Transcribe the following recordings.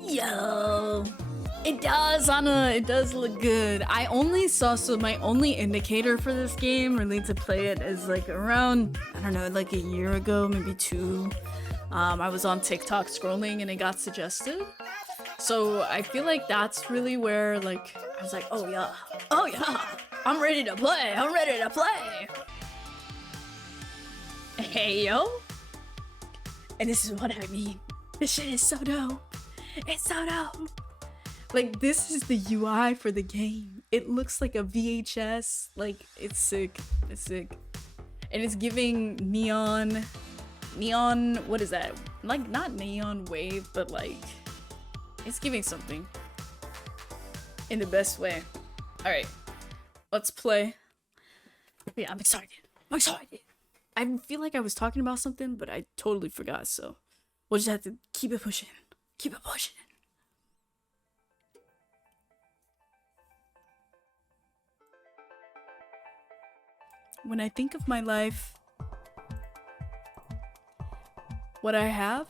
Yo, it does, Anna. It does look good. I only saw, so my only indicator for this game, really to play it, is like around, I don't know, like a year ago, maybe 2. I was on TikTok scrolling and it got suggested. So I feel like that's really where, like, I was like, oh yeah, I'm ready to play. I'm ready to play. Hey yo, and this is what I mean. This shit is so dope. It's so dope. Like, this is the UI for the game. It looks like a VHS. Like, it's sick. It's sick. And it's giving neon, what is that? Like, not neon wave, but like, it's giving something. In the best way. Alright, let's play. Yeah, I'm excited. I'm excited. I feel like I was talking about something, but I totally forgot, so we'll just have to keep it pushing. Keep it pushing. When I think of my life, what I have,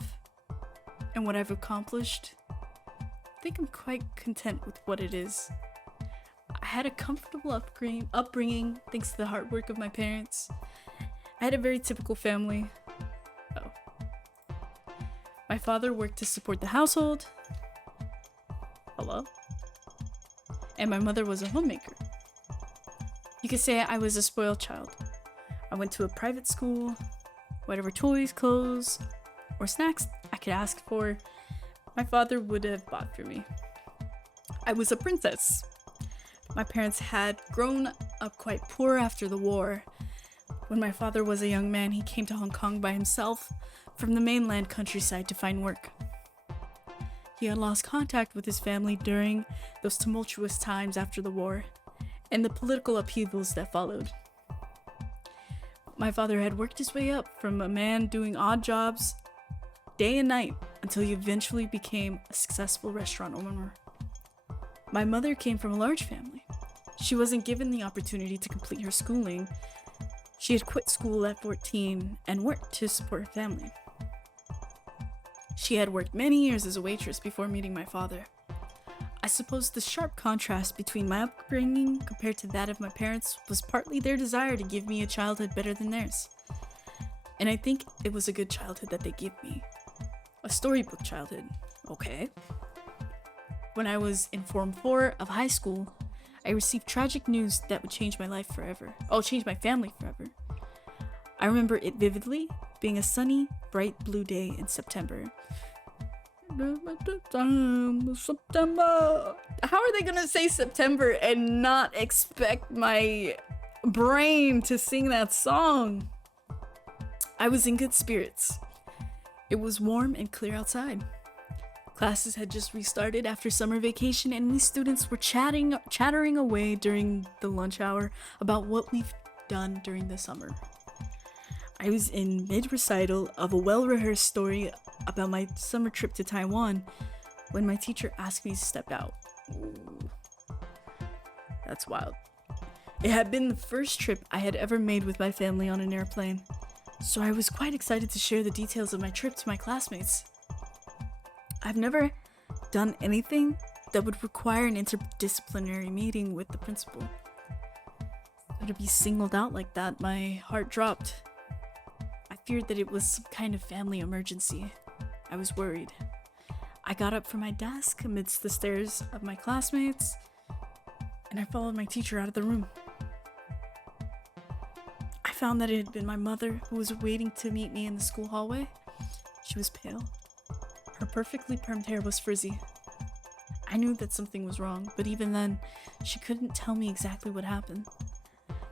and what I've accomplished, I think I'm quite content with what it is. I had a comfortable upbringing thanks to the hard work of my parents. I had a very typical family. My father worked to support the household. Hello? And my mother was a homemaker. You could say I was a spoiled child. I went to a private school. Whatever toys, clothes, or snacks I could ask for, my father would have bought for me. I was a princess. My parents had grown up quite poor after the war. When my father was a young man, he came to Hong Kong by himself from the mainland countryside to find work. He had lost contact with his family during those tumultuous times after the war and the political upheavals that followed. My father had worked his way up from a man doing odd jobs day and night until he eventually became a successful restaurant owner. My mother came from a large family. She wasn't given the opportunity to complete her schooling. She had quit school at 14 and worked to support her family. She had worked many years as a waitress before meeting my father. I suppose the sharp contrast between my upbringing compared to that of my parents was partly their desire to give me a childhood better than theirs. And I think it was a good childhood that they gave me. A storybook childhood, okay. When I was in Form 4 of high school, I received tragic news that would change my life forever. Oh, change my family forever. I remember it vividly, being a sunny, bright blue day in September. September. How are they gonna say September and not expect my brain to sing that song? I was in good spirits. It was warm and clear outside. Classes had just restarted after summer vacation, and we students were chattering away during the lunch hour about what we've done during the summer. I was in mid-recital of a well-rehearsed story about my summer trip to Taiwan when my teacher asked me to step out. Ooh, that's wild. It had been the first trip I had ever made with my family on an airplane, so I was quite excited to share the details of my trip to my classmates. I've never done anything that would require an interdisciplinary meeting with the principal. So to be singled out like that, my heart dropped. I feared that it was some kind of family emergency. I was worried. I got up from my desk amidst the stares of my classmates, and I followed my teacher out of the room. I found that it had been my mother who was waiting to meet me in the school hallway. She was pale. Her perfectly permed hair was frizzy. I knew that something was wrong, but even then, she couldn't tell me exactly what happened.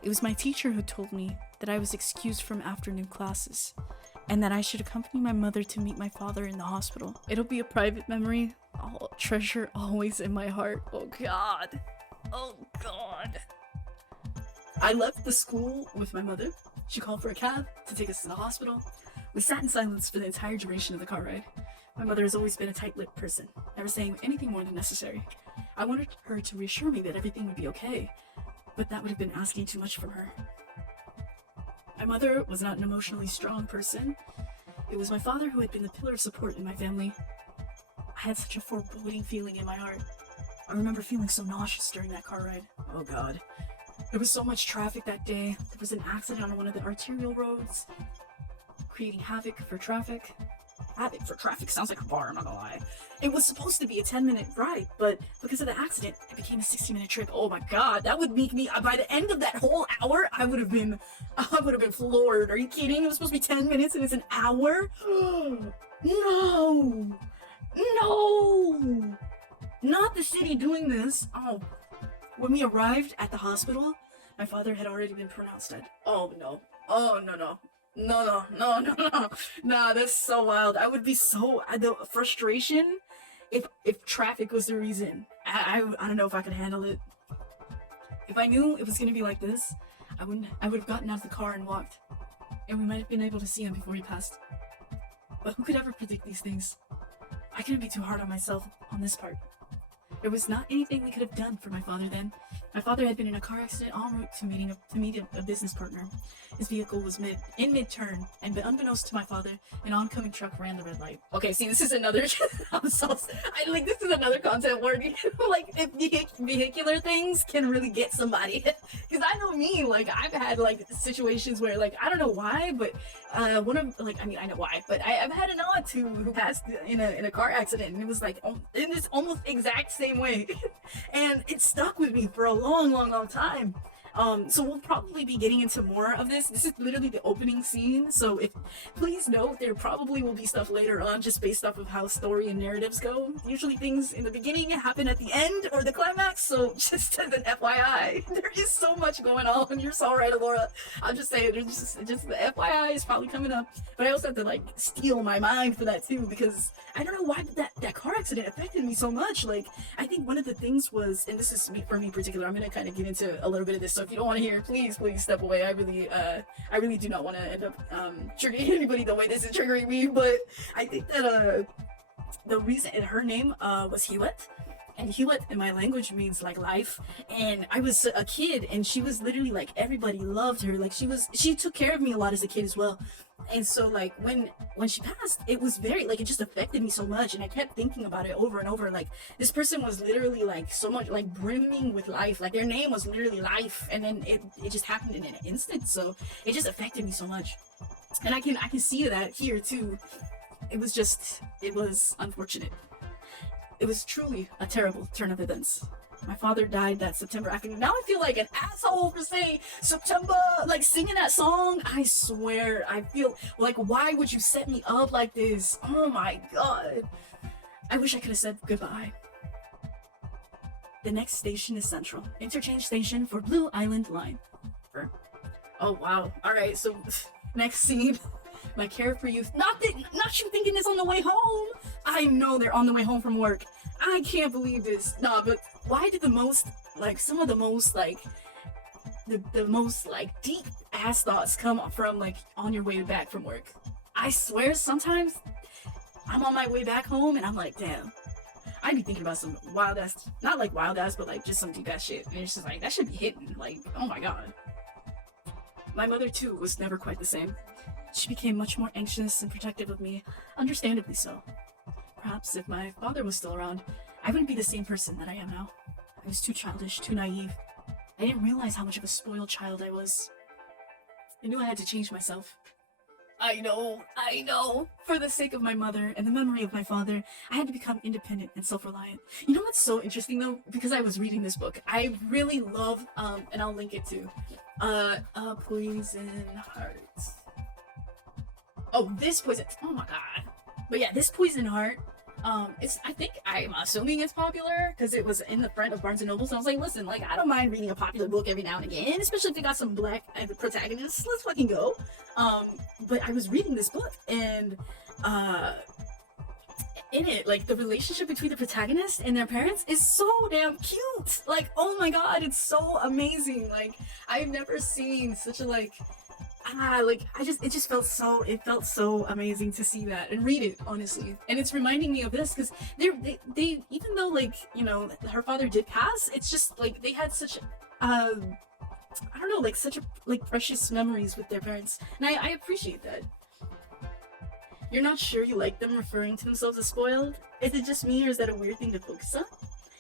It was my teacher who told me that I was excused from afternoon classes, and that I should accompany my mother to meet my father in the hospital. It'll be a private memory I'll treasure always in my heart. Oh God. Oh God. I left the school with my mother. She called for a cab to take us to the hospital. We sat in silence for the entire duration of the car ride. My mother has always been a tight-lipped person, never saying anything more than necessary. I wanted her to reassure me that everything would be okay, but that would have been asking too much from her. My mother was not an emotionally strong person. It was my father who had been the pillar of support in my family. I had such a foreboding feeling in my heart. I remember feeling so nauseous during that car ride. Oh god. There was so much traffic that day. There was an accident on one of the arterial roads, creating havoc for traffic. Havoc for traffic sounds like a bar, I'm not gonna lie. It was supposed to be a 10-minute ride, but because of the accident, it became a 60-minute trip. Oh my god, that would make me, by the end of that whole hour, I would have been floored. Are you kidding? It was supposed to be 10 minutes and it's an hour? No! No! Not the city doing this. Oh. When we arrived at the hospital, my father had already been pronounced dead. Oh no. Oh no no. No. Nah, that's so wild. I would be so, the frustration if traffic was the reason. I don't know if I could handle it. If I knew it was gonna be like this, I would have gotten out of the car and walked. And we might have been able to see him before he passed. But who could ever predict these things? I couldn't be too hard on myself on this part. There was not anything we could have done for my father then. My father had been in a car accident en route to meet a business partner. His vehicle was in mid-turn, and unbeknownst to my father, an oncoming truck ran the red light. Okay, see, this is another. This is another content warning. Like, if vehicular things can really get somebody, because I know me. Like, I've had like situations where, like, I don't know why, but I know why, but I've had an aunt who passed in a car accident, and it was like in this almost exact same way, and it stuck with me for a long time. So we'll probably be getting into more of this. This is literally the opening scene, so please note there probably will be stuff later on just based off of how story and narratives go. Usually things in the beginning happen at the end or the climax, so just as an FYI, there is so much going on. You're so right, Alora. I'm just saying, there's just the FYI is probably coming up, but I also have to like steel my mind for that too, because I don't know why that car accident affected me so much. Like, I think one of the things was, and this is for me in particular, I'm gonna kind of get into a little bit of this, so if you don't want to hear, please step away. I really do not want to end up triggering anybody the way this is triggering me, but I think that the reason, and her name was Hewitt, and Hewitt in my language means like life, and I was a kid and she was literally like, everybody loved her. Like, she took care of me a lot as a kid as well. And so like when she passed, it was very like, it just affected me so much, and I kept thinking about it over and over. Like, this person was literally like so much like brimming with life, like their name was literally life, and then it just happened in an instant, so it just affected me so much. And I can see that here too. It was unfortunate. It was truly a terrible turn of events. My father died that September afternoon. Now I feel like an asshole for saying September, like singing that song. I swear, I feel like, why would you set me up like this? Oh my god. I wish I could have said goodbye. The next station is Central. Interchange station for Blue Island Line. Oh wow. Alright, so next scene. My carefree youth. Not you thinking this on the way home. I know they're on the way home from work. I can't believe this. Nah, but why did the most deep ass thoughts come from like on your way back from work? I swear sometimes I'm on my way back home and I'm like, damn, I'd be thinking about some wild ass, not like wild ass, but like just some deep ass shit. And it's just like, that should be hidden. Like, oh my god. My mother too was never quite the same. She became much more anxious and protective of me, understandably so. Perhaps if my father was still around, I wouldn't be the same person that I am now. I was too childish, too naive. I didn't realize how much of a spoiled child I was. I knew I had to change myself. I know. For the sake of my mother and the memory of my father, I had to become independent and self-reliant. You know what's so interesting though? Because I was reading this book, I really love, and I'll link it too, A Poison Heart. Oh, this poison. Oh my god. But yeah, this Poison Heart. I'm assuming it's popular because it was in the front of Barnes and Noble. So I was like, listen, like, I don't mind reading a popular book every now and again, especially if they got some black protagonists. Let's fucking go. But I was reading this book, and in it, like, the relationship between the protagonist and their parents is so damn cute. Like, oh my god, it's so amazing. Like, I've never seen such a it felt so amazing to see that and read it, honestly. And it's reminding me of this because they even though, like, you know, her father did pass, it's just like they had such such precious memories with their parents, and I appreciate that. You're not sure you like them referring to themselves as spoiled? Is it just me, or is that a weird thing to focus on?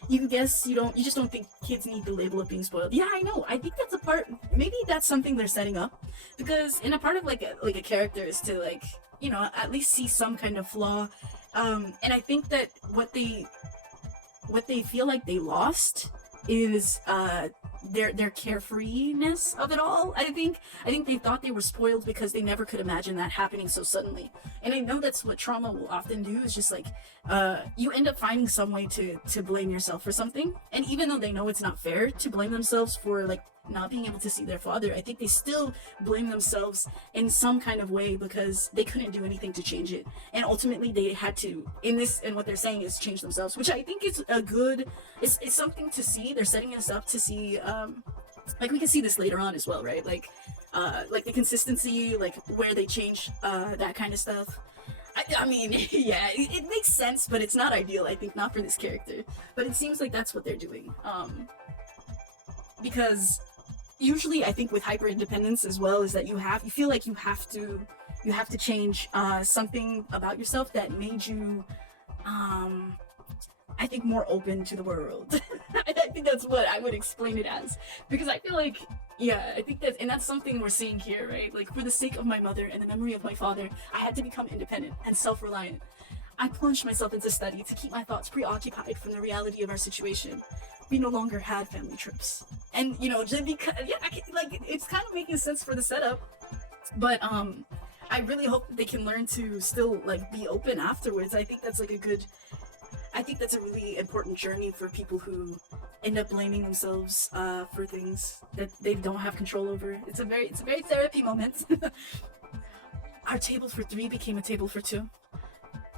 You guess you just don't think kids need the label of being spoiled. Yeah, I know. I think that's a part, maybe that's something they're setting up. Because in a part of like a character is to like, you know, at least see some kind of flaw. And I think that what they feel like they lost is their carefreeness of it all. I think they thought they were spoiled because they never could imagine that happening so suddenly. And I know that's what trauma will often do, is just like you end up finding some way to blame yourself for something. And even though they know it's not fair to blame themselves for like not being able to see their father, I think they still blame themselves in some kind of way because they couldn't do anything to change it. And ultimately they had to, and what they're saying is change themselves, which I think is a good, it's something to see. They're setting us up to see, like we can see this later on as well, right? Like the consistency, like where they change, that kind of stuff. I mean, yeah, it makes sense, but it's not ideal, I think, not for this character. But it seems like that's what they're doing. Because usually I think with hyper independence as well is that you feel like you have to change something about yourself that made you I think more open to the world. I think that's what I would explain it as, because I feel like, yeah, I think that's something we're seeing here, right? Like, for the sake of my mother and the memory of my father, I had to become independent and self-reliant. I plunged myself into study to keep my thoughts preoccupied from the reality of our situation. We no longer had family trips, and you know, just because, yeah, it's kind of making sense for the setup, but I really hope that they can learn to still like be open afterwards. I think that's a really important journey for people who end up blaming themselves for things that they don't have control over. It's a very therapy moment. Our table for 3 became a table for 2.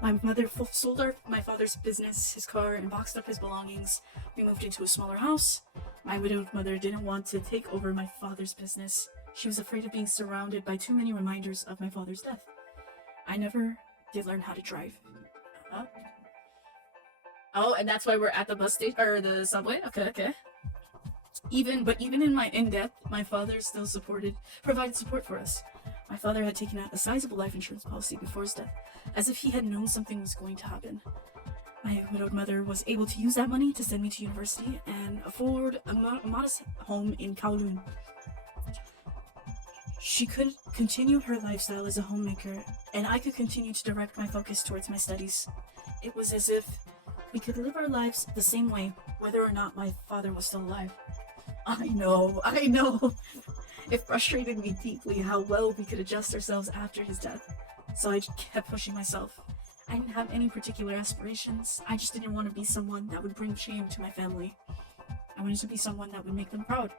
My mother sold my father's business, his car, and boxed up his belongings. We moved into a smaller house. My widowed mother didn't want to take over my father's business. She was afraid of being surrounded by too many reminders of my father's death. I never did learn how to drive. Oh, and that's why we're at the bus station, or the subway? Okay. Even in death, my father still provided support for us. My father had taken out a sizable life insurance policy before his death, as if he had known something was going to happen. My widowed mother was able to use that money to send me to university and afford a modest home in Kowloon. She could continue her lifestyle as a homemaker, and I could continue to direct my focus towards my studies. It was as if we could live our lives the same way, whether or not my father was still alive. I know. It frustrated me deeply how well we could adjust ourselves after his death, so I kept pushing myself. I didn't have any particular aspirations. I just didn't want to be someone that would bring shame to my family. I wanted to be someone that would make them proud.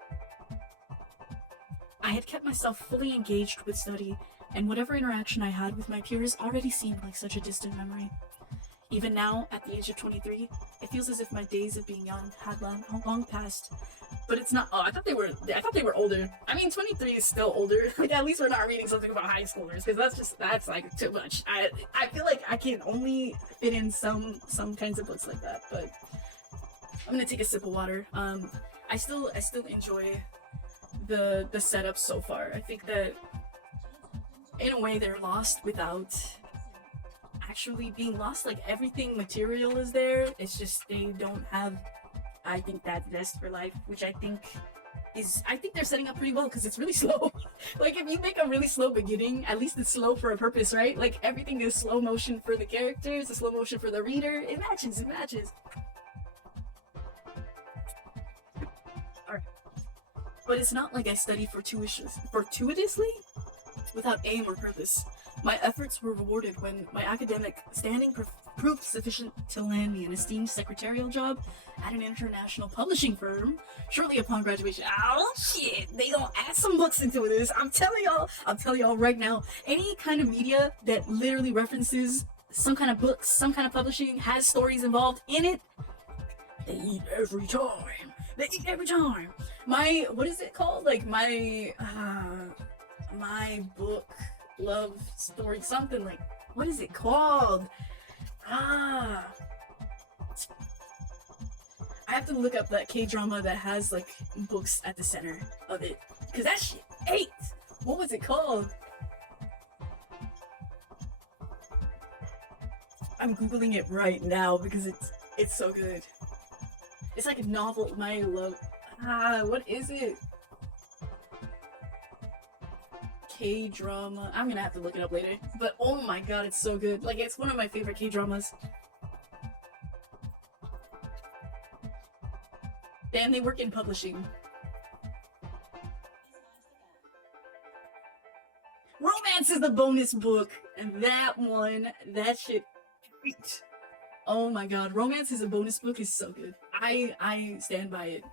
I had kept myself fully engaged with study, and whatever interaction I had with my peers already seemed like such a distant memory. Even now, at the age of 23, it feels as if my days of being young had long passed. But it's not. Oh, I thought they were older. I mean, 23 is still older. Like, at least we're not reading something about high schoolers, because that's like too much. I feel like I can only fit in some kinds of books like that. But I'm gonna take a sip of water. I still enjoy the setup so far. I think that in a way they're lost without actually being lost. Like, everything material is there, it's just they don't have, I think, that zest for life, which I think they're setting up pretty well, because it's really slow. Like, if you make a really slow beginning, at least it's slow for a purpose, right? Like, everything is slow motion for the characters, a slow motion for the reader. It matches. Alright. But it's not like I study fortuitously without aim or purpose. My efforts were rewarded when my academic standing proved sufficient to land me an esteemed secretarial job at an international publishing firm shortly upon graduation. Oh shit, they gonna add some books into this. I'm telling y'all right now, any kind of media that literally references some kind of books, some kind of publishing, has stories involved in it, they eat every time. My, what is it called? Like, my book love story, something like, what is it called? I have to look up that K-drama that has like books at the center of it, because that shit ate. What was it called? I'm googling it right now because it's so good. It's like a novel. My love. What is it? K-drama. I'm gonna have to look it up later. But oh my god, it's so good. Like, it's one of my favorite K-dramas. Damn, they work in publishing. Romance is the bonus book. And that shit. Oh my god, Romance is a bonus book is so good. I stand by it.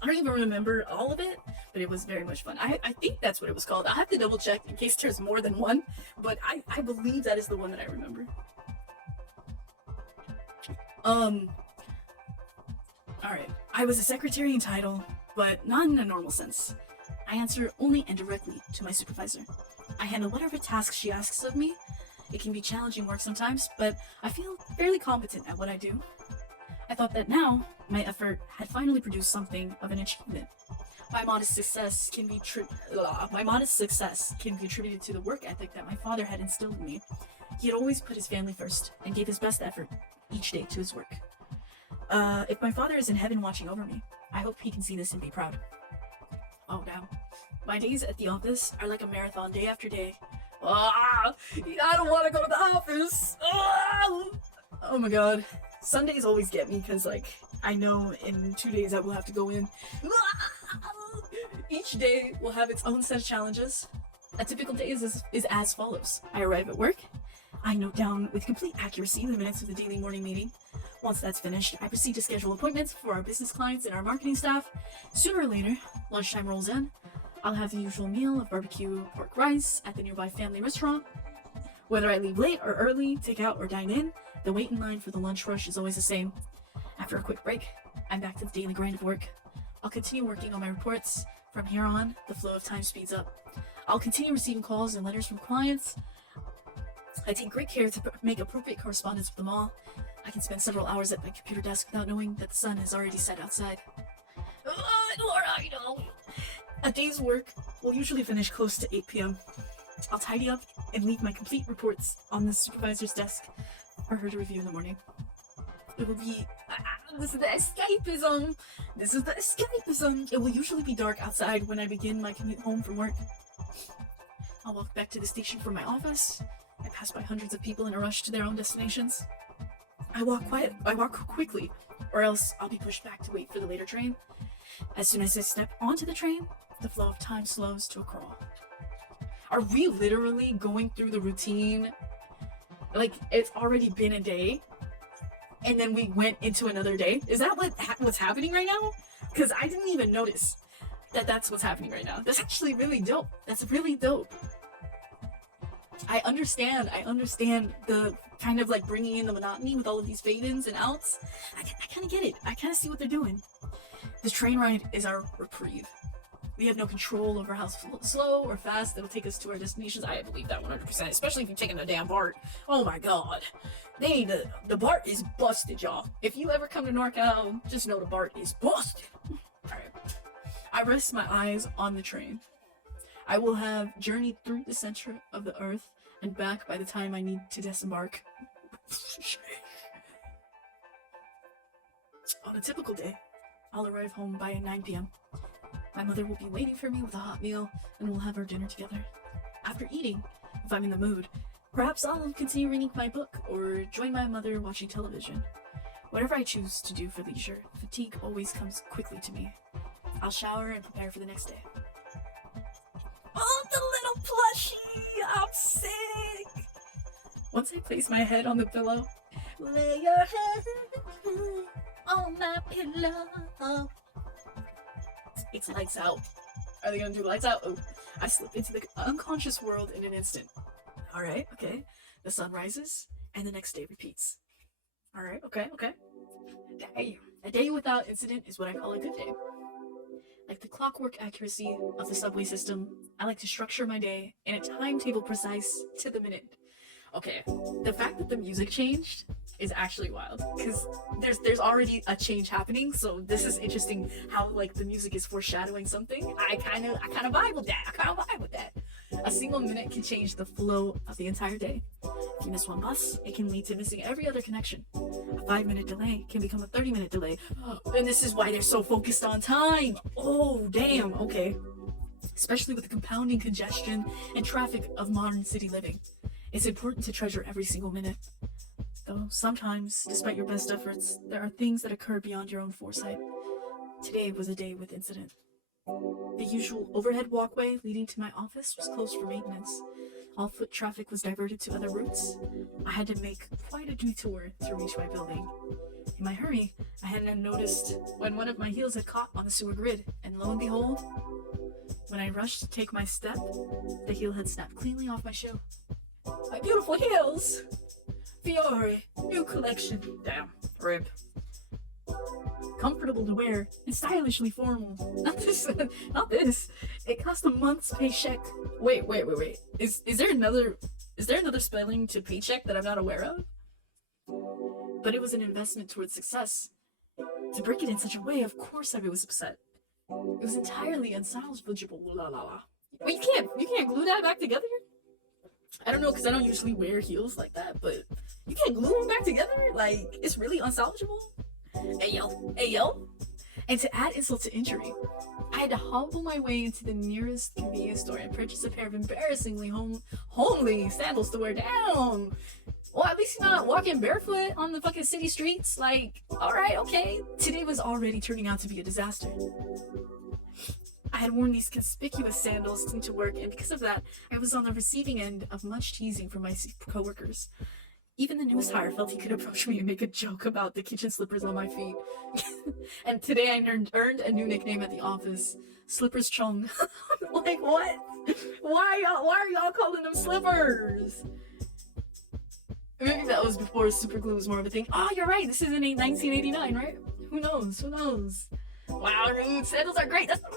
I don't even remember all of it, but it was very much fun. I think that's what it was called. I'll have to double check in case there's more than one, but I believe that is the one that I remember. Alright. I was a secretary in title, but not in a normal sense. I answer only and directly to my supervisor. I handle whatever tasks she asks of me. It can be challenging work sometimes, but I feel fairly competent at what I do. I thought that now, my effort had finally produced something of an achievement. My modest success can be attributed to the work ethic that my father had instilled in me. He had always put his family first and gave his best effort each day to his work. If my father is in heaven watching over me, I hope he can see this and be proud. Oh, damn. My days at the office are like a marathon day after day. I don't want to go to the office. Oh my god. Sundays always get me because, like, I know in 2 days I will have to go in. Each day will have its own set of challenges. A typical day is as follows. I arrive at work. I note down with complete accuracy the minutes of the daily morning meeting. Once that's finished, I proceed to schedule appointments for our business clients and our marketing staff. Sooner or later, lunchtime rolls in. I'll have the usual meal of barbecue pork rice at the nearby family restaurant. Whether I leave late or early, take out or dine in, the wait in line for the lunch rush is always the same. After a quick break, I'm back to the daily grind of work. I'll continue working on my reports. From here on, the flow of time speeds up. I'll continue receiving calls and letters from clients. I take great care to make appropriate correspondence with them all. I can spend several hours at my computer desk without knowing that the sun has already set outside. Laura, I know. A day's work will usually finish close to 8 p.m. I'll tidy up and leave my complete reports on the supervisor's desk for her to review in the morning. It will be... this is the escapism! This is the escapism! It will usually be dark outside when I begin my commute home from work. I'll walk back to the station from my office. I pass by hundreds of people in a rush to their own destinations. I walk quickly, or else I'll be pushed back to wait for the later train. As soon as I step onto the train, the flow of time slows to a crawl. Are we literally going through the routine? Like, it's already been a day, and then we went into another day? Is that what's happening right now? Because I didn't even notice that that's what's happening right now. That's actually really dope. That's really dope. I understand the kind of like bringing in the monotony with all of these fade-ins and outs. I kind of get it. I kind of see what they're doing. This train ride is our reprieve. We have no control over how slow or fast it'll take us to our destinations. I believe that 100%, especially if you're taking the damn BART. Oh my god. The BART is busted, y'all. If you ever come to NorCal, just know the BART is busted. Alright. I rest my eyes on the train. I will have journeyed through the center of the earth and back by the time I need to disembark. On a typical day, I'll arrive home by 9 p.m. My mother will be waiting for me with a hot meal, and we'll have our dinner together. After eating, if I'm in the mood, perhaps I'll continue reading my book or join my mother watching television. Whatever I choose to do for leisure, fatigue always comes quickly to me. I'll shower and prepare for the next day. Oh, the little plushie! I'm sick! Once I place my head on the pillow, lay your head on my pillow. It's lights out. Are they gonna do lights out? Oh, I slip into the unconscious world in an instant. Alright, okay. The sun rises, and the next day repeats. Alright, okay. A day without incident is what I call a good day. Like the clockwork accuracy of the subway system, I like to structure my day in a timetable precise to the minute. Okay, the fact that the music changed is actually wild, because there's already a change happening, so this is interesting how like the music is foreshadowing something. I kind of vibe with that. A single minute can change the flow of the entire day. If you miss one bus, it can lead to missing every other connection. A 5-minute delay can become a 30-minute delay. And this is why they're so focused on time. Oh, damn, okay. Especially with the compounding congestion and traffic of modern city living. It's important to treasure every single minute. Though sometimes, despite your best efforts, there are things that occur beyond your own foresight. Today was a day with incident. The usual overhead walkway leading to my office was closed for maintenance. All foot traffic was diverted to other routes. I had to make quite a detour to reach my building. In my hurry, I hadn't noticed when one of my heels had caught on the sewer grid, and lo and behold, when I rushed to take my step, the heel had snapped cleanly off my shoe. My beautiful heels! Fiore, new collection. Damn, rip. Comfortable to wear and stylishly formal. Not this. Not this. It cost a month's paycheck. Wait. Is there another spelling to paycheck that I'm not aware of? But it was an investment towards success. To break it in such a way, of course I was upset. It was entirely unsalvageable. La la la. Well, you can't glue that back together? I don't know, because I don't usually wear heels like that, but you can't glue them back together? Like, it's really unsalvageable? Hey yo. And to add insult to injury, I had to hobble my way into the nearest convenience store and purchase a pair of embarrassingly homely sandals to wear down. Well, at least you're not walking barefoot on the fucking city streets. Like, alright, okay. Today was already turning out to be a disaster. I had worn these conspicuous sandals into work, and because of that, I was on the receiving end of much teasing from my coworkers. Even the newest hire felt he could approach me and make a joke about the kitchen slippers on my feet. And today I earned a new nickname at the office, Slippers Chung. Like, what? Why are y'all calling them slippers? Maybe that was before super glue was more of a thing. Oh, you're right, this is in 1989, right? Who knows? Wow, dude, sandals are great. That's what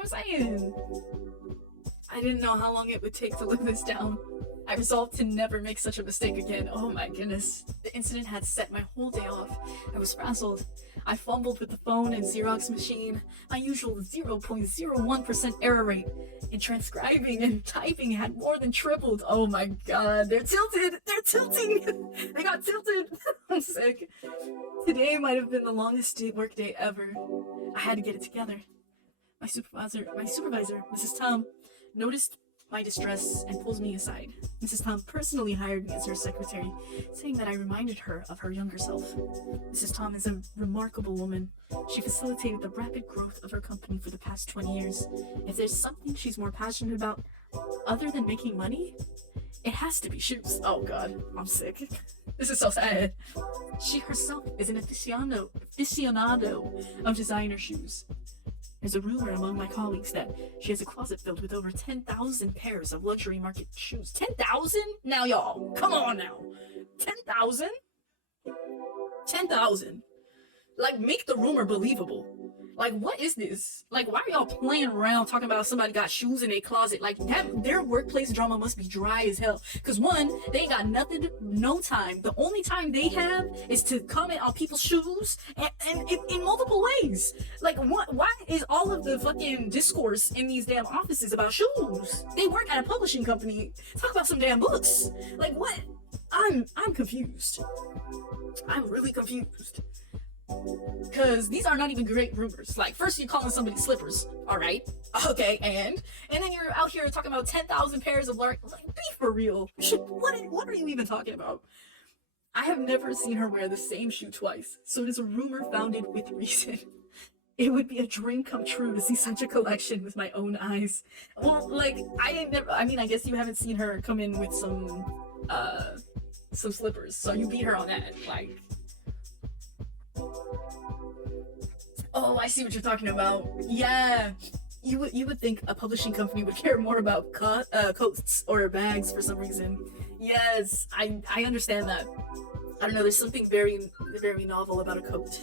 I'm saying. I didn't know how long it would take to live this down. I resolved to never make such a mistake again. Oh my goodness. The incident had set my whole day off. I was frazzled. I fumbled with the phone and Xerox machine. My usual 0.01% error rate in transcribing and typing had more than tripled. Oh my god. They're tilting. They got tilted. I'm sick. Today might have been the longest work day ever. I had to get it together. My supervisor, Mrs. Tom, noticed my distress and pulls me aside. Mrs. Tom personally hired me as her secretary, saying that I reminded her of her younger self. Mrs. Tom is a remarkable woman. She facilitated the rapid growth of her company for the past 20 years. If there's something she's more passionate about, other than making money, it has to be shoes. Oh god, I'm sick. This is so sad. She herself is an aficionado of designer shoes. There's a rumor among my colleagues that she has a closet filled with over 10,000 pairs of luxury market shoes. 10,000? Now y'all, come on now. 10,000? 10,000. Like, make the rumor believable. Like, what is this? Like, why are y'all playing around talking about somebody got shoes in their closet? Like, their workplace drama must be dry as hell. Because one, they ain't got no time. The only time they have is to comment on people's shoes and in multiple ways. Like, why is all of the fucking discourse in these damn offices about shoes? They work at a publishing company. Talk about some damn books. Like, what? I'm confused. I'm really confused. Because these are not even great rumors. Like, first you're calling somebody slippers, alright? Okay, and then you're out here talking about 10,000 pairs of like, be for real. What are you even talking about? I have never seen her wear the same shoe twice, so it is a rumor founded with reason. It would be a dream come true to see such a collection with my own eyes. Well, like, I guess you haven't seen her come in with some slippers, so you beat her on that, like... Oh, I see what you're talking about. Yeah, you would think a publishing company would care more about coats or bags for some reason. Yes, I understand that. I don't know. There's something very novel about a coat.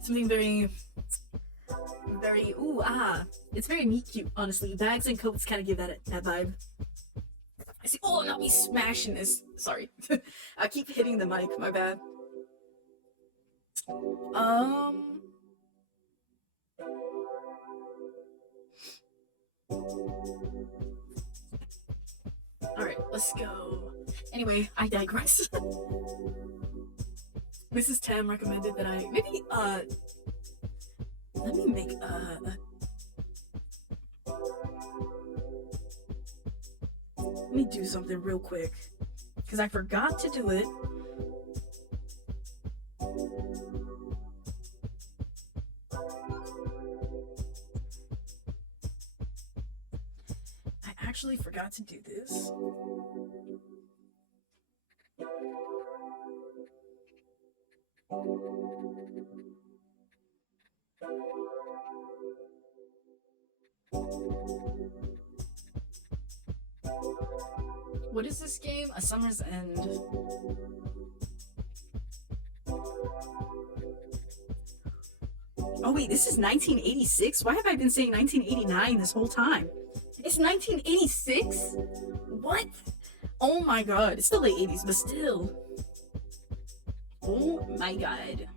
Something very It's very neat, cute. Honestly, bags and coats kind of give that vibe. I see. Oh, not me smashing this. Sorry, I keep hitting the mic. My bad. Alright, let's go. Anyway, I digress. Mrs. Tam recommended that I maybe let me make let me do something real quick because I forgot to do it. I actually forgot to do this. What is this game? A Summer's End. Oh wait, this is 1986? Why have I been saying 1989 this whole time? It's 1986? What? Oh my god. It's the late 80s, but still. Oh my god.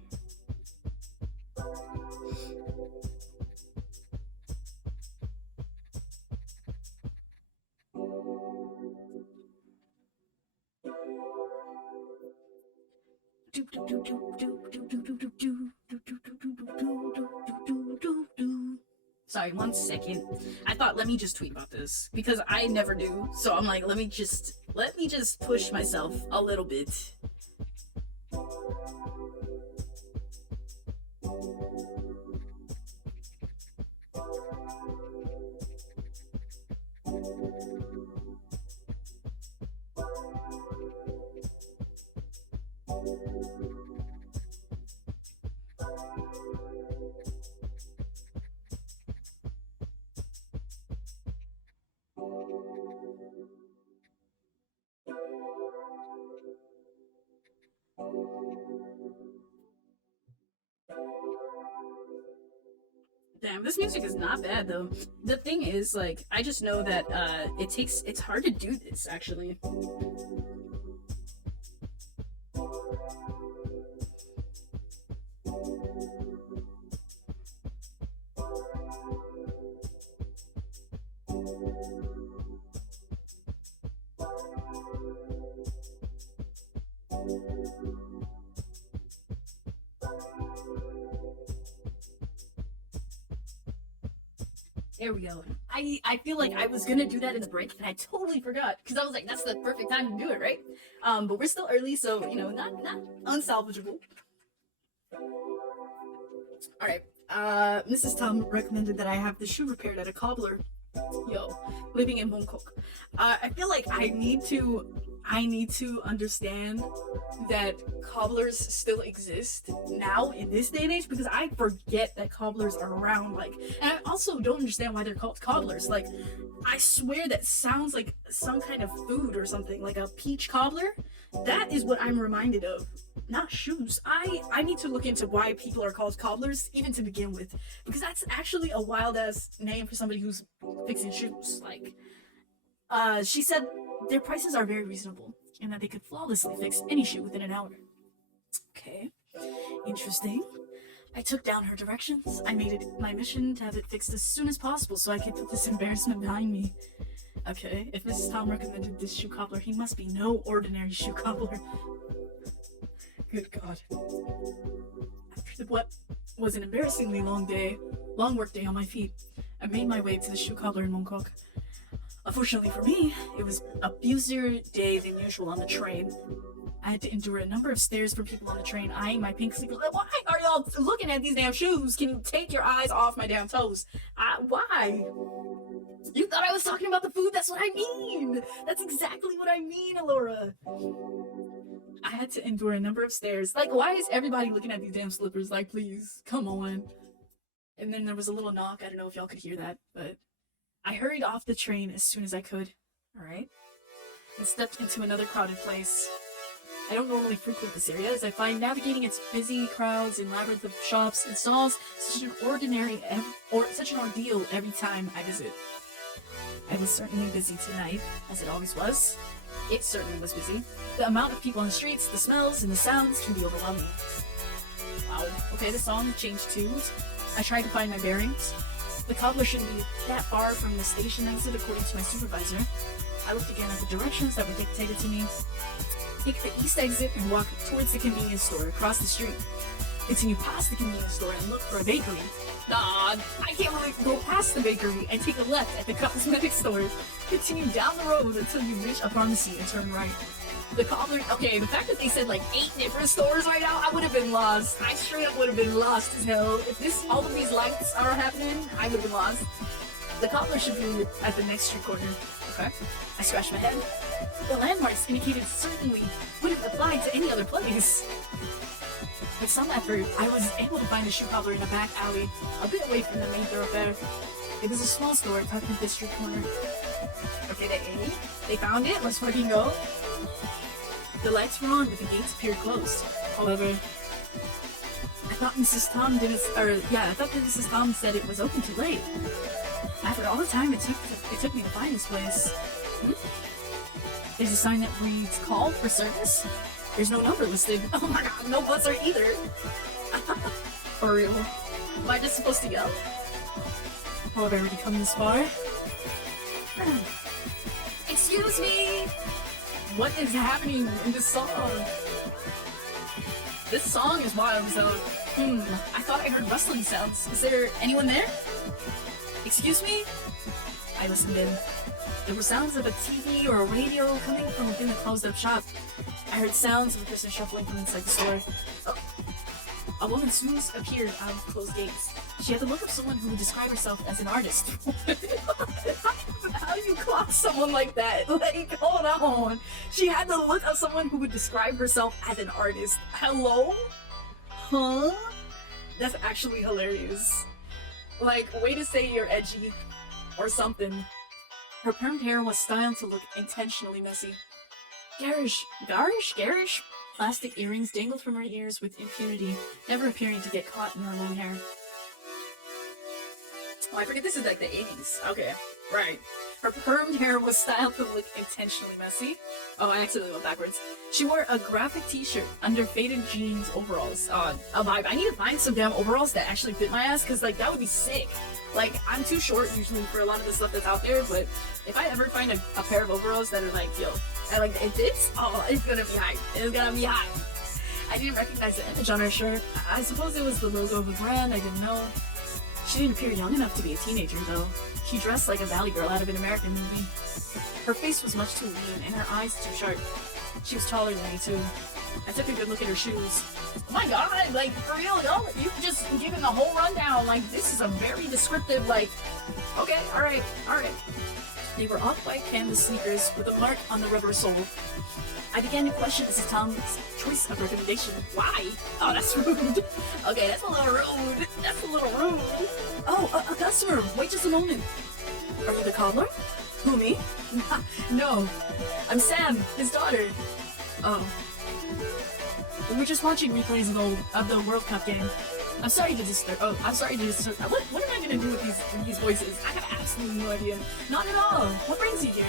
Sorry, 1 second. I thought, let me just tweet about this because I never do. So I'm like, let me just push myself a little bit. Damn, this music is not bad though. The thing is, like, I just know that it's hard to do this actually. There we go. I feel like I was gonna do that in the break and I totally forgot because I was like, that's the perfect time to do it, right? But we're still early, so you know, not unsalvageable. All right. Mrs. Tom recommended that I have the shoe repaired at a cobbler. Yo, living in Bangkok. I feel like I need to understand that cobblers still exist now in this day and age because I forget that cobblers are around. Like, and I also don't understand why they're called cobblers. Like, I swear that sounds like some kind of food or something, like a peach cobbler. That is what I'm reminded of, not shoes. I need to look into why people are called cobblers, even to begin with, because that's actually a wild ass name for somebody who's fixing shoes. Like, she said their prices are very reasonable and that they could flawlessly fix any shoe within an hour. Okay, interesting. I took down her directions. I made it my mission to have it fixed as soon as possible so I could put this embarrassment behind me. Okay, if Mrs. Tom recommended this shoe cobbler, he must be no ordinary shoe cobbler. Good God. After what was an embarrassingly long work day on my feet, I made my way to the shoe cobbler in Bangkok. Unfortunately for me, it was a busier day than usual on the train. I had to endure a number of stares from people on the train, eyeing my pink sneakers. Why are y'all looking at these damn shoes? Can you take your eyes off my damn toes? Why? You thought I was talking about the food? That's what I mean! That's exactly what I mean, Alora! I had to endure a number of stares. Like, why is everybody looking at these damn slippers? Like, please, come on. And then there was a little knock. I don't know if y'all could hear that, but I hurried off the train as soon as I could. Alright? And stepped into another crowded place. I don't normally frequent this area, as I find navigating its busy crowds and labyrinth of shops and stalls such an ordeal every time I visit. I was certainly busy tonight, as it always was. It certainly was busy. The amount of people on the streets, the smells, and the sounds can be overwhelming. Wow. Okay, the song changed tunes. I tried to find my bearings. The cobbler shouldn't be that far from the station exit, according to my supervisor. I looked again at the directions that were dictated to me. Take the east exit and walk towards the convenience store across the street. Continue past the convenience store and look for a bakery. Nah, I can't really go past the bakery and take a left at the cosmetic store. Continue down the road until you reach a pharmacy and turn right. The cobbler, okay, the fact that they said like 8 different stores right now, I would have been lost. I straight up would have been lost as hell. If all of these lights are happening, I would have been lost. The cobbler should be at the next street corner. Okay. I scratched my head. The landmarks indicated certainly wouldn't apply to any other place. With some effort, I was able to find a shoe cobbler in a back alley, a bit away from the main thoroughfare. It was a small store tucked into the street corner. Okay, they found it. Let's fucking go. The lights were on, but the gates appeared closed. However, I thought Mrs. Tom said it was open too late. After all the time it took me to find this place. There's a sign that reads, "Call for service." There's no number listed. Oh my god, no buzzer either. For real. Am I just supposed to yell? Oh, I've already come this far. Excuse me! What is happening in this song? This song is wild, so... I thought I heard rustling sounds. Is there anyone there? Excuse me? I listened in. There were sounds of a TV or a radio coming from within the closed-up shop. I heard sounds of a person shuffling from inside the store. Oh. A woman soon appeared out of closed gates. She had the look of someone who would describe herself as an artist. How do you clock someone like that? Like, hold on. She had the look of someone who would describe herself as an artist. Hello? Huh? That's actually hilarious. Like, way to say you're edgy. Or something. Her permed hair was styled to look intentionally messy. Garish. Plastic earrings dangled from her ears with impunity, never appearing to get caught in her long hair. Oh, I forget this is like the 80s. Okay, right. Her permed hair was styled to look intentionally messy. Oh, I accidentally went backwards. She wore a graphic t-shirt under faded jeans overalls. A vibe. I need to find some damn overalls that actually fit my ass, because like that would be sick. Like, I'm too short usually for a lot of the stuff that's out there, but if I ever find a pair of overalls that are like, yo, and like it fits, oh, it's gonna be hype. It's gonna be hype. I didn't recognize the image on her shirt. I suppose it was the logo of a brand. I didn't know. She didn't appear young enough to be a teenager, though. She dressed like a valley girl out of an American movie. Her face was much too lean, and her eyes too sharp. She was taller than me, too. I took a good look at her shoes. Oh my god, like, for real, y'all, you've just given the whole rundown. Like, this is a very descriptive, like, okay, alright. They were off-white canvas sneakers with a mark on the rubber sole. I began to question Mrs. Tom's choice of recommendation. Why? Oh, that's rude. Okay, that's a little rude. Oh, a customer. Wait just a moment. Are you the cobbler? Who, me? No. I'm Sam, his daughter. Oh. We were just watching replays of the World Cup game. I'm sorry to disturb. What am I gonna do with these voices? I have absolutely no idea. Not at all. What brings you here?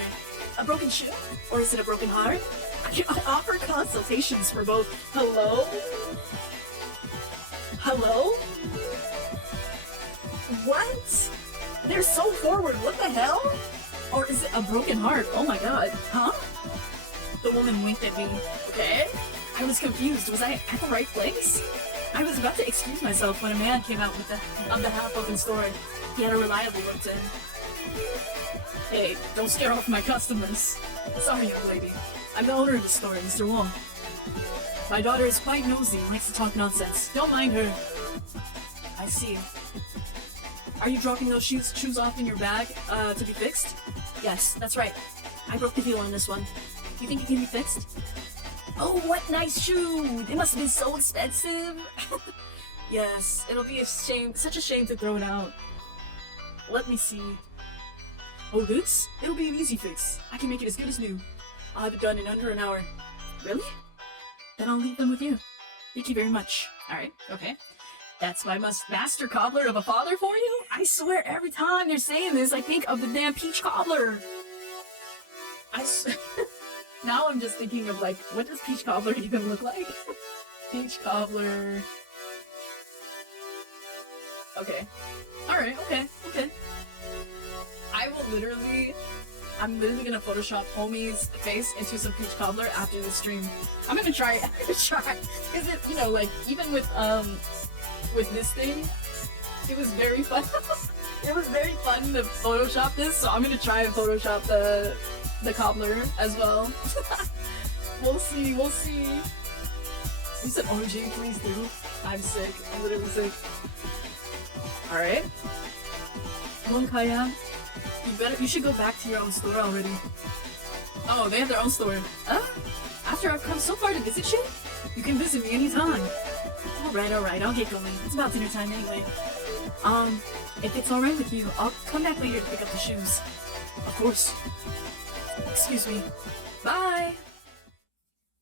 A broken shoe? Or is it a broken heart? I offer consultations for both. Hello? What? They're so forward. What the hell? Or is it a broken heart? Oh my god. Huh? The woman winked at me. Okay. I was confused. Was I at the right place? I was about to excuse myself when a man came out of the half-open store. He had a reliable look to him. Hey, don't scare off my customers. Sorry, young lady. I'm the owner of the store, Mr. Wong. My daughter is quite nosy and likes to talk nonsense. Don't mind her. I see. Are you dropping those shoes off in your bag, to be fixed? Yes, that's right. I broke the heel on this one. You think it can be fixed? Oh, what nice shoe! They must have been so expensive! Yes, it'll be such a shame to throw it out. Let me see. Oh, this? It'll be an easy fix. I can make it as good as new. I'll have it done in under an hour. Really? Then I'll leave them with you. Thank you very much. Alright, okay. That's my master cobbler of a father for you? I swear every time they're saying this, I think of the damn peach cobbler. Now I'm just thinking of like, what does peach cobbler even look like? Peach cobbler. Okay. Alright, okay. I will literally I'm literally gonna Photoshop homie's face into some peach cobbler after the stream. I'm gonna try it. I'm gonna try. Cause it, you know, like even with this thing, it was very fun. It was very fun to Photoshop this, so I'm gonna try and Photoshop the cobbler as well. We'll see, we'll see. You said OMG, please do. I'm sick. I'm literally sick. Alright. Come on, Kaya. You should go back to your own store already. Oh, they have their own store. After I've come so far to visit you, you can visit me anytime. Alright, I'll get going. It's about dinner time anyway. If it's alright with you, I'll come back later to pick up the shoes. Of course. Excuse me. Bye!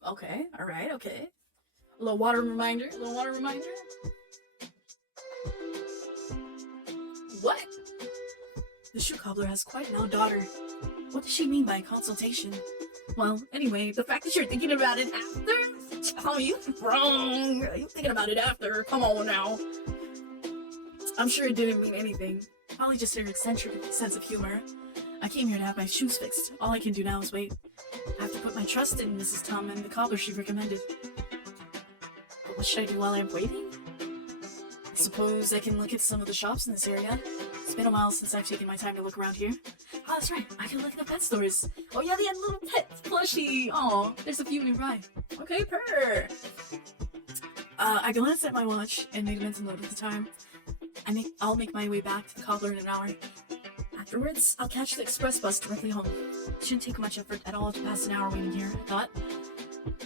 Okay, alright, okay. A little water reminder, What? The shoe cobbler has quite an odd daughter. What does she mean by consultation? Well, anyway, the fact that you're thinking about it after? Oh, you're wrong. You're thinking about it after. Come on now. I'm sure it didn't mean anything. Probably just her eccentric sense of humor. I came here to have my shoes fixed. All I can do now is wait. I have to put my trust in Mrs. Tom and the cobbler she recommended. But what should I do while I'm waiting? I suppose I can look at some of the shops in this area. It's been a while since I've taken my time to look around here. Oh, that's right. I can look at the pet stores. Oh yeah, they had a little pet plushie. Oh, there's a few nearby. Okay, purr. I glanced at my watch and made a mental note of the time. I'll make my way back to the cobbler in an hour. Afterwards, I'll catch the express bus directly home. It shouldn't take much effort at all to pass an hour waiting here, I thought.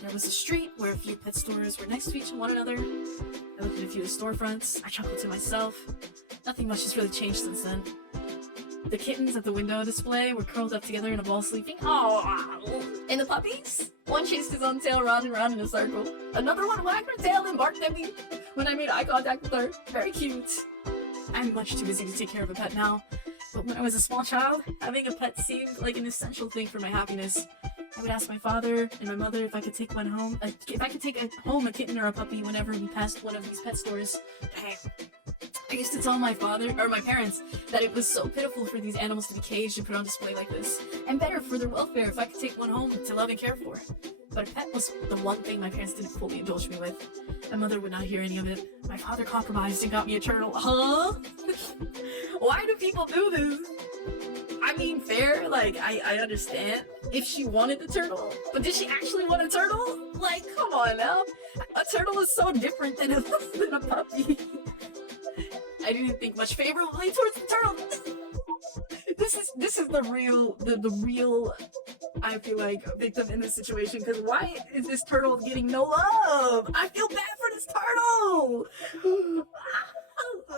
There was a street where a few pet stores were next to one another. I looked at a few of the storefronts. I chuckled to myself. Nothing much has really changed since then. The kittens at the window display were curled up together in a ball sleeping. Oh, and the puppies? One chased his own tail round and round in a circle. Another one wagged her tail and barked at me when I made eye contact with her. Very cute. I'm much too busy to take care of a pet now. But when I was a small child, having a pet seemed like an essential thing for my happiness. I would ask my father and my mother if I could take one home, if I could take home a kitten or a puppy whenever we passed one of these pet stores. I used to tell my parents that it was so pitiful for these animals to be caged and put on display like this, and better for their welfare if I could take one home to love and care for. But a pet was the one thing my parents didn't fully indulge me with. My mother would not hear any of it. My father compromised and got me a turtle. Huh? Why do people do this? I mean, fair, like, I understand if she wanted the turtle, but did she actually want a turtle? Like, come on now. A turtle is so different than a puppy. I didn't think much favorably towards the turtle. This is the real I feel like victim in this situation, because why is this turtle getting no love? I feel bad for this turtle.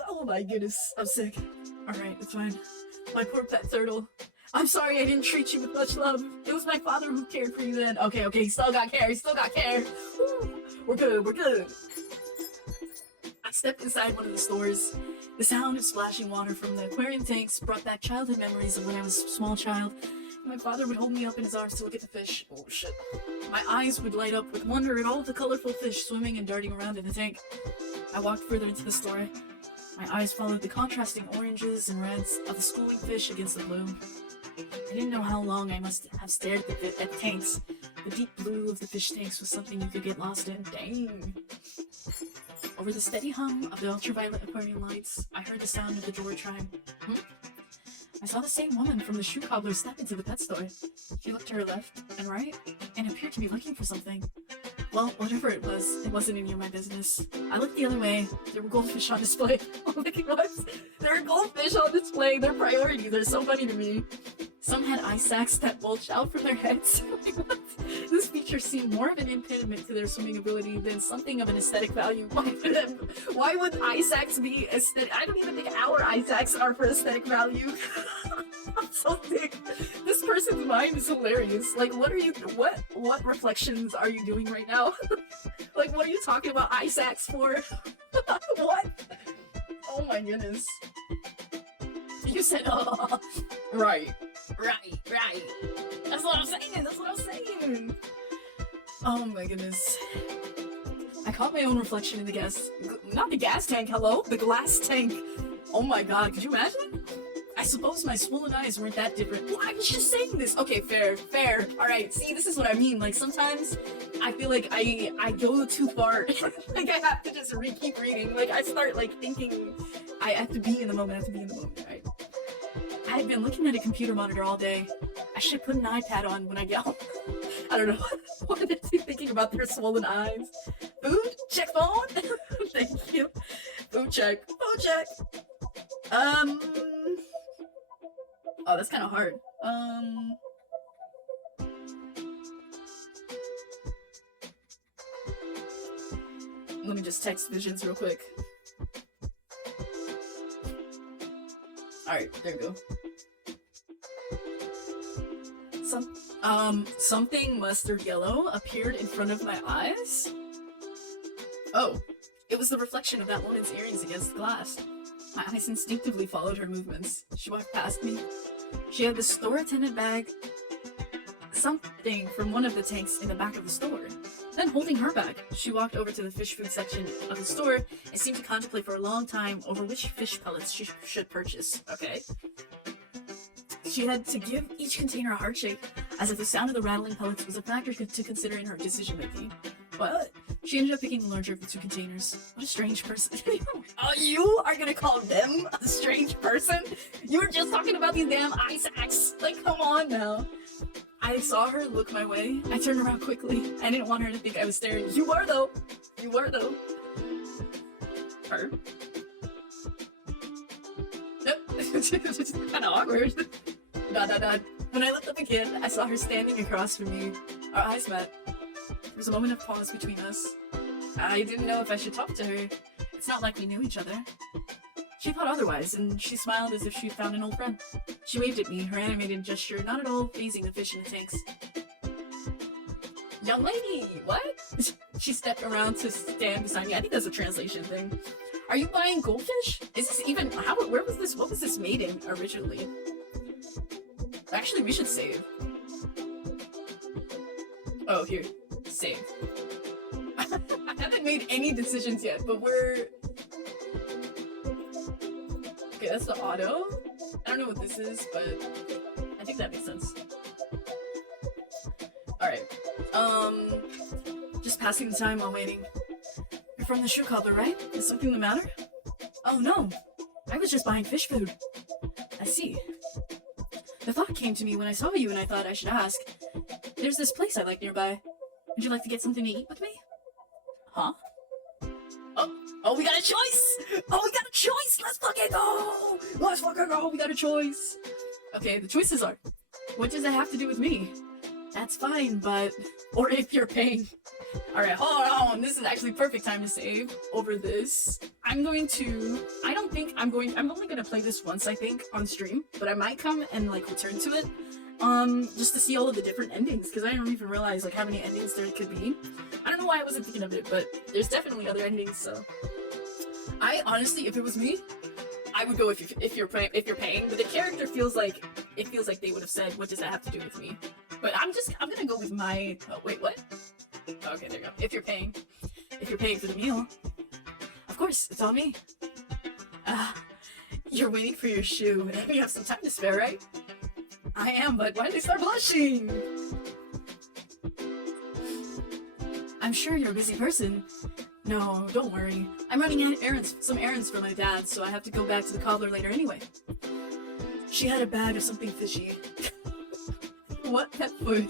Oh my goodness, I'm sick. Alright, it's fine. My poor pet turtle. I'm sorry I didn't treat you with much love. It was my father who cared for you then. Okay, he still got care, We're good. I stepped inside one of the stores. The sound of splashing water from the aquarium tanks brought back childhood memories of when I was a small child. My father would hold me up in his arms to look at the fish. Oh shit. My eyes would light up with wonder at all of the colorful fish swimming and darting around in the tank. I walked further into the store. My eyes followed the contrasting oranges and reds of the schooling fish against the blue. I didn't know how long I must have stared at the tanks. The deep blue of the fish tanks was something you could get lost in. Dang. Over the steady hum of the ultraviolet aquarium lights, I heard the sound of the drawer chime. I saw the same woman from the shoe cobbler step into the pet store. She looked to her left and right, and appeared to be looking for something. Well, whatever it wasn't any of my business. I looked the other way. There were goldfish on display. Oh my god, there are goldfish on display. They're priority. They're so funny to me. Some had eye sacs that bulged out from their heads. What? This feature seemed more of an impediment to their swimming ability than something of an aesthetic value. Why would eye sacs be aesthetic? I don't even think our eye sacs are for aesthetic value. I'm so sick. This person's mind is hilarious. Like, what reflections are you doing right now? Like, what are you talking about eye sacs for? What? Oh my goodness. You said, oh, right. That's what I'm saying. Oh my goodness. I caught my own reflection in the not the gas tank, hello? The glass tank. Oh my god, could you imagine? I I suppose my swollen eyes weren't that different. Well, I was just saying this. Okay, fair. Alright, see, this is what I mean. Like, sometimes I feel like I go too far. Like, I have to just keep reading. Like, I start, like, thinking I have to be in the moment, right? I had been looking at a computer monitor all day. I should put an iPad on when I get home. I don't know. What are they thinking about their swollen eyes? Food? Check phone? Thank you. Food check. Oh, that's kind of hard. Let me just text Visions real quick. Alright, there we go. Something mustard yellow appeared in front of my eyes? Oh, it was the reflection of that woman's earrings against the glass. My eyes instinctively followed her movements. She walked past me. She had the store attendant bag, something from one of the tanks in the back of the store. Then, holding her bag, she walked over to the fish food section of the store and seemed to contemplate for a long time over which fish pellets she should purchase. Okay. She had to give each container a heart shake, as if the sound of the rattling pellets was a factor to consider in her decision-making. But she ended up picking the larger of the two containers. What a strange person. Oh, you are gonna call them a strange person? You were just talking about these damn eye sacks. Like, come on now. I saw her look my way. I turned around quickly. I didn't want her to think I was staring. You were though. Her. Nope. It's kind of awkward. When I looked up again, I saw her standing across from me. Our eyes met. There was a moment of pause between us. I didn't know if I should talk to her. It's not like we knew each other. She thought otherwise, and she smiled as if she'd found an old friend. She waved at me, her animated gesture not at all phasing the fish in the tanks. Young lady, what? She stepped around to stand beside me. I think that's a translation thing. Are you buying goldfish? Is this even, where was this, what was this made in originally? Actually, we should save. Oh, here. Save. I haven't made any decisions yet, but we're... Okay, that's the auto. I don't know what this is, but I think that makes sense. Alright. Just passing the time while waiting. You're from the shoe cobbler, right? Is something the matter? Oh no! I was just buying fish food. I see. The thought came to me when I saw you and I thought I should ask. There's this place I like nearby. Would you like to get something to eat with me? Huh? Oh, we got a choice! Let's fucking go! We got a choice! Okay, the choices are, what does that have to do with me? That's fine, but... Or if you're paying. Alright, hold on. This is actually perfect time to save over this. I'm only gonna play this once, I think, on stream, but I might come and, like, return to it. Just to see all of the different endings, because I don't even realize, like, how many endings there could be. I don't know why I wasn't thinking of it, but there's definitely other endings, so... I honestly, if it was me, I would go if you're paying, but the character feels like they would have said, what does that have to do with me? But I'm gonna go with my, oh wait, what? Okay, there you go. If you're paying for the meal, of course, it's on me. You're waiting for your shoe, and you have some time to spare, right? I am, but why did I start blushing? I'm sure you're a busy person. No, don't worry. I'm running some errands for my dad, so I have to go back to the cobbler later anyway. She had a bag of something fishy. What that food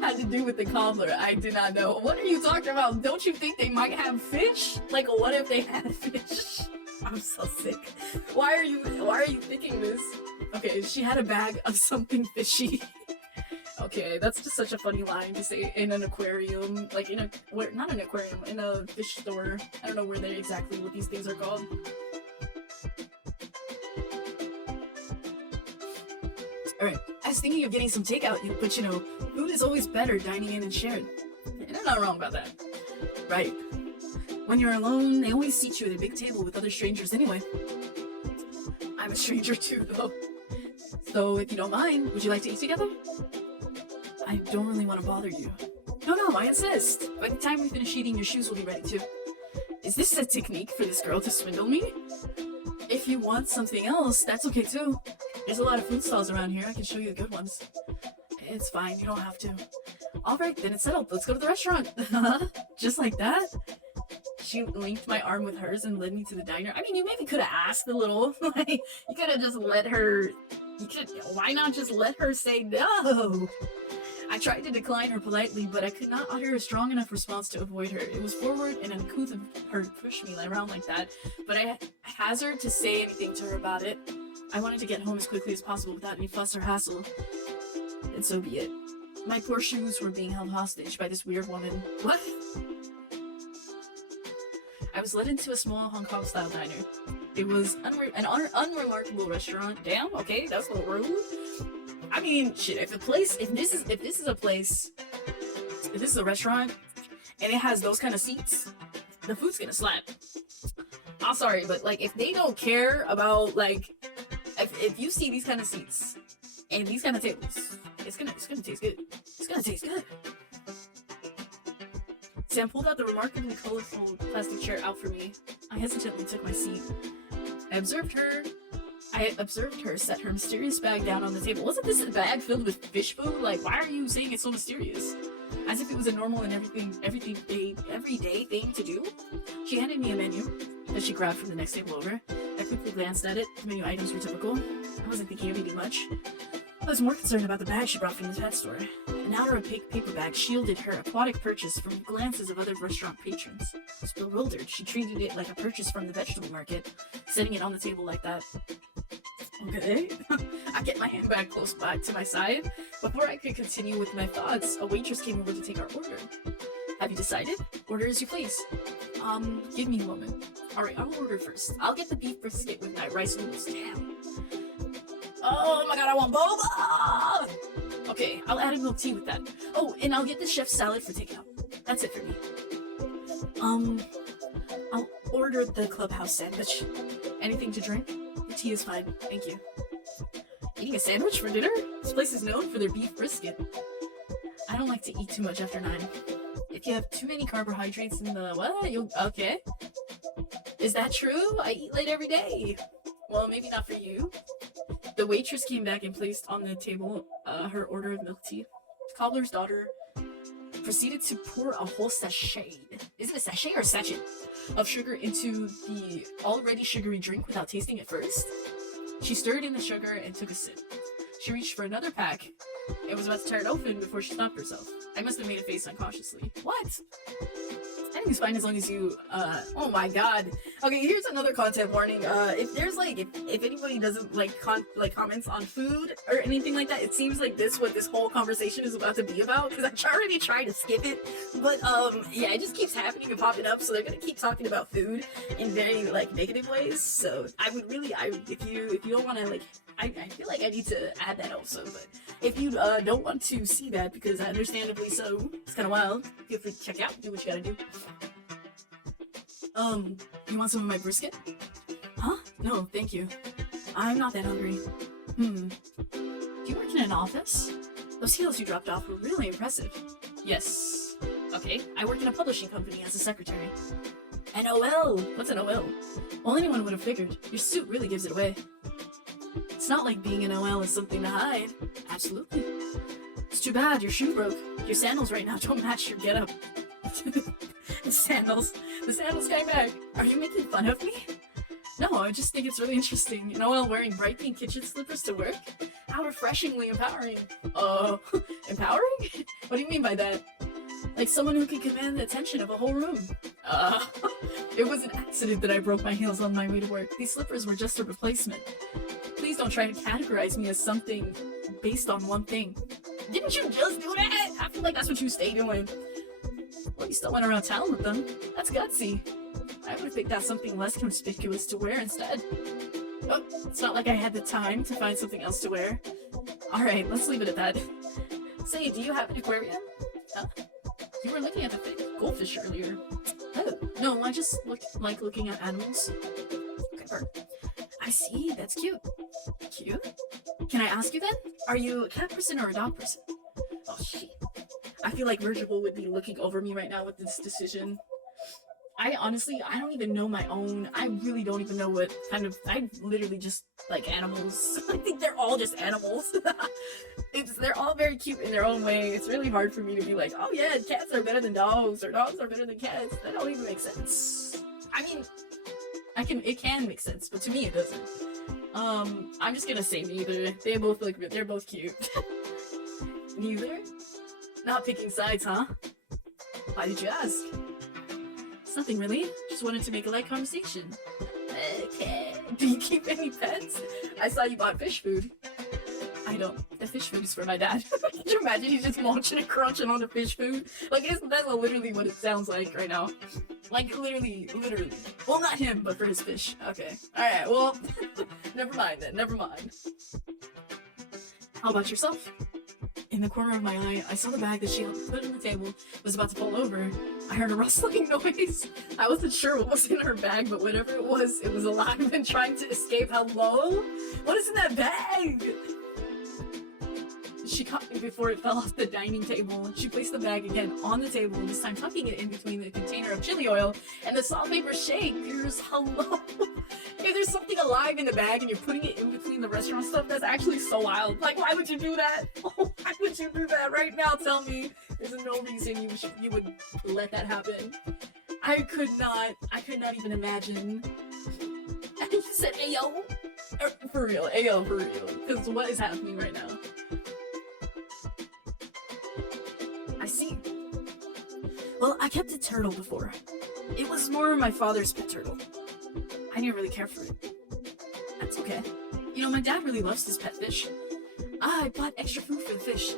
had to do with the cobbler, I did not know. What are you talking about? Don't you think they might have fish? Like, what if they had fish? I'm so sick. Why are you thinking this? Okay, she had a bag of something fishy. Okay, that's just such a funny line to say in an aquarium, like not an aquarium, in a fish store. I don't know what these things are called. Alright, I was thinking of getting some takeout, but you know, food is always better dining in and shared. And I'm not wrong about that. Right. When you're alone, they always seat you at a big table with other strangers anyway. I'm a stranger too, though. So, if you don't mind, would you like to eat together? I don't really want to bother you. No, I insist. By the time we finish eating, your shoes will be ready too. Is this a technique for this girl to swindle me? If you want something else, that's okay too. There's a lot of food stalls around here. I can show you the good ones. It's fine, you don't have to. Alright, then it's settled. Let's go to the restaurant. Just like that? She linked my arm with hers and led me to the diner. I mean, you maybe could have asked a little. Like, you could have just let her... Why not just let her say no? I tried to decline her politely, but I could not utter a strong enough response to avoid her. It was forward and uncouth of her to push me around like that, but I hazarded to say anything to her about it. I wanted to get home as quickly as possible without any fuss or hassle. And so be it. My poor shoes were being held hostage by this weird woman. What? I was led into a small Hong Kong style diner. It was an unremarkable restaurant. Damn, okay, that's a little rude. I mean, shit, if this is a restaurant and it has those kind of seats, the food's gonna slap. I'm sorry, but like if they don't care about like if you see these kind of seats and these kind of tables, it's gonna taste good. It's gonna taste good. Sam pulled out the remarkably colorful plastic chair out for me. I hesitantly took my seat. I observed her set her mysterious bag down on the table. Wasn't this a bag filled with fish food? Like, why are you saying it's so mysterious? As if it was a normal and everyday thing to do. She handed me a menu that she grabbed from the next table over. I quickly glanced at it. The menu items were typical. I wasn't thinking of eating much. I was more concerned about the bag she brought from the pet store. An outer opaque paper bag shielded her aquatic purchase from glances of other restaurant patrons. I was bewildered. She treated it like a purchase from the vegetable market, setting it on the table like that. Okay. I get my handbag close back to my side. Before I could continue with my thoughts, a waitress came over to take our order. Have you decided? Order as you please. Give me a moment. Alright, I'll order first. I'll get the beef brisket with my rice noodles. Damn. Oh my god, I want boba! Okay, I'll add a milk tea with that. Oh, and I'll get the chef's salad for takeout. That's it for me. I'll order the clubhouse sandwich. Anything to drink? The tea is fine, thank you. Eating a sandwich for dinner? This place is known for their beef brisket. I don't like to eat too much after 9. If you have too many carbohydrates in the... What? Okay. Is that true? I eat late every day. Well, maybe not for you. The waitress came back and placed on the table her order of milk tea. The cobbler's daughter proceeded to pour a whole sachet, is it a sachet or a sachet, of sugar into the already sugary drink without tasting it first. She stirred in the sugar and took a sip. She reached for another pack and was about to tear it open before she stopped herself. I must have made a face unconsciously. What? Anything's fine as long as you, oh my god. Okay, here's another content warning. If there's like, if anybody doesn't like comments on food or anything like that, it seems like what this whole conversation is about to be about, because I already tried to skip it, but yeah, it just keeps happening and popping up, so they're gonna keep talking about food in very like negative ways. So I would really, if you don't want to like, I feel like I need to add that also, but if you don't want to see that, because understandably so, it's kind of wild, feel free to check out, do what you gotta do. You want some of my brisket? Huh? No, thank you. I'm not that hungry. Do you work in an office? Those heels you dropped off were really impressive. Yes. Okay, I work in a publishing company as a secretary. An OL! What's an OL? Well, anyone would have figured. Your suit really gives it away. It's not like being an OL is something to hide. Absolutely. It's too bad, your shoe broke. Your sandals right now don't match your getup. The sandals came back. Are you making fun of me? No, I just think it's really interesting. An OL wearing bright pink kitchen slippers to work? How refreshingly empowering. Empowering? What do you mean by that? Like someone who can command the attention of a whole room. It was an accident that I broke my heels on my way to work. These slippers were just a replacement. Please don't try to categorize me as something based on one thing. Didn't you just do that? I feel like that's what you stay doing. Well, you still went around town with them. That's gutsy. I would have picked out something less conspicuous to wear instead. Oh, it's not like I had the time to find something else to wear. Alright, let's leave it at that. Say, do you have an aquarium? You were looking at the fake goldfish earlier. Oh, no, I just like looking at animals. Okay, perfect. I see, that's cute. Cute? Can I ask you then? Are you a cat person or a dog person? Oh, shit. I feel like Virgil would be looking over me right now with this decision. I honestly, I don't even know my own. I really don't even know what kind of. I literally just like animals. I think they're all just animals. They're all very cute in their own way. It's really hard for me to be like, oh yeah, cats are better than dogs, or dogs are better than cats. That don't even make sense. I mean, it can make sense, but to me it doesn't. I'm just gonna say neither. They both look, they're both cute. Neither? Not picking sides, huh? Why did you ask? It's nothing really. Just wanted to make a light conversation. Okay. Do you keep any pets? I saw you bought fish food. I don't. The fish food is for my dad. Can you imagine he's just munching and crunching on the fish food? Like, that's literally what it sounds like right now. Like, literally. Well, not him, but for his fish. Okay. Alright, well, never mind then. Never mind. How about yourself? In the corner of my eye, I saw the bag that she put on the table was about to fall over. I heard a rustling noise. I wasn't sure what was in her bag, but whatever it was alive and trying to escape. Hello? What is in that bag? She caught me before it fell off the dining table. She placed the bag again on the table, this time tucking it in between the container of chili oil and the salt paper shakers. Hello? If there's something alive in the bag and you're putting it in between the restaurant stuff, that's actually so wild. Like, why would you do that? Oh, why would you do that right now? Tell me. There's no reason you would let that happen. I could not even imagine. I think you said Ayo. For real, Ayo, for real. Because what is happening right now? I see. Well, I kept a turtle before. It was more my father's pet turtle. I didn't really care for it. That's okay. You know, my dad really loves his pet fish. I bought extra food for the fish.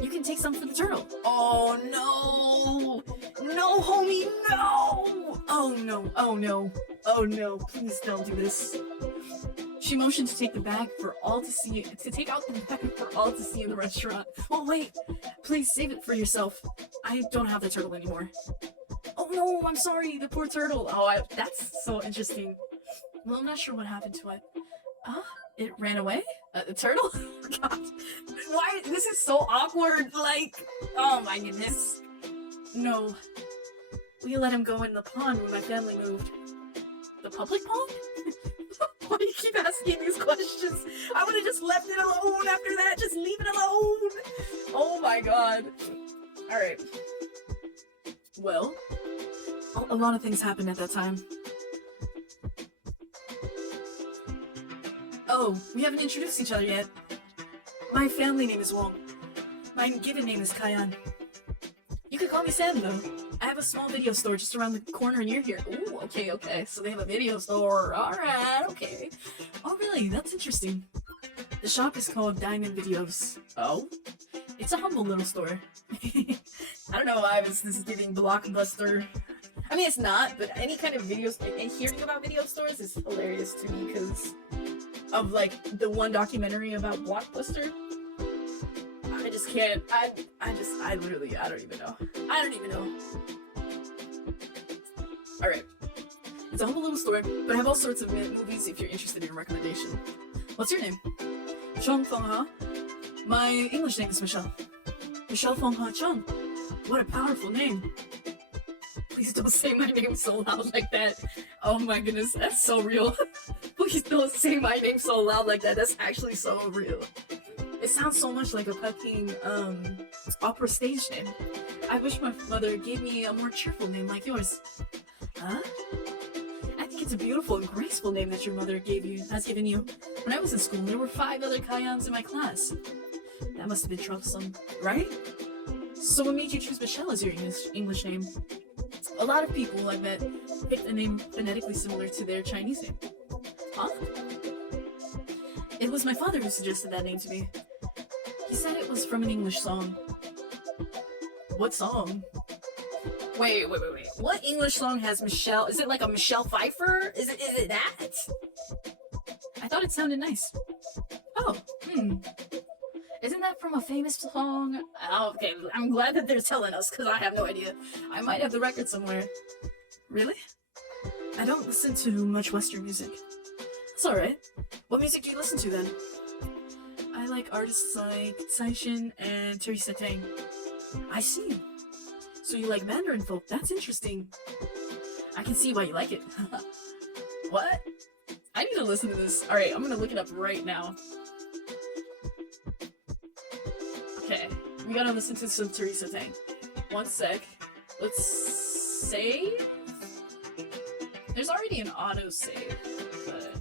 You can take some for the turtle. Oh no! No, homie, no! Oh no, oh no, oh no, please don't do this. She motioned to take the bag for all to see, to take out the bag for all to see in the restaurant. Oh wait, please save it for yourself. I don't have the turtle anymore. Oh no, I'm sorry, the poor turtle. Oh, that's so interesting. Well, I'm not sure what happened to it. It ran away? The turtle? God. Why? This is so awkward. Like, oh my goodness. No. We let him go in the pond when my family moved. The public pond? Why do you keep asking these questions? I would have just left it alone after that. Just leave it alone. Oh my god. Alright. Well, a lot of things happened at that time. Oh, we haven't introduced each other yet. My family name is Wong. My given name is Kayan. You could call me Sam, though. I have a small video store just around the corner near here. Ooh, okay. So they have a video store. Alright, okay. Oh, really? That's interesting. The shop is called Diamond Videos. Oh? It's a humble little store. I don't know why this is giving Blockbuster. I mean, it's not, but any kind of videos, and hearing about video stores is hilarious to me because of, like, the one documentary about Blockbuster. I just can't, I don't even know. I don't even know. Alright. It's a humble little store, but I have all sorts of movies if you're interested in a recommendation. What's your name? Chong Fong Ha. My English name is Michelle. Michelle Fong Ha Chung. What a powerful name. Please don't say my name so loud like that. Oh my goodness, that's so real. Please don't say my name so loud like that. That's actually so real. It sounds so much like a fucking opera stage name. I wish my mother gave me a more cheerful name like yours. Huh? I think it's a beautiful and graceful name that your mother has given you. When I was in school, there were 5 other Kayans in my class. That must have been troublesome, right? So what made you choose Michelle as your English name? A lot of people I met picked a name phonetically similar to their Chinese name. Huh? It was my father who suggested that name to me. He said it was from an English song. What song? Wait. What English song has Michelle? Is it like a Michelle Pfeiffer? Is it that? I thought it sounded nice. Oh, Isn't that from a famous song? Oh, okay, I'm glad that they're telling us, because I have no idea. I might have the record somewhere. Really? I don't listen to much Western music. That's alright. What music do you listen to then? I like artists like Tsai Chin and Teresa Tang. I see. So you like Mandarin folk, that's interesting. I can see why you like it. What? I need to listen to this. Alright, I'm gonna look it up right now. Okay, we gotta listen to some Teresa Tang. One sec. Let's save? There's already an auto save, but...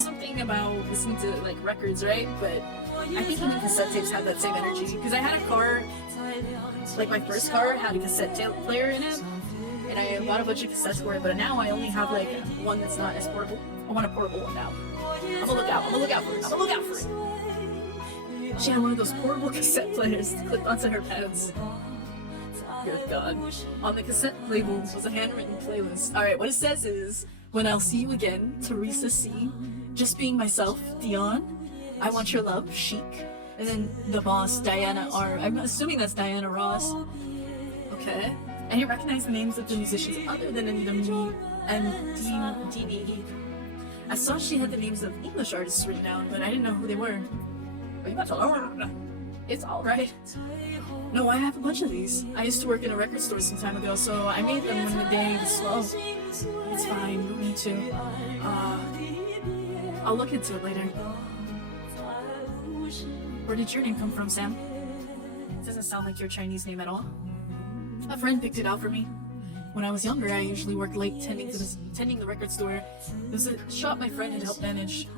Something about listening to like records, right? But I think even cassette tapes have that same energy. Because I had a car, like my first car had a cassette tape player in it, and I bought a bunch of cassettes for it, but now I only have like one that's not as portable. I want a portable one now. I'm gonna look out for it. She had one of those portable cassette players clipped onto her pants. Good God. On the cassette label was a handwritten playlist. Alright, what it says is, when I'll see you again, Teresa C. Just being myself, Dion. I want your love, Chic. And then the boss, Diana R. I'm assuming that's Diana Ross. Okay. I didn't recognize the names of the musicians other than Anita and DBE. I saw she had the names of English artists written down, but I didn't know who they were. Are you about to learn? It's alright. No, I have a bunch of these. I used to work in a record store some time ago, so I made them when the day was slow. It's fine, you don't need to. I'll look into it later. Where did your name come from, Sam? It doesn't sound like your Chinese name at all. A friend picked it out for me. When I was younger, I usually worked late tending the record store. It was a shop my friend had helped manage.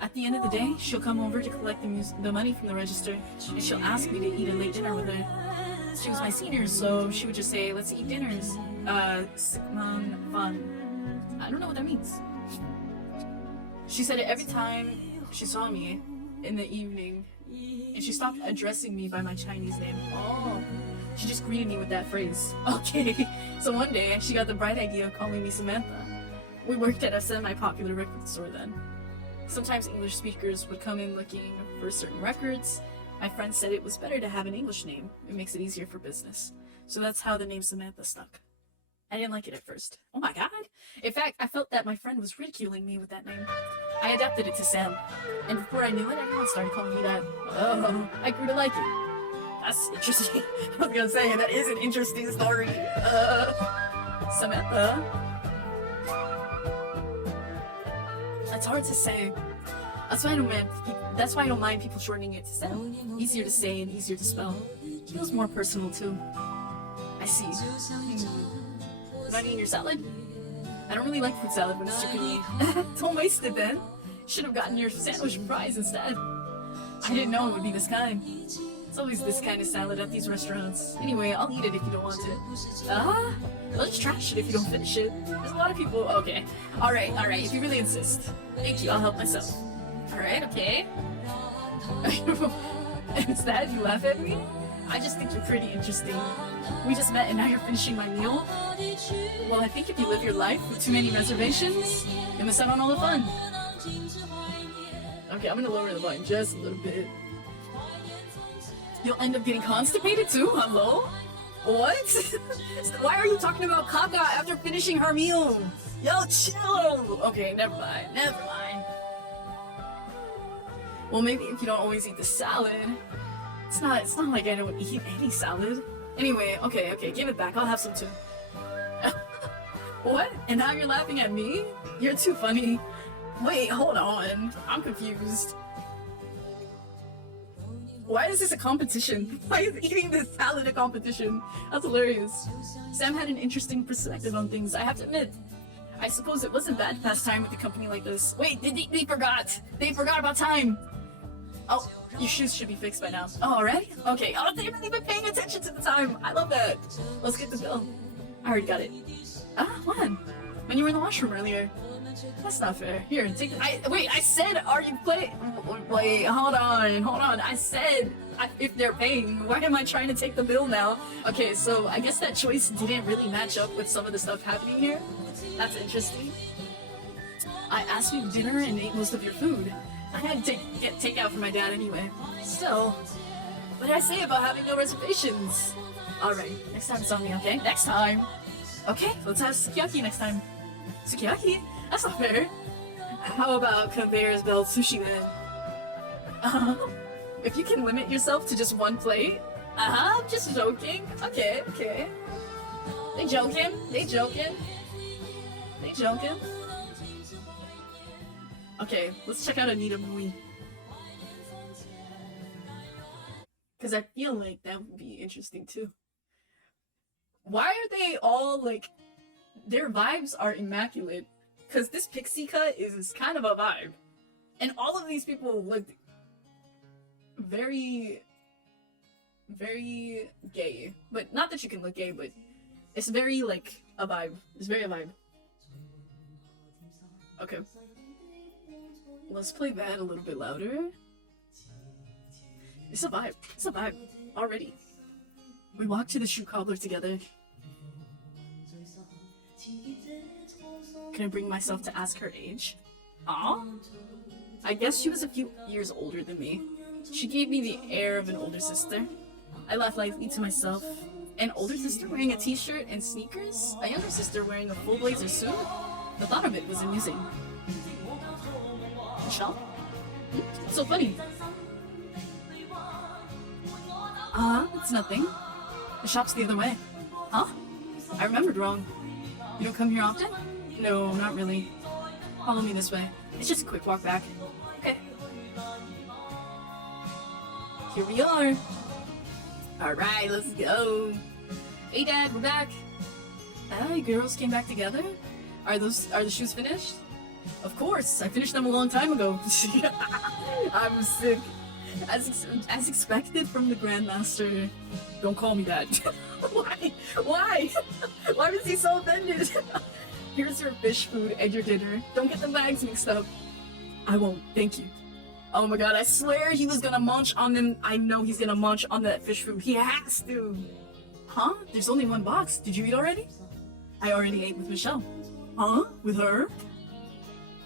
At the end of the day, she'll come over to collect the money from the register, and she'll ask me to eat a late dinner with her. She was my senior, so she would just say, let's eat dinners. Sikman fun. I don't know what that means. She said it every time she saw me in the evening, and she stopped addressing me by my Chinese name. Oh, she just greeted me with that phrase. Okay, so one day she got the bright idea of calling me Samantha. We worked at a semi-popular record store then. Sometimes English speakers would come in looking for certain records. My friend said it was better to have an English name. It makes it easier for business. So that's how the name Samantha stuck. I didn't like it at first. Oh my god! In fact, I felt that my friend was ridiculing me with that name. I adapted it to Sam, and before I knew it, everyone started calling me that. Oh, I grew to like it. That's interesting. I was gonna say, that is an interesting story. Samantha? It's hard to say. That's why I don't mind people shortening it to Sam. Easier to say and easier to spell. Feels more personal too. I see. Not eating your salad? I don't really like fruit salad when it's too creamy. Don't waste it then. Should have gotten your sandwich and fries instead. I didn't know it would be this kind. It's always this kind of salad at these restaurants. Anyway, I'll eat it if you don't want it. I'll just trash it if you don't finish it. There's a lot of people. Okay. Alright, if you really insist. Thank you, I'll help myself. Alright, okay. Is that you laugh at me? I just think you're pretty interesting. We just met and now you're finishing my meal? Well, I think if you live your life with too many reservations, you'll miss out on all the fun. Okay, I'm gonna lower the volume just a little bit. You'll end up getting constipated too? Hello? What? Why are you talking about caca after finishing her meal? Yo, chill! Okay, never mind. Well, maybe if you don't always eat the salad. It's not like I don't eat any salad. Anyway, okay, give it back. I'll have some too. What? And now you're laughing at me? You're too funny. Wait, hold on. I'm confused. Why is this a competition? Why is eating this salad a competition? That's hilarious. Sam had an interesting perspective on things, I have to admit. I suppose it wasn't bad to pass time with a company like this. Wait, they forgot! They forgot about time! Oh, your shoes should be fixed by now. Oh, already? Okay. Oh, they haven't even paying attention to the time. I love that. Let's get the bill. I already got it. When? When you were in the washroom earlier. That's not fair. Here, take wait, I said, are you playing? Wait, hold on. I said, if they're paying, why am I trying to take the bill now? Okay, so I guess that choice didn't really match up with some of the stuff happening here. That's interesting. I asked you to dinner and ate most of your food. I had to get takeout for my dad anyway. Still, what did I say about having no reservations? Alright, next time it's on me, okay? Next time! Okay, let's have sukiyaki next time. Sukiyaki? That's not fair. How about conveyor's belt sushi then? If you can limit yourself to just one plate, I'm just joking. Okay, okay. They joking. They joking. They joking. Okay, let's check out Anita Mui. Because I feel like that would be interesting too. Why are they all like, their vibes are immaculate? Because this pixie cut is kind of a vibe. And all of these people look very, very gay. But not that you can look gay, but it's very like a vibe. It's very a vibe. Okay. Let's play that a little bit louder. It's a vibe. It's a vibe already. We walked to the shoe cobbler together. Can I bring myself to ask her age? Aw. I guess she was a few years older than me. She gave me the air of an older sister. I laughed lightly to myself. An older sister wearing a t-shirt and sneakers? A younger sister wearing a full blazer suit? The thought of it was amusing. Michelle? What's so funny? It's nothing. The shop's the other way. Huh? I remembered wrong. You don't come here often? No, not really. Follow me this way. It's just a quick walk back. Okay. Here we are. Alright, let's go. Hey Dad, we're back. Hi, girls came back together? Are the shoes finished? Of course, I finished them a long time ago. I'm sick. As expected from the Grandmaster. Don't call me that. Why? Why? Why was he so offended? Here's your fish food and your dinner. Don't get the bags mixed up. I won't, thank you. Oh my god, I swear he was gonna munch on them. I know he's gonna munch on that fish food. He has to. Huh? There's only one box. Did you eat already? I already ate with Michelle. Huh? With her?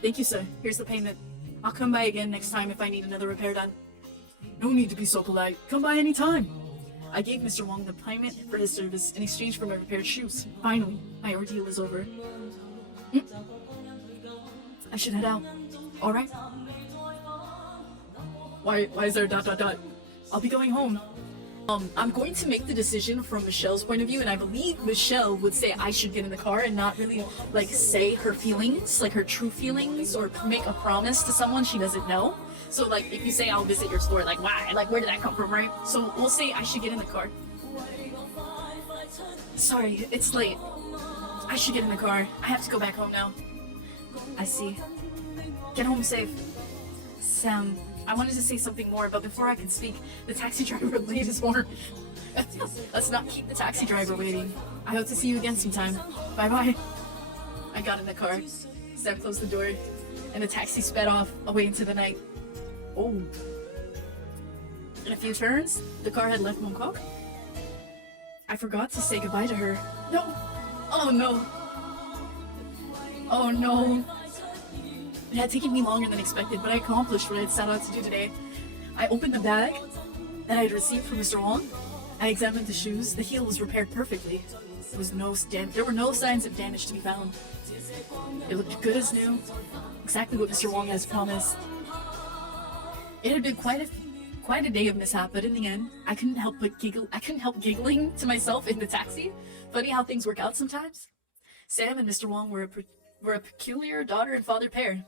Thank you, sir. Here's the payment. I'll come by again next time if I need another repair done. No need to be so polite. Come by any time. I gave Mr. Wong the payment for his service in exchange for my repaired shoes. Finally, my ordeal is over. I should head out. Alright? Why is there ... I'll be going home. I'm going to make the decision from Michelle's point of view, and I believe Michelle would say I should get in the car and not really, like, say her feelings, like her true feelings, or make a promise to someone she doesn't know. So, like, if you say I'll visit your store, like, why? Like, where did that come from, right? So, we'll say I should get in the car. Sorry, it's late. I should get in the car. I have to go back home now. I see. Get home safe. Sam, I wanted to say something more, but before I could speak, the taxi driver laid his horn. Let's not keep the taxi driver waiting. I hope to see you again sometime. Bye-bye. I got in the car. Sam closed the door, and the taxi sped off away into the night. Oh. In a few turns, the car had left Mongkok. I forgot to say goodbye to her. No! Oh no! Oh no! It had taken me longer than expected, but I accomplished what I had set out to do today. I opened the bag that I had received from Mr. Wong. I examined the shoes. The heel was repaired perfectly. There were no signs of damage to be found. It looked good as new. Exactly what Mr. Wong has promised. It had been quite a day of mishap, but in the end, I couldn't help giggling to myself in the taxi. Funny how things work out sometimes. Sam and Mr. Wong were a peculiar daughter and father pair.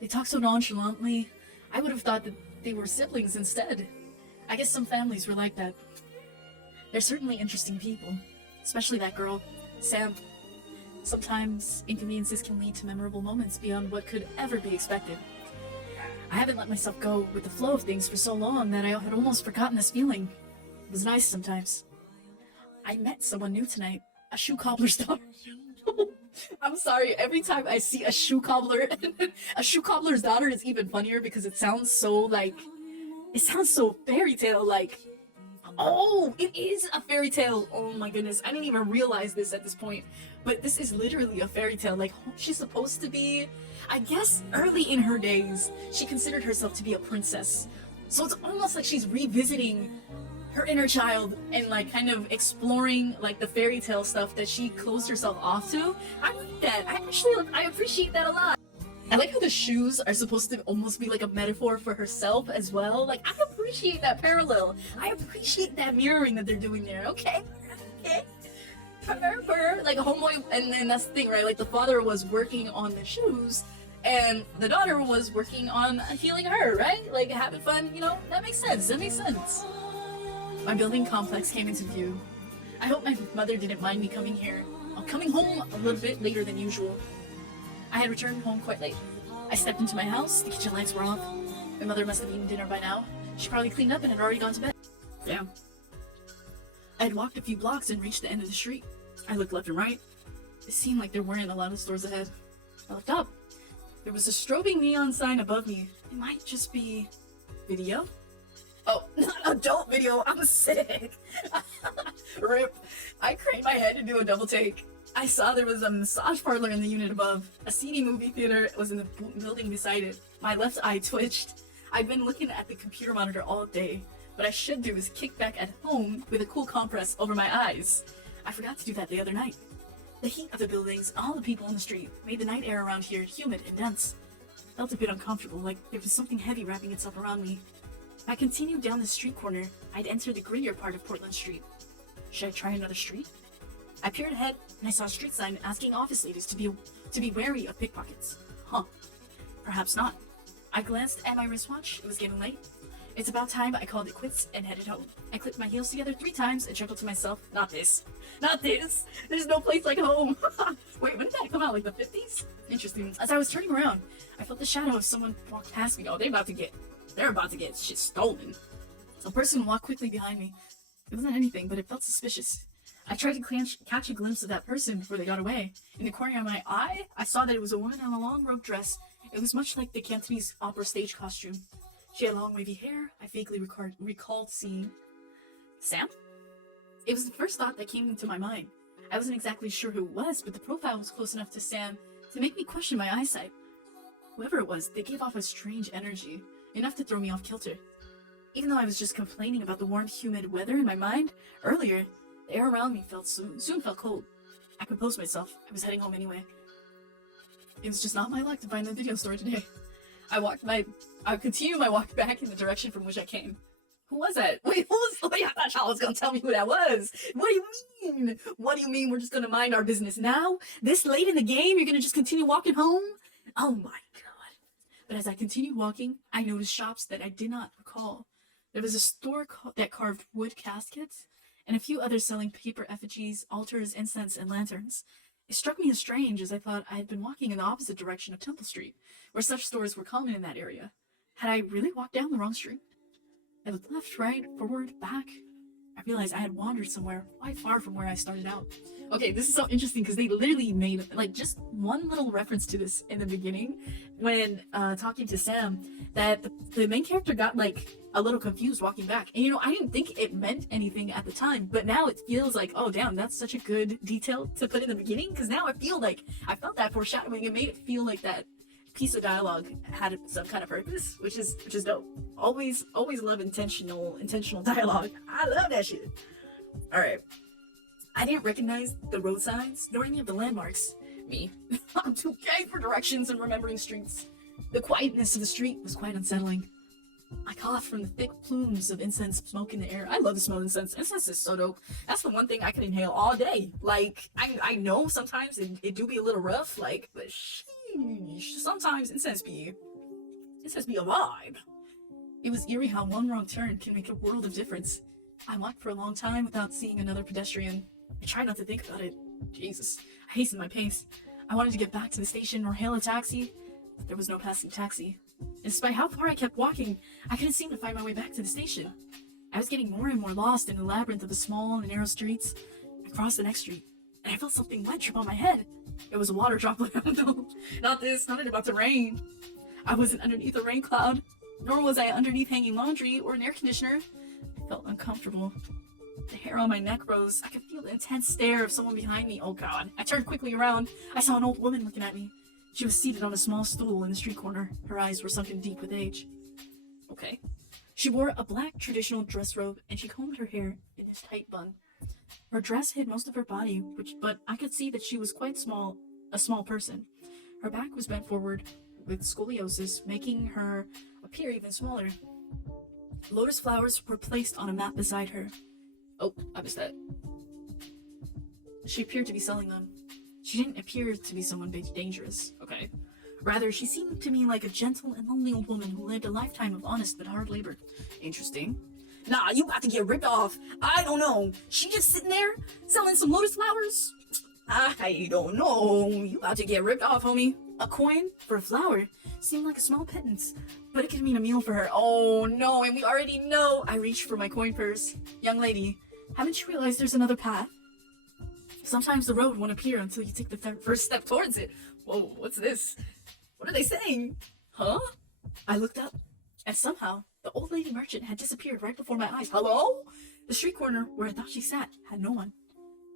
They talked so nonchalantly. I would have thought that they were siblings instead. I guess some families were like that. They're certainly interesting people, especially that girl, Sam. Sometimes inconveniences can lead to memorable moments beyond what could ever be expected. I haven't let myself go with the flow of things for so long that I had almost forgotten this feeling. It was nice sometimes. I met someone new tonight, a shoe cobbler's daughter. I'm sorry, every time I see a shoe cobbler, a shoe cobbler's daughter is even funnier because it sounds so fairy tale like. Oh, it is a fairy tale. Oh my goodness, I didn't even realize this at this point. But this is literally a fairy tale. Like, she's supposed to be, I guess early in her days, she considered herself to be a princess. So it's almost like she's revisiting her inner child and like kind of exploring like the fairy tale stuff that she closed herself off to. I like that. I appreciate that a lot. I like how the shoes are supposed to almost be like a metaphor for herself as well. Like, I appreciate that parallel. I appreciate that mirroring that they're doing there. Okay. Okay. Like a homeboy, and then that's the thing, right? Like the father was working on the shoes, and the daughter was working on healing her, right? Like having fun, you know? That makes sense. That makes sense. My building complex came into view. I hope my mother didn't mind me coming here. I'm coming home a little bit later than usual. I had returned home quite late. I stepped into my house, the kitchen lights were off. My mother must have eaten dinner by now. She probably cleaned up and had already gone to bed. Damn. I had walked a few blocks and reached the end of the street. I looked left and right. It seemed like there weren't a lot of stores ahead. I looked up. There was a strobing neon sign above me. It might just be video? Oh, not adult video. I'm sick. Rip. I craned my head to do a double take. I saw there was a massage parlor in the unit above. A seedy movie theater was in the building beside it. My left eye twitched. I'd been looking at the computer monitor all day. What I should do is kick back at home with a cool compress over my eyes. I forgot to do that the other night. The heat of the buildings, all the people on the street, made the night air around here humid and dense. I felt a bit uncomfortable, like there was something heavy wrapping itself around me. If I continued down the street corner, I'd enter the grittier part of Portland Street. Should I try another street? I peered ahead, and I saw a street sign asking office ladies to be wary of pickpockets. Huh. Perhaps not. I glanced at my wristwatch. It was getting late. It's about time I called it quits and headed home. I clicked my heels together 3 times and chuckled to myself, not this. Not this! There's no place like home! Wait, when did that come out? Like the 50s? Interesting. As I was turning around, I felt the shadow of someone walk past me. Oh, they're about to get shit stolen. A person walked quickly behind me. It wasn't anything, but it felt suspicious. I tried to catch a glimpse of that person before they got away. In the corner of my eye, I saw that it was a woman in a long robe dress. It was much like the Cantonese opera stage costume. She had long wavy hair. I vaguely recalled seeing Sam? It was the first thought that came into my mind. I wasn't exactly sure who it was, but the profile was close enough to Sam to make me question my eyesight. Whoever it was, they gave off a strange energy, enough to throw me off kilter. Even though I was just complaining about the warm, humid weather in my mind earlier, the air around me soon felt cold. I composed myself. I was heading home anyway. It was just not my luck to find the video store today. I continued my walk back in the direction from which I came. Who was that? Wait, I thought y'all was gonna tell me who that was. What do you mean? What do you mean we're just gonna mind our business now? This late in the game, you're gonna just continue walking home? Oh my god. But as I continued walking, I noticed shops that I did not recall. There was a store that carved wood caskets, and a few others selling paper effigies, altars, incense, and lanterns. It struck me as strange, as I thought I had been walking in the opposite direction of Temple Street, where such stores were common in that area. Had I really walked down the wrong street? I looked left, right, forward, back. I realized I had wandered somewhere quite far from where I started out. Okay, this is so interesting because they literally made like just one little reference to this in the beginning when talking to Sam, that the main character got like a little confused walking back. And you know, I didn't think it meant anything at the time, but now it feels like, oh damn, that's such a good detail to put in the beginning, because now I feel like I felt that foreshadowing. It made it feel like that piece of dialogue had some kind of purpose, which is dope. Always love intentional dialogue. I love that shit. All right, I didn't recognize the road signs nor any of the landmarks. Me, I'm too gay for directions and remembering streets. The quietness of the street was quite unsettling. I coughed from the thick plumes of incense smoke in the air. I love to smell incense. Incense is so dope. That's the one thing I could inhale all day. Like, I know sometimes it do be a little rough, like, but sheesh, sometimes incense be a vibe. It was eerie how one wrong turn can make a world of difference. I walked for a long time without seeing another pedestrian. I tried not to think about it. Jesus, I hastened my pace. I wanted to get back to the station or hail a taxi, but there was no passing taxi. And despite how far I kept walking, I couldn't seem to find my way back to the station. I was getting more and more lost in the labyrinth of the small and narrow streets. I crossed the next street, and I felt something wet drip on my head. It was a water droplet. No, not this, not it about to rain. I wasn't underneath a rain cloud, nor was I underneath hanging laundry or an air conditioner. I felt uncomfortable. The hair on my neck rose. I could feel the intense stare of someone behind me. Oh god. I turned quickly around. I saw an old woman looking at me. She was seated on a small stool in the street corner. Her eyes were sunken deep with age. Okay. She wore a black traditional dress robe, and she combed her hair in this tight bun. Her dress hid most of her body, but I could see that she was quite a small person. Her back was bent forward, with scoliosis, making her appear even smaller. Lotus flowers were placed on a mat beside her. Oh, I missed that. She appeared to be selling them. She didn't appear to be someone dangerous, okay? Rather, she seemed to me like a gentle and lonely old woman who lived a lifetime of honest but hard labor. Interesting. Nah, you about to get ripped off. I don't know. She just sitting there selling some lotus flowers? I don't know. You about to get ripped off, homie. A coin for a flower seemed like a small pittance, but it could mean a meal for her. Oh no, and we already know. I reached for my coin purse. Young lady, haven't you realized there's another path? Sometimes the road won't appear until you take the first step towards it. Whoa, what's this? What are they saying? Huh? I looked up, and somehow the old lady merchant had disappeared right before my eyes. Hello? The street corner where I thought she sat had no one.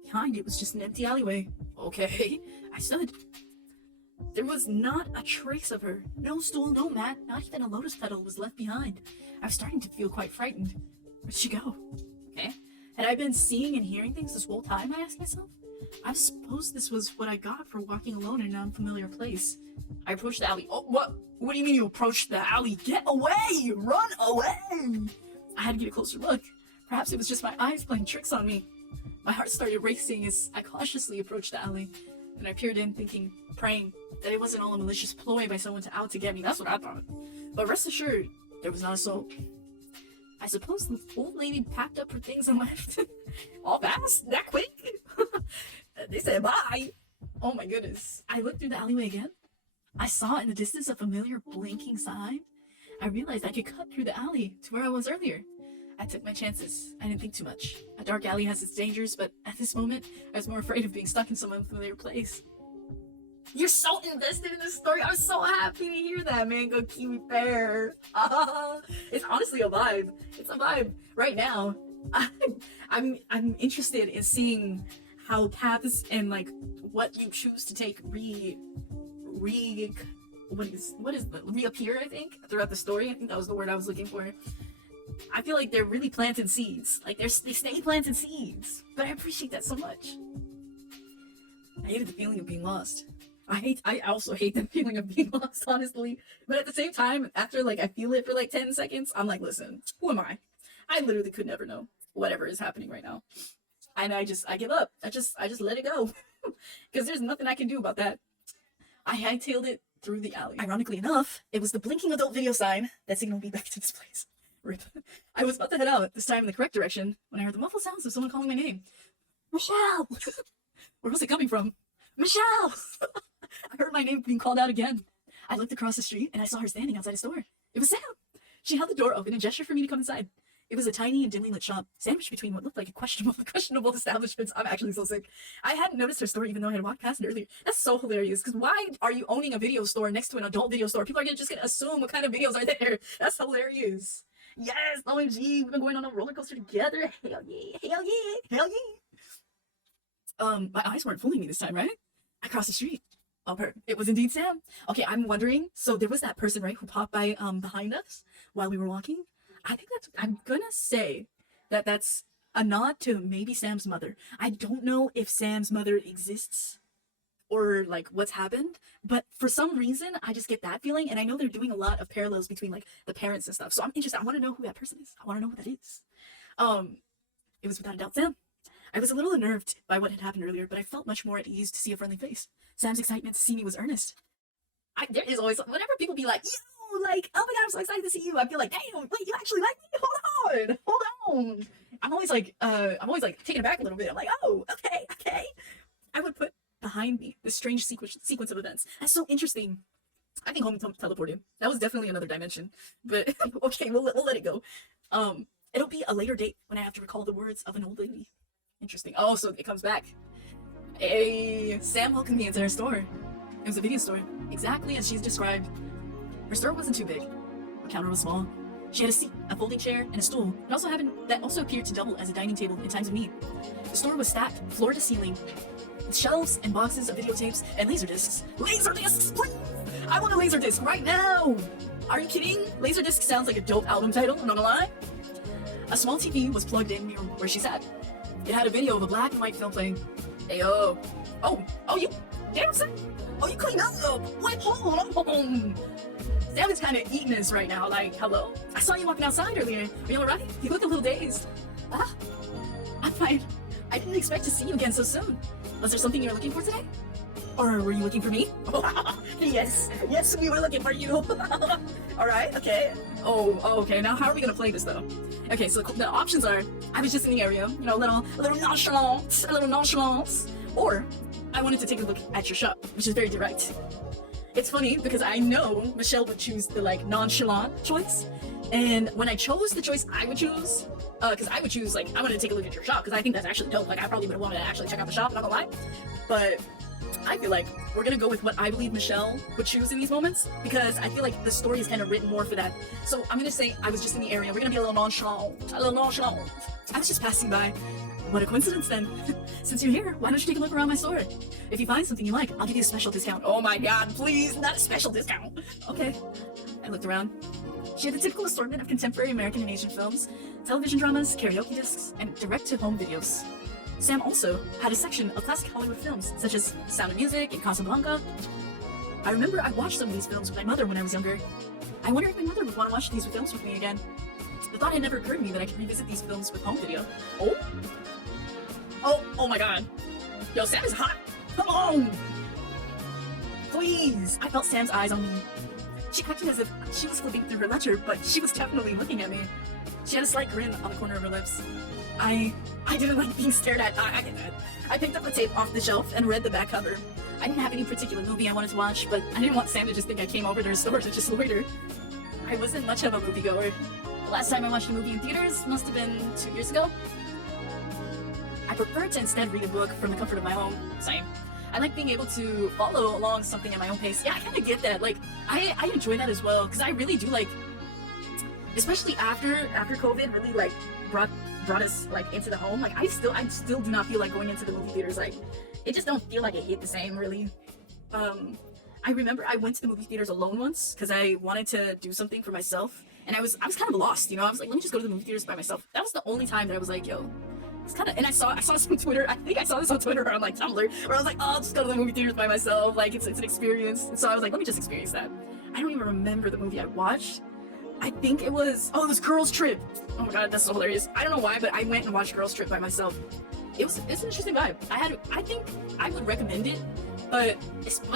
Behind it was just an empty alleyway. Okay, I stood. There was not a trace of her. No stool, no mat, not even a lotus petal was left behind. I was starting to feel quite frightened. Where'd she go? Okay. Had I been seeing and hearing things this whole time, I asked myself? I suppose this was what I got for walking alone in an unfamiliar place. I approached the alley. Oh, what? What do you mean you approached the alley? Get away! Run away! I had to get a closer look. Perhaps it was just my eyes playing tricks on me. My heart started racing as I cautiously approached the alley, and I peered in thinking, praying, that it wasn't all a malicious ploy by someone out to get me. That's what I thought. But rest assured, there was not a soul. I suppose the old lady packed up her things and left. All fast? That quick? They said bye. Oh my goodness. I looked through the alleyway again. I saw in the distance a familiar blinking sign. I realized I could cut through the alley to where I was earlier. I took my chances. I didn't think too much. A dark alley has its dangers, but at this moment, I was more afraid of being stuck in some unfamiliar place. You're so invested in this story. I'm so happy to hear that, man. Go Kiwi Fair. It's honestly a vibe. It's a vibe right now. I'm interested in seeing how paths and like what you choose to take reappear, I think, throughout the story. I think that was the word I was looking for. I feel like they're really planting seeds. Like they stay planting seeds. But I appreciate that so much. I hated the feeling of being lost. I also hate the feeling of being lost, honestly. But at the same time, after like I feel it for like 10 seconds, I'm like, listen, who am I? I literally could never know whatever is happening right now. And I give up. I just let it go. Because there's nothing I can do about that. I hightailed it through the alley. Ironically enough, it was the blinking adult video sign that signaled me back to this place. Rip. I was about to head out, this time in the correct direction, when I heard the muffled sounds of someone calling my name. Michelle! Where was it coming from? Michelle! I heard my name being called out again. I looked across the street and I saw her standing outside a store. It was Sam. She held the door open and gestured for me to come inside. It was a tiny and dimly lit shop, sandwiched between what looked like questionable establishments. I'm actually so sick. I hadn't noticed her store even though I had walked past it earlier. That's so hilarious, because why are you owning a video store next to an adult video store? People are just gonna assume what kind of videos are there. That's hilarious. Yes, OMG, we've been going on a roller coaster together. Hell yeah, hell yeah, hell yeah. My eyes weren't fooling me this time, right? I crossed the street. Oh, it was indeed Sam. Okay, I'm wondering, so there was that person, right, who popped by behind us while we were walking. I think I'm gonna say that that's a nod to maybe Sam's mother. I don't know if Sam's mother exists or like what's happened, but for some reason I just get that feeling, and I know they're doing a lot of parallels between like the parents and stuff. So I'm interested. I want to know who that person is. I want to know who that is. It was without a doubt Sam. I was a little unnerved by what had happened earlier, but I felt much more at ease to see a friendly face. Sam's excitement to see me was earnest. There is always, whenever people be like, yo, like, oh my god, I'm so excited to see you, I feel like, damn, wait, you actually like me? Hold on. I'm always like taken aback a little bit. I'm like, oh, okay. I would put behind me this strange sequence of events. That's so interesting. I think home teleported. That was definitely another dimension, but okay, we'll let it go. It'll be a later date when I have to recall the words of an old lady. Interesting. Oh, so it comes back. Sam welcomed me into her store. It was a video store, exactly as she's described. Her store wasn't too big. Her counter was small. She had a seat, a folding chair, and a stool that also appeared to double as a dining table in times of need. The store was stacked floor to ceiling with shelves and boxes of videotapes and laserdiscs. Laserdiscs, please! I want a laserdisc right now! Are you kidding? Laserdisc sounds like a dope album title, I'm not gonna lie. A small TV was plugged in near where she sat. It had a video of a black and white film playing. Hey, you, damn son. Oh, you clean up. Wait, hold on. Sam is kind of eating this right now. Like, hello? I saw you walking outside earlier. Are you alright? You look a little dazed. Ah, I'm fine. I didn't expect to see you again so soon. Was there something you were looking for today? Or were you looking for me? Yes, we were looking for you. Alright, okay. Oh, okay. Now how are we gonna play this though? Okay, so the options are, I was just in the area, you know, a little nonchalance. Or, I wanted to take a look at your shop, which is very direct. It's funny because I know Michelle would choose the like nonchalant choice. And when I chose the choice I would choose, because I would choose like, I wanted to take a look at your shop because I think that's actually dope. Like I probably would have wanted to actually check out the shop, not gonna lie. But I feel like we're gonna go with what I believe Michelle would choose in these moments because I feel like the story is kind of written more for that. So I'm gonna say I was just in the area. We're gonna be a little nonchalant. I was just passing by. What a coincidence then. Since you're here, why don't you take a look around my store? If you find something you like, I'll give you a special discount. Oh my god, please, not a special discount. Okay. I looked around. She had a typical assortment of contemporary American and Asian films, television dramas, karaoke discs, and direct-to-home videos. Sam also had a section of classic Hollywood films, such as Sound of Music and Casablanca. I remember I watched some of these films with my mother when I was younger. I wonder if my mother would want to watch these films with me again. The thought had never occurred to me that I could revisit these films with home video. Oh my god. Yo, Sam is hot. Come on! Please! I felt Sam's eyes on me. She acted as if she was flipping through her ledger, but she was definitely looking at me. She had a slight grin on the corner of her lips. I didn't like being stared at. I get that. I picked up a tape off the shelf and read the back cover. I didn't have any particular movie I wanted to watch, but I didn't want Sam to just think I came over to her store to just loiter. I wasn't much of a moviegoer. The last time I watched a movie in theaters must have been 2 years ago. I prefer to instead read a book from the comfort of my home. Same. I like being able to follow along something at my own pace. Yeah, I kind of get that. Like, I enjoy that as well, because I really do like, especially after COVID really like brought us like into the home. Like, I still do not feel like going into the movie theaters. Like, it just don't feel like it hit the same really. I remember I went to the movie theaters alone once because I wanted to do something for myself, and I was kind of lost, you know. I was like, let me just go to the movie theaters by myself. That was the only time that I was like, yo. It's kind of, and I saw this on Twitter. I think I saw this on Twitter or on like Tumblr, where I was like, oh, I'll just go to the movie theaters by myself. Like, it's an experience. And so I was like, let me just experience that. I don't even remember the movie I watched. I think it was Girls Trip. Oh my god, that's so hilarious. I don't know why, but I went and watched Girls Trip by myself. It's an interesting vibe. I think I would recommend it, but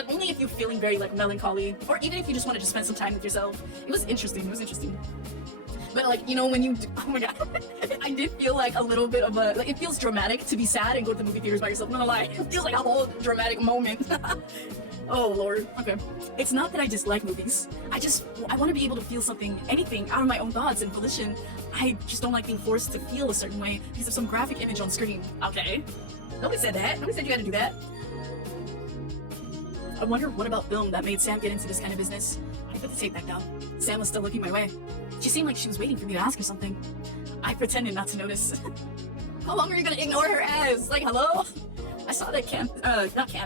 only if you're feeling very like melancholy, or even if you just wanted to spend some time with yourself. It was interesting. But like, you know, when you, oh my god, I did feel like a little bit of a, like, it feels dramatic to be sad and go to the movie theaters by yourself. I'm not gonna lie, it feels like a whole dramatic moment. Oh lord, okay. It's not that I dislike movies. I want to be able to feel something, anything, out of my own thoughts and volition. I just don't like being forced to feel a certain way because of some graphic image on screen. Okay. Nobody said that. Nobody said you gotta do that. I wonder what about film that made Sam get into this kind of business. I put the tape back down. Sam was still looking my way. She seemed like she was waiting for me to ask her something. I pretended not to notice. How long are you gonna ignore her ass? Like, hello? I saw that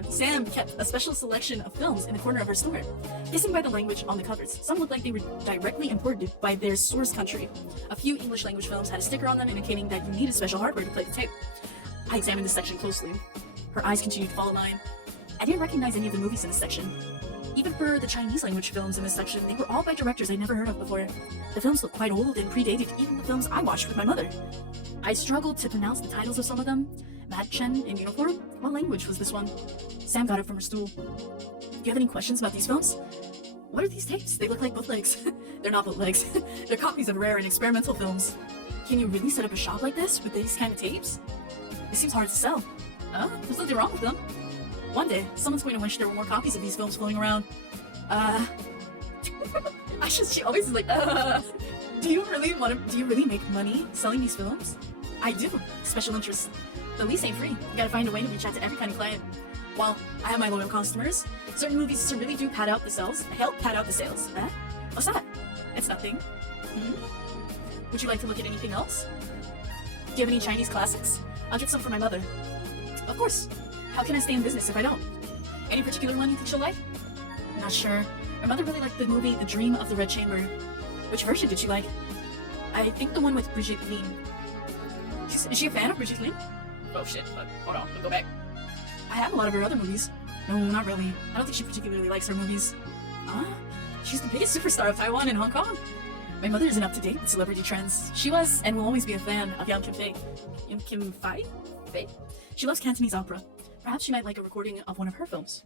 Sam kept a special selection of films in the corner of her store. Guessing by the language on the covers, some looked like they were directly imported by their source country. A few English language films had a sticker on them indicating that you needed special hardware to play the tape. I examined this section closely. Her eyes continued to follow mine. I didn't recognize any of the movies in this section. Even for the Chinese language films in this section, they were all by directors I'd never heard of before. The films looked quite old and predated even the films I watched with my mother. I struggled to pronounce the titles of some of them. Mad Chen in uniform? What language was this one? Sam got up from her stool. Do you have any questions about these films? What are these tapes? They look like bootlegs. They're not bootlegs. They're copies of rare and experimental films. Can you really set up a shop like this with these kind of tapes? It seems hard to sell. There's nothing wrong with them. One day, someone's going to wish there were more copies of these films floating around. She always is like, do you really make money selling these films? I do. Special interest. The lease ain't free. You gotta find a way to reach out to every kind of client. While I have my loyal customers, certain movies really do help pad out the sales. What's that? It's nothing. Would you like to look at anything else? Do you have any Chinese classics? I'll get some for my mother. Of course. How can I stay in business if I don't? Any particular one you think she'll like? Not sure. My mother really liked the movie The Dream of the Red Chamber. Which version did she like? I think the one with Brigitte Lin. Is she a fan of Brigitte Lin? Oh shit, hold on, we'll go back. I have a lot of her other movies. No, not really. I don't think she particularly likes her movies. Huh? She's the biggest superstar of Taiwan and Hong Kong. My mother isn't up to date with celebrity trends. She was and will always be a fan of Yang Kim-fae. Yang Kim-fae? Fae? She loves Cantonese opera. Perhaps she might like a recording of one of her films.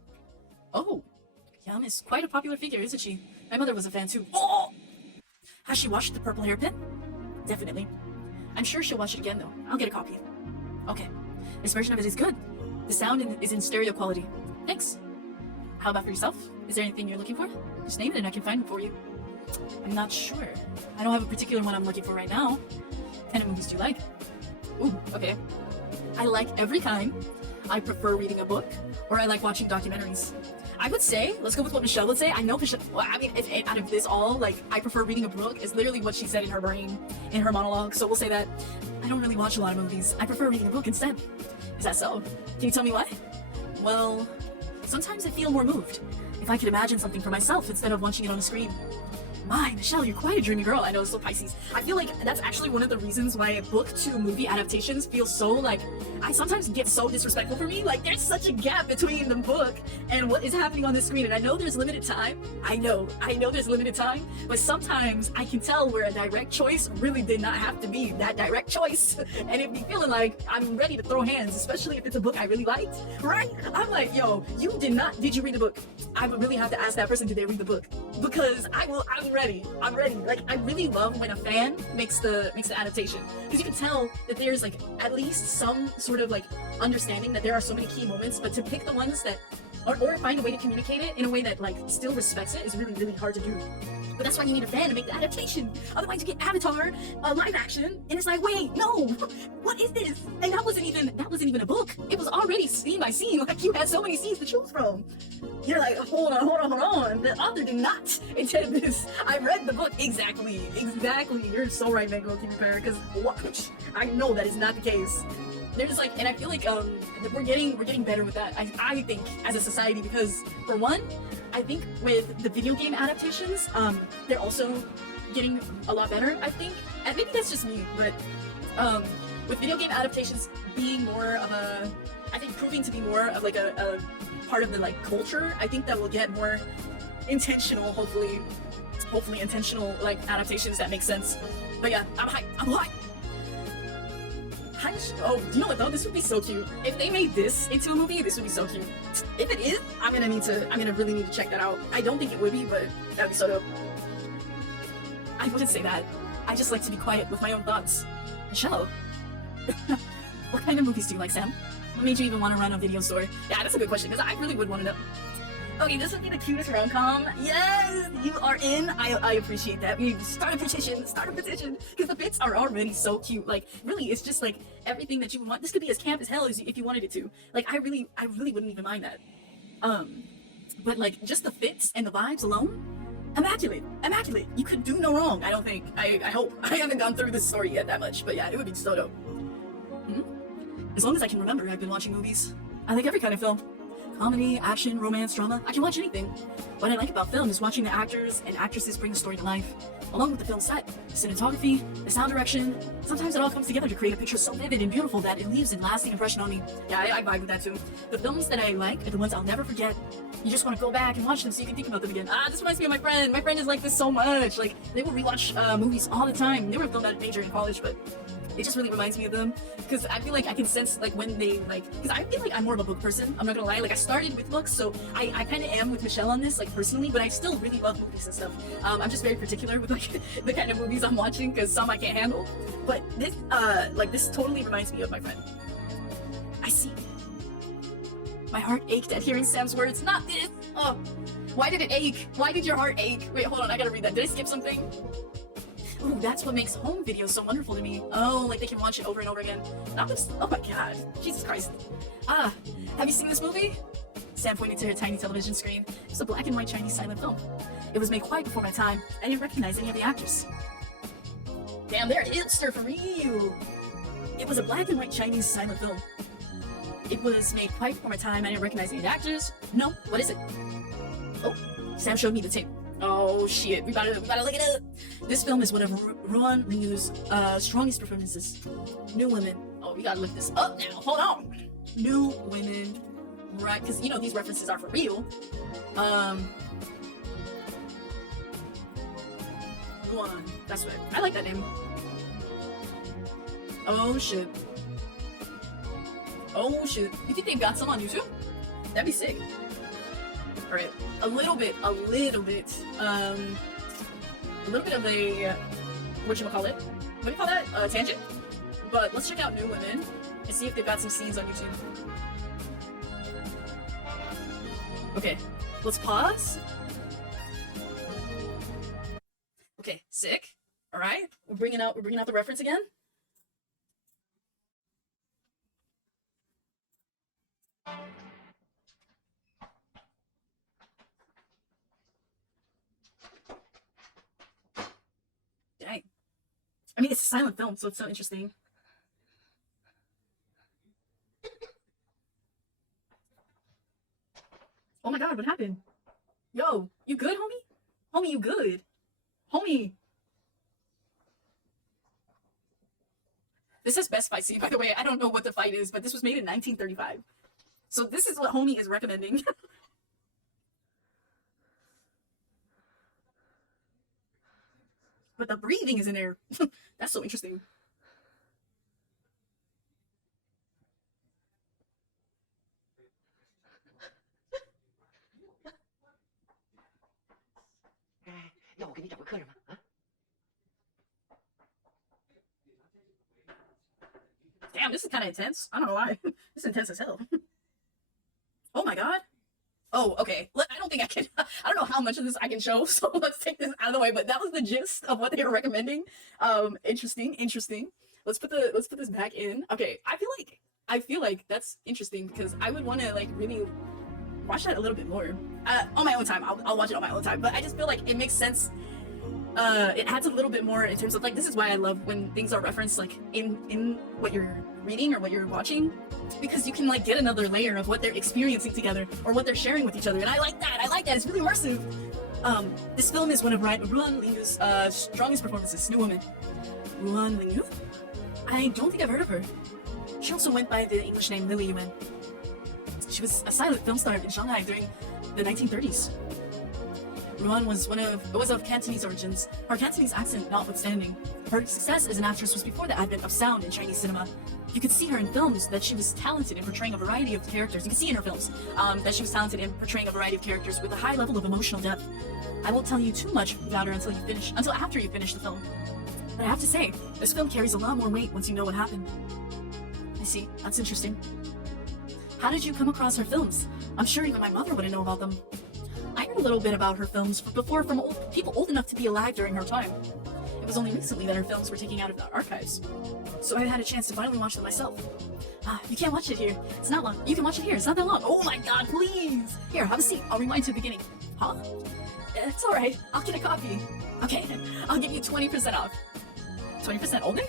Oh, Yam is quite a popular figure, isn't she? My mother was a fan too. Oh! Has she watched The Purple Hairpin? Definitely. I'm sure she'll watch it again though. I'll get a copy. Okay. This version of it is good. The sound is in stereo quality. Thanks. How about for yourself? Is there anything you're looking for? Just name it and I can find it for you. I'm not sure. I don't have a particular one I'm looking for right now. What kind of movies do you like? Ooh, okay. I like every kind. I prefer reading a book, or I like watching documentaries. I would say, let's go with what Michelle would say. I know Michelle, well, I mean, if out of this all, like, I prefer reading a book is literally what she said in her brain, in her monologue. So we'll say that I don't really watch a lot of movies. I prefer reading a book instead. Is that so? Can you tell me why? Well, sometimes I feel more moved if I could imagine something for myself instead of watching it on a screen. My, Michelle, you're quite a dreamy girl. I know, so Pisces. I feel like that's actually one of the reasons why book to movie adaptations feel so, like, I sometimes get so disrespectful for me. Like, there's such a gap between the book and what is happening on the screen. And I know there's limited time. I know there's limited time. But sometimes I can tell where a direct choice really did not have to be that direct choice. And it be feeling like I'm ready to throw hands, especially if it's a book I really liked, right? I'm like, yo, you did you read the book? I would really have to ask that person, did they read the book? Because I'm ready. Like, I really love when a fan makes the adaptation, because you can tell that there's like at least some sort of like understanding that there are so many key moments, but to pick the ones that or find a way to communicate it in a way that like still respects it is really, really hard to do. But that's why you need a fan to make the adaptation. Otherwise you get Avatar, live action, and it's like, wait, no, what is this? And that wasn't even a book. It was already scene by scene. Like, you had so many scenes to choose from. You're like, hold on. The author did not intend this. I read the book. Exactly. You're so right, Mango Keep Repair, because I know that is not the case. There's like, and I feel like we're getting better with that. I think as a society, because for one, I think with the video game adaptations, they're also getting a lot better, I think. And maybe that's just me, but with video game adaptations being more of a, I think proving to be more of like a part of the like culture, I think that we'll get more intentional, hopefully intentional like adaptations that make sense. But yeah, I'm hyped. Oh, do you know what though? This would be so cute. If they made this into a movie, this would be so cute. If it is, I'm gonna really need to check that out. I don't think it would be, but that'd be so dope. I wouldn't say that. I just like to be quiet with my own thoughts. Michelle, what kind of movies do you like, Sam? What made you even want to run a video store? Yeah, that's a good question, because I really would want to know. Okay, this would be the cutest rom-com. Yes, you are in. I appreciate that. We start a petition, because the bits are already so cute. Like, really, it's just like everything that you would want. This could be as camp as hell as if you wanted it to. Like, I really wouldn't even mind that. But like, just the fits and the vibes alone, immaculate. You could do no wrong. I don't think. I hope. I haven't gone through this story yet that much, but yeah, it would be so dope. As long as I can remember, I've been watching movies. I like every kind of film. Comedy, action, romance, drama. I can watch anything. What I like about film is watching the actors and actresses bring the story to life, along with the film set, the cinematography, the sound direction. Sometimes it all comes together to create a picture so vivid and beautiful that it leaves a lasting impression on me. Yeah, I vibe with that too. The films that I like are the ones I'll never forget. You just want to go back and watch them so you can think about them again. This reminds me of my friend. My friend is like this so much. Like, they will rewatch movies all the time. They were filmed at a major in college, but it just really reminds me of them, because I feel like I can sense like when they like, because I feel like I'm more of a book person, I'm not gonna lie. Like, I started with books, so I kind of am with Michelle on this, like, personally, but I still really love movies and stuff. I'm just very particular with like the kind of movies I'm watching, because some I can't handle. But this this totally reminds me of my friend. I see. My heart ached at hearing Sam's words. Not this. Oh, why did it ache? Why did your heart ache? Wait, hold on, I gotta read that. Did I skip something? Ooh, that's what makes home videos so wonderful to me. Oh, like they can watch it over and over again. Not this. Oh my god. Jesus Christ. Have you seen this movie? Sam pointed to her tiny television screen. It's a black and white Chinese silent film. It was made quite before my time. I didn't recognize any of the actors. Damn, they're hipster for real. It was a black and white Chinese silent film. It was made quite before my time. I didn't recognize any of the actors. No, what is it? Oh, Sam showed me the tape. Oh shit, we gotta look it up. This film is one of Ruan Liu's strongest performances. New Women. Oh, we gotta look this up now. Hold on. New Women Right, because you know these references are for real. Luan, that's right. I like that name. Oh shit. Oh shit. You think they've got some on YouTube? That'd be sick. Alright, a little bit of a, whatchamacallit? What do you call that? Tangent? But let's check out New Women and see if they've got some scenes on YouTube. Okay, let's pause. Okay, sick. Alright, we're bringing out the reference again. Dang. I mean, it's a silent film, so it's so interesting. Oh my god, what happened? Yo, you good, homie? Homie, you good? Homie! This is best fight scene, by the way. I don't know what the fight is, but this was made in 1935. So this is what homie is recommending. But the breathing is in there. That's so interesting. Damn, this is kind of intense. I don't know why. This is intense as hell. Oh my god. Oh, okay. I don't think I can. I don't know how much of this I can show, so let's take this out of the way. But that was the gist of what they were recommending. Interesting. Let's put this back in. Okay, I feel like that's interesting because I would want to like really watch that a little bit more on my own time. I'll watch it on my own time. But I just feel like it makes sense. It adds a little bit more in terms of like, this is why I love when things are referenced like in what you're reading or what you're watching, because you can like get another layer of what they're experiencing together or what they're sharing with each other, and I like that. It's really immersive. This film is one of Ruan Lingyu's strongest performances. New Woman. Ruan Lingyu? I don't think I've heard of her. She also went by the English name Lily Yuan. She was a silent film star in Shanghai during the 1930s. Ruan was of Cantonese origins, her Cantonese accent notwithstanding. Her success as an actress was before the advent of sound in Chinese cinema. You could see her in films that she was talented in portraying a variety of characters. You can see in her films that she was talented in portraying a variety of characters with a high level of emotional depth. I won't tell you too much about her until after you finish the film. But I have to say, this film carries a lot more weight once you know what happened. I see, that's interesting. How did you come across her films? I'm sure even my mother wouldn't know about them. I heard a little bit about her films before from people old enough to be alive during her time. It was only recently that her films were taken out of the archives, so I had a chance to finally watch them myself. You can't watch it here. It's not long. You can watch it here. It's not that long. Oh my god, please! Here, have a seat. I'll rewind to the beginning. Huh? It's alright. I'll get a copy. Okay, I'll give you 20% off. 20% only?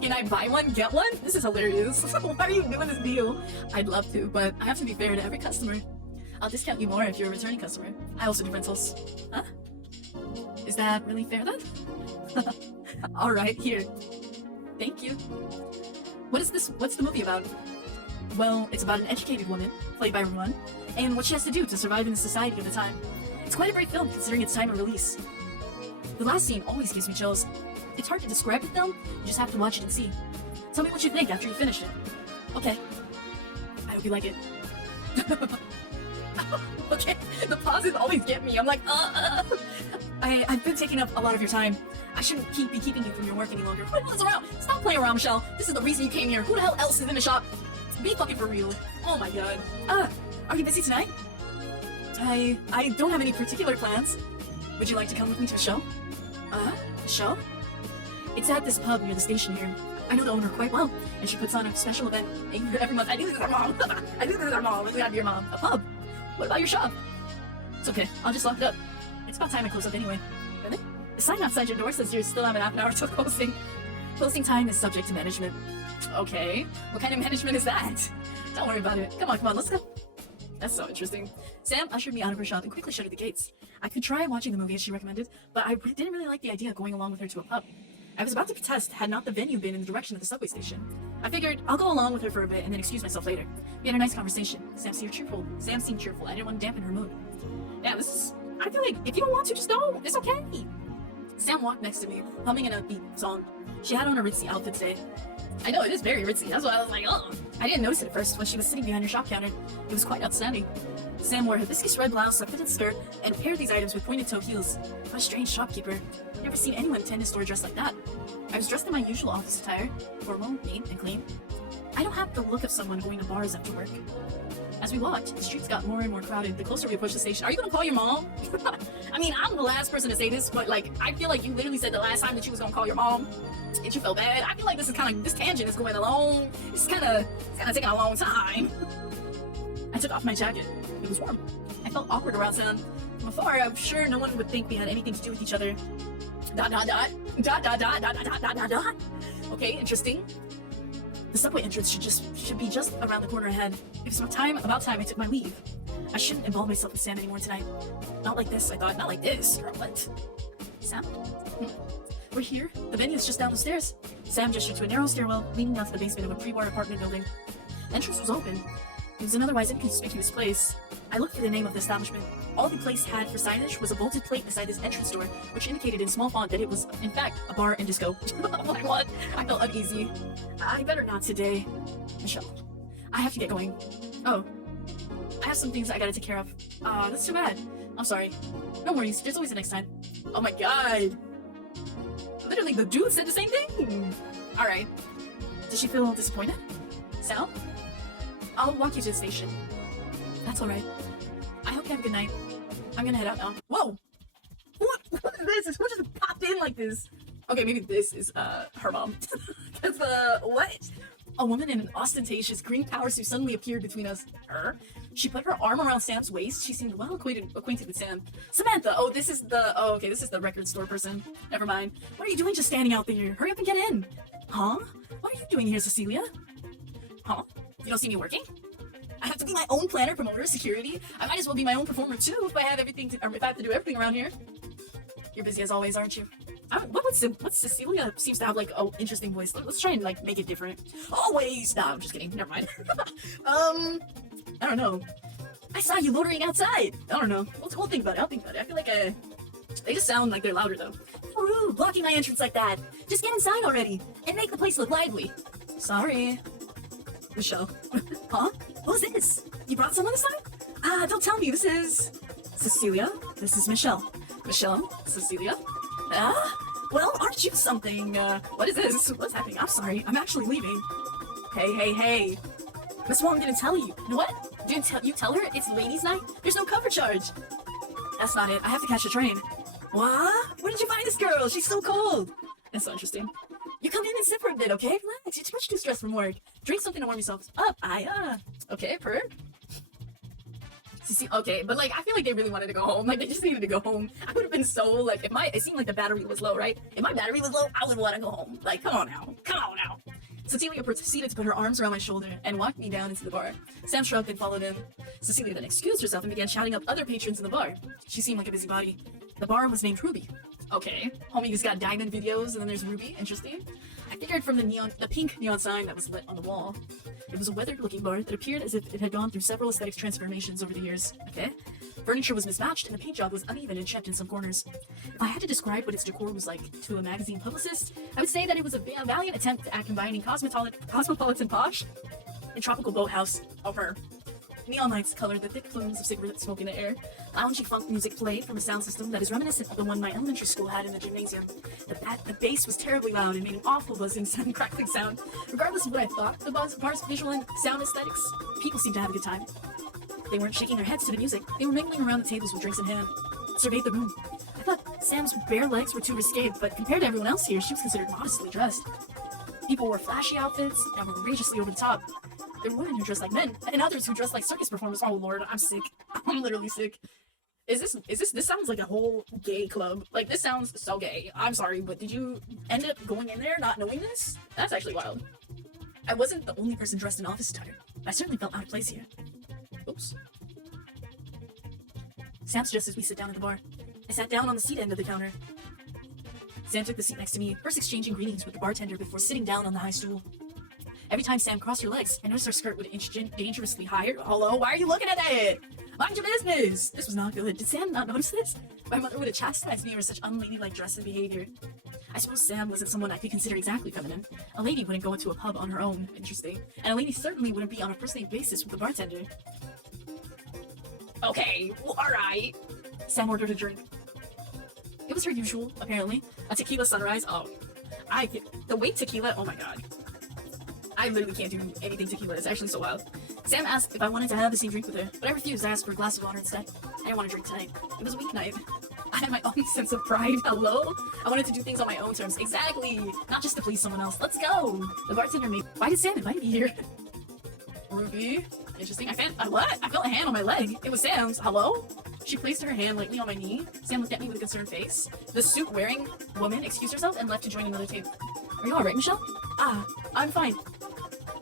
Can I buy one, get one? This is hilarious. Why are you doing this deal? I'd love to, but I have to be fair to every customer. I'll discount you more if you're a returning customer. I also do rentals. Huh? Is that really fair then? Alright, here. Thank you. What's the movie about? Well, it's about an educated woman, played by Ruan, and what she has to do to survive in the society of the time. It's quite a great film considering its time of release. The last scene always gives me chills. It's hard to describe the film, you just have to watch it and see. Tell me what you think after you finish it. Okay. I hope you like it. Okay, the pauses always get me. I'm like, I've been taking up a lot of your time. I shouldn't be keeping you from your work any longer. Who the hell is around? Stop playing around, Michelle. This is the reason you came here. Who the hell else is in the shop? Be fucking for real. Oh my god. Are you busy tonight? I don't have any particular plans. Would you like to come with me to a show? A show? It's at this pub near the station here. I know the owner quite well, and she puts on a special event every month. I knew this was our mom. I knew this was our mom. We gotta be your mom. A pub. What about your shop? It's okay. I'll just lock it up. It's about time I close up anyway. Really? The sign outside your door says you still have an hour till closing. Closing time is subject to management. Okay. What kind of management is that? Don't worry about it. Come on, let's go. That's so interesting. Sam ushered me out of her shop and quickly shut the gates. I could try watching the movie as she recommended, but I didn't really like the idea of going along with her to a pub. I was about to protest had not the venue been in the direction of the subway station. I figured I'll go along with her for a bit and then excuse myself later. We had a nice conversation. Sam seemed cheerful. I didn't want to dampen her mood. Yeah, I feel like if you don't want to, just don't. It's okay. Sam walked next to me, humming an upbeat song. She had on a ritzy outfit today. I know, it is very ritzy. That's why I was like, oh. I didn't notice it at first when she was sitting behind her shop counter. It was quite outstanding. Sam wore a hibiscus red blouse, a fitted skirt, and paired these items with pointed toe heels. What a strange shopkeeper. I've never seen anyone attend a store dressed like that. I was dressed in my usual office attire, formal, neat, and clean. I don't have the look of someone going to bars after work. As we walked, the streets got more and more crowded the closer we approached the station. Are you gonna call your mom? I mean, I'm the last person to say this, but like, I feel like you literally said the last time that you was gonna call your mom. Did you feel bad? I feel like this tangent is going along. It's kind of taking a long time. I took off my jacket. It was warm. I felt awkward around Sam. From afar, I'm sure no one would think we had anything to do with each other. ... Okay, interesting. The subway entrance should be just around the corner ahead. It was about time I took my leave. I shouldn't involve myself with Sam anymore tonight. Not like this, I thought. Not like this. Or what? Sam? We're here. The venue is just down the stairs. Sam gestured to a narrow stairwell leading down to the basement of a pre-war apartment building. The entrance was open. It was an otherwise inconspicuous place. I looked for the name of the establishment. All the place had for signage was a bolted plate beside this entrance door, which indicated in small font that it was, in fact, a bar and disco. What? I felt uneasy. I better not today. Michelle, I have to get going. Oh, I have some things I gotta take care of. That's too bad. I'm sorry. No worries, there's always the next time. Oh my god. Literally, the dude said the same thing. Alright. Did she feel disappointed? Sal? I'll walk you to the station. That's alright. I hope you have a good night. I'm gonna head out now. Whoa! What is this? Who just popped in like this? Okay, maybe this is, her mom. Cause, what? A woman in an ostentatious green power suit suddenly appeared between us. Her? She put her arm around Sam's waist. She seemed well acquainted with Sam. Samantha! Oh, this is the record store person. Never mind. What are you doing just standing out there? Hurry up and get in! Huh? What are you doing here, Cecilia? Huh? You don't see me working? I have to be my own planner, promoter, security. I might as well be my own performer too if I have if I have to do everything around here. You're busy as always, aren't you? What Cecilia seems to have like an interesting voice. Let's try and like make it different. Always. No, I'm just kidding. Never mind. I don't know. I saw you loitering outside. I don't know. We'll think about it. I'll think about it. I feel like they just sound like they're louder though. Rude, blocking my entrance like that. Just get inside already and make the place look lively. Sorry. Michelle. Huh? Who's this? You brought someone this time? Don't tell me. This is Cecilia. This is Michelle. Michelle? Cecilia? Well, aren't you something? What is this? What's happening? I'm sorry. I'm actually leaving. Hey. Miss Wong didn't tell you. What? Didn't you tell her it's ladies' night? There's no cover charge. That's not it. I have to catch a train. What? Where did you find this girl? She's so cold. That's so interesting. You come in and sit for a bit, okay? Relax. You're much too stressed from work. Drink something to warm yourself up. Okay, per. Okay, but like, I feel like they really wanted to go home. Like, they just needed to go home. I would have been so, like, it seemed like the battery was low, right? If my battery was low, I would want to go home. Like, come on now. Cecilia proceeded to put her arms around my shoulder and walked me down into the bar. Sam shrugged and followed him. Cecilia then excused herself and began shouting up other patrons in the bar. She seemed like a busybody. The bar was named Ruby. Okay, homie's got diamond videos, and then there's Ruby. Interesting. I figured from the pink neon sign that was lit on the wall. It was a weathered-looking bar that appeared as if it had gone through several aesthetic transformations over the years. Okay? Furniture was mismatched, and the paint job was uneven and chipped in some corners. If I had to describe what its decor was like to a magazine publicist, I would say that it was a valiant attempt at combining cosmopolitan posh and tropical boathouse of her. Neon lights colored the thick plumes of cigarette smoke in the air. Loungy funk music played from a sound system that is reminiscent of the one my elementary school had in the gymnasium. The bass was terribly loud and made an awful buzzing sound, crackling sound. Regardless of what I thought the bar's visual and sound aesthetics, people seemed to have a good time. They weren't shaking their heads to the music. They were mingling around the tables with drinks in hand. Surveyed the room. I thought Sam's bare legs were too risque, but compared to everyone else here, she was considered modestly dressed. People wore flashy outfits and were outrageously over the top. There were women who dressed like men, and others who dressed like circus performers. Oh lord, I'm sick. I'm literally sick. This sounds like a whole gay club. Like, this sounds so gay. I'm sorry, but did you end up going in there not knowing this? That's actually wild. I wasn't the only person dressed in office attire. I certainly felt out of place here. Oops. Sam suggested we sit down at the bar. I sat down on the seat end of the counter. Sam took the seat next to me, first exchanging greetings with the bartender before sitting down on the high stool. Every time Sam crossed her legs, I noticed her skirt would inch dangerously higher. Hello, why are you looking at that? Mind your business! This was not good. Did Sam not notice this? My mother would have chastised me for such unladylike dress and behavior. I suppose Sam wasn't someone I could consider exactly feminine. A lady wouldn't go into a pub on her own, interesting. And a lady certainly wouldn't be on a first-name basis with the bartender. Okay, well, alright. Sam ordered a drink. It was her usual, apparently. A tequila sunrise. Oh, the weight tequila, oh my god. I literally can't do anything tequila. It's actually so wild. Sam asked if I wanted to have the same drink with her, but I refused. I asked for a glass of water instead. I didn't want to drink tonight. It was a weeknight. I had my own sense of pride. Hello? I wanted to do things on my own terms. Exactly. Not just to please someone else. Let's go. The bartender made. Why did Sam invite me here? Ruby. Interesting. What? I felt a hand on my leg. It was Sam's. Hello? She placed her hand lightly on my knee. Sam looked at me with a concerned face. The suit-wearing woman excused herself and left to join another table. Are you alright, Michelle? Ah, I'm fine.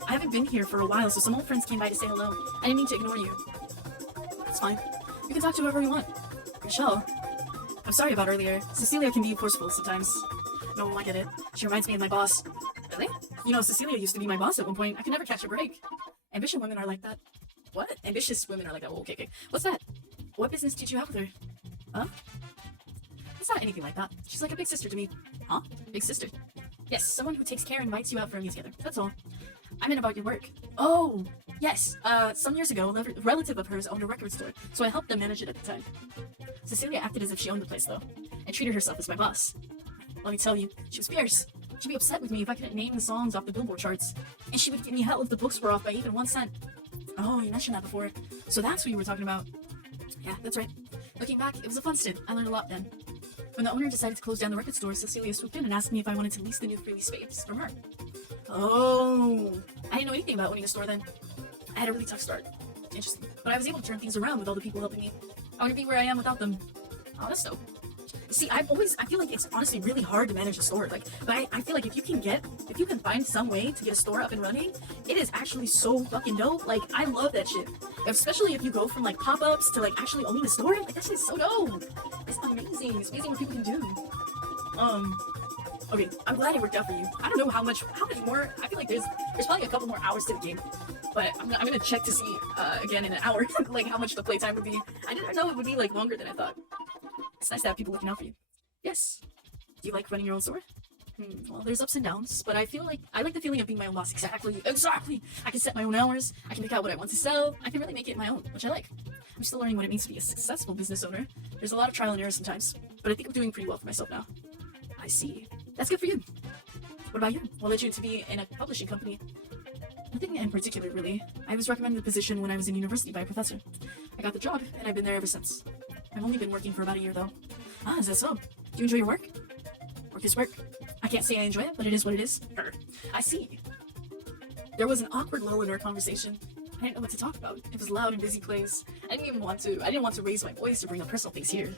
I haven't been here for a while, so some old friends came by to say hello. I didn't mean to ignore you. It's fine. You can talk to whoever you want. Michelle, I'm sorry about earlier. Cecilia can be forceful sometimes. No, I get it. She reminds me of my boss. Really? You know, Cecilia used to be my boss at one point. I could never catch a break. Ambitious women are like that. What? Ambitious women are like that. Oh, okay. What's that? What business did you have with her? Huh? It's not anything like that. She's like a big sister to me. Huh? Big sister? Yes, someone who takes care and invites you out for a meal together. That's all. I meant about your work. Oh, yes. Some years ago, a relative of hers owned a record store, so I helped them manage it at the time. Cecilia acted as if she owned the place, though, and treated herself as my boss. Let me tell you, she was fierce. She'd be upset with me if I couldn't name the songs off the Billboard charts, and she would give me hell if the books were off by even 1 cent. Oh, you mentioned that before. So that's what you were talking about. Yeah, that's right. Looking back, it was a fun stint. I learned a lot then. When the owner decided to close down the record store, Cecilia swooped in and asked me if I wanted to lease the new freely space from her. Oh, I didn't know anything about owning a store then. I had a really tough start. Interesting. But I was able to turn things around with all the people helping me. I wouldn't be where I am without them. Oh, that's dope. See, I feel like it's honestly really hard to manage a store. But I feel like if you can find some way to get a store up and running, it is actually so fucking dope. Like, I love that shit. Especially if you go from like pop-ups to like actually owning the store. Like, that shit's so dope. It's amazing. It's amazing what people can do. Okay, I'm glad it worked out for you. I don't know how much more. I feel like there's probably a couple more hours to the game. But I'm gonna check to see again in an hour like how much the playtime would be. I didn't know it would be like longer than I thought. It's nice to have people looking out for you. Yes. Do you like running your own store? Well, there's ups and downs, but I like the feeling of being my own boss. Exactly. I can set my own hours. I can pick out what I want to sell. I can really make it my own, which I like. I'm still learning what it means to be a successful business owner. There's a lot of trial and error sometimes, but I think I'm doing pretty well for myself now. I see. That's good for you. What about you? What led you to be in a publishing company? Nothing in particular, really. I was recommended the position when I was in university by a professor. I got the job, and I've been there ever since. I've only been working for about a year, though. Ah, is that so? Do you enjoy your work? Work is work. I can't say I enjoy it, but it is what it is. I see. There was an awkward lull in our conversation. I didn't know what to talk about. It was a loud and busy place. I didn't want to raise my voice or bring up personal things here.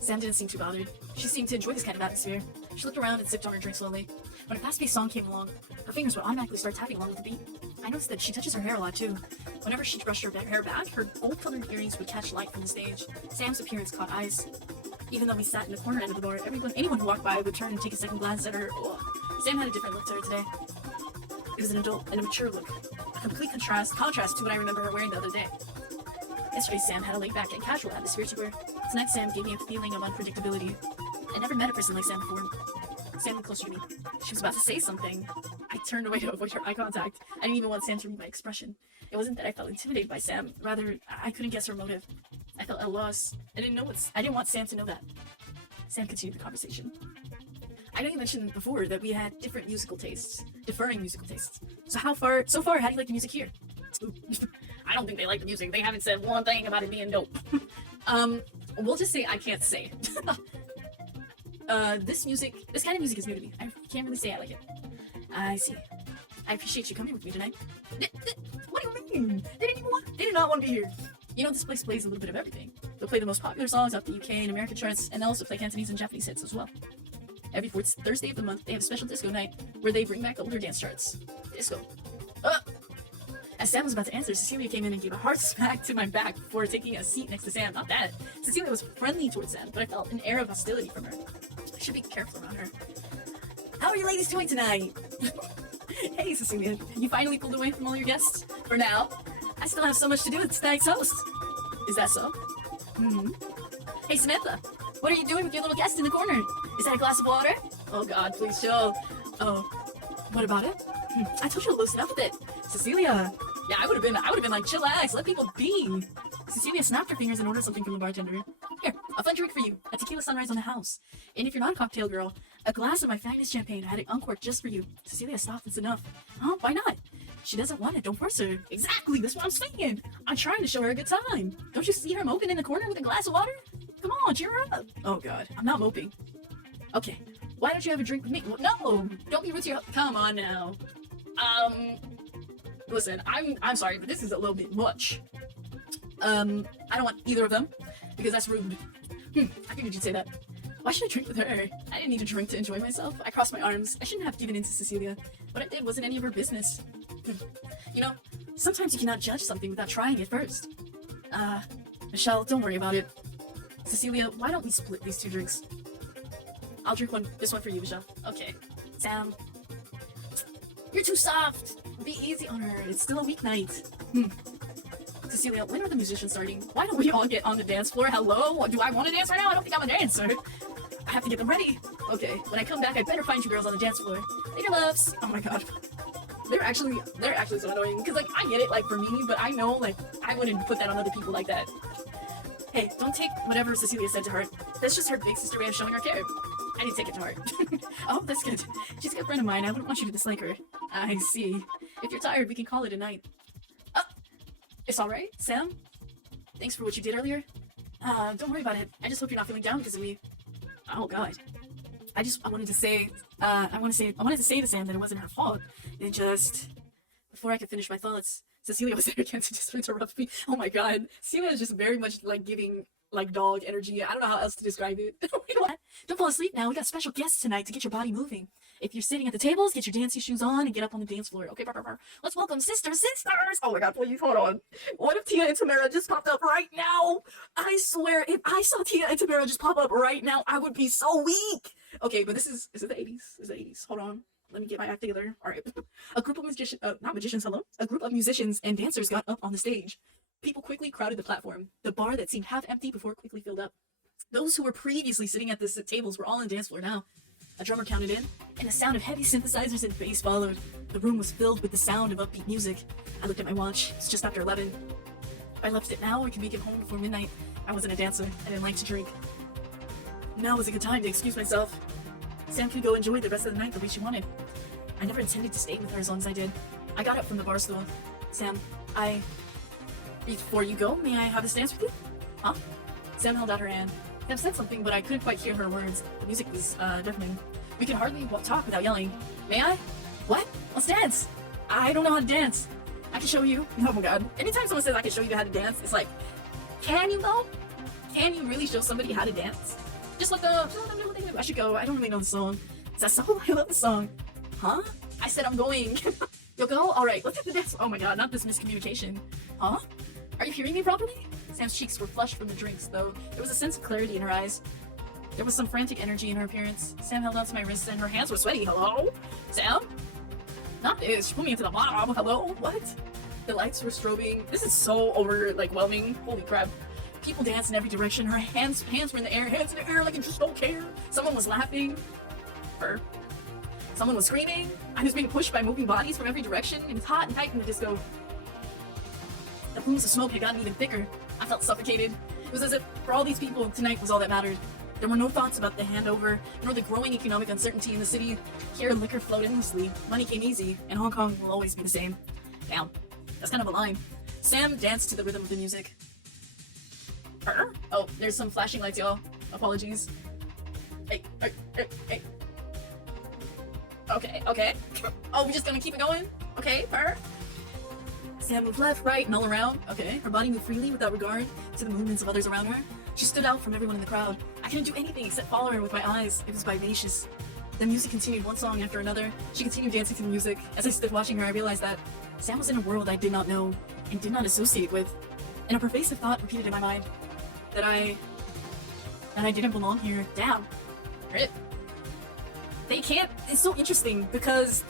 Sam didn't seem too bothered. She seemed to enjoy this kind of atmosphere. She looked around and sipped on her drink slowly. When a fast-paced song came along, her fingers would automatically start tapping along with the beat. I noticed that she touches her hair a lot too. Whenever she brushed her hair back, her gold-colored earrings would catch light from the stage. Sam's appearance caught eyes. Even though we sat in the corner end of the bar, anyone who walked by would turn and take a second glance at her. Ugh. Sam had a different look to her today. It was an adult and a mature look. A complete contrast to what I remember her wearing the other day. Yesterday, Sam had a laid-back and casual atmosphere to her. Tonight, Sam gave me a feeling of unpredictability. I never met a person like Sam before. Sam went closer to me. She was about to say something. I turned away to avoid her eye contact. I didn't even want Sam to read my expression. It wasn't that I felt intimidated by Sam. Rather, I couldn't guess her motive. I felt at a loss. I didn't want Sam to know that. Sam continued the conversation. I know you mentioned before that we had different musical tastes. Differing musical tastes. So far, how do you like the music here? I don't think they like the music. They haven't said one thing about it being dope. We'll just say I can't say. This kind of music is new to me. I can't really say I like it. I see. I appreciate you coming with me tonight. What do you mean? They did not want to be here. You know, this place plays a little bit of everything. They'll play the most popular songs off the UK and American charts, and they'll also play Cantonese and Japanese hits as well. Every fourth Thursday of the month, they have a special disco night where they bring back the older dance charts. Disco. As Sam was about to answer, Cecilia came in and gave a hard smack to my back before taking a seat next to Sam. Not that. Cecilia was friendly towards Sam, but I felt an air of hostility from her. I should be careful around her. How are you ladies doing tonight? Hey, Cecilia, you finally pulled away from all your guests? For now. I still have so much to do with tonight's host. Is that so? Hmm. Hey, Samantha, what are you doing with your little guest in the corner? Is that a glass of water? Oh God, please show. Oh, what about it? I told you to loosen up a bit. Cecilia. Yeah, I would have been like, chillax, let people be. Cecilia snapped her fingers and ordered something from the bartender. Here, a fun drink for you. A tequila sunrise on the house. And if you're not a cocktail girl, a glass of my finest champagne. I had it uncorked just for you. Cecilia stopped. It's enough. Huh? Why not? She doesn't want it. Don't force her. Exactly. That's what I'm saying. I'm trying to show her a good time. Don't you see her moping in the corner with a glass of water? Come on, cheer her up. Oh God, I'm not moping. Okay. Why don't you have a drink with me? Well, no, don't be rude to your. Come on now. Listen, I'm sorry, but this is a little bit much. I don't want either of them because that's rude. I figured you'd say that. Why should I drink with her? I didn't need to drink to enjoy myself. I crossed my arms. I shouldn't have given in to Cecilia. What I did wasn't any of her business. You know, sometimes you cannot judge something without trying it first. Michelle, don't worry about it. Cecilia, why don't we split these two drinks? I'll drink this one for you, Michelle. Okay. Sam. You're too soft. Be easy on her. It's still a weeknight. Cecilia, when are the musicians starting? Why don't we all get on the dance floor? Hello? Do I want to dance right now? I don't think I'm a dancer. I have to get them ready. Okay, when I come back, I better find you girls on the dance floor. Later, loves. Oh my God. They're actually so annoying. Because, like, I get it, like, for me, but I know, like, I wouldn't put that on other people like that. Hey, don't take whatever Cecilia said to heart. That's just her big sister way of showing her care. I need to take it to heart. Oh, that's good. She's a good friend of mine. I wouldn't want you to dislike her. I see. If you're tired, we can call it a night. Oh, it's alright, Sam? Thanks for what you did earlier. Don't worry about it. I just hope you're not feeling down because of me. Oh God. I wanted to say to Sam that it wasn't her fault. It just... Before I could finish my thoughts, Cecilia was there again to just interrupt me. Oh my God. Cecilia is just very much like giving like dog energy. I don't know how else to describe it. Don't fall asleep now. We got special guests tonight to get your body moving. If you're sitting at the tables, get your dancey shoes on and get up on the dance floor. Okay, let's welcome sisters. Oh my God, please, hold on. What if Tia and Tamara just popped up right now? I swear, if I saw Tia and Tamara just pop up right now, I would be so weak. Okay, but is it the 80s? Is it the 80s? Hold on. Let me get my act together. All right. A group of a group of musicians and dancers got up on the stage. People quickly crowded the platform. The bar that seemed half empty before quickly filled up. Those who were previously sitting at the tables were all on the dance floor now. A drummer counted in, and the sound of heavy synthesizers and bass followed. The room was filled with the sound of upbeat music. I looked at my watch. It's just after 11. If I left it now, I could make it home before midnight. I wasn't a dancer. I didn't like to drink. Now was a good time to excuse myself. Sam could go enjoy the rest of the night the way she wanted. I never intended to stay with her as long as I did. I got up from the bar stool. Sam, before you go, may I have this dance with you? Huh? Sam held out her hand. Sam said something, but I couldn't quite hear her words. The music was deafening. We could hardly talk without yelling. May I? What? Let's dance! I don't know how to dance. I can show you. Oh my God. Anytime someone says I can show you how to dance, it's like, can you though? Can you really show somebody how to dance? Just look up. I should go. I don't really know the song. Is that song? I love the song. Huh? I said I'm going. You'll go? Alright, let's hit the dance. Oh my God, not this miscommunication. Huh? Are you hearing me properly? Sam's cheeks were flushed from the drinks, though there was a sense of clarity in her eyes. There was some frantic energy in her appearance. Sam held onto my wrists and her hands were sweaty. Hello? Sam? Not this. She put me into the mob. Hello? What? The lights were strobing. This is so overwhelming. Holy crap. People danced in every direction. Her hands were in the air. Hands in the air like I just don't care. Someone was laughing. Her. Someone was screaming. I was being pushed by moving bodies from every direction. It was hot and tight in the disco. The plumes of smoke had gotten even thicker. I felt suffocated. It was as if, for all these people, tonight was all that mattered. There were no thoughts about the handover, nor the growing economic uncertainty in the city. Here, liquor flowed endlessly, money came easy, and Hong Kong will always be the same. Damn, that's kind of a line. Sam danced to the rhythm of the music. Oh, there's some flashing lights, y'all. Apologies. Hey. Okay. Oh, we're just gonna keep it going? Okay, Sam moved left, right, and all around. Okay, her body moved freely without regard to the movements of others around her. She stood out from everyone in the crowd. I couldn't do anything except follow her with my eyes. It was vivacious. The music continued one song after another. She continued dancing to the music. As I stood watching her, I realized that Sam was in a world I did not know and did not associate with. And a pervasive thought repeated in my mind that I didn't belong here. Damn. Rip. they can't. It's so interesting because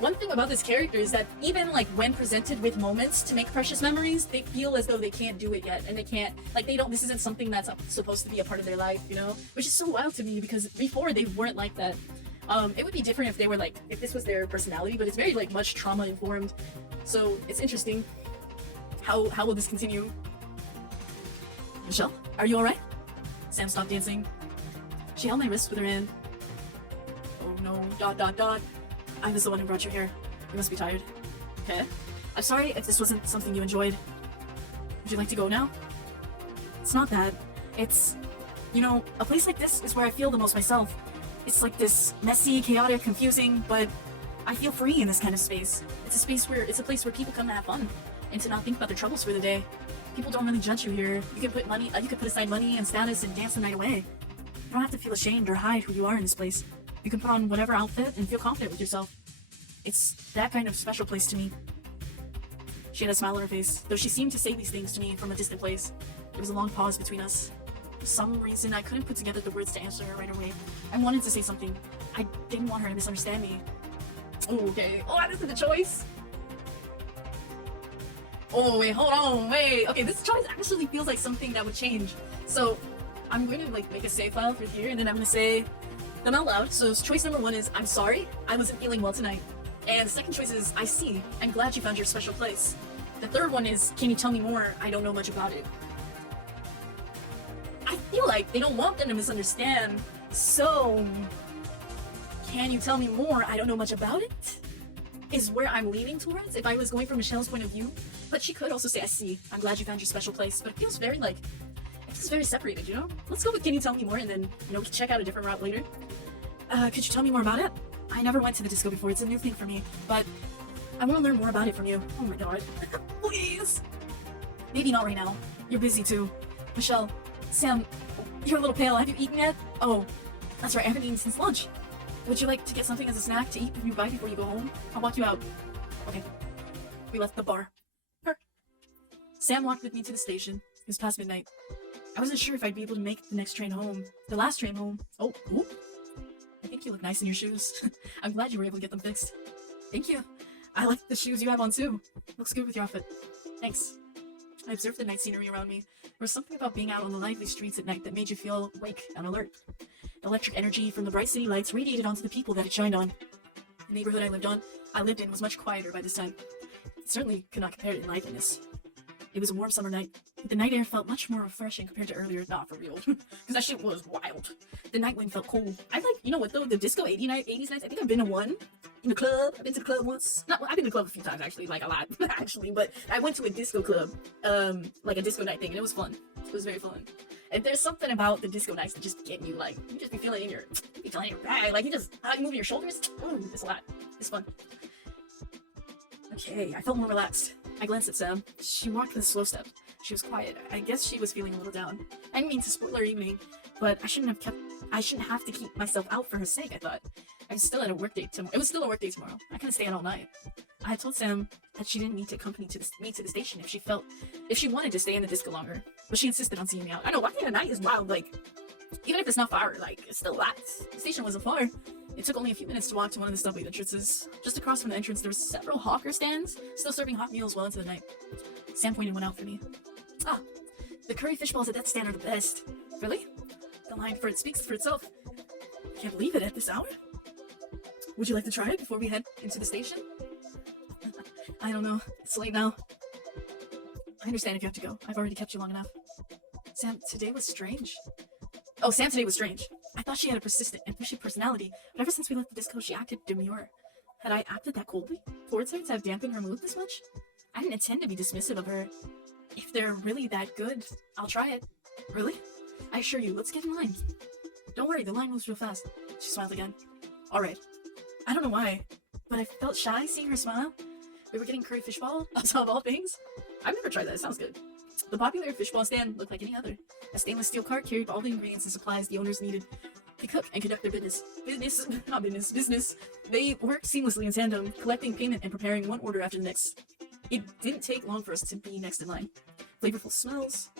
one thing about this character is that even like when presented with moments to make precious memories, they feel as though they can't do it yet, and they can't, like, they don't, this isn't something that's supposed to be a part of their life, you know, which is so wild to me because before they weren't like that. It would be different if they were like, if this was their personality, but it's very like much trauma informed, so it's interesting. How will this continue? Michelle, are you alright? Sam stopped dancing. She held my wrist with her hand. Oh no, ... I was the one who brought you here. You must be tired. Okay. I'm sorry if this wasn't something you enjoyed. Would you like to go now? It's not that. It's, you know, a place like this is where I feel the most myself. It's like this messy, chaotic, confusing, but I feel free in this kind of space. It's a place where people come to have fun and to not think about their troubles for the day. People don't really judge you here. You can put aside money and status and dance the night away. You don't have to feel ashamed or hide who you are in this place. You can put on whatever outfit and feel confident with yourself. It's that kind of special place to me. She had a smile on her face, though she seemed to say these things to me from a distant place. There was a long pause between us. For some reason, I couldn't put together the words to answer her right away. I wanted to say something. I didn't want her to misunderstand me. Oh, okay. Oh, this is the choice. Oh, wait, hold on, wait. Okay, this choice actually feels like something that would change. So, I'm going to like make a save file for here, and then I'm going to say them out loud. So choice number 1 is, I'm sorry, I wasn't feeling well tonight. And the second choice is, I see, I'm glad you found your special place. The third one is, can you tell me more? I don't know much about it. I feel like they don't want them to misunderstand. So, can you tell me more? I don't know much about it? Is where I'm leaning towards if I was going from Michelle's point of view. But she could also say, I see, I'm glad you found your special place. But it feels very like, it feels very separated, you know? Let's go with can you tell me more, and then, you know, check out a different route later. Could you tell me more about it? I never went to the disco before, it's a new thing for me, but I want to learn more about it from you. Oh my god. Please! Maybe not right now. You're busy too. Michelle, Sam, you're a little pale. Have you eaten yet? Oh, that's right, I haven't eaten since lunch. Would you like to get something as a snack to eat before you go home? I'll walk you out. Okay. We left the bar. Sam walked with me to the station. It was past midnight. I wasn't sure if I'd be able to make the next train home. The last train home. Oh, ooh. I think you look nice in your shoes. I'm glad you were able to get them fixed. Thank you. I like the shoes you have on too. Looks good with your outfit. Thanks. I observed the night scenery around me. There was something about being out on the lively streets at night that made you feel awake and alert. The electric energy from the bright city lights radiated onto the people that it shined on. The neighborhood I lived in was much quieter by this time. It certainly could not compare to liveliness. It was a warm summer night, but the night air felt much more refreshing compared to earlier. Not for real, because that shit was wild. The night wind felt cold. You know what though, the disco 80s nights, I think I've been to one. In the club, I've been to the club once. I've been to the club a few times actually, like a lot, actually, but I went to a disco club, like a disco night thing, and it was fun. It was very fun. And there's something about the disco nights that just get you, like, you just be feeling in your bag, like how you move your shoulders, ooh, it's a lot. It's fun. Okay, I felt more relaxed. I glanced at Sam. She walked with a slow step. She was quiet. I guess she was feeling a little down. I didn't mean to spoil her evening, but I shouldn't have to keep myself out for her sake, I thought. I was still at a work date tomorrow. It was still a work day tomorrow. I couldn't stay out all night. I had told Sam that she didn't need to accompany me to the station if she wanted to stay in the disco longer, but she insisted on seeing me out. I know, walking at night is wild, like, even if it's not far, like, it's still lots. The station wasn't far. It took only a few minutes to walk to one of the subway entrances. Just across from the entrance, there were several hawker stands, still serving hot meals well into the night. Sam pointed one out for me. Ah, the curry fish balls at that stand are the best. Really? The line for it speaks for itself. I can't believe it at this hour. Would you like to try it before we head into the station? I don't know. It's late now. I understand if you have to go. I've already kept you long enough. Sam today was strange. I thought she had a persistent and pushy personality, but ever since we left the disco, she acted demure. Had I acted that coldly towards her to have dampened her mood this much? I didn't intend to be dismissive of her. If they're really that good, I'll try it. Really? I assure you, let's get in line. Don't worry, the line moves real fast. She smiled again. Alright. I don't know why, but I felt shy seeing her smile. We were getting curry fishball, of all things. I've never tried that, it sounds good. The popular fishball stand looked like any other. A stainless steel cart carried all the ingredients and supplies the owners needed to cook and conduct their business. Business. They worked seamlessly in tandem, collecting payment and preparing one order after the next. It didn't take long for us to be next in line. Flavorful smells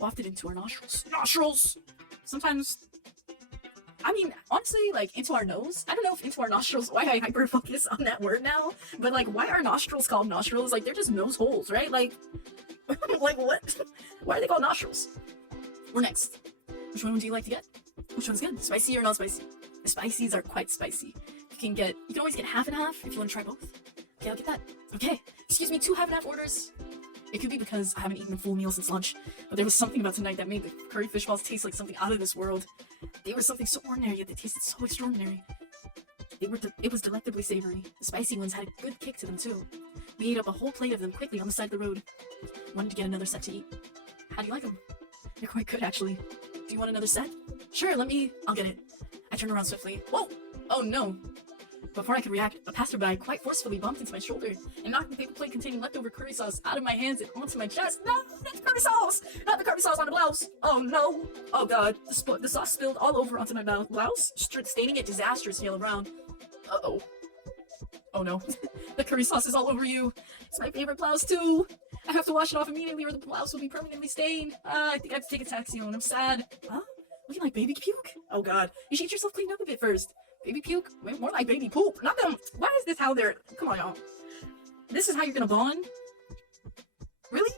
wafted into our nostrils. Sometimes I mean, honestly, like, into our nose. I don't know if into our nostrils, why I hyper focus on that word now, but like, why are nostrils called nostrils? Like, they're just nose holes, right? Like, like what? Why are they called nostrils? We're next. Which one do you like to get? Which one's good? Spicy or not spicy? The spicies are quite spicy. You can always get half and half if you want to try both. Okay, I'll get that. Okay, excuse me, 2 half and half orders. It could be because I haven't eaten a full meal since lunch, but there was something about tonight that made the curry fish balls taste like something out of this world. They were something so ordinary, yet they tasted so extraordinary. It was delectably savory. The spicy ones had a good kick to them too. We ate up a whole plate of them quickly on the side of the road. Wanted to get another set to eat. How do you like them? They're quite good, actually. Do you want another set? Sure, I'll get it. I turned around swiftly. Whoa! Oh no! Before I could react, a passerby quite forcefully bumped into my shoulder and knocked the paper plate containing leftover curry sauce out of my hands and onto my chest. No, that's curry sauce! Not the curry sauce on the blouse! Oh no! Oh god, the sauce spilled all over onto my blouse, staining it disastrous yellow brown. Uh-oh. Oh no. The curry sauce is all over you. It's my favorite blouse too. I have to wash it off immediately or the blouse will be permanently stained. I think I have to take a taxi home. I'm sad. Huh? Looking like baby puke? Oh god. You should get yourself cleaned up a bit first. Baby puke? Wait, more like baby poop. Not them. Why is this how they're... Come on, y'all. This is how you're gonna bond? Really?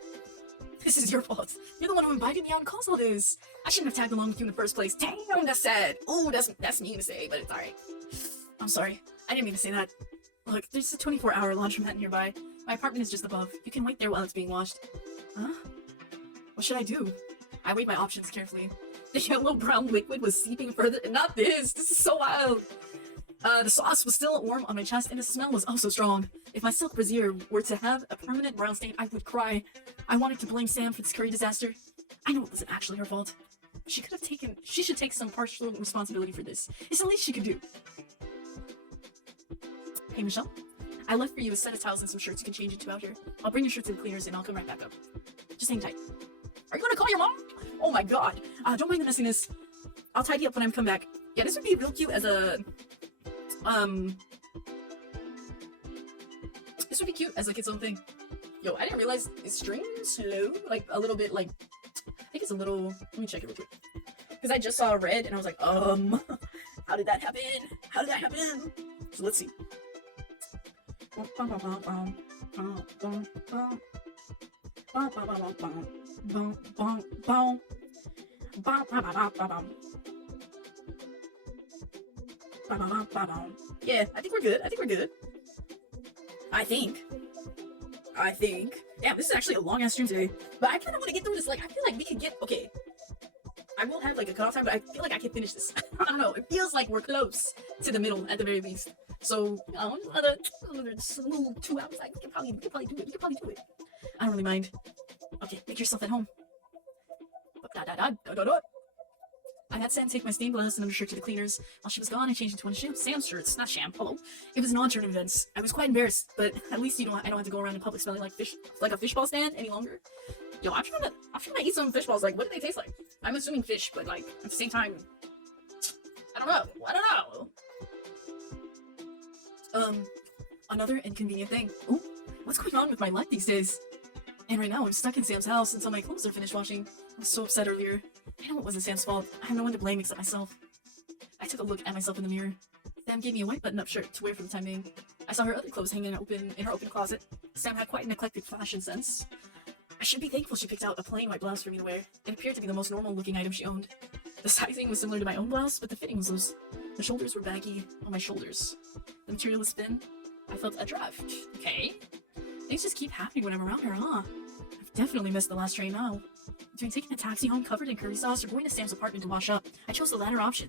This is your fault. You're the one who invited me out and caused all this. I shouldn't have tagged along with you in the first place. Damn, that's sad. Ooh, that's mean to say, but it's alright. I'm sorry. I didn't mean to say that. Look, there's a 24-hour laundromat nearby. My apartment is just above. You can wait there while it's being washed. Huh? What should I do? I weighed my options carefully. The yellow brown liquid was seeping further. Not this! This is so wild! The sauce was still warm on my chest and the smell was also strong. If my silk brassiere were to have a permanent brown stain, I would cry. I wanted to blame Sam for this curry disaster. I know it wasn't actually her fault. She should take some partial responsibility for this. It's the least she could do. Hey Michelle, I left for you a set of towels and some shirts you can change into out here. I'll bring your shirts to the cleaners and I'll come right back up. Just hang tight. Are you gonna call your mom? Oh my god. Don't mind the messiness. I'll tidy up when I come back. Yeah, this would be real cute as a... This would be cute as like its own thing. Yo, I didn't realize it's string slow. Like a little bit like... I think it's a little... Let me check it real quick. Because I just saw red and I was like, how did that happen? How did that happen? So let's see. Yeah, I think we're good. I think we're good. I think. Damn, this is actually a long ass stream today. But I kind of want to get through this. Like, I feel like we could get. Okay. I will have like a cutoff time, but I feel like I can finish this. I don't know. It feels like we're close to the middle at the very least. So, another 2 hours. I can probably do it. You can probably do it. I don't really mind. Okay, make yourself at home. I had Sam take my stained blouse and undershirt to the cleaners. While she was gone, I changed into one of Sam's shirts, not Sham. Hello. It was an alternate event. I was quite embarrassed, but at least I don't have to go around in public smelling like a fishball stand any longer. Yo, I'm trying to eat some fish balls. Like, what do they taste like? I'm assuming fish, but like at the same time, I don't know. Another inconvenient thing. Ooh, what's going on with my life these days? And right now I'm stuck in Sam's house until my clothes are finished washing. I was so upset earlier. I know it wasn't Sam's fault. I have no one to blame except myself. I took a look at myself in the mirror. Sam gave me a white button-up shirt to wear for the time being. I saw her other clothes hanging in her open closet. Sam had quite an eclectic fashion sense. I should be thankful she picked out a plain white blouse for me to wear. It appeared to be the most normal-looking item she owned. The sizing was similar to my own blouse, but the fitting was loose. The shoulders were baggy on my shoulders. The material was thin. I felt a drive. Okay. Things just keep happening when I'm around her, huh? I've definitely missed the last train now. Between taking a taxi home covered in curry sauce or going to Sam's apartment to wash up, I chose the latter option.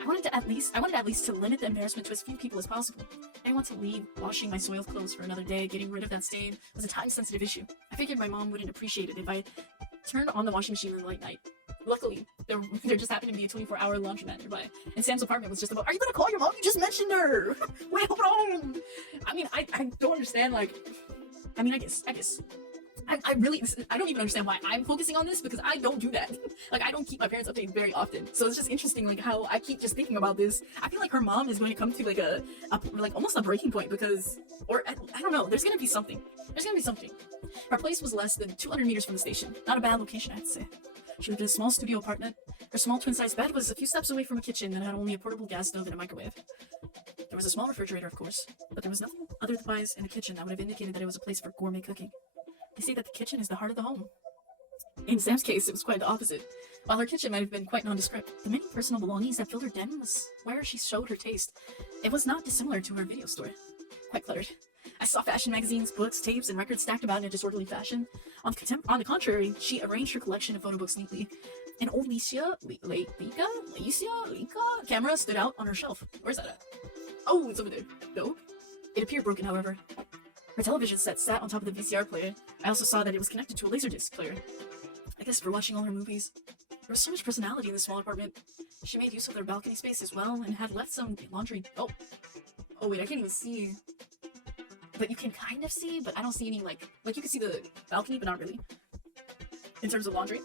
I wanted at least to limit the embarrassment to as few people as possible. I didn't want to leave washing my soiled clothes for another day. Getting rid of that stain was a time-sensitive issue. I figured my mom wouldn't appreciate it if I turned on the washing machine in the late night. Luckily, there just happened to be a 24-hour laundromat nearby, and Sam's apartment was just about. Are you gonna call your mom? You just mentioned her. Wait, hold on. I mean, I don't understand. Like, I mean, I guess. I don't even understand why I'm focusing on this, because I don't do that. Like, I don't keep my parents updated very often. So it's just interesting, like, how I keep just thinking about this. I feel like her mom is going to come to like like almost a breaking point, because, or I don't know, there's gonna be something. Her place was less than 200 meters from the station. Not a bad location, I have to say. She lived in a small studio apartment. Her small twin-sized bed was a few steps away from a kitchen that had only a portable gas stove and a microwave. There was a small refrigerator, of course, but there was nothing otherwise in the kitchen that would have indicated that it was a place for gourmet cooking. They say that the kitchen is the heart of the home. In Sam's case, it was quite the opposite. While her kitchen might have been quite nondescript, the many personal belongings that filled her den was where she showed her taste. It was not dissimilar to her video store. Quite cluttered. I saw fashion magazines, books, tapes, and records stacked about in a disorderly fashion. On the contrary, she arranged her collection of photo books neatly. An old Leica camera stood out on her shelf. Where's that at? Oh, it's over there. No. It appeared broken, however. Her television set sat on top of the VCR player. I also saw that it was connected to a Laserdisc player. I guess for watching all her movies. There was so much personality in this small apartment. She made use of their balcony space as well and had left some laundry. Oh wait, I can't even see. But you can kind of see, but I don't see any like you can see the balcony, but not really. In terms of laundry.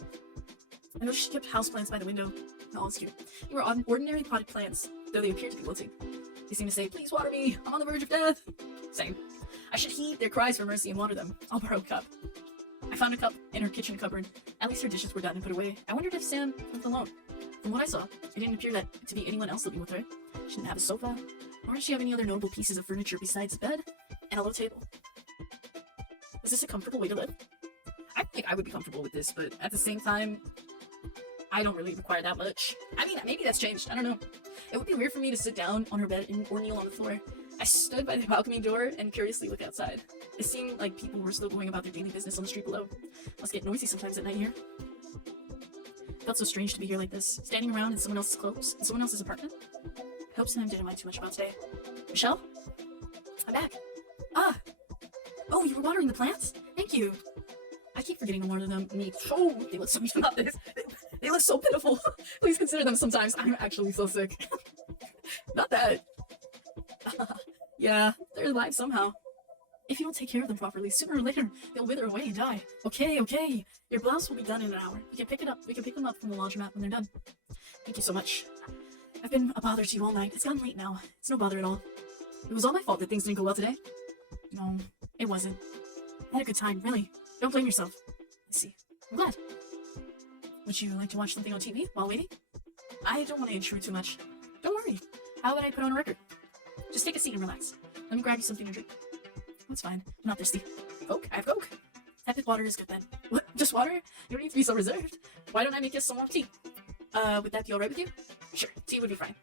I know she kept houseplants by the window. Oh, it's cute. They were ordinary potted plants, though they appeared to be wilting. They seemed to say, "Please water me, I'm on the verge of death." Same. I should heed their cries for mercy and water them. I'll borrow a cup. I found a cup in her kitchen cupboard. At least her dishes were done and put away. I wondered if Sam lived alone. From what I saw, it didn't appear to be anyone else living with her. She didn't have a sofa, nor did she have any other notable pieces of furniture besides a bed and a low table. Is this a comfortable way to live? I think I would be comfortable with this, but at the same time, I don't really require that much. I mean, maybe that's changed. I don't know. It would be weird for me to sit down on her bed or kneel on the floor. I stood by the balcony door and curiously looked outside. It seemed like people were still going about their daily business on the street below. Must get noisy sometimes at night here. It felt so strange to be here like this, standing around in someone else's clothes, in someone else's apartment. I hope Sam didn't mind too much about today. Michelle? I'm back. Ah! Oh, you were watering the plants? Thank you. I keep forgetting to water them. Me. Oh, they look so not this. They look so pitiful. Please consider them sometimes. I'm actually so sick. Not that. Yeah, they're alive somehow. If you don't take care of them properly, sooner or later, they'll wither away and die. Okay. Your blouse will be done in an hour. We can pick it up. We can pick them up from the laundromat when they're done. Thank you so much. I've been a bother to you all night. It's gotten late now. It's no bother at all. It was all my fault that things didn't go well today. No, it wasn't. I had a good time, really. Don't blame yourself. I see. I'm glad. Would you like to watch something on TV while waiting? I don't want to intrude too much. Don't worry. How about I put on a record? Just take a seat and relax. Let me grab you something to drink. That's fine. I'm not thirsty. Coke? I have Coke. Tepid water is good then. What? Just water? You don't need to be so reserved. Why don't I make you some more tea? Would that be alright with you? Sure. Tea would be fine.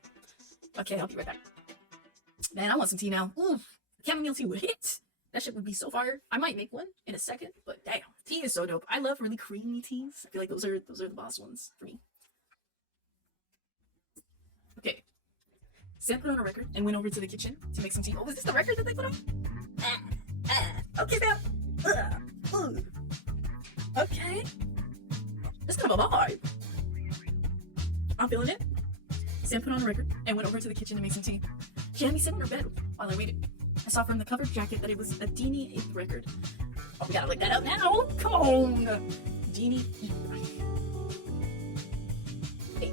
Okay, I'll be right back. Man, I want some tea now. Ooh, chamomile tea would hit. That shit would be so fire. I might make one in a second, but damn, tea is so dope. I love really creamy teas. I feel like those are the boss ones for me. Okay. Sam put on a record and went over to the kitchen to make some tea. Oh, was this the record that they put on? Okay, Sam. Okay. That's kind of a vibe. I'm feeling it. Sam put on a record and went over to the kitchen to make some tea. She had me sit on her bed while I waited. I saw from the cover jacket that it was a Deanie 8th record. Oh, we gotta look that up now. Come on. Deanie. Hey.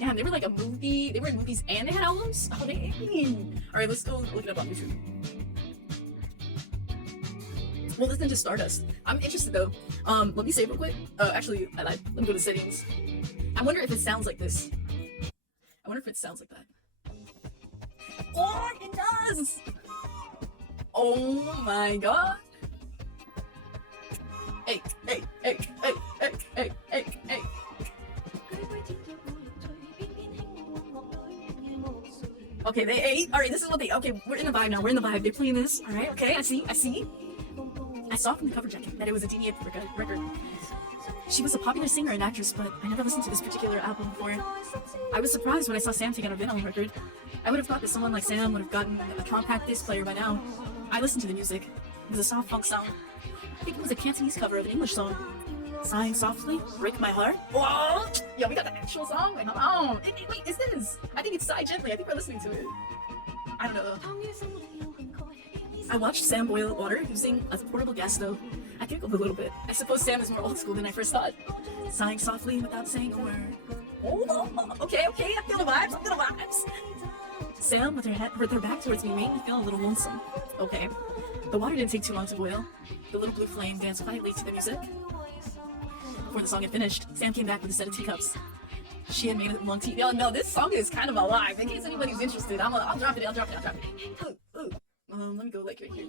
Yeah, they were like a movie. They were in movies and they had albums. Oh, dang. Alright, let's go look it up on YouTube. Well, listen to Stardust. I'm interested though. Let me save real quick. Actually, I lied. Let me go to settings. I wonder if it sounds like this. I wonder if it sounds like that. Oh, it does! Oh my god. Hey. Okay, they ate. Alright, this is what they. Okay, we're in the vibe now. We're in the vibe. They're playing this. Alright, okay, I see. I saw from the cover jacket that it was a Deanie 8th record. She was a popular singer and actress, but I never listened to this particular album before. I was surprised when I saw Sam take out a vinyl record. I would have thought that someone like Sam would have gotten a compact disc player by now. I listened to the music. It was a soft funk song. I think it was a Cantonese cover of an English song. Sighing softly, break my heart. Whoa! Yeah, we got the actual song. Wait, hold on. Wait, is this? I think it's Sigh Gently. I think we're listening to it. I don't know. I watched Sam boil water using a portable gas stove. I giggled a little bit. I suppose Sam is more old school than I first thought. Sighing softly without saying a word. Oh, okay, I feel the vibes. Sam, with her back towards me, made me feel a little lonesome. Okay. The water didn't take too long to boil. The little blue flame danced quietly to the music. Before the song had finished, Sam came back with a set of teacups. She had made a long tea. Yo, no, this song is kind of alive. In case anybody's interested, I'll drop it. Ooh. Let me go like right here.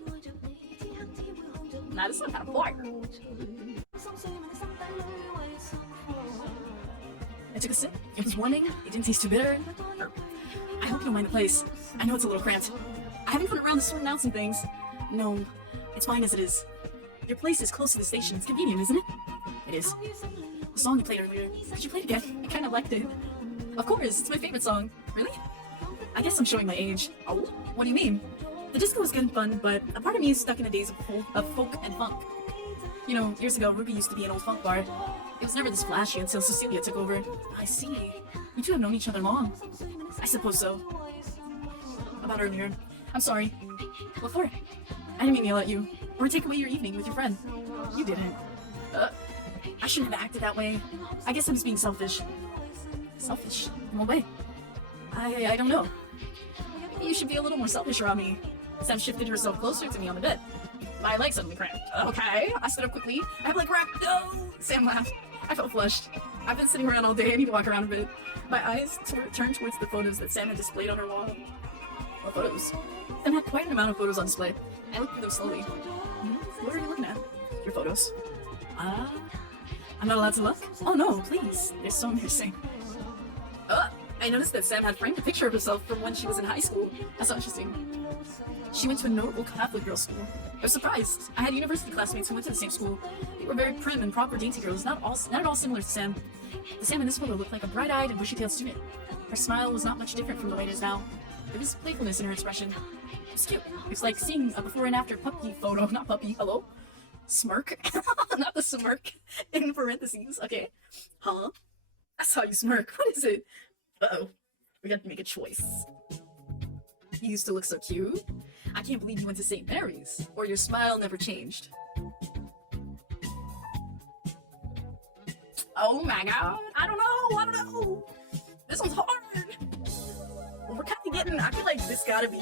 Nah, this song kind of fire. I took a sip. It was warming. It didn't taste too bitter. I hope you don't mind the place. I know it's a little cramped. I haven't put around to sort out some things. No, it's fine as it is. Your place is close to the station. It's convenient, isn't it? It is. The song you played earlier. Could you play it again? I kind of liked it. Of course, it's my favorite song. Really? I guess I'm showing my age. Oh, what do you mean? The disco was good and fun, but a part of me is stuck in the days of folk and funk. You know, years ago, Ruby used to be an old funk bar. It was never this flashy until Cecilia took over. I see. You two have known each other long. I suppose so. About earlier. I'm sorry. What for? I didn't mean to yell at you. Or take away your evening with your friend. You didn't. I shouldn't have acted that way. I guess I was being selfish. Selfish? In what way? I don't know. Maybe you should be a little more selfish around me. Sam shifted herself closer to me on the bed. My leg suddenly cramped. Okay. I stood up quickly. I have like cramp. No! Sam laughed. I felt flushed. I've been sitting around all day. I need to walk around a bit. My eyes turned towards the photos that Sam had displayed on her wall. What photos? Sam had quite an amount of photos on display. I looked through them slowly. What are you looking at? Your photos. I'm not allowed to look? Oh no, please. They're so embarrassing. I noticed that Sam had framed a picture of herself from when she was in high school. That's so interesting. She went to a notable Catholic girls' school. I was surprised. I had university classmates who went to the same school. They were very prim and proper dainty girls, not at all similar to Sam. The Sam in this photo looked like a bright-eyed and bushy-tailed student. Her smile was not much different from the way it is now. There was playfulness in her expression. It was cute. It was like seeing a before and after puppy photo. Not puppy, hello? Smirk? Not the smirk in parentheses, okay. Huh? I saw you smirk. What is it? Uh-oh. We got to make a choice. You used to look so cute. I can't believe you went to St. Mary's. Or your smile never changed. Oh my god. I don't know. This one's hard. We're kind of getting, I feel like this gotta be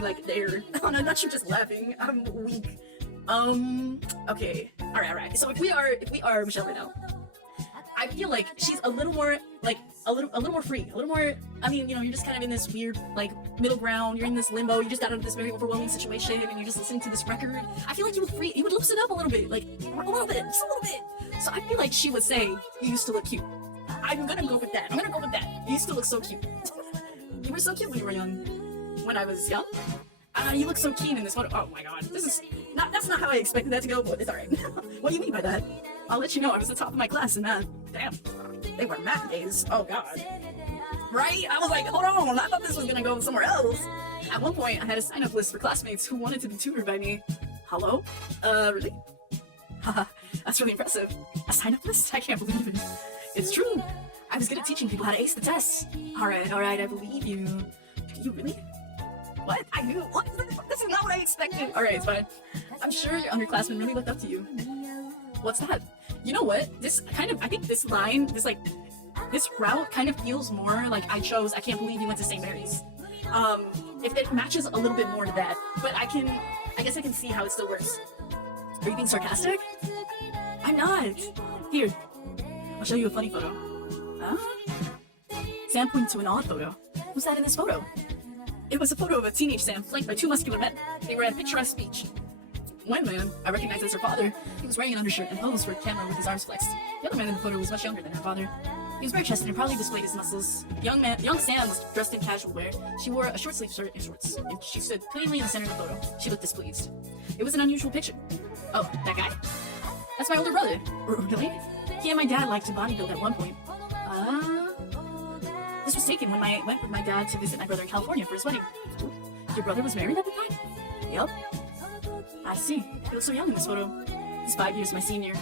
like there. Oh no, not you just laughing. I'm weak. Okay. Alright. So if we are Michelle right now, I feel like she's a little more free, a little more, I mean, you know, you're just kind of in this weird, like, middle ground, you're in this limbo, you just got out of this very overwhelming situation, and you're just listening to this record. I feel like you would loosen up a little bit, just a little bit. So I feel like she would say, you used to look cute. I'm gonna go with that. You used to look so cute. You were so cute when you were young. When I was young? You look so keen in this photo. Oh my god, that's not how I expected that to go, but it's alright. What do you mean by that? I'll let you know, I was the top of my class in math. Damn, they were math days. Oh god. Right? I was like, hold on, I thought this was gonna go somewhere else. At one point, I had a sign-up list for classmates who wanted to be tutored by me. Hello? Really? Haha, that's really impressive. A sign-up list? I can't believe it. It's true. I was good at teaching people how to ace the tests. Alright, I believe you. You really? What? I knew. What is this? This is not what I expected. Alright, it's fine. I'm sure your underclassmen really looked up to you. What's that? You know what? I think this line, this route kind of feels more like I can't believe you went to St. Mary's. If it matches a little bit more to that, but I guess I can see how it still works. Are you being sarcastic? I'm not. Here, I'll show you a funny photo. Sam pointed to an odd photo. Who's that in this photo? It was a photo of a teenage Sam flanked by two muscular men. They were at a picturesque beach. One man, I recognized as her father, he was wearing an undershirt and posed for a camera with his arms flexed. The other man in the photo was much younger than her father. He was very chested and proudly displayed his muscles. Young Sam was dressed in casual wear. She wore a short-sleeved shirt and shorts, and she stood plainly in the center of the photo. She looked displeased. It was an unusual picture. Oh, that guy? That's my older brother. Really? He and my dad liked to bodybuild at one point. This was taken when I went with my dad to visit my brother in California for his wedding. Your brother was married at the time? Yep. I see. He looks so young in this photo. He's 5 years my senior.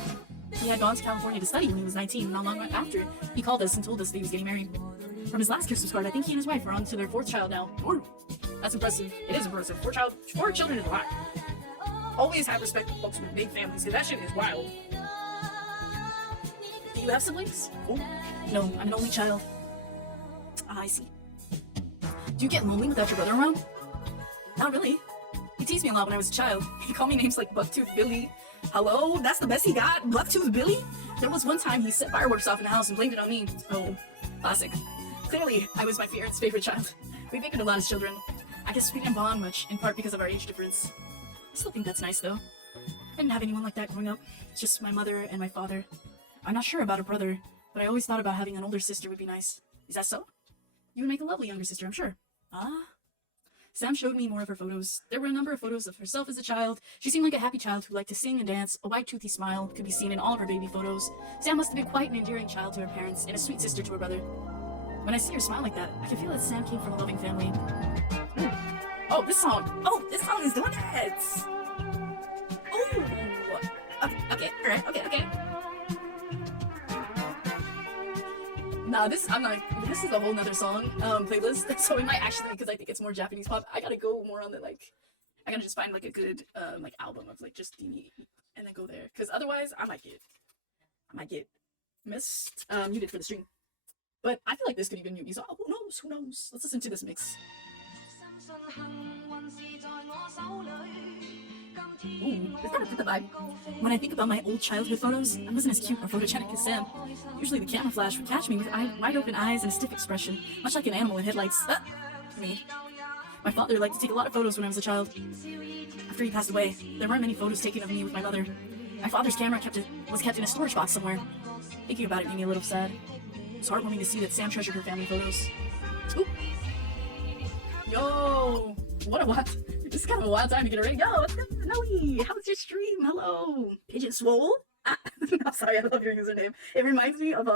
He had gone to California to study when he was 19, and not long after, he called us and told us that he was getting married. From his last Christmas card, I think he and his wife are on to their 4th child now. Ooh, that's impressive. It is impressive. 4 children is a lot. Always have respect for folks with big families, because that shit is wild. Do you have siblings? Oh, no, I'm an only child. I see. Do you get lonely without your brother around? Not really. He teased me a lot when I was a child. He called me names like Bucktooth Billy. Hello? That's the best he got? Bucktooth Billy? There was one time he set fireworks off in the house and blamed it on me. Oh, classic. Clearly, I was my parents' favorite child. We bickered a lot as children. I guess we didn't bond much, in part because of our age difference. I still think that's nice, though. I didn't have anyone like that growing up. It's just my mother and my father. I'm not sure about a brother, but I always thought about having an older sister would be nice. Is that so? You would make a lovely younger sister, I'm sure. Ah. Sam showed me more of her photos. There were a number of photos of herself as a child. She seemed like a happy child who liked to sing and dance. A white toothy smile could be seen in all of her baby photos. Sam must have been quite an endearing child to her parents and a sweet sister to her brother. When I see her smile like that, I can feel that Sam came from a loving family. Oh, this song! Oh, this song is doing it! Oh! Okay, alright, okay. Nah, this is a whole nother song, playlist, so it might actually, because I think it's more Japanese pop, I gotta go more on the, like, I gotta just find, like, a good, like, album of, like, just Dini, and then go there, because otherwise, I might get muted for the stream. But I feel like this could even mute me, so who knows? Let's listen to this mix. Ooh, this kind of fit the vibe. When I think about my old childhood photos, I wasn't as cute or photogenic as Sam. Usually the camera flash would catch me with wide open eyes and a stiff expression, much like an animal in headlights. Me. My father liked to take a lot of photos when I was a child. After he passed away, there weren't many photos taken of me with my mother. My father's camera was kept in a storage box somewhere. Thinking about it made me a little sad. It's heartwarming to see that Sam treasured her family photos. Ooh. Yo! What? This is kind of a wild time to get a ring. Yo, what's good? Noe, how's your stream? Hello. Pigeon Swole? I'm sorry, I love your username. It reminds me of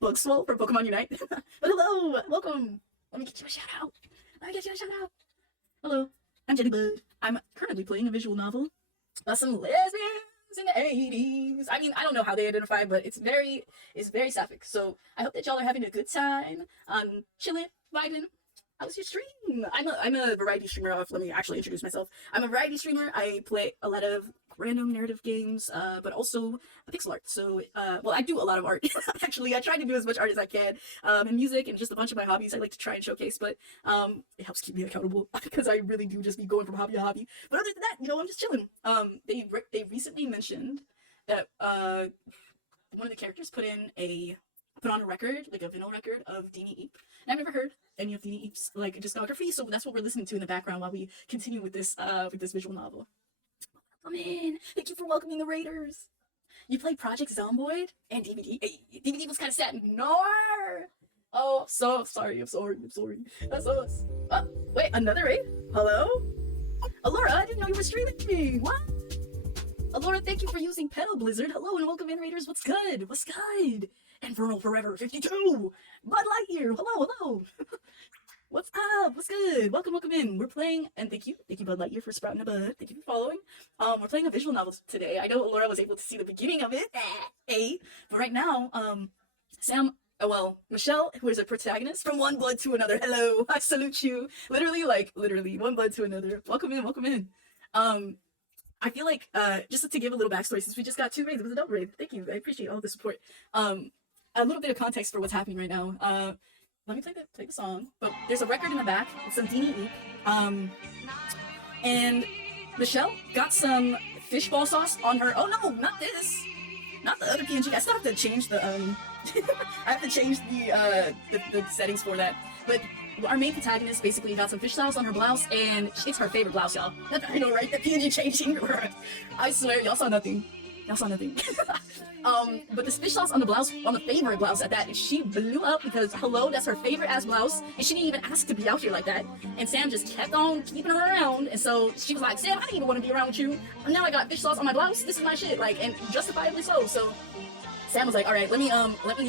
Bug Swole from Pokemon Unite. But hello, welcome. Let me get you a shout out. Hello, I'm Jellybud. I'm currently playing a visual novel about some lesbians in the 80s. I mean, I don't know how they identify, but it's very sapphic. So I hope that y'all are having a good time. Chilling, vibing. How's your stream? I'm a variety streamer. Let me actually introduce myself. I'm a variety streamer. I play a lot of random narrative games, but also pixel art. So, well, I do a lot of art. Actually, I try to do as much art as I can, and music and just a bunch of my hobbies I like to try and showcase, but it helps keep me accountable because I really do just be going from hobby to hobby. But other than that, you know, I'm just chilling. They recently mentioned that one of the characters put on a record, like a vinyl record of Dini Eep. And I've never heard any of Dini Eep's like discography, so that's what we're listening to in the background while we continue with this visual novel. Welcome in. Thank you for welcoming the Raiders. You played Project Zomboid and DVD. Hey, DVD was kind of sad. No. Oh, so sorry. I'm sorry. That's us. Oh, wait, another raid? Hello? Alora, I didn't know you were streaming. What? Alora, thank you for using Pedal Blizzard. Hello and welcome in, Raiders. What's good? Infernal Forever 52. Bud Lightyear. Hello. What's up? What's good? Welcome in. We're playing, and thank you Bud Lightyear for sprouting a bud. Thank you for following. We're playing a visual novel today. I know Laura was able to see the beginning of it, but right now, Michelle, who is a protagonist from One Blood to Another. Hello, I salute you. Literally, One Blood to Another. Welcome in. I feel like, just to give a little backstory, since we just got 2 raids, it was a double raid. Thank you. I appreciate all the support. A little bit of context for what's happening right now. Let me play the song. But there's a record in the back. It's some Dini Eep. And Michelle got some fishball sauce on her. Oh no, not this. Not the other PNG. I still have to change the I have to change the settings for that. But our main protagonist basically got some fish sauce on her blouse, and it's her favorite blouse, y'all. I know, right? The PNG changing. I swear, y'all saw nothing. But this fish sauce on the favorite blouse at that, she blew up because, hello, that's her favorite ass blouse, and she didn't even ask to be out here like that. And Sam just kept on keeping her around, and so she was like, Sam, I didn't even want to be around with you. And now I got fish sauce on my blouse. This is my shit, like, and justifiably so. So Sam was like, all right, let me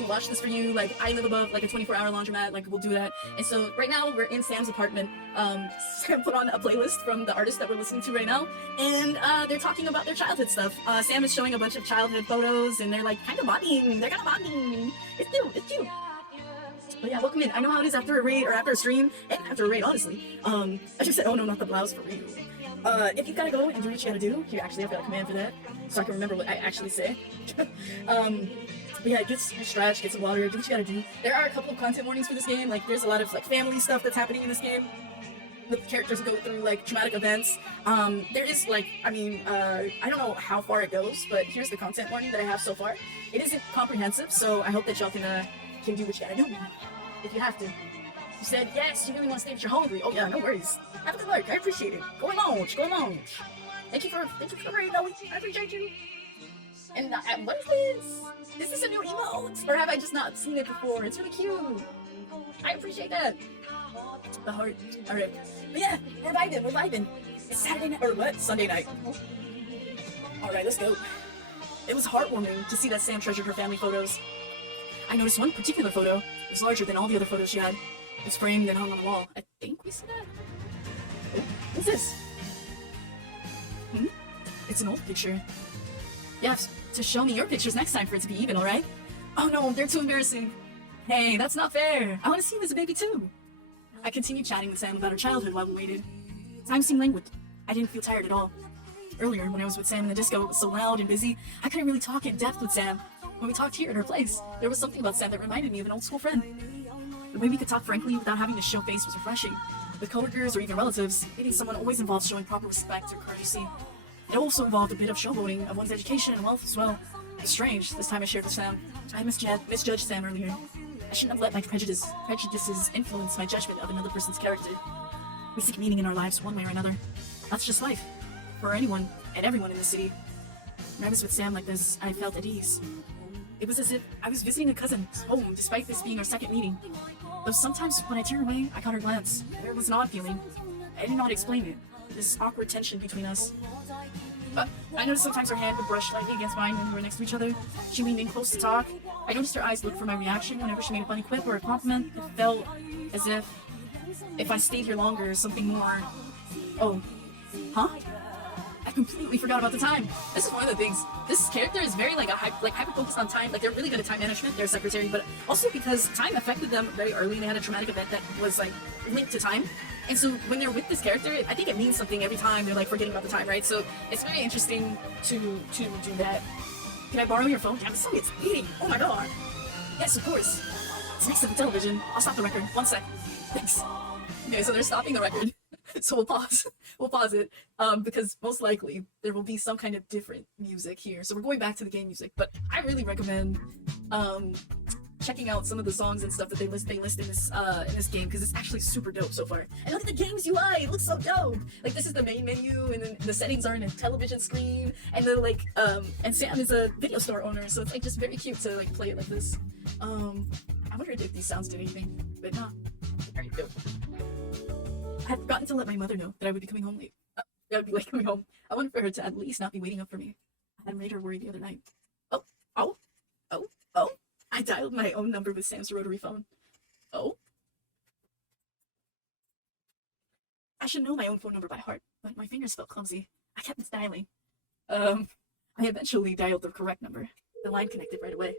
wash this for you. Like, I live above like a 24-hour laundromat. Like, we'll do that. And so right now we're in Sam's apartment. Sam put on a playlist from the artist that we're listening to right now, and they're talking about their childhood stuff. Sam is showing a bunch of childhood photos, and they're like kind of bonding. It's cute. But yeah, welcome in. I know how it is after a raid or after a stream, and after a raid, honestly. I just said, oh no, not the blouse for real. If you gotta go and do what you gotta do, here, actually, I've got a command for that, so I can remember what I actually say. But But yeah, get some stretch, get some water, do what you gotta do. There are a couple of content warnings for this game. Like, there's a lot of like family stuff that's happening in this game. The characters go through like traumatic events. There is like, I don't know how far it goes, but here's the content warning that I have so far. It isn't comprehensive, so I hope that y'all can do what you gotta do if you have to. You said yes, you really want to stay, but you're hungry. Oh yeah, no worries. Have a good luck. I appreciate it. Go along. Thank you for reading. I appreciate you. And what is this? Is this a new emote? Or have I just not seen it before? It's really cute. I appreciate that. The heart. Alright. But yeah, we're vibing. It's Saturday night, or what? Sunday night. Alright, let's go. It was heartwarming to see that Sam treasured her family photos. I noticed one particular photo was larger than all the other photos she had. It was framed and hung on the wall. I think we see that. Oh, what's this? It's an old picture. You have to show me your pictures next time for it to be even, alright? Oh no, they're too embarrassing. Hey, that's not fair. I want to see him as a baby too. I continued chatting with Sam about her childhood while we waited. Time seemed languid. I didn't feel tired at all. Earlier, when I was with Sam in the disco, it was so loud and busy, I couldn't really talk in depth with Sam. When we talked here at her place, there was something about Sam that reminded me of an old school friend. The way we could talk frankly without having to show face was refreshing. With coworkers or even relatives, meeting someone always involves showing proper respect or courtesy. It also involved a bit of showboating of one's education and wealth as well. It was strange, this time I shared with Sam. I misjudged Sam earlier. I shouldn't have let my prejudices influence my judgment of another person's character. We seek meaning in our lives one way or another. That's just life. For anyone and everyone in the city. When I was with Sam like this, I felt at ease. It was as if I was visiting a cousin's home, despite this being our second meeting. Though sometimes when I turned away, I caught her glance. There was an odd feeling. I didn't know how to explain it. This awkward tension between us. But I noticed sometimes her hand would brush lightly against mine when we were next to each other. She leaned in close to talk. I noticed her eyes look for my reaction whenever she made a funny quip or a compliment. It felt as if I stayed here longer, something more... Oh. Huh? I completely forgot about the time. This is one of the things. This character is very hyper focused on time. Like, they're really good at time management, their secretary, but also because time affected them very early and they had a traumatic event that was like linked to time. And so when they're with this character, I think it means something every time they're like forgetting about the time, right? So it's very interesting to do that. Can I borrow your phone? Damn, sorry, it's eating. Oh my god. Yes, of course. It's next to the television. I'll stop the record. 1 sec. Thanks. Okay, so they're stopping the record. So we'll pause. We'll pause it because most likely there will be some kind of different music here. So we're going back to the game music, but I really recommend checking out some of the songs and stuff that they list in this game because it's actually super dope so far. And look at the game's UI; it looks so dope. Like, this is the main menu, and then the settings are in a television screen, and they're like and Sam is a video store owner, so it's like just very cute to like play it like this. I wonder if these sounds did anything, but no. Very dope. I had forgotten to let my mother know that I would be coming home late. I would be late coming home. I wanted for her to at least not be waiting up for me. I had made her worry the other night. Oh. I dialed my own number with Sam's rotary phone. Oh. I should know my own phone number by heart, but my fingers felt clumsy. I kept misdialing. I eventually dialed the correct number. The line connected right away.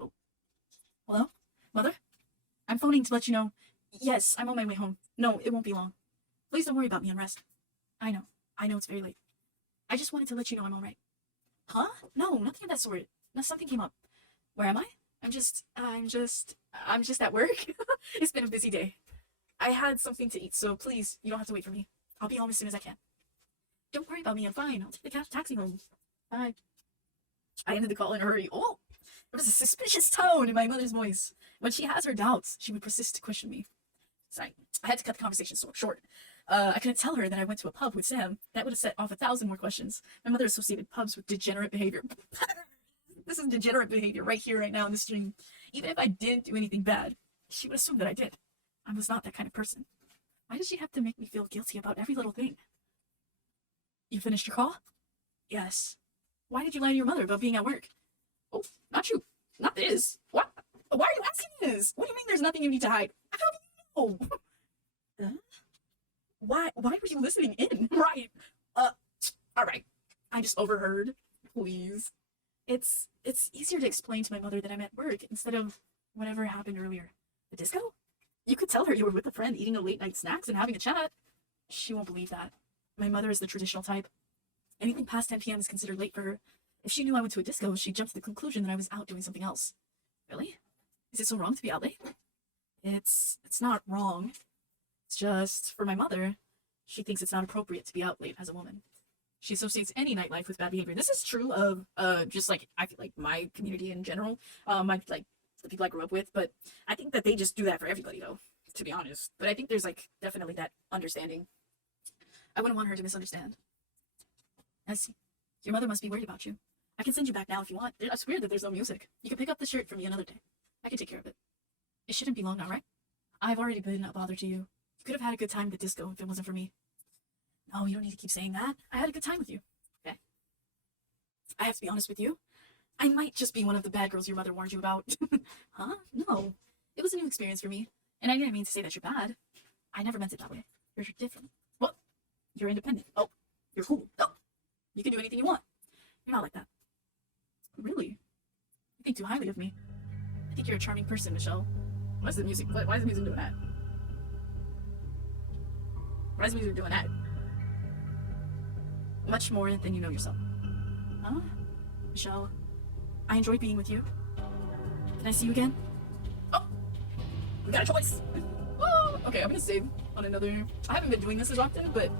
Oh. Hello? Mother? I'm phoning to let you know. Yes, I'm on my way home. No, it won't be long. Please don't worry about me and rest. I know it's very late. I just wanted to let you know I'm alright. Huh? No, nothing of that sort. No, something came up. Where am I? I'm just at work. It's been a busy day. I had something to eat, so please, you don't have to wait for me. I'll be home as soon as I can. Don't worry about me, I'm fine. I'll take the taxi home. Bye. I ended the call in a hurry. Oh! There was a suspicious tone in my mother's voice. When she has her doubts, she would persist to question me. Sorry, I had to cut the conversation short. I couldn't tell her that I went to a pub with Sam. That would have set off 1,000 more questions. My mother associated pubs with degenerate behavior. This is degenerate behavior right here, right now in the stream. Even if I didn't do anything bad, she would assume that I did. I was not that kind of person. Why does she have to make me feel guilty about every little thing? You finished your call? Yes. Why did you lie to your mother about being at work? Oh, not you. Not this. What? Why are you asking this? What do you mean there's nothing you need to hide? How do you know? Why were you listening in? Right. Alright. I just overheard. Please. It's easier to explain to my mother that I'm at work instead of whatever happened earlier. The disco? You could tell her you were with a friend eating a late night snacks and having a chat. She won't believe that. My mother is the traditional type. Anything past 10 p.m. is considered late for her. If she knew I went to a disco, she'd jump to the conclusion that I was out doing something else. Really? Is it so wrong to be out late? It's not wrong. It's just, for my mother, she thinks it's not appropriate to be out late as a woman. She associates any nightlife with bad behavior. This is true of just like I feel like my community in general, my like the people I grew up with. But I think that they just do that for everybody, though, to be honest. But I think there's like definitely that understanding. I wouldn't want her to misunderstand. I see. Your mother must be worried about you. I can send you back now if you want. It's weird that there's no music. You can pick up the shirt for me another day. I can take care of it. It shouldn't be long now, right? I've already been a bother to you. You could have had a good time at the disco if it wasn't for me. No, you don't need to keep saying that. I had a good time with you. Okay. I have to be honest with you. I might just be one of the bad girls your mother warned you about. Huh? No. It was a new experience for me. And I didn't mean to say that you're bad. I never meant it that way. You're different. What? You're independent. Oh. You're cool. Oh. You can do anything you want. You're not like that. Really? You think too highly of me. I think you're a charming person, Michelle. Why is the music doing that? Why is the music doing that? Much more than you know yourself. Huh? Michelle, I enjoyed being with you. Can I see you again? Oh! We got a choice! Oh, okay, I'm gonna save on another... I haven't been doing this as often, but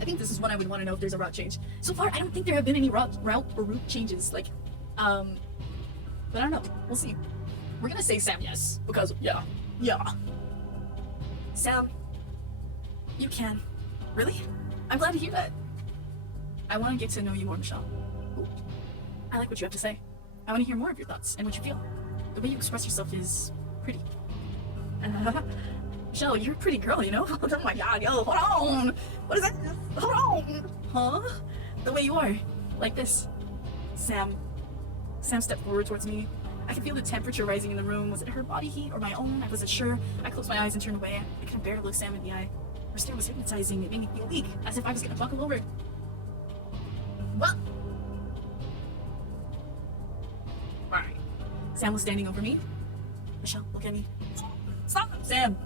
I think this is one I would want to know if there's a route change. So far, I don't think there have been any route or route changes, like, but I don't know. We'll see. We're gonna say Sam yes, because, yeah. Sam, you can. Really? I'm glad to hear that. I want to get to know you more, Michelle. Ooh. I like what you have to say. I want to hear more of your thoughts and what you feel. The way you express yourself is pretty. Michelle, you're a pretty girl, you know? Oh my god, yo, hold on! What is that? Hold on! Huh? The way you are. Like this. Sam stepped forward towards me. I could feel the temperature rising in the room. Was it her body heat or my own? I wasn't sure. I closed my eyes and turned away. I couldn't bear to look Sam in the eye. Her stare was hypnotizing. It made me feel weak, as if I was gonna buckle over. What? Alright. Sam was standing over me. Michelle, look at me. Stop, Sam!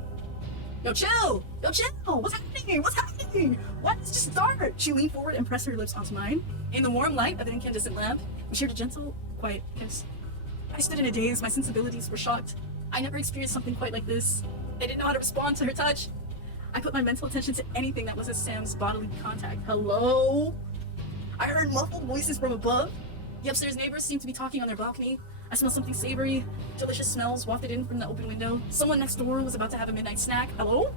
Yo, chill! Yo, chill! What's happening? What's happening? Why did this just start? She leaned forward and pressed her lips onto mine. In the warm light of an incandescent lamp, we shared a gentle, quiet kiss. I stood in a daze. My sensibilities were shocked. I never experienced something quite like this. I didn't know how to respond to her touch. I put my mental attention to anything that wasn't Sam's bodily contact. Hello? I heard muffled voices from above. The upstairs neighbors seemed to be talking on their balcony. I smelled something savory. Delicious smells wafted in from the open window. Someone next door was about to have a midnight snack. Hello?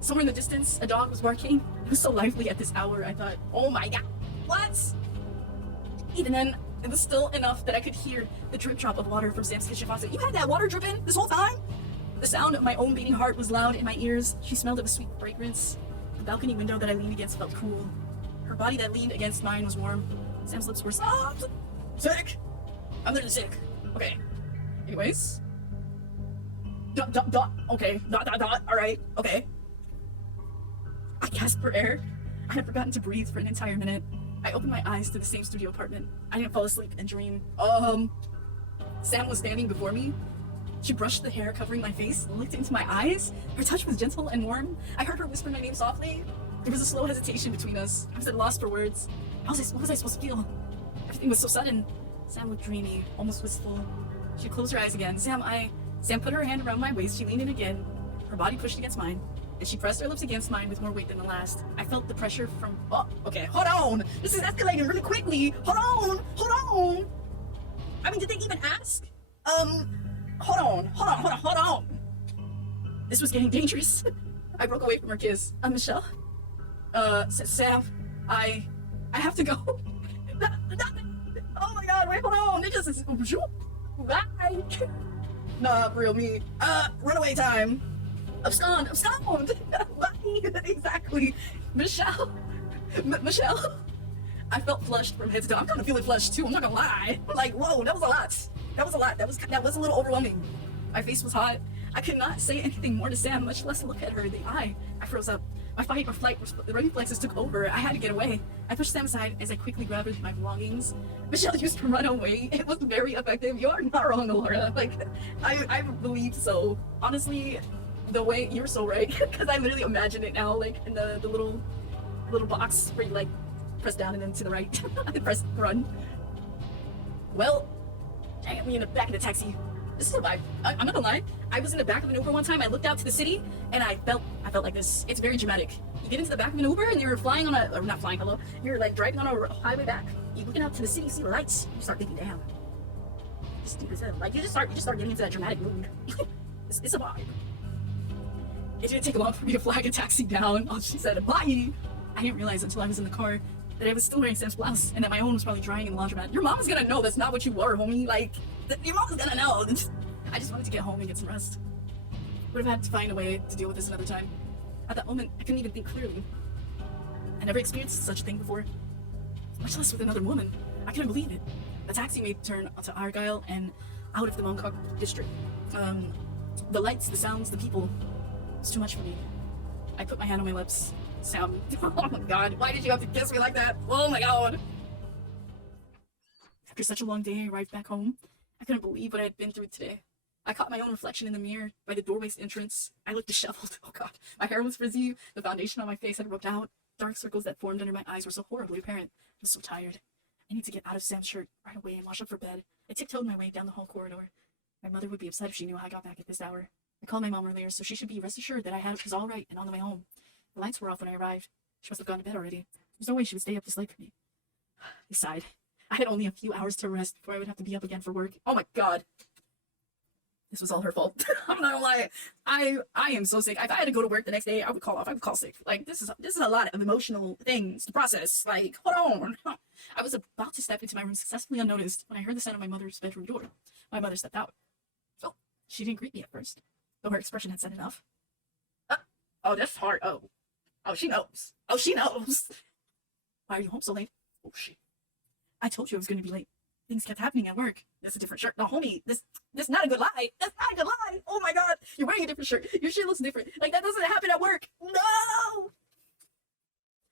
Somewhere in the distance, a dog was barking. It was so lively at this hour, I thought, oh my god, what? Even then, it was still enough that I could hear the drip drop of water from Sam's kitchen faucet. You had that water dripping this whole time? The sound of my own beating heart was loud in my ears. She smelled of a sweet fragrance. The balcony window that I leaned against felt cool. Her body that leaned against mine was warm. Sam's lips were soft. Sick! I'm literally sick. Okay. Anyways. Okay. Alright. Okay. I gasped for air. I had forgotten to breathe for an entire minute. I opened my eyes to the same studio apartment. I didn't fall asleep and dream. Sam was standing before me. She brushed the hair covering my face, looked into my eyes. Her touch was gentle and warm. I heard her whisper my name softly. There was a slow hesitation between us. I was at a loss for words. What was I supposed to feel? Everything was so sudden. Sam looked dreamy, almost wistful. She closed her eyes again. Sam put her hand around my waist. She leaned in again. Her body pushed against mine, and she pressed her lips against mine with more weight than the last. I felt the pressure from... Oh, okay, hold on! This is escalating really quickly! Hold on! I mean, did they even ask? Hold on! This was getting dangerous. I broke away from her kiss. Michelle? Sam, I have to go. Oh my god, wait, hold on! It just is... Bye! Nah, for real, me. Runaway time! Abscond! Bye! Exactly! Michelle! Michelle! I felt flushed from head to toe. I'm kind of feeling flushed too, I'm not gonna lie. Like, whoa, that was a lot. That was a little overwhelming. My face was hot. I could not say anything more to Sam, much less look at her in the eye. I froze up. My fight or flight reflexes took over. I had to get away. I pushed Sam aside as I quickly grabbed my belongings. Michelle used to run away. It was very effective. You are not wrong, Laura. Like, I believe so. Honestly, the way you're so right, because I literally imagine it now, like in the little box where you like press down and then to the right and press run. Well, I got me in the back of the taxi. This is a vibe. I'm not gonna lie. I was in the back of an Uber one time. I looked out to the city, and I felt like this. It's very dramatic. You get into the back of an Uber, and you're flying on or not flying. Hello. You're like driving on a highway back. You're looking out to the city, see the lights. You start thinking, damn. Stupid as hell. Like you just start getting into that dramatic mood. it's a vibe. It didn't take long for me to flag a taxi down. Oh, she said bye. I didn't realize until I was in the car that I was still wearing Sam's blouse and that my own was probably drying in the laundromat. Your mom is gonna know that's not what you were, homie. Like, your mom is gonna know. I just wanted to get home and get some rest. Would have had to find a way to deal with this another time. At that moment, I couldn't even think clearly. I never experienced such a thing before, much less with another woman. I couldn't believe it. The taxi made the turn onto Argyle and out of the Mongkok district. The lights, the sounds, the people. It's too much for me. I put my hand on my lips. Sam, oh my god, why did you have to kiss me like that? Oh my god. After such a long day, I arrived back home. I couldn't believe what I had been through today. I caught my own reflection in the mirror by the doorway's entrance. I looked disheveled. Oh god. My hair was frizzy. The foundation on my face had rubbed out. Dark circles that formed under my eyes were so horribly apparent. I was so tired. I need to get out of Sam's shirt right away and wash up for bed. I tiptoed my way down the hall corridor. My mother would be upset if she knew I got back at this hour. I called my mom earlier, so she should be rest assured that I was all right and on the way home. The lights were off when I arrived. She must have gone to bed already. There's no way she would stay up this late for me. I sighed. I had only a few hours to rest before I would have to be up again for work. Oh my god. This was all her fault. I'm not gonna lie. I am so sick. If I had to go to work the next day, I would call off. I would call sick. Like, this is a lot of emotional things to process. Like, hold on. I was about to step into my room successfully unnoticed when I heard the sound of my mother's bedroom door. My mother stepped out. Oh, she didn't greet me at first, though her expression had said enough. Oh, that's hard. Oh, she knows. Oh, she knows. Why are you home so late? Oh, shit. I told you I was going to be late. Things kept happening at work. That's a different shirt. No, homie, this is not a good lie. That's not a good lie. Oh my god, you're wearing a different shirt. Your shit looks different. Like, that doesn't happen at work. No!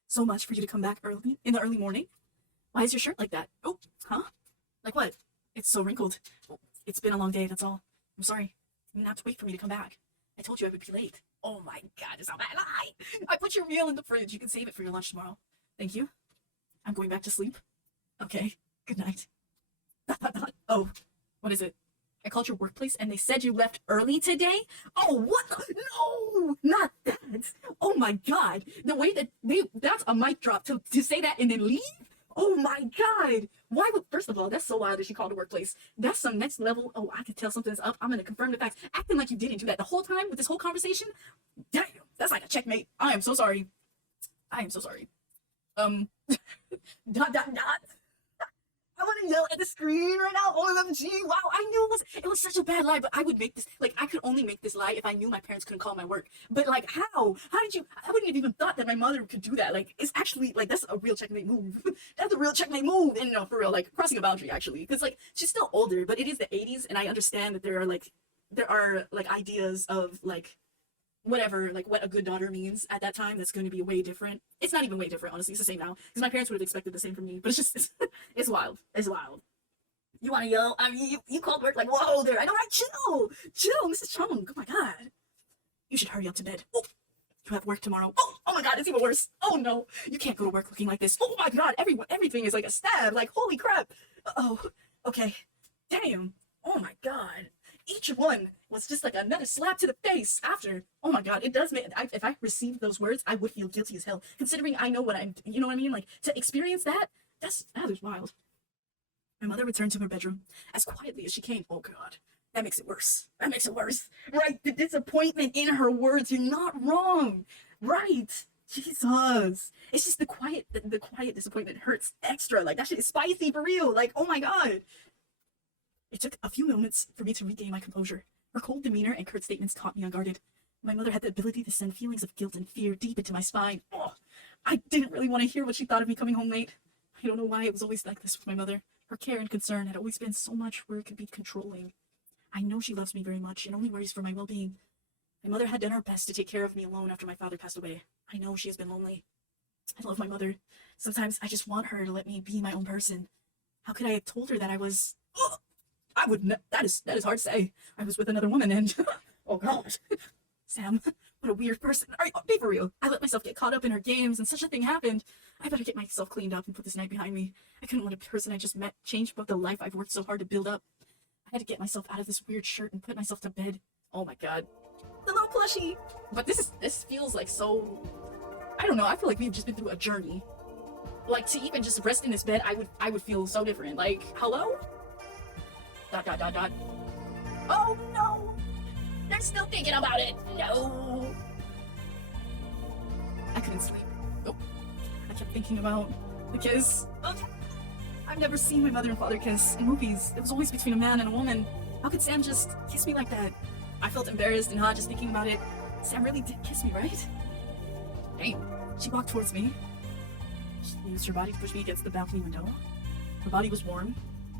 So much for you to come back early in the early morning. Why is your shirt like that? Oh, huh? Like what? It's so wrinkled. Oh, it's been a long day, that's all. I'm sorry. You didn't have to wait for me to come back. I told you I would be late. Oh my god, it's not bad lie. I put your meal in the fridge. You can save it for your lunch tomorrow. Thank you. I'm going back to sleep. Okay, good night. Oh, what is it? I called your workplace and they said you left early today? Oh, what? No, not that. Oh my god. The way that that's a mic drop to say that and then leave? Oh my god. Why would, first of all, that's so wild that she called the workplace. That's some next level. Oh, I can tell something's up. I'm gonna confirm the facts. Acting like you didn't do that the whole time with this whole conversation? Damn, that's like a checkmate. I am so sorry. I am so sorry. Dot. I want to yell at the screen right now. OMG. Wow, I knew it was such a bad lie, but I would make this, like, I could only make this lie if I knew my parents couldn't call my work. But, like, how? How did you, I wouldn't have even thought that my mother could do that. Like, it's actually, like, that's a real checkmate move. That's a real checkmate move. And no, for real, like, crossing a boundary, actually. Because, like, she's still older, but it is the 80s, and I understand that there are, like, ideas of, like, whatever, like, what a good daughter means at that time that's going to be way different. It's not even way different, honestly. It's the same now. Because my parents would have expected the same from me. But it's just, it's wild. It's wild. You want to yell? I mean, you called work like, whoa there. I know, right? Chill, Mrs. Chung. Oh my god. You should hurry up to bed. Oh, you have work tomorrow. Oh my god, it's even worse. Oh no, you can't go to work looking like this. Oh my god, everything is like a stab. Like, holy crap. Oh, okay. Damn. Oh my god. Each one was just like another slap to the face after. Oh my god, it does make, if I received those words, I would feel guilty as hell. Considering I know what you know what I mean? Like, to experience that is wild. My mother returned to her bedroom as quietly as she came. Oh god, that makes it worse. That makes it worse. Right, the disappointment in her words. You're not wrong. Right. Jesus. It's just the quiet disappointment hurts extra. Like, that shit is spicy for real. Like, oh my god. It took a few moments for me to regain my composure. Her cold demeanor and curt statements caught me unguarded. My mother had the ability to send feelings of guilt and fear deep into my spine. Oh, I didn't really want to hear what she thought of me coming home late. I don't know why it was always like this with my mother. Her care and concern had always been so much where it could be controlling. I know she loves me very much and only worries for my well-being. My mother had done her best to take care of me alone after my father passed away. I know she has been lonely. I love my mother. Sometimes I just want her to let me be my own person. How could I have told her that I was... Oh, that is hard to say. I was with another woman and... Oh gosh. Sam, What a weird person. Be for real. I let myself get caught up in her games and such a thing happened. I better get myself cleaned up and put this night behind me. I couldn't let a person I just met change about the life I've worked so hard to build up. I had to get myself out of this weird shirt and put myself to bed. Oh my god. The little plushie. But this feels like so, I don't know, I feel like we've just been through a journey. Like, to even just rest in this bed, I would feel so different. Like, hello? ... Oh no! They're still thinking about it. No. I couldn't sleep. Nope. I kept thinking about the kiss. I've never seen my mother and father kiss in movies. It was always between a man and a woman. How could Sam just kiss me like that? I felt embarrassed and hot just thinking about it. Sam really did kiss me, right? Damn. She walked towards me. She used her body to push me against the balcony window. Her body was warm.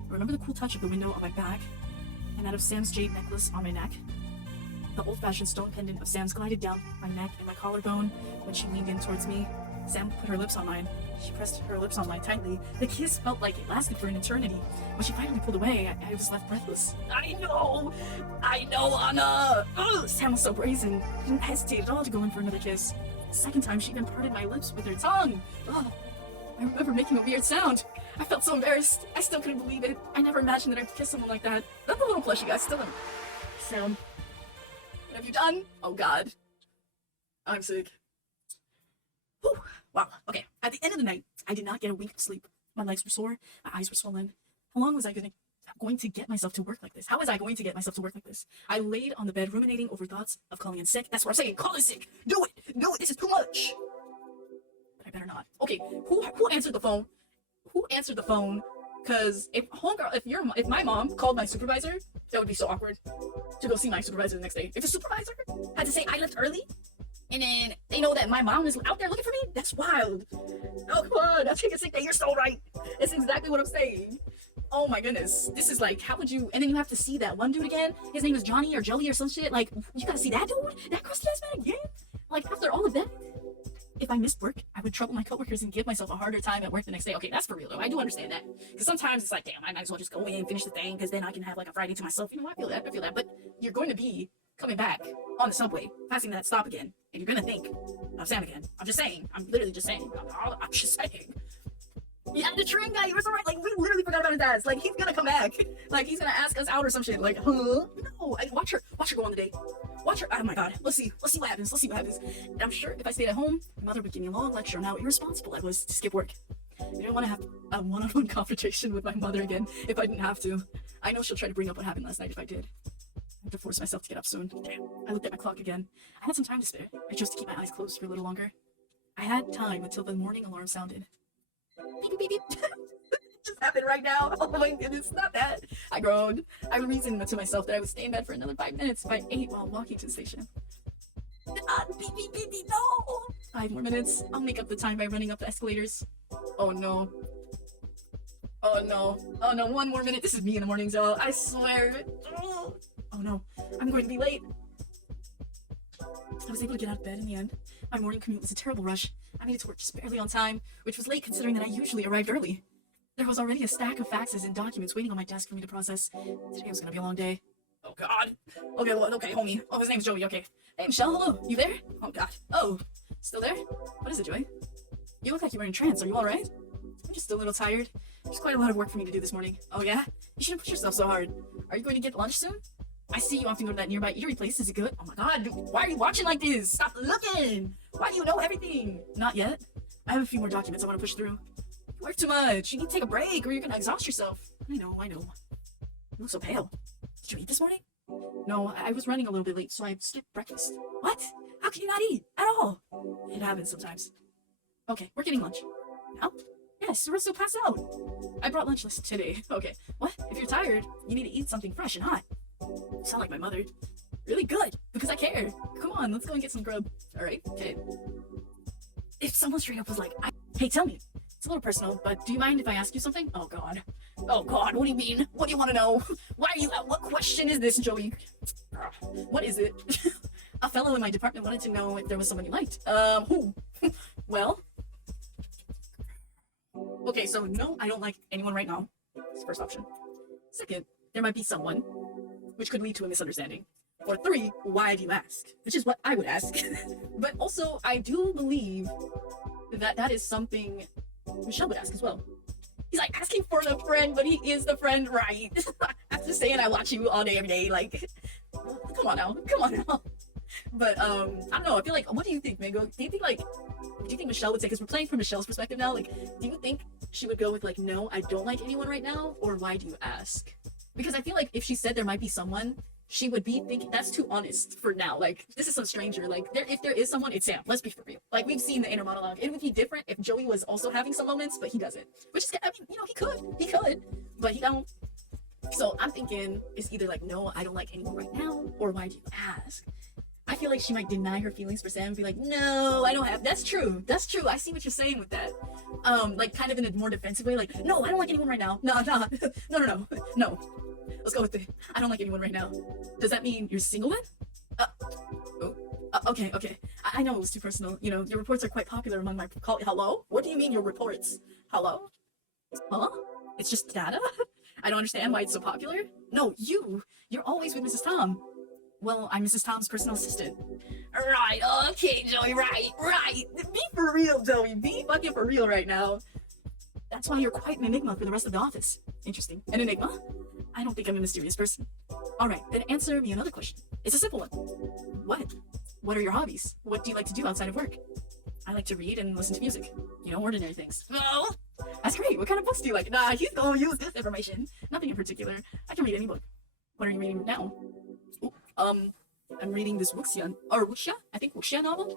I remember the cool touch of the window on my back and that of Sam's jade necklace on my neck. The old-fashioned stone pendant of Sam's glided down my neck and my collarbone when she leaned in towards me. Sam put her lips on mine. She pressed her lips on mine tightly. The kiss felt like it lasted for an eternity. When she finally pulled away, I was left breathless. I know, Anna! Ugh, Sam was so brazen. She didn't hesitate at all to go in for another kiss. The second time, she even parted my lips with her tongue. Ugh. I remember making a weird sound. I felt so embarrassed. I still couldn't believe it. I never imagined that I'd kiss someone like that. Not the little plushie guy, still don't. Sam, what have you done? Oh god. I'm sick. Whew. Wow. Okay. At the end of the night, I did not get a wink of sleep. My legs were sore. My eyes were swollen. How long was I going to get myself to work like this? How was I going to get myself to work like this? I laid on the bed ruminating over thoughts of calling in sick. That's what I'm saying. Call in sick. Do it. Do it. This is too much. But I better not. Okay. Who answered the phone? Who answered the phone? Because if my mom called my supervisor, that would be so awkward to go see my supervisor the next day. If the supervisor had to say I left early, and then they know that my mom is out there looking for me, that's wild. Oh, come on, I'll take a sick day. You're so right. It's exactly what I'm saying. Oh my goodness. This is like, how would you, and then you have to see that one dude again. His name is Johnny or Jelly or some shit. Like, you gotta see that dude? That crusty ass man again? Like, after all of that? If I missed work, I would trouble my coworkers and give myself a harder time at work the next day. Okay, that's for real though. I do understand that. Because sometimes it's like, damn, I might as well just go in and finish the thing because then I can have like a Friday to myself. You know, I feel that. But you're going to be coming back on the subway, passing that stop again, and you're going to think of Sam again. I'm just saying. I'm literally just saying. I'm just saying. Yeah, the train guy, you were so right. Like, we literally forgot about his ass. Like, he's gonna come back. Like, he's gonna ask us out or some shit. Like, huh? No. Watch her go on the date. Watch her. Oh my god. Let's see what happens. And I'm sure if I stayed at home, my mother would give me a long lecture on how irresponsible I was to skip work. I didn't want to have a one-on-one confrontation with my mother again if I didn't have to. I know she'll try to bring up what happened last night if I did. I have to force myself to get up soon. Damn. I looked at my clock again. I had some time to spare. I chose to keep my eyes closed for a little longer. I had time until the morning alarm sounded. Beep, beep, beep, beep. It just happened right now. Oh my goodness, not that. I groaned. I reasoned to myself that I would stay in bed for another 5 minutes if I ate while walking to the station. Beep, beep, beep, beep, no! 5 more minutes. I'll make up the time by running up the escalators. Oh no. Oh no. Oh no, 1 more minute. This is me in the mornings, y'all. I swear. Oh no. I'm going to be late. I was able to get out of bed in the end. My morning commute was a terrible rush. I made it to work just barely on time, which was late considering that I usually arrived early. There was already a stack of faxes and documents waiting on my desk for me to process. Today was gonna be a long day. Oh god. Okay, well, okay, homie. Oh, his name's Joey, okay. Hey, Michelle, hello. You there? Oh god. Oh, still there? What is it, Joey? You look like you were in trance. Are you alright? I'm just a little tired. There's quite a lot of work for me to do this morning. Oh yeah? You shouldn't push yourself so hard. Are you going to get lunch soon? I see you often go to that nearby eatery place. Is it good? Oh my god, dude, why are you watching like this? Stop looking! Why do you know everything? Not yet. I have a few more documents I want to push through. You work too much. You need to take a break or you're gonna exhaust yourself. I know. You look so pale. Did you eat this morning? No, I was running a little bit late, so I skipped breakfast. What? How can you not eat? At all? It happens sometimes. Okay, we're getting lunch. Now? Yes, we're still passed out. I brought lunch list today. Okay. What? If you're tired, you need to eat something fresh and hot. You sound like my mother. Really good, because I care. Come on, let's go and get some grub. Alright, okay. If someone straight up was like, hey, tell me. It's a little personal, but do you mind if I ask you something? Oh god. Oh god, what do you mean? What do you want to know? Why are you, what question is this, Joey? What is it? A fellow in my department wanted to know if there was someone you liked. Who? Well. Okay, so no, I don't like anyone right now. That's the first option. Second, there might be someone, which could lead to a misunderstanding. Or 3, why do you ask? Which is what I would ask. But also, I do believe that that is something Michelle would ask as well. He's like asking for the friend, but he is the friend, right? After saying I watch you all day, every day, like, come on now, come on now. But I don't know. I feel like, what do you think, Mango? Do you think Michelle would say? Because we're playing from Michelle's perspective now. Like, do you think she would go with like, no, I don't like anyone right now, or why do you ask? Because I feel like if she said there might be someone, she would be thinking that's too honest for now. Like, this is some stranger. Like, if there is someone, it's Sam. Let's be for real. Like, we've seen the inner monologue. It would be different if Joey was also having some moments, but he doesn't. Which is, I mean, you know, he could, but he don't. So I'm thinking it's either like, no, I don't like anyone right now, or why do you ask? I feel like she might deny her feelings for Sam and be like, no, I don't have. That's true. That's true. I see what you're saying with that. Like kind of in a more defensive way. Like, no, I don't like anyone right now. No. Let's go with it. I don't like anyone right now. Does that mean you're single then? Okay. I know it was too personal. You know, your reports are quite popular among my Hello? What do you mean your reports? Hello? Huh? It's just data? I don't understand why it's so popular. No, you're always with Mrs. Tom. Well, I'm Mrs. Tom's personal assistant. Right, okay, Joey, right. Be for real, Joey. Be fucking for real right now. That's why you're quite an enigma for the rest of the office. Interesting. An enigma? I don't think I'm a mysterious person. Alright, then answer me another question. It's a simple one. What are your hobbies? What do you like to do outside of work? I like to read and listen to music. You know, ordinary things. Oh, that's great. What kind of books do you like? Nah, he's gonna use this information. Nothing in particular. I can read any book. What are you reading now? I'm reading this wuxia novel.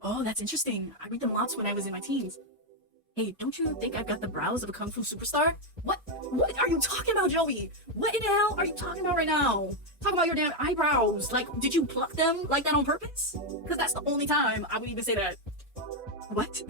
Oh, that's interesting. I read them lots when I was in my teens. Hey, don't you think I've got the brows of a kung fu superstar? What are you talking about, Joey? What in the hell are you talking about right now? Talking about your damn eyebrows. Like, did you pluck them like that on purpose? Because that's the only time I would even say that. What?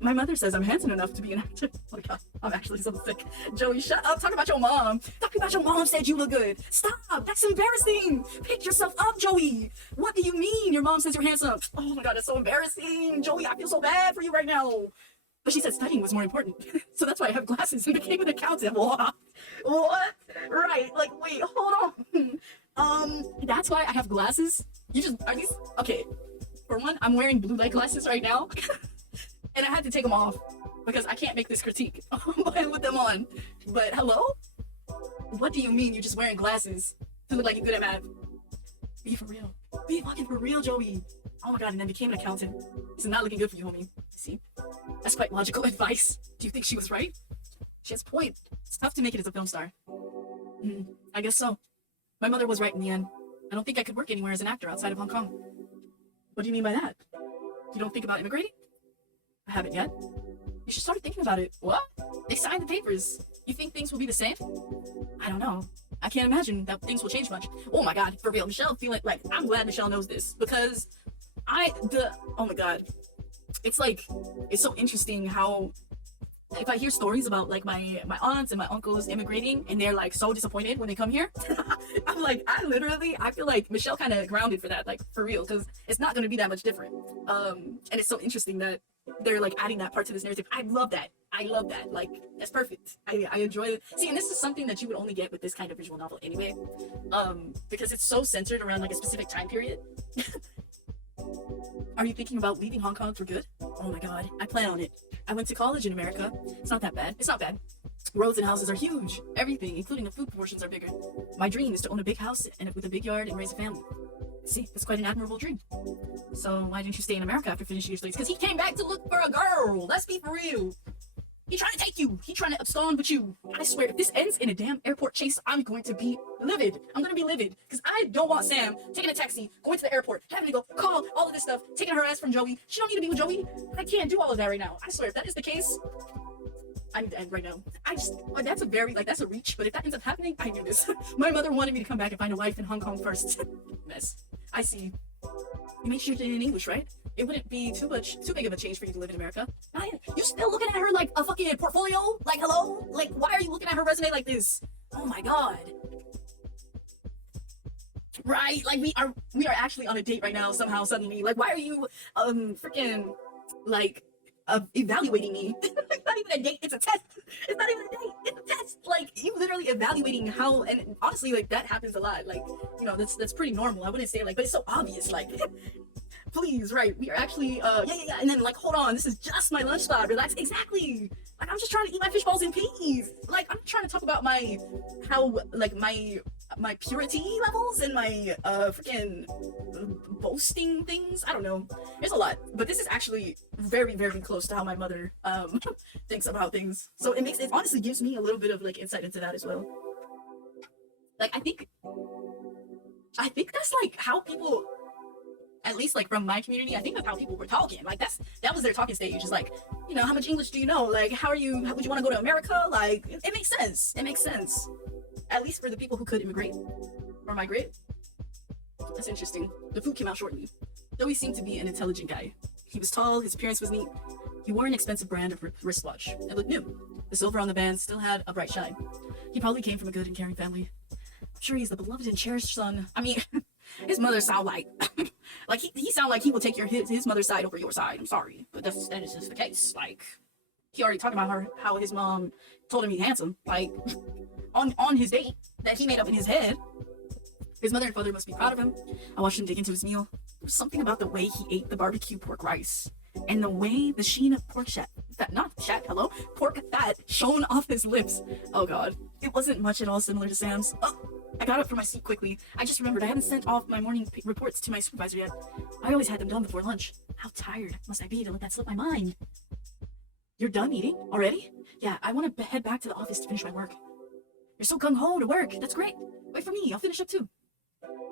My mother says I'm handsome enough to be an actor. Oh my god, I'm actually so sick. Joey, shut up. Talk about your mom. Talk about your mom said you look good. Stop. That's embarrassing. Pick yourself up, Joey. What do you mean your mom says you're handsome? Oh my god, that's so embarrassing. Joey, I feel so bad for you right now. But she said studying was more important. So that's why I have glasses and became an accountant. What? Right. Like, wait, hold on. That's why I have glasses? Okay. For one, I'm wearing blue light glasses right now. And I had to take them off because I can't make this critique with them on. But hello? What do you mean you're just wearing glasses to look like you're good at math? Be for real. Be fucking for real, Joey. Oh my god, and then became an accountant. This is not looking good for you, homie. See? That's quite logical advice. Do you think she was right? She has a point. It's tough to make it as a film star. I guess so. My mother was right in the end. I don't think I could work anywhere as an actor outside of Hong Kong. What do you mean by that? You don't think about immigrating? I haven't yet. You should start thinking about it. What? They signed the papers. You think things will be the same? I don't know. I can't imagine that things will change much. Oh my god, for real. Michelle, like I'm glad Michelle knows this because oh my god. It's like, it's so interesting how if I hear stories about like my aunts and my uncles immigrating and they're like so disappointed when they come here, I'm like, I feel like Michelle kind of grounded for that, like for real, because it's not going to be that much different. And it's so interesting that they're like adding that part to this narrative. I love that. Like, that's perfect. I enjoy it. See, and this is something that you would only get with this kind of visual novel anyway, because it's so centered around like a specific time period. Are you thinking about leaving Hong Kong for good? Oh my god, I plan on it. I went to college in America. It's not that bad. It's not bad. Roads and houses are huge. Everything, including the food portions, are bigger. My dream is to own a big house and with a big yard and raise a family. See, it's quite an admirable dream. So why didn't you stay in America after finishing your studies? Because he came back to look for a girl. Let's be for real. He trying to take you. He trying to abscond with you. I swear, if this ends in a damn airport chase, I'm going to be livid. I'm going to be livid. Because I don't want Sam taking a taxi, going to the airport, having to go call all of this stuff, taking her ass from Joey. She don't need to be with Joey. I can't do all of that right now. I swear, if that is the case, I need to end right now. That's a reach. But if that ends up happening, I knew this. My mother wanted me to come back and find a wife in Hong Kong first. Mess. I see. You made sure in English, right? It wouldn't be too big of a change for you to live in America. You still looking at her like a fucking portfolio? Like, hello? Like, why are you looking at her resume like this? Oh my god. Right? Like, we are actually on a date right now somehow, suddenly. Like, why are you, freaking, like, evaluating me? It's not even a date, it's a test. It's not even a date, it's a test. Like, you literally evaluating how, and honestly, like, that happens a lot. Like, you know, that's pretty normal. I wouldn't say, like, but it's so obvious. Like, please, right? We are actually, yeah. And then, like, hold on, this is just my lunch spot. Relax. Exactly. Like, I'm just trying to eat my fish balls in peace. Like, I'm trying to talk about my purity levels and my freaking boasting things. I don't know. There's a lot, but this is actually very, very close to how my mother thinks about things. So it honestly gives me a little bit of like insight into that as well. Like, I think that's like how people, at least like from my community, I think that's how people were talking. Like that was their talking stage. It's like, you know, how much English do you know? Like, how would you want to go to America? Like, it makes sense. It makes sense. At least for the people who could immigrate or migrate. That's interesting. The food came out shortly. Though he seemed to be an intelligent guy. He was tall, his appearance was neat. He wore an expensive brand of wristwatch. It looked new. The silver on the band still had a bright shine. He probably came from a good and caring family. I'm sure he's the beloved and cherished son. I mean, his mother sound like like he sound like he will take his mother's side over your side. I'm sorry, but that is just the case. Like, he already talked about how his mom told him he's handsome. Like, on his date that he made up in his head. His mother and father must be proud of him. I watched him dig into his meal. There was something about the way he ate the barbecue pork rice and the way the sheen of pork fat shone off his lips. Oh god, it wasn't much at all similar to Sam's. Oh, I got up from my seat quickly. I just remembered I hadn't sent off my morning reports to my supervisor yet. I always had them done before lunch. How tired must I be to let that slip my mind? You're done eating already? Yeah, I want to head back to the office to finish my work. You're so gung-ho to work. That's great. Wait for me. I'll finish up too.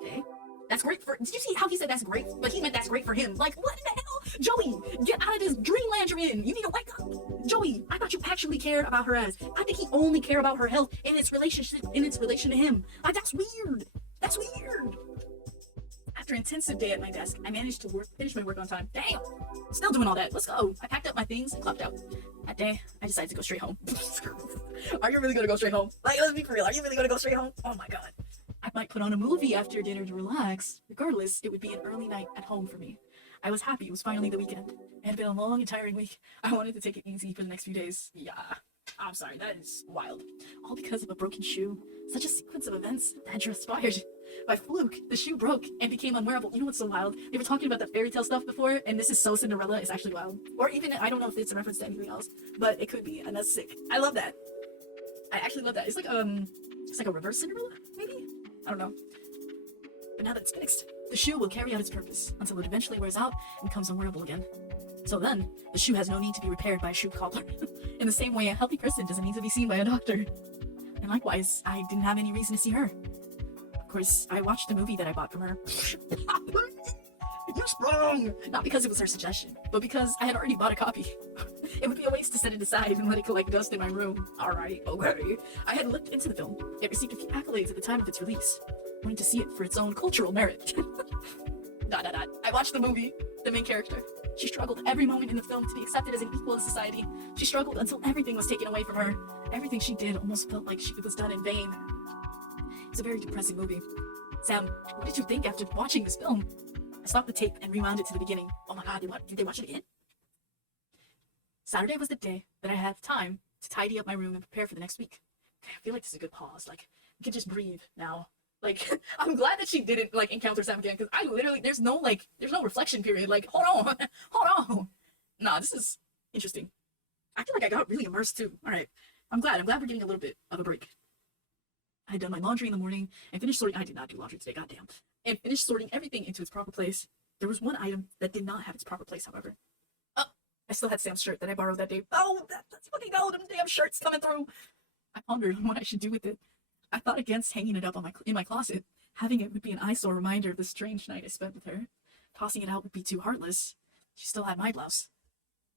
Okay. That's great for... Did you see how he said that's great? But he meant that's great for him. Like, what in the hell? Joey, get out of this dreamland you're in. You need to wake up. Joey, I thought you actually cared about her as... I think he only cared about her health in its relation to him. Like, that's weird. That's weird. After an intensive day at my desk, I managed to finish my work on time. Damn. Still doing all that. Let's go. I packed up my things and clocked out. That day, I decided to go straight home. Are you really gonna go straight home? Like, let's be for real. Are you really gonna go straight home? Oh my god. I might put on a movie after dinner to relax. Regardless, it would be an early night at home for me. I was happy it was finally the weekend. It had been a long and tiring week. I wanted to take it easy for the next few days. Yeah. I'm sorry, that is wild. All because of a broken shoe. Such a sequence of events that transpired. By fluke, the shoe broke and became unwearable. You know what's so wild? They were talking about the fairy tale stuff before, and this is so Cinderella. It's actually wild. Or even, I don't know if it's a reference to anything else, but it could be, and that's sick. I love that. I actually love that. It's like a reverse Cinderella, maybe? I don't know. But now that it's fixed, the shoe will carry out its purpose until it eventually wears out and becomes unwearable again. So then, the shoe has no need to be repaired by a shoe cobbler. In the same way, a healthy person doesn't need to be seen by a doctor. And likewise, I didn't have any reason to see her. Of course, I watched the movie that I bought from her. You're sprung! Not because it was her suggestion, but because I had already bought a copy. It would be a waste to set it aside and let it collect dust in my room. Alright, okay. I had looked into the film. It received a few accolades at the time of its release. Wanting to see it for its own cultural merit. ... I watched the movie. The main character. She struggled every moment in the film to be accepted as an equal in society. She struggled until everything was taken away from her. Everything she did almost felt like it was done in vain. It's a very depressing movie. Sam, what did you think after watching this film? I stopped the tape and rewound it to the beginning. Oh my god, did they watch it again? Saturday was the day that I had time to tidy up my room and prepare for the next week. Okay, I feel like this is a good pause. Like, we can just breathe now. Like, I'm glad that she didn't, like, encounter Sam again, because I literally, there's no reflection period. Like, hold on, hold on. Nah, this is interesting. I feel like I got really immersed, too. All right, I'm glad we're getting a little bit of a break. I had done my laundry in the morning and finished sorting, I did not do laundry today, goddamn, and finished sorting everything into its proper place. There was one item that did not have its proper place, however. Oh, I still had Sam's shirt that I borrowed that day. Oh, that's fucking go, them damn shirts coming through. I pondered on what I should do with it. I thought against hanging it up in my closet. Having it would be an eyesore reminder of the strange night I spent with her. Tossing it out would be too heartless. She still had my blouse.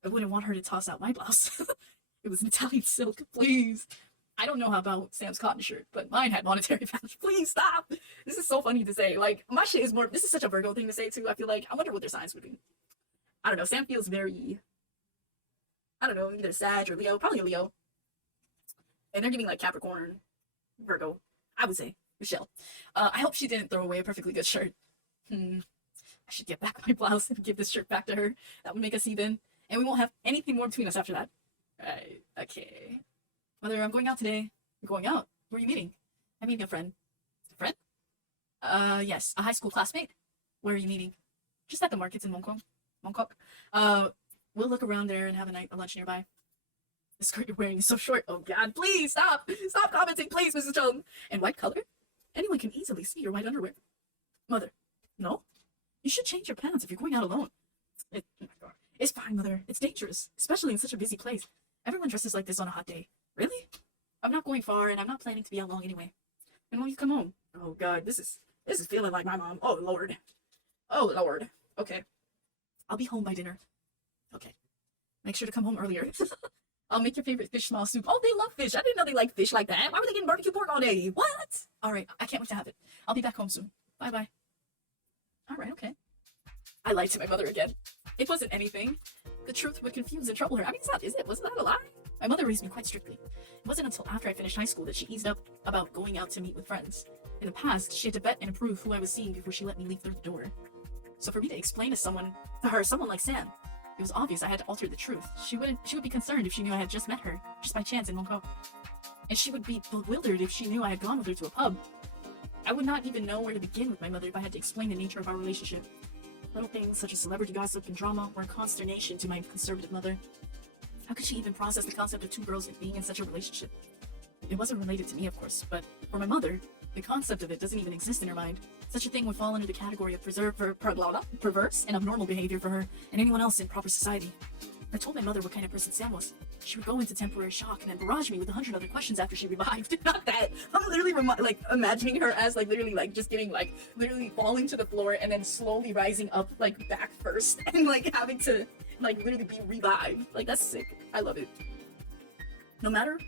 I wouldn't want her to toss out my blouse. It was an Italian silk, please. I don't know how about Sam's cotton shirt, but mine had monetary value. Please stop. This is so funny to say. Like, my shit is more, this is such a Virgo thing to say too. I feel like, I wonder what their signs would be. I don't know. Sam feels very, I don't know, either Sag or Leo, probably Leo. And they're giving like Capricorn, Virgo, I would say. Michelle. I hope she didn't throw away a perfectly good shirt. I should get back my blouse and give this shirt back to her. That would make us even. And we won't have anything more between us after that. Right. Okay. Whether I'm going out today or going out, Who are you meeting? I'm meeting a friend. A friend? Yes, a high school classmate. Where are you meeting? Just at the markets in Mongkok. We'll look around there and have a lunch nearby. The skirt you're wearing is so short. Oh God, please stop! Stop commenting, please, Mrs. Chung. And white color? Anyone can easily see your white underwear. Mother, no? You should change your pants if you're going out alone. Oh my God. It's fine, Mother. It's dangerous, especially in such a busy place. Everyone dresses like this on a hot day. Really? I'm not going far, and I'm not planning to be out long anyway. And when you come home? Oh God, this is feeling like my mom. Oh Lord. Oh Lord. Okay. I'll be home by dinner. Okay. Make sure to come home earlier. I'll make your favorite fish small soup. Oh, they love fish. I didn't know they like fish like that. Why were they getting barbecue pork all day? What? All right. I can't wait to have it. I'll be back home soon. Bye-bye. All right. Okay. I lied to my mother again. It wasn't anything. The truth would confuse and trouble her. I mean, it's not, is it? Was that a lie? My mother raised me quite strictly. It wasn't until after I finished high school that she eased up about going out to meet with friends. In the past, she had to vet and approve who I was seeing before she let me leave through the door. So for me to explain to someone like Sam, it was obvious I had to alter the truth. She would be concerned if she knew I had just met her, just by chance in Mongkok. And she would be bewildered if she knew I had gone with her to a pub. I would not even know where to begin with my mother if I had to explain the nature of our relationship. Little things such as celebrity gossip and drama were consternation to my conservative mother. How could she even process the concept of two girls being in such a relationship? It wasn't related to me, of course, but for my mother, the concept of it doesn't even exist in her mind. Such a thing would fall under the category of perverse and abnormal behavior for her and anyone else in proper society. I told my mother what kind of person Sam was. She would go into temporary shock and then barrage me with 100 other questions after she revived. Not that. I'm literally imagining her as literally just getting literally falling to the floor and then slowly rising up back first and having to literally be revived. That's sick. I love it. No matter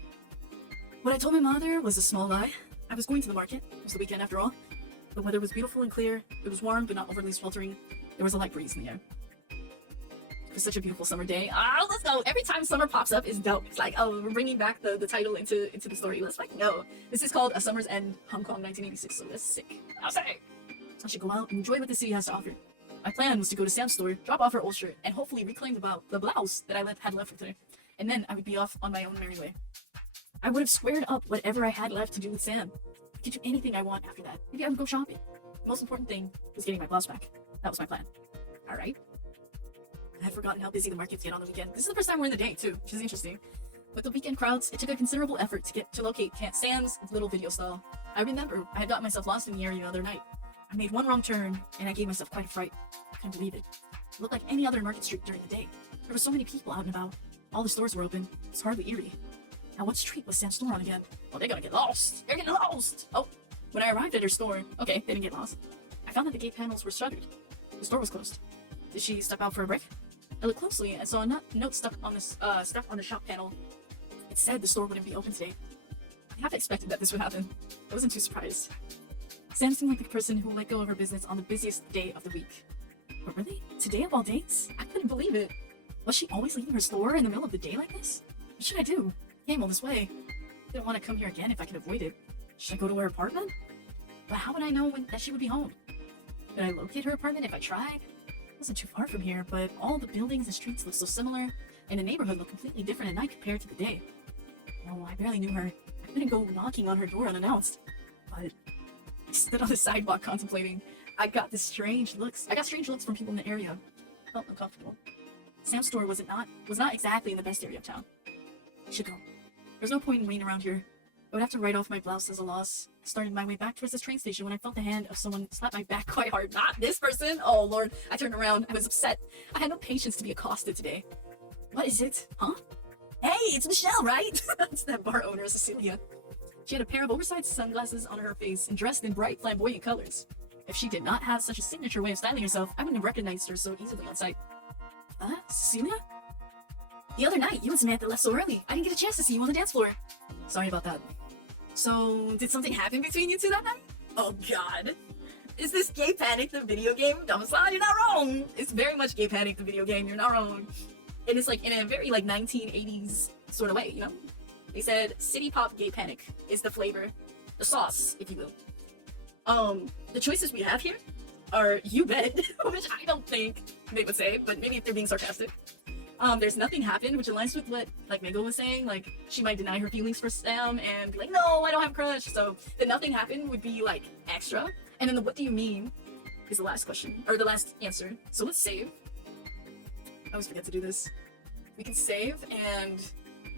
what I told my mother was a small lie. I was going to the market. It was the weekend after all. The weather was beautiful and clear. It was warm but not overly sweltering. There was a light breeze in the air. It was such a beautiful summer day. Oh, let's go. Every time summer pops up is dope. It's oh, we're bringing back the title into the story. Let's go. This is called A Summer's End, Hong Kong, 1986. So that's sick. I'll say. I should go out and enjoy what the city has to offer. My plan was to go to Sam's store, drop off her old shirt, and hopefully reclaim the blouse that I had left with her. And then I would be off on my own merry way. I would have squared up whatever I had left to do with Sam. I could do anything I want after that. Maybe I would go shopping. The most important thing was getting my blouse back. That was my plan. Alright. I had forgotten how busy the markets get on the weekend. This is the first time we're in the day, too, which is interesting. With the weekend crowds, it took a considerable effort to locate Sam's little video stall. I remember I had got myself lost in the area the other night. I made one wrong turn, and I gave myself quite a fright. I couldn't believe it. It looked like any other market street during the day. There were so many people out and about. All the stores were open. It was hardly eerie. Now what street was Sam's store on again? Oh, they're gonna get lost. They're getting lost. Oh, when I arrived at her store, okay, they didn't get lost. I found that the gate panels were shuttered. The store was closed. Did she step out for a break? I looked closely and saw a note stuck on the shop panel. It said the store wouldn't be open today. I half expected that this would happen. I wasn't too surprised. Sam seemed like the person who let go of her business on the busiest day of the week. But really? Today of all days? I couldn't believe it. Was she always leaving her store in the middle of the day like this? What should I do? Came all this way. Didn't want to come here again if I could avoid it. Should I go to her apartment? But how would I know that she would be home? Could I locate her apartment if I tried? It wasn't too far from here, but all the buildings and streets looked so similar, and the neighborhood looked completely different at night compared to the day. No, I barely knew her. I couldn't go knocking on her door unannounced. But I stood on the sidewalk contemplating. I got strange looks from people in the area. I felt uncomfortable. Sam's store was not exactly in the best area of town. I should go. There's no point in waiting around here. I would have to write off my blouse as a loss. I started my way back towards this train station when I felt the hand of someone slap my back quite hard. Not this person! Oh lord. I turned around. I was upset. I had no patience to be accosted today. What is it? Huh? Hey, it's Michelle, right? That's that bar owner, Cecilia. She had a pair of oversized sunglasses on her face and dressed in bright, flamboyant colors. If she did not have such a signature way of styling herself, I wouldn't have recognized her so easily on sight. Cecilia? The other night, you and Samantha left so early. I didn't get a chance to see you on the dance floor. Sorry about that. So, did something happen between you two that night? Oh god. Is this Gay Panic the video game? Domicile, you're not wrong. It's very much Gay Panic the video game, you're not wrong. And it's in a very 1980s sort of way, you know? They said City Pop Gay Panic is the flavor, the sauce, if you will. The choices we have here are You Bet, which I don't think they would say, but maybe if they're being sarcastic. There's nothing happened, which aligns with what like Mego was saying. Like she might deny her feelings for Sam and be like, no, I don't have a crush. So the nothing happened would be like extra. And then the what do you mean is the last question or the last answer. So let's save. I always forget to do this. We can save and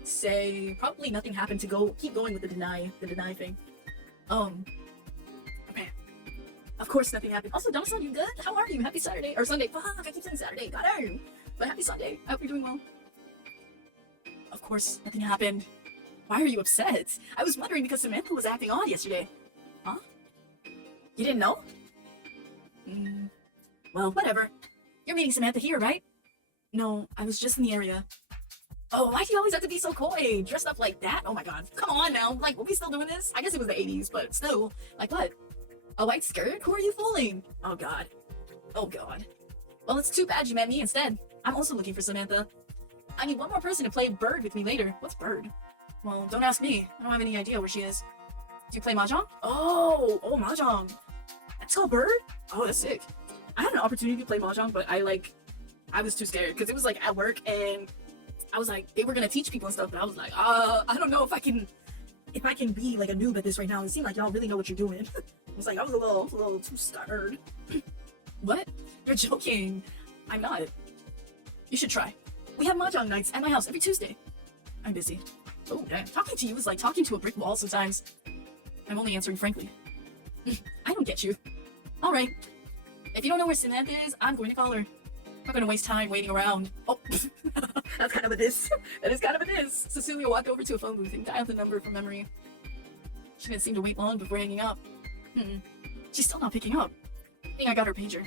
say probably nothing happened to keep going with the deny thing. Okay. Of course nothing happened. Also, Donna-san, you good? How are you? Happy Saturday or Sunday? Fuck, I keep saying Saturday. God darn. But happy Sunday. I hope you're doing well. Of course nothing happened. Why are you upset? I was wondering because Samantha was acting odd yesterday. Huh? You didn't know? Well, whatever. You're meeting Samantha here, right? No, I was just in the area. Oh, why do you always have to be so coy? Dressed up like that? Oh my god. Come on now. Like, were we still doing this? I guess it was the 80s, but still. Like what? A white skirt? Who are you fooling? Oh god. Oh god. Well, it's too bad you met me instead. I'm also looking for Samantha. I need one more person to play Bird with me later. What's Bird? Well, don't ask me. I don't have any idea where she is. Do you play Mahjong? Oh, Mahjong. That's called Bird? Oh, that's sick. I had an opportunity to play Mahjong, but I was too scared because it was like at work and I was like, they were gonna teach people and stuff, but I was like, I don't know if I can be like a noob at this right now. It seemed like y'all really know what you're doing. I was like, I was a little too scared. What? You're joking. I'm not. You should try. We have Mahjong nights at my house every Tuesday. I'm busy. Oh, damn. Talking to you is like talking to a brick wall sometimes. I'm only answering frankly. I don't get you. Alright. If you don't know where Samantha is, I'm going to call her. I'm not going to waste time waiting around. Oh, that's kind of a diss. That is kind of a diss. Cecilia walked over to a phone booth and dialed the number from memory. She didn't seem to wait long before hanging up. She's still not picking up. I think I got her pager.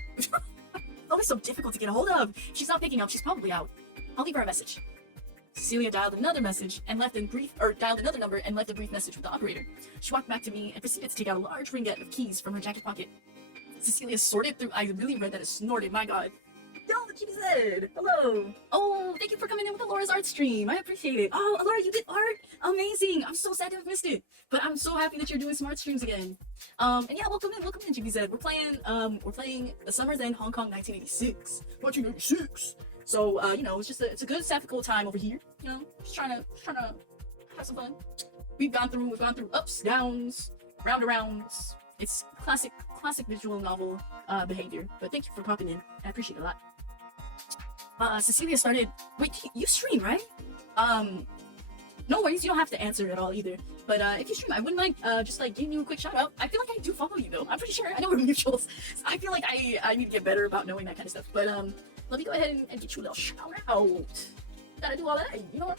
Always so difficult to get a hold of. She's not picking up. She's probably out. I'll leave her a message. Cecilia dialed another message and left dialed another number and left a brief message with the operator. She walked back to me and proceeded to take out a large ringet of keys from her jacket pocket. Cecilia sorted through. I really read that as snorted. My god. Yo, she said, hello. Oh, thank you for coming in with Alora's art stream. I appreciate it. Oh, Alora, you did art? Amazing. I'm so sad to have missed it. But I'm so happy that you're doing some art streams again. And yeah, welcome in, GBZ. We're playing The Summer Then Hong Kong 1986. 1986. So, you know, it's a good sapphical time over here. You know, just trying to have some fun. We've gone through ups, downs, roundarounds. It's classic visual novel behavior. But thank you for popping in. I appreciate it a lot. Cecilia started. Wait, you stream, right? No worries, you don't have to answer at all either. But if you stream, I wouldn't mind just like giving you a quick shout out. I feel like I do follow you though. I'm pretty sure I know we're mutuals. So I feel like I need to get better about knowing that kind of stuff. But let me go ahead and get you a little shout out. Gotta do all that, you know what?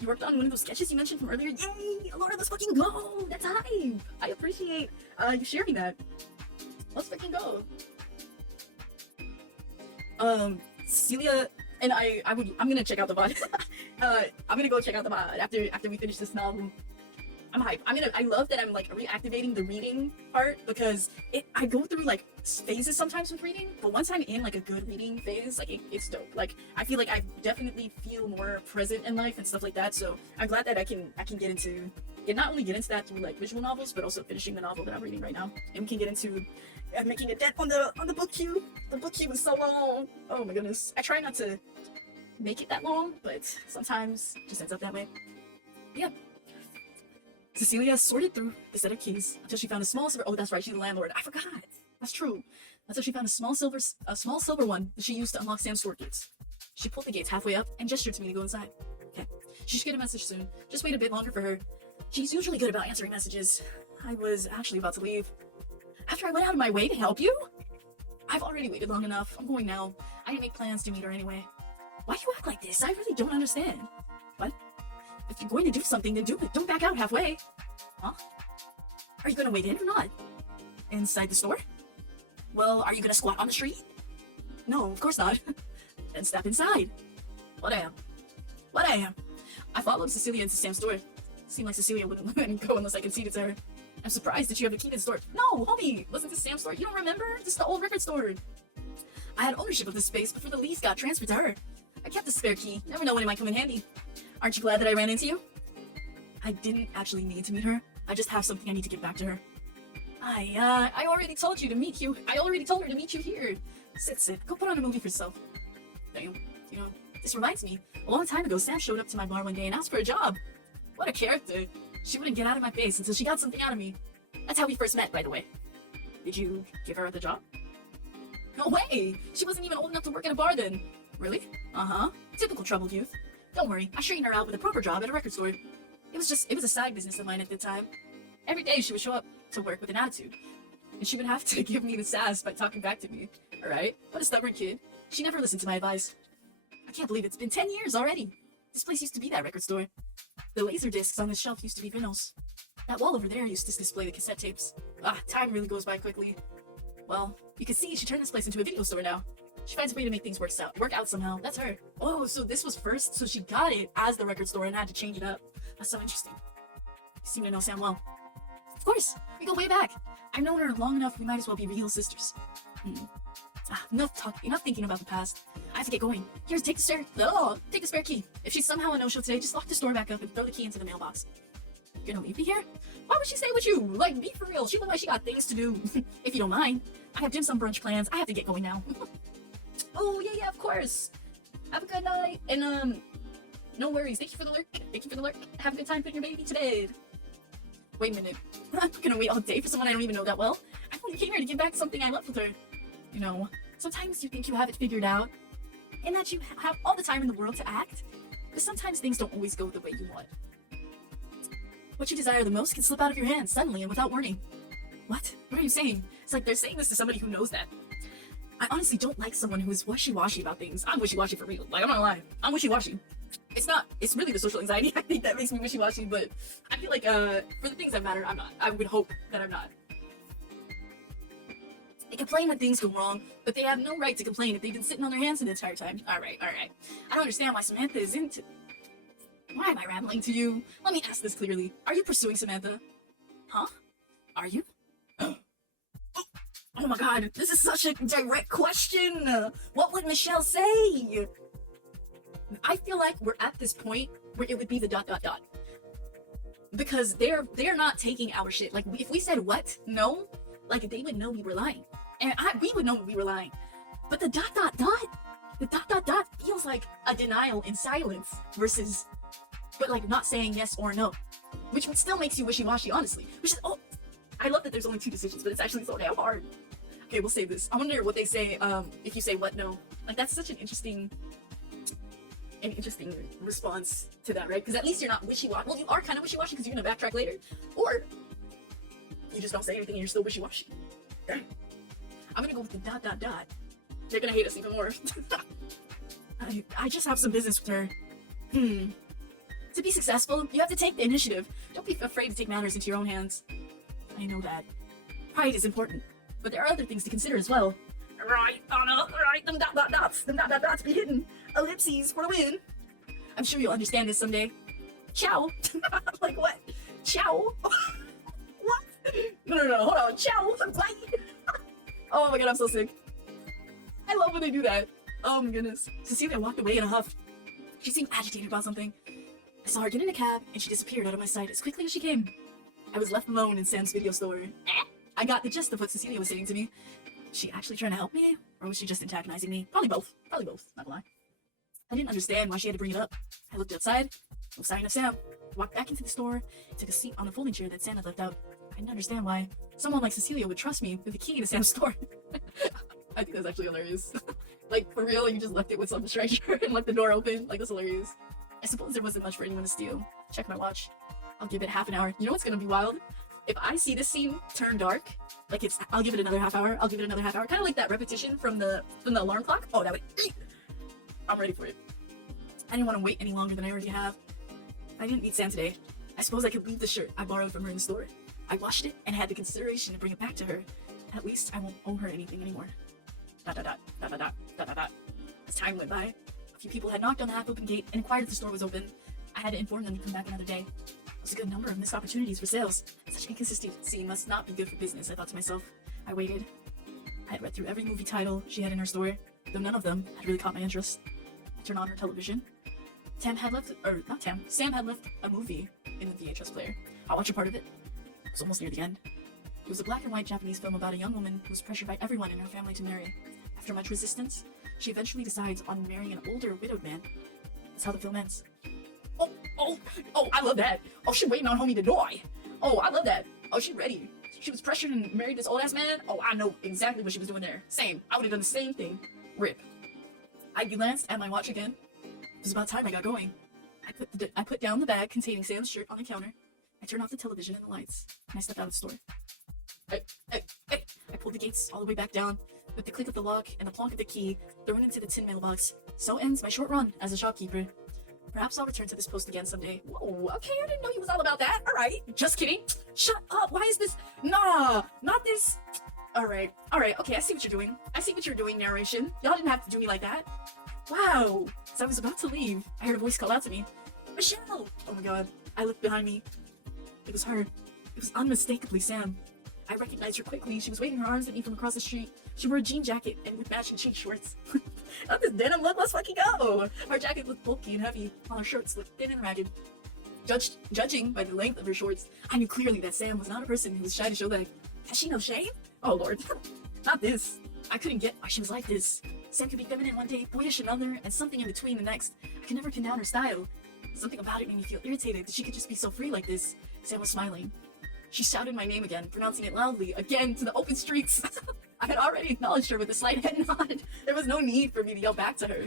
You worked on one of those sketches you mentioned from earlier. Yay! Alora, let's fucking go! That's hype! I appreciate you sharing that. Let's fucking go. Cecilia and I'm gonna check out the VOD. I'm gonna go check out the VOD after we finish this novel. I'm hype. I love that I'm like reactivating the reading part because I go through like phases sometimes with reading, but once I'm in like a good reading phase, like it's dope. Like I feel like I definitely feel more present in life and stuff like that. So I'm glad that I can get into not only get into that through like visual novels, but also finishing the novel that I'm reading right now, and we can get into making a dent on the book queue. The book queue is so long. Oh my goodness. I try not to make it that long, but sometimes it just ends up that way. Yeah. Cecilia sorted through the set of keys until she found a small silver. Oh, that's right, she's the landlord. I forgot. That's true. Until she found a small silver one that she used to unlock Sam's store gates. She pulled the gates halfway up and gestured to me to go inside. Okay. She should get a message soon. Just wait a bit longer for her. She's usually good about answering messages. I was actually about to leave. After I went out of my way to help you? I've already waited long enough. I'm going now. I didn't make plans to meet her anyway. Why do you act like this? I really don't understand. What? If you're going to do something, then do it. Don't back out halfway. Huh? Are you going to wait in or not? Inside the store? Well, are you going to squat on the street? No, of course not. Then step inside. What I am. I followed Cecilia into Sam's store. Seemed like Cecilia wouldn't let me go unless I conceded to her. I'm surprised that you have the key to the store. No, homie, wasn't this Sam's store? You don't remember? This is the old record store. I had ownership of this space before the lease got transferred to her. I kept the spare key. Never know when it might come in handy. Aren't you glad that I ran into you? I didn't actually need to meet her. I just have something I need to give back to her. I already told you to meet you. I already told her to meet you here. Sit. Go put on a movie for yourself. Damn, you know, This reminds me, a long time ago, Sam showed up to my bar one day and asked for a job. What a character. She wouldn't get out of my face until she got something out of me. That's how we first met, by the way. Did you give her the job? No way! She wasn't even old enough to work at a bar then. Really? Uh-huh. Typical troubled youth. Don't worry, I straightened her out with a proper job at a record store. It was a side business of mine at the time. Every day she would show up to work with an attitude. And she would have to give me the sass by talking back to me. Alright? What a stubborn kid. She never listened to my advice. I can't believe it's been 10 years already. This place used to be that record store. The laser discs on the shelf used to be vinyls. That wall over there used to display the cassette tapes. Time really goes by quickly. Well, you can see she turned this place into a video store now. She finds a way to make things work out somehow. That's her. Oh, so this was first? So she got it as the record store and had to change it up. That's so interesting. You seem to know Sam well. Of course, we go way back. I've known her long enough, we might as well be real sisters. Enough thinking about the past. I have to get going. Here, take the spare key. If she's somehow a no-show today, just lock the store back up and throw the key into the mailbox. You're gonna leave me here? Why would she stay with you? Like, be for real. She look like she got things to do. If you don't mind. I have dim sum brunch plans. I have to get going now. Oh, yeah, of course. Have a good night. And, no worries. Thank you for the lurk. Have a good time putting your baby to bed. Wait a minute. I'm not gonna wait all day for someone I don't even know that well. I only came here to give back something I left with her. You know, sometimes you think you have it figured out, and that you have all the time in the world to act, but sometimes things don't always go the way you want. What you desire the most can slip out of your hands suddenly and without warning. What? What are you saying? It's like they're saying this to somebody who knows that. I honestly don't like someone who is wishy-washy about things. I'm wishy-washy for real. Like, I'm not gonna lie. I'm wishy-washy. It's really the social anxiety I think that makes me wishy-washy, but I feel like, for the things that matter, I'm not. I would hope that I'm not. They complain when things go wrong, but they have no right to complain if they've been sitting on their hands the entire time. Alright. I don't understand why Samantha isn't... Why am I rambling to you? Let me ask this clearly. Are you pursuing Samantha? Huh? Are you? Oh my god, this is such a direct question! What would Michelle say? I feel like we're at this point where it would be the ... Because they're not taking our shit. Like, if we said what? No? Like, they would know we were lying. And we would know we were lying. But the ... The ... feels like a denial in silence versus... But, like, not saying yes or no. Which still makes you wishy-washy, honestly. Which is... Oh, I love that there's only 2 decisions, but it's actually so damn hard. Okay, we'll save this. I wonder what they say, if you say what, no. Like, that's such an interesting response to that, right? Because at least you're not wishy-washy. Well, you are kind of wishy-washy because you're gonna backtrack later. Or you just don't say anything and you're still wishy-washy. I'm gonna go with the ... They're gonna hate us even more. I just have some business with her. To be successful, you have to take the initiative. Don't be afraid to take matters into your own hands. I know that. Pride is important, but there are other things to consider as well. Right, Anna, right, them ... dots be hidden. Ellipses for the win. I'm sure you'll understand this someday. Ciao. Like what? Ciao. What? No, hold on. Ciao. Bye. Oh my god, I'm so sick. I love when they do that. Oh my goodness. Cecilia walked away in a huff. She seemed agitated about something. I saw her get in a cab, and she disappeared out of my sight as quickly as she came. I was left alone in Sam's video store. I got the gist of what Cecilia was saying to me. Was she actually trying to help me, or was she just antagonizing me? Probably both, not gonna lie. I didn't understand why she had to bring it up. I looked outside, no sign of Sam. I walked back into the store, and took a seat on the folding chair that Sam had left out. I didn't understand why someone like Cecilia would trust me with the key to Sam's store. I think that's actually hilarious. Like, for real, you just left it with some stranger and left the door open? Like, that's hilarious. I suppose there wasn't much for anyone to steal. Check my watch. I'll give it half an hour. You know what's gonna be wild? If I see this scene turn dark, like I'll give it another half hour. Kind of like that repetition from the alarm clock. Oh, that would... I'm ready for it. I didn't want to wait any longer than I already have. I didn't meet Sam today. I suppose I could leave the shirt I borrowed from her in the store. I washed it and had the consideration to bring it back to her. At least I won't owe her anything anymore. ... As time went by, a few people had knocked on the half-open gate and inquired if the store was open. I had to inform them to come back another day. There was a good number of missed opportunities for sales. Such inconsistency must not be good for business, I thought to myself. I waited. I had read through every movie title she had in her store, though none of them had really caught my interest. I turned on her television. Sam had left a movie in the VHS player. I watched a part of it. It was almost near the end. It was a black and white Japanese film about a young woman who was pressured by everyone in her family to marry. After much resistance, she eventually decides on marrying an older, widowed man. That's how the film ends. Oh, I love that. Oh, she waiting on homie to die. Oh, I love that. Oh, she ready. She was pressured and married this old-ass man. Oh, I know exactly what she was doing there. Same. I would have done the same thing. Rip. I glanced at my watch again. It was about time I got going. I put down the bag containing Sam's shirt on the counter. I turned off the television and the lights, and I stepped out of the store. I pulled the gates all the way back down. With the click of the lock and the plonk of the key thrown into the tin mailbox. So ends my short run as a shopkeeper. Perhaps I'll return to this post again someday. Whoa, okay, I didn't know he was all about that. Alright, just kidding. Shut up, why is this? Nah, not this. Alright, okay, I see what you're doing. I see what you're doing, narration. Y'all didn't have to do me like that. Wow. As I was about to leave, I heard a voice call out to me. Michelle! Oh my god. I looked behind me. It was her. It was unmistakably Sam. I recognized her quickly. She was waving her arms at me from across the street. She wore a jean jacket and with matching cheek shorts. Not this denim look, let's fucking go! Her jacket looked bulky and heavy, while her shorts looked thin and ragged. Judging by the length of her shorts, I knew clearly that Sam was not a person who was shy to show that. Has she no shame? Oh lord. Not this. I couldn't get why she was like this. Sam could be feminine one day, boyish another, and something in between the next. I could never pin down her style. Something about it made me feel irritated that she could just be so free like this. Sam was smiling. She shouted my name again, pronouncing it loudly, again to the open streets. I had already acknowledged her with a slight head nod. There was no need for me to yell back to her.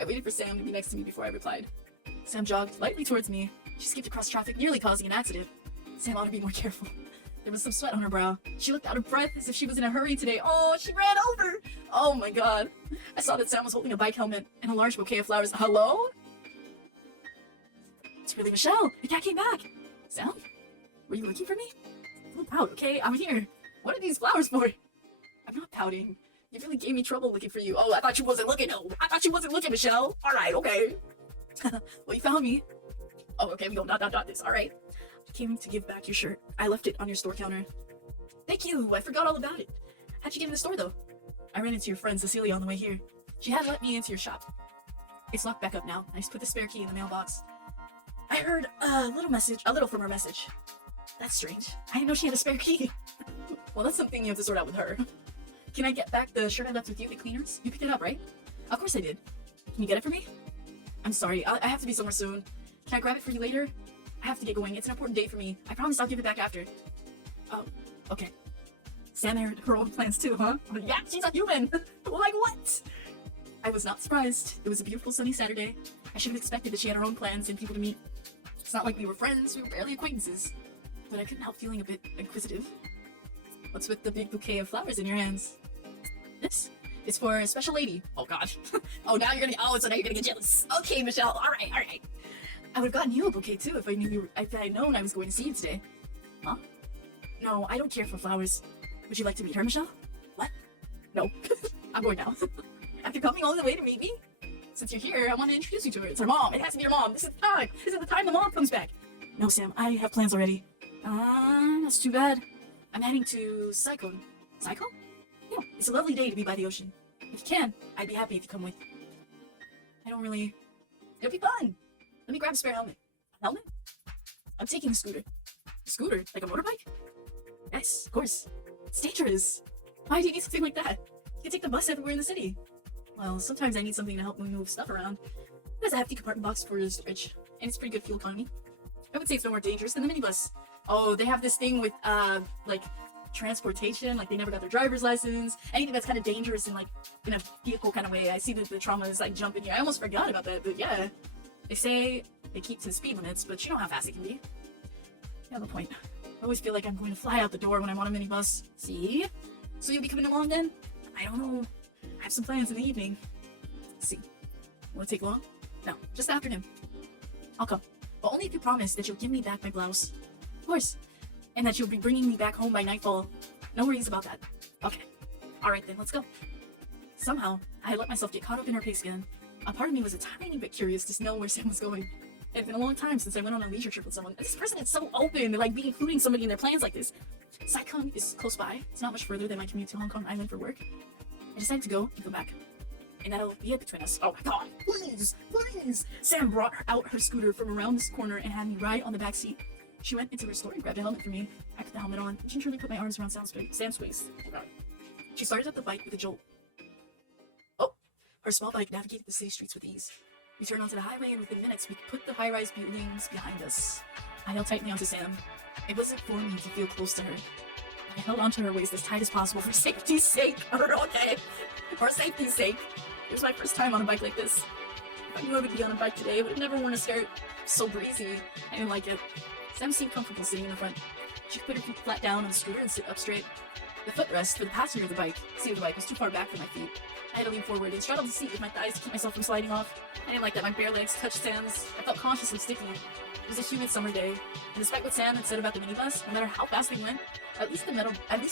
I waited for Sam to be next to me before I replied. Sam jogged lightly towards me. She skipped across traffic, nearly causing an accident. Sam ought to be more careful. There was some sweat on her brow. She looked out of breath as if she was in a hurry today. Oh, she ran over! Oh my god. I saw that Sam was holding a bike helmet and a large bouquet of flowers. Hello? It's really Michelle. The cat came back. Sam? Were you looking for me? Don't pout, okay? I'm here. What are these flowers for? I'm not pouting. You really gave me trouble looking for you. Oh, I thought you wasn't looking. No, I thought you wasn't looking, Michelle. Alright, okay. Well, you found me. Oh, okay, we go dot this, alright. I came to give back your shirt. I left it on your store counter. Thank you, I forgot all about it. How'd you get in the store, though? I ran into your friend Cecilia on the way here. She had let me into your shop. It's locked back up now. I just put the spare key in the mailbox. I heard a little from her message. That's strange. I didn't know she had a spare key. Well, that's something you have to sort out with her. Can I get back the shirt I left with you at the cleaners? You picked it up, right? Of course I did. Can you get it for me? I'm sorry, I have to be somewhere soon. Can I grab it for you later? I have to get going. It's an important day for me. I promise I'll give it back after. Oh, okay. Sam had her own plans too, huh? Yeah, she's a human! Like what? I was not surprised. It was a beautiful sunny Saturday. I should have expected that she had her own plans and people to meet. It's not like we were friends, we were barely acquaintances. But I couldn't help feeling a bit inquisitive. What's with the big bouquet of flowers in your hands? This is for a special lady. Oh god. So now you're gonna get jealous. Okay, Michelle, alright. I would have gotten you a bouquet too if I had known I was going to see you today. Huh? No, I don't care for flowers. Would you like to meet her, Michelle? What? No. I'm going now. After coming all the way to meet me? Since you're here, I want to introduce you to her. It's her mom. It has to be her mom. This is the time. This is the time the mom comes back. No, Sam, I have plans already. That's too bad. I'm heading to Tsai Chin. Tsai Chin? Yeah, it's a lovely day to be by the ocean. If you can, I'd be happy if you come with. I don't really... It'll be fun. Let me grab a spare helmet. A helmet? I'm taking a scooter. A scooter? Like a motorbike? Yes, of course. It's dangerous. Why do you need something like that? You can take the bus everywhere in the city. Well, sometimes I need something to help me move stuff around. It has a hefty compartment box for storage, and it's pretty good fuel economy. I would say it's no more dangerous than the minibus. Oh, they have this thing with, like, transportation, like they never got their driver's license, anything that's kind of dangerous in, like, in a vehicle kind of way. I see that the trauma is, like, jumping here. I almost forgot about that, but yeah. They say they keep to speed limits, but you know how fast it can be. You have a point. I always feel like I'm going to fly out the door when I'm on a minibus. See? So you'll be coming along then? I don't know. I have some plans in the evening. Let's see. Will it take long? No, just the afternoon. I'll come. But only if you promise that you'll give me back my blouse. Of course. And that you'll be bringing me back home by nightfall. No worries about that. Okay. Alright then, let's go. Somehow, I had let myself get caught up in her pace again. A part of me was a tiny bit curious to know where Sam was going. It had been a long time since I went on a leisure trip with someone. This person is so open to, like, be including somebody in their plans like this. Tsai Chin is close by. It's not much further than my commute to Hong Kong Island for work. I decided to go and come back. And that'll be it between us. Oh my god, please, please! Sam brought out her scooter from around this corner and had me ride on the back seat. She went into her store and grabbed a helmet for me. I put the helmet on and gingerly put my arms around Sam's waist. Oh god. She started up the bike with a jolt. Oh! Our small bike navigated the city streets with ease. We turned onto the highway, and within minutes, we could put the high-rise buildings behind us. I held tightly onto Sam. It wasn't for me to feel close to her. I held onto her waist as tight as possible for safety's sake. For safety's sake. It was my first time on a bike like this. If I knew I would be on a bike today, I would have never worn a skirt. So breezy. I didn't like it. Sam seemed comfortable sitting in the front. She could put her feet flat down on the scooter and sit up straight. The footrest for the passenger of the seat of the bike was too far back for my feet. I had to lean forward and straddle the seat with my thighs to keep myself from sliding off. I didn't like that my bare legs touched Sam's. I felt cautiously sticky. It was a humid summer day, and despite what Sam had said about the minibus, no matter how fast we went, at least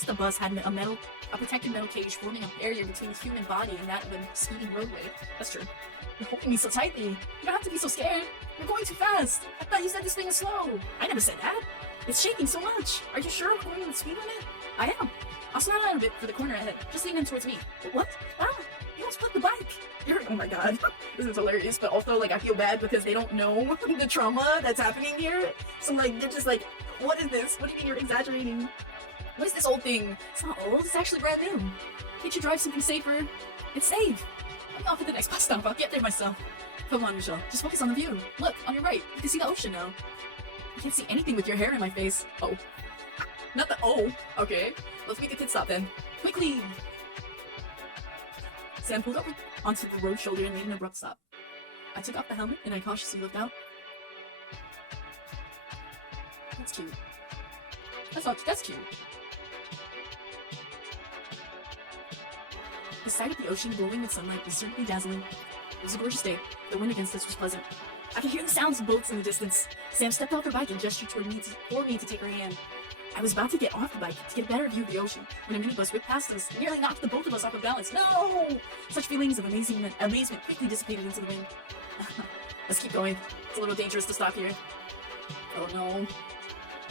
the bus had a protected metal cage forming a barrier between the human body and that of a speeding roadway. That's true. You're holding me so tightly. You don't have to be so scared. You're going too fast. I thought you said this thing is slow. I never said that. It's shaking so much. Are you sure we're going the speed limit? I am. I'll slow down a bit for the corner ahead. Just lean in towards me. What? Ah, you almost flipped the bike. Oh my god. This is hilarious, but also, like, I feel bad because they don't know the trauma that's happening here. So, like, they're just like, what is this? What do you mean you're exaggerating? What is this old thing? It's not old. It's actually brand new. Can't you drive something safer? It's safe. I'm off at the next bus stop. I'll get there myself. Come on, Michelle. Just focus on the view. Look, on your right. You can see the ocean now. I can't see anything with your hair in my face. Oh. Not the oh. Okay. Let's make a pit stop then. Quickly! Sam pulled over onto the road shoulder and made an abrupt stop. I took off the helmet and I cautiously looked out. That's cute. That's cute. The sight of the ocean glowing with sunlight was certainly dazzling. It was a gorgeous day. The wind against us was pleasant. I could hear the sounds of boats in the distance. Sam stepped off her bike and gestured for me to take her hand. I was about to get off the bike to get a better view of the ocean when a minibus whipped past us and nearly knocked the both of us off of balance. No! Such feelings of amazement quickly dissipated into the wind. Let's keep going. It's a little dangerous to stop here. Oh no.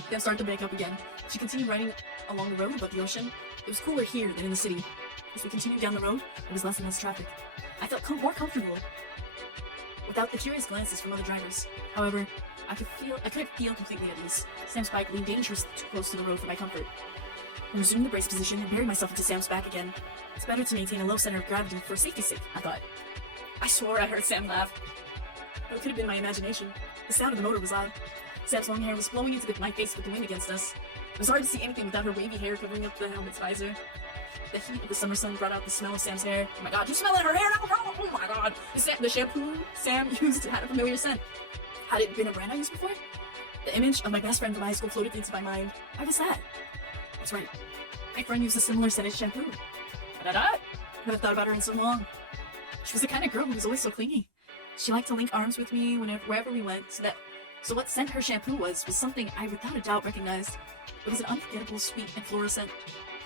Sam started to back up again. She continued riding along the road above the ocean. It was cooler here than in the city. As we continued down the road, there was less and less traffic. I felt more comfortable without the curious glances from other drivers. However, I couldn't feel completely at ease. Sam's bike leaned dangerously too close to the road for my comfort. I resumed the brace position and buried myself into Sam's back again. It's better to maintain a low center of gravity for safety's sake, I thought. I swore I heard Sam laugh. But it could have been my imagination. The sound of the motor was loud. Sam's long hair was blowing into my face with the wind against us. It was hard to see anything without her wavy hair covering up the helmet's visor. The heat of the summer sun brought out the smell of Sam's hair. Oh my god, you smell it in her hair now, bro! Oh my god! The shampoo Sam used had a familiar scent. Had it been a brand I used before? The image of my best friend from high school floated into my mind. Why was that? That's right. My friend used a similar scented shampoo. I haven't thought about her in so long. She was the kind of girl who was always so clingy. She liked to link arms with me wherever we went, so what scent her shampoo was something I without a doubt recognized. It was an unforgettable, sweet, and floral scent.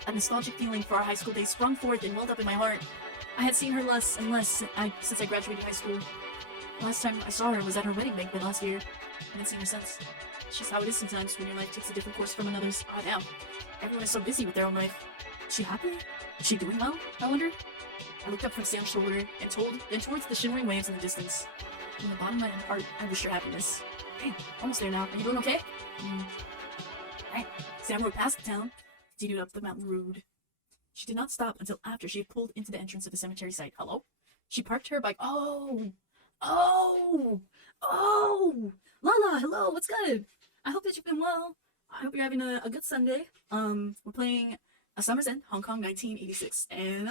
A nostalgic feeling for our high school days sprung forth and welled up in my heart. I had seen her less and less since I graduated high school. The last time I saw her was at her wedding banquet last year. I haven't seen her since. It's just how it is sometimes when your life takes a different course from another's. Oh, damn. Everyone is so busy with their own life. Is she happy? Is she doing well? I wondered. I looked up from Sam's shoulder and towards the shimmering waves in the distance. From the bottom of my heart, I wish her happiness. Hey, almost there now. Are you doing okay? Right. Sam rode past the town, continued up the mountain road. She did not stop until after she had pulled into the entrance of the cemetery site. Hello? She parked her bike. Oh! Lala, hello, what's good? I hope that you've been well. I hope you're having a good Sunday. We're playing A Summer's End, Hong Kong 1986, and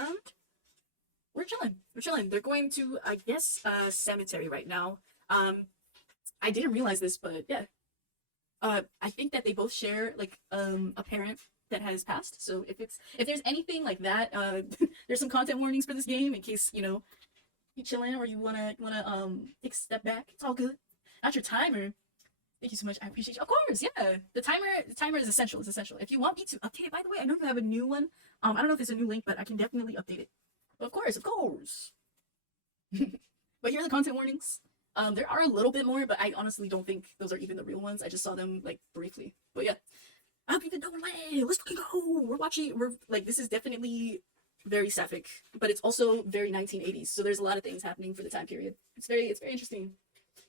we're chilling. They're going to, I guess, a cemetery right now. I didn't realize this, but yeah. I think that they both share, like, a parent that has passed. So if there's anything like that, there's some content warnings for this game in case, you know, you chilling or you wanna take a step back. It's all good. Not your timer. Thank you so much. I appreciate you. Of course, yeah. The timer is essential. It's essential. If you want me to update it, by the way, I know you have a new one. I don't know if there's a new link, but I can definitely update it. Of course. But here are the content warnings. There are a little bit more, but I honestly don't think those are even the real ones. I just saw them, like, briefly. But yeah. I hope you've been going away. Let's fucking go. We're like, this is definitely very sapphic, but it's also very 1980s. So there's a lot of things happening for the time period. It's very interesting.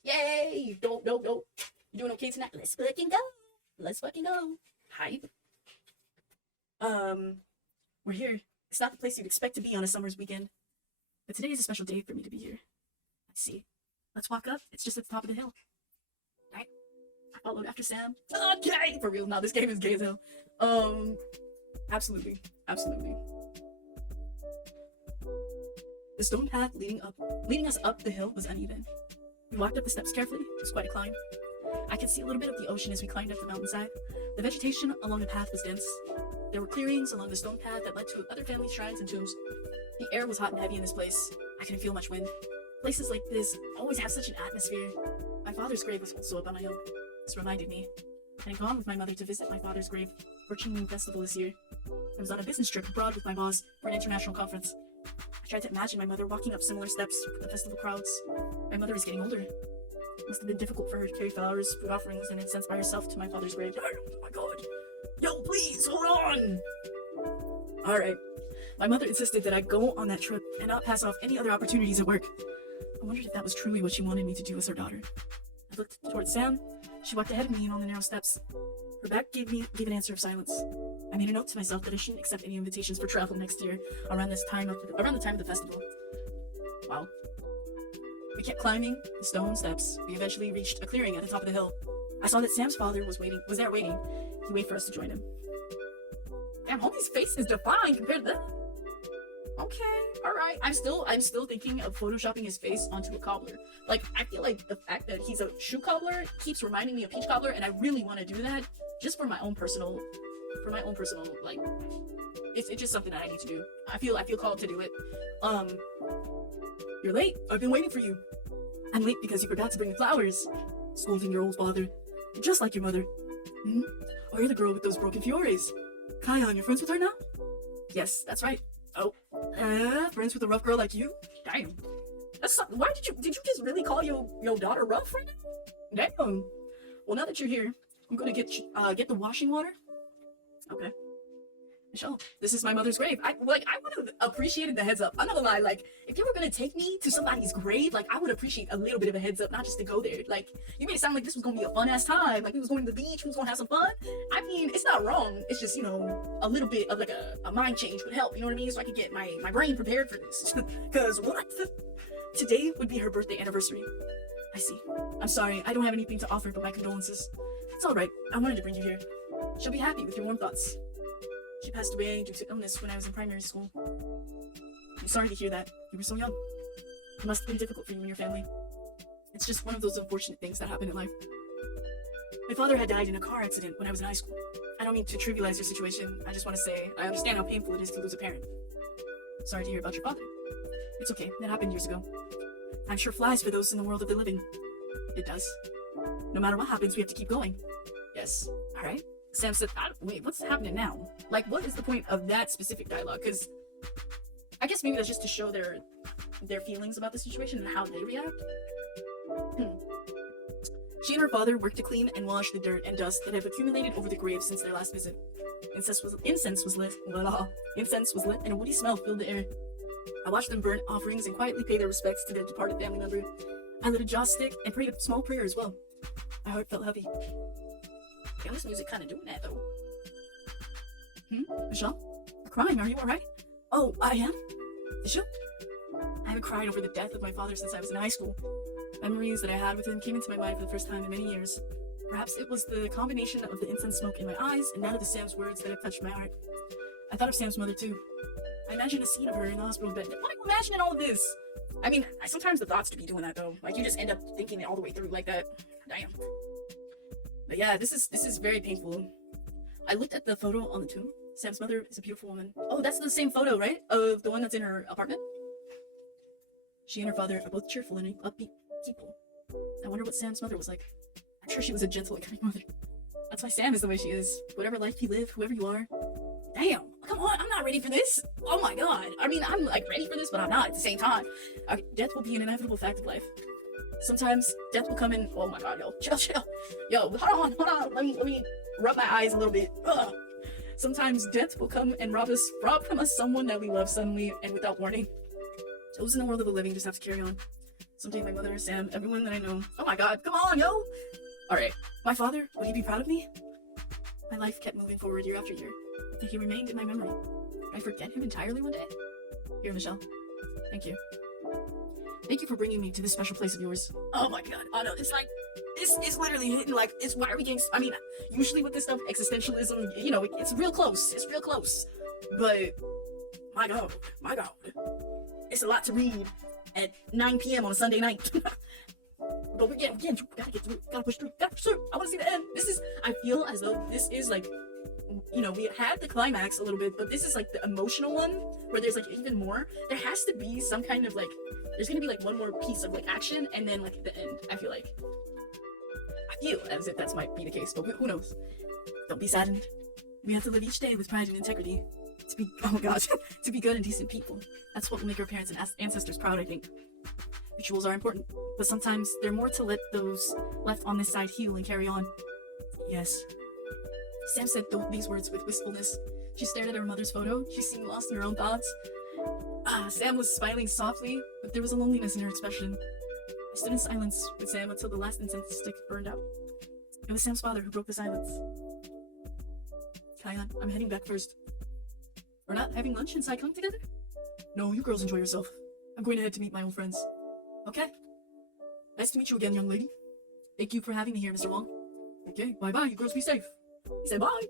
Yay! Dope. You doing okay tonight? Let's fucking go. Hype. We're here. It's not the place you'd expect to be on a summer's weekend. But today is a special day for me to be here. Let's see. Let's walk up. It's just at the top of the hill. Right? I followed after Sam. Okay! For real. Now this game is gay as hell. Absolutely. Absolutely. The stone path leading us up the hill was uneven. We walked up the steps carefully. It was quite a climb. I could see a little bit of the ocean as we climbed up the mountainside. The vegetation along the path was dense. There were clearings along the stone path that led to other family shrines and tombs. The air was hot and heavy in this place. I couldn't feel much wind. Places like this always have such an atmosphere. My father's grave was also up on a hill. This reminded me. I had gone with my mother to visit my father's grave for Qingming Festival this year. I was on a business trip abroad with my boss for an international conference. I tried to imagine my mother walking up similar steps for the festival crowds. My mother is getting older. It must have been difficult for her to carry flowers, food offerings, and incense by herself to my father's grave. Oh my god! Yo, please, hold on! Alright. My mother insisted that I go on that trip and not pass off any other opportunities at work. I wondered if that was truly what she wanted me to do as her daughter. I looked towards Sam. She walked ahead of me on the narrow steps. Her back gave an answer of silence. I made a note to myself that I shouldn't accept any invitations for travel next year around the time of the festival. Wow. We kept climbing the stone steps. We eventually reached a clearing at the top of the hill. I saw that Sam's father was there waiting. He waited for us to join him. Damn, homie's face is defined compared to that. Okay, alright. I'm still thinking of photoshopping his face onto a cobbler. Like, I feel like the fact that he's a shoe cobbler keeps reminding me of peach cobbler, and I really want to do that just for my own personal, like, it's just something that I need to do. I feel called to do it. You're late. I've been waiting for you. I'm late because you forgot to bring me flowers. Scolding your old father. You're just like your mother. Hmm? Oh, you're the girl with those broken fiores. Kion, you're friends with her now? Yes, that's right. Oh, friends with a rough girl like you? Damn. Why did you just really call your daughter rough right now? Damn. Well, now that you're here, I'm gonna get the washing water. Okay. Michelle, this is my mother's grave. I would have appreciated the heads up. I'm not gonna lie, like, if you were gonna take me to somebody's grave, like, I would appreciate a little bit of a heads up, not just to go there. Like, you made it sound like this was gonna be a fun-ass time. Like, we was going to the beach, we was gonna have some fun. I mean, it's not wrong. It's just, you know, a little bit of, like, a mind change would help, you know what I mean? So I could get my brain prepared for this. Because what? Today would be her birthday anniversary. I see. I'm sorry, I don't have anything to offer but my condolences. It's alright, I wanted to bring you here. She'll be happy with your warm thoughts. She passed away due to illness when I was in primary school. I'm sorry to hear that. You were so young. It must have been difficult for you and your family. It's just one of those unfortunate things that happen in life. My father had died in a car accident when I was in high school. I don't mean to trivialize your situation. I just want to say I understand how painful it is to lose a parent. Sorry to hear about your father. It's okay. That happened years ago. Time sure flies for those in the world of the living. It does. No matter what happens, we have to keep going. Yes. All right. Sam said, wait, what's happening now? Like, what is the point of that specific dialogue? Because I guess maybe that's just to show their feelings about the situation and how they react. She and her father worked to clean and wash the dirt and dust that have accumulated over the grave since their last visit. Incense was lit, and a woody smell filled the air. I watched them burn offerings and quietly pay their respects to their departed family member. I lit a joss stick and prayed a small prayer as well. My heart felt heavy. Damn, this music kind of doing that, though. Michelle? You're crying, are you alright? Oh, I am? Is you? I haven't cried over the death of my father since I was in high school. Memories that I had with him came into my mind for the first time in many years. Perhaps it was the combination of the incense smoke in my eyes and none of the Sam's words that have touched my heart. I thought of Sam's mother, too. I imagined a scene of her in the hospital bed. Why are you imagining all of this? I mean, sometimes the thoughts to be doing that, though. Like, you just end up thinking it all the way through like that. Damn. But yeah, this is very painful. I looked at the photo on the tomb. Sam's mother is a beautiful woman. Oh, that's the same photo, right? Of the one that's in her apartment? She and her father are both cheerful and upbeat people. I wonder what Sam's mother was like. I'm sure she was a gentle and kind mother. That's why Sam is the way she is. Whatever life you live, whoever you are. Damn, come on, I'm not ready for this. Oh my god. I mean, I'm like ready for this, but I'm not at the same time. Death will be an inevitable fact of life. Sometimes death will come in. Oh my god, yo, chill. Yo, hold on. Let me rub my eyes a little bit. Ugh. Sometimes death will come and rob from us someone that we love suddenly and without warning. Those in the world of the living just have to carry on. Someday my mother, Sam, everyone that I know. Oh my god, come on, yo! Alright, my father, would he be proud of me? My life kept moving forward year after year, and he remained in my memory. Did I forget him entirely one day? Here, Michelle. Thank you. Thank you for bringing me to this special place of yours. Oh my god. Oh no, it's like, this is literally hitting like, it's why are we getting, I mean, usually with this stuff, existentialism, you know, it's real close. It's real close. But, my god. It's a lot to read at 9 p.m. on a Sunday night. But we gotta get through it. Gotta push through. I wanna see the end. I feel as though this is like, you know, we had the climax a little bit, but this is like the emotional one where there's like even more. There has to be some kind of like, there's gonna be like one more piece of like action and then like the end. I feel as if that might be the case, but who knows? Don't be saddened. We have to live each day with pride and integrity. To be, oh gosh, to be good and decent people. That's what will make our parents and ancestors proud, I think. Rituals are important, but sometimes they're more to let those left on this side heal and carry on. Yes. Sam said these words with wistfulness. She stared at her mother's photo. She seemed lost in her own thoughts. Sam was smiling softly, but there was a loneliness in her expression. I stood in silence with Sam until the last incense stick burned out. It was Sam's father who broke the silence. Kyan, I'm heading back first. We're not having lunch in Tsai Chin together? No, you girls enjoy yourself. I'm going ahead to meet my old friends. Okay. Nice to meet you again, young lady. Thank you for having me here, Mr. Wong. Okay, bye-bye, you girls be safe. He said bye.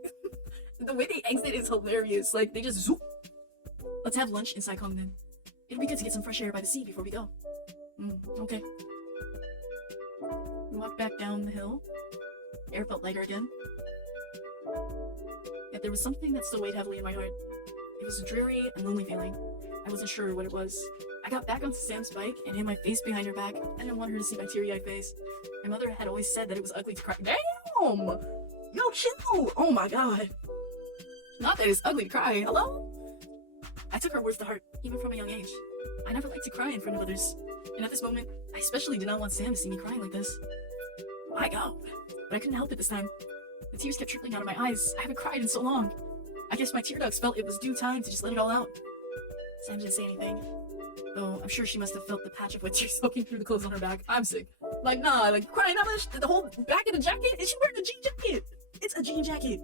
The way they exit is hilarious. Like, they just zoop. Let's have lunch in Tsai Chin then. It'll be good to get some fresh air by the sea before we go. Okay. We walked back down the hill. Air felt lighter again. Yet there was something that still weighed heavily in my heart. It was a dreary and lonely feeling. I wasn't sure what it was. I got back onto Sam's bike and hid my face behind her back. I didn't want her to see my teary-eyed face. My mother had always said that it was ugly to cry. Damn! Yo, chill! Oh my god. Not that it's ugly to cry. Hello? I took her words to heart, even from a young age. I never liked to cry in front of others. And at this moment, I especially did not want Sam to see me crying like this. My god. But I couldn't help it this time. The tears kept trickling out of my eyes. I haven't cried in so long. I guess my tear ducts felt it was due time to just let it all out. Sam didn't say anything. Though I'm sure she must have felt the patch of wet tears soaking through the clothes on her back. I'm sick. Like, nah, like crying that much, the whole back of the jacket, and she wearing a jean jacket. It's a jean jacket.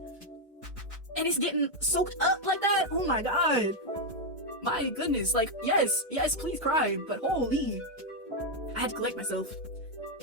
And it's getting soaked up like that? Oh my god. My goodness, like, yes, please cry, but holy. I had to collect myself.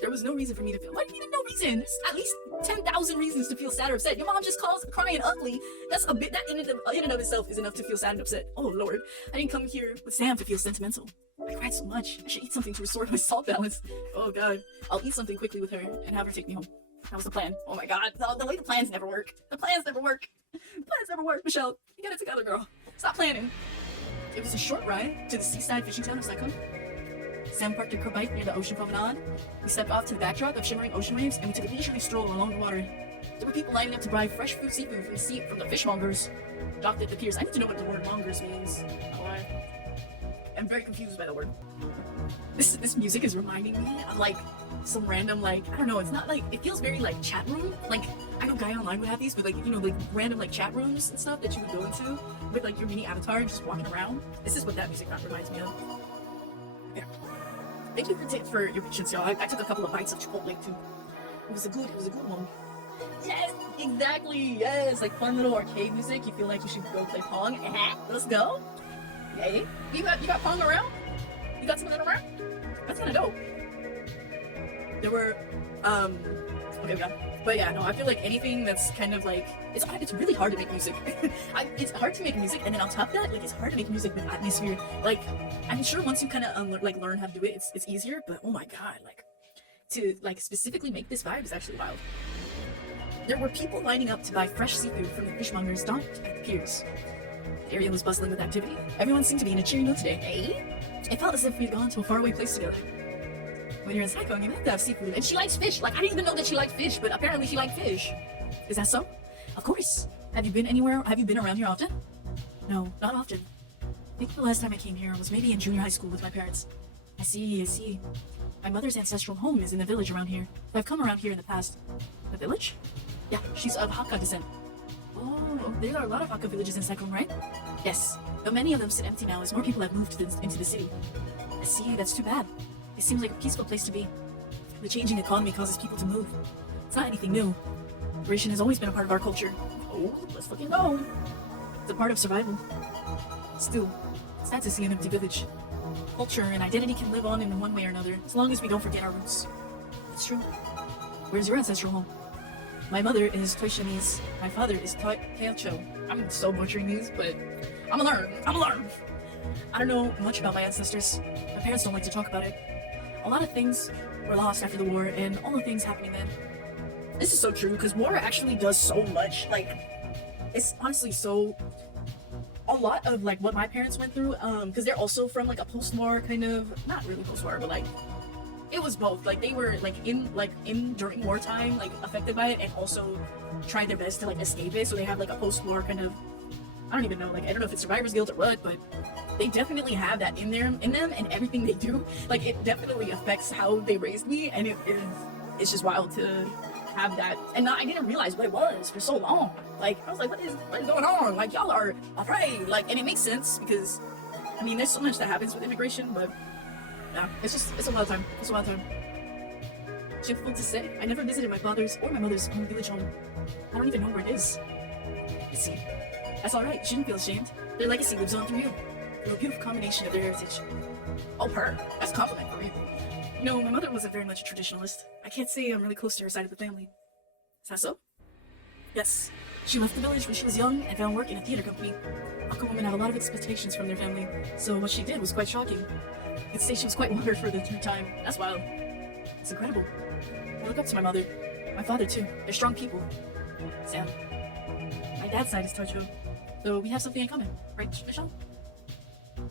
There was no reason for me to feel, what do you mean no reason? There's at least 10,000 reasons to feel sad or upset. Your mom just calls crying ugly. That's a bit, that in and of itself is enough to feel sad and upset. Oh lord, I didn't come here with Sam to feel sentimental. I cried so much, I should eat something to restore my salt balance. Oh god, I'll eat something quickly with her and have her take me home. That was the plan. Oh my god, the way the plans never work. The plans never work. Plans never work. Michelle, you get it together, girl. Stop planning. It was a short ride to the seaside fishing town of Tsai Chin. Sam parked her bike near the ocean promenade. We stepped off to the backdrop of shimmering ocean waves and we took a leisurely stroll along the water. There were people lining up to buy fresh seafood from the fishmongers. Docked at the piers. I need to know what the word mongers means. I'm very confused by the word. This music is reminding me of like some random, like, I don't know, it's not like, it feels very like chat room. Like, I know Guy Online would have these, but like, you know, like random like chat rooms and stuff that you would go into with like your mini avatar and just walking around. This is what that music reminds me of. Yeah. Thank you for your patience, y'all. I took a couple of bites of Chipotle too. It was a good one. Yes, exactly. Yes, like fun little arcade music. You feel like you should go play Pong. Let's go. Hey, you got Pong around? You got some of that around? That's kind of dope. There were, okay, we got it. But yeah, no, I feel like anything that's kind of like, it's really hard to make music. It's hard to make music, and then on top of that, like, it's hard to make music with atmosphere. Like, I'm sure once you kind of like learn how to do it, it's easier. But oh my god, like, to like specifically make this vibe is actually wild. There were people lining up to buy fresh seafood from the fishmongers docked at the piers. The area was bustling with activity. Everyone seemed to be in a cheery mood today. Hey, it felt as if we'd gone to a faraway place together. When you're in Tsai Chin, you have to have seafood. And she likes fish. Like, I didn't even know that she liked fish, but apparently she liked fish. Is that so? Of course. Have you been anywhere? Have you been around here often? No, not often. I think the last time I came here was maybe in junior high school with my parents. I see. My mother's ancestral home is in the village around here. So I've come around here in the past. The village? Yeah, she's of Hakka descent. Oh, there are a lot of Hakka villages in Tsai Chin, right? Yes, though many of them sit empty now as more people have moved into the city. I see, that's too bad. It seems like a peaceful place to be. The changing economy causes people to move. It's not anything new. Migration has always been a part of our culture. Oh, let's fucking go. It's a part of survival. Still, it's sad to see an empty village. culture and identity can live on in one way or another, as long as we don't forget our roots. It's true. Where's your ancestral home? My mother is Tsai Chinese. My father is Teochew. I'm so butchering these, but I'm gonna learn. I don't know much about my ancestors. My parents don't like to talk about it. A lot of things were lost after the war, and all the things happening then. This is so true, because war actually does so much. Like, it's honestly so... A lot of, like, what my parents went through, because they're also from, like, a post-war kind of... Not really post-war, but, like... It was both. Like, they were, during wartime, like, affected by it, and also tried their best to, like, escape it, so they have, like, a post-war kind of... I don't even know, like, I don't know if it's survivor's guilt or what, but they definitely have that in them, and everything they do. Like, it definitely affects how they raised me, and it's just wild to have that. And I didn't realize what it was for so long. Like, I was like, what is going on? Like, y'all are afraid. Like, and it makes sense because, I mean, there's so much that happens with immigration, but yeah, it's a wild time. It's a wild time. Shameful to say, I never visited my father's or my mother's own village home. I don't even know where it is. Let's see. That's alright, you shouldn't feel ashamed. Their legacy lives on through you. Through a beautiful combination of their heritage. Oh, her. That's a compliment for you. You know, my mother wasn't very much a traditionalist. I can't say I'm really close to her side of the family. Is that so? Yes. She left the village when she was young and found work in a theater company. Aka women have a lot of expectations from their family, so what she did was quite shocking. You could say she was quite wired for the time. That's wild. It's incredible. I look up to my mother. My father, too. They're strong people. Sam. My dad's side is Teochew, so we have something in common. Right, Michelle?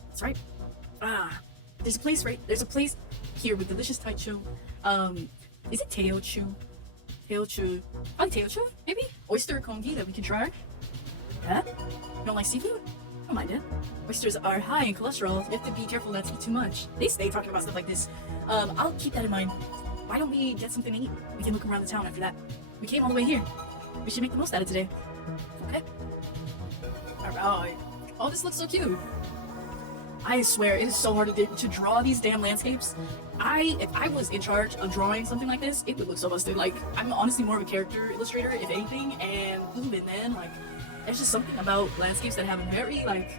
That's right. There's a place here with delicious Teochew. Is it Teochew? Teochew. Oh, Teochew? Maybe? Oyster congee that we can try. Yeah? You don't like seafood? I don't mind it. Oysters are high in cholesterol. You have to be careful not to eat too much. They stay talking about stuff like this. I'll keep that in mind. Why don't we get something to eat? We can look around the town after that. We came all the way here. We should make the most out of today. Okay? Alright. Oh, this looks so cute. I swear, it is so hard to draw these damn landscapes. If I was in charge of drawing something like this, it would look so busted. Like, I'm honestly more of a character illustrator, if anything, and even then, like, there's just something about landscapes that have very, like,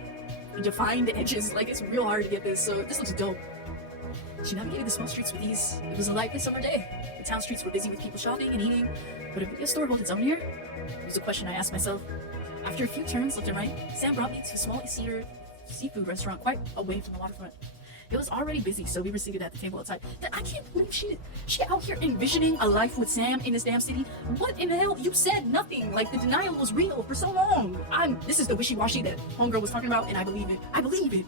defined edges. Like, it's real hard to get this, so this looks dope. She navigated the small streets with ease. It was a lively summer day. The town streets were busy with people shopping and eating, but a video store hold its own here? It was a question I asked myself. After a few turns left and right, Sam brought me to a small seafood restaurant quite away from the waterfront. It was already busy, so we were seated at the table outside. I can't believe she out here envisioning a life with Sam in this damn city. What in the hell? You said nothing. Like, the denial was real for so long. This is the wishy-washy that homegirl was talking about, and I believe it. I believe it.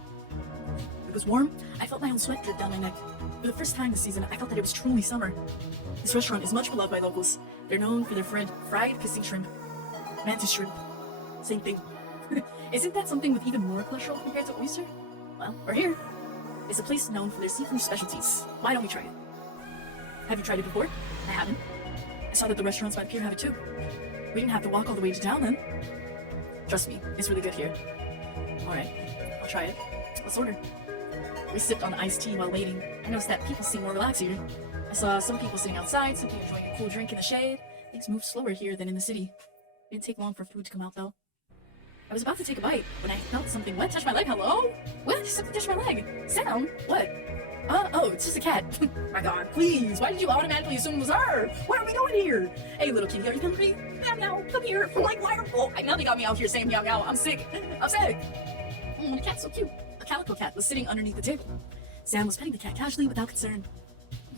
It was warm. I felt my own sweat drip down my neck. For the first time this season, I felt that it was truly summer. This restaurant is much beloved by locals. They're known for their fried kissing shrimp. Mantis shrimp. Same thing. Isn't that something with even more cholesterol compared to oyster? Well, we're here. It's a place known for their seafood specialties. Why don't we try it? Have you tried it before? I haven't. I saw that the restaurants by the pier have it too. We didn't have to walk all the way to town then. Trust me, it's really good here. Alright, I'll try it. Let's order. We sipped on iced tea while waiting. I noticed that people seem more relaxed here. I saw some people sitting outside, some people enjoying a cool drink in the shade. Things move slower here than in the city. It didn't take long for food to come out though. I was about to take a bite when I felt something wet touch my leg. Hello? What? Something touched my leg. Sound? What? Oh, it's just a cat. My god, please. Why did you automatically assume it was her? Where are we going here? Hey, little kitty, are you hungry? Meow, meow, come here. Like, why are... Oh, now they got me out here saying meow, meow. I'm sick. I'm sick. The cat's so cute. A calico cat was sitting underneath the table. Sam was petting the cat casually without concern.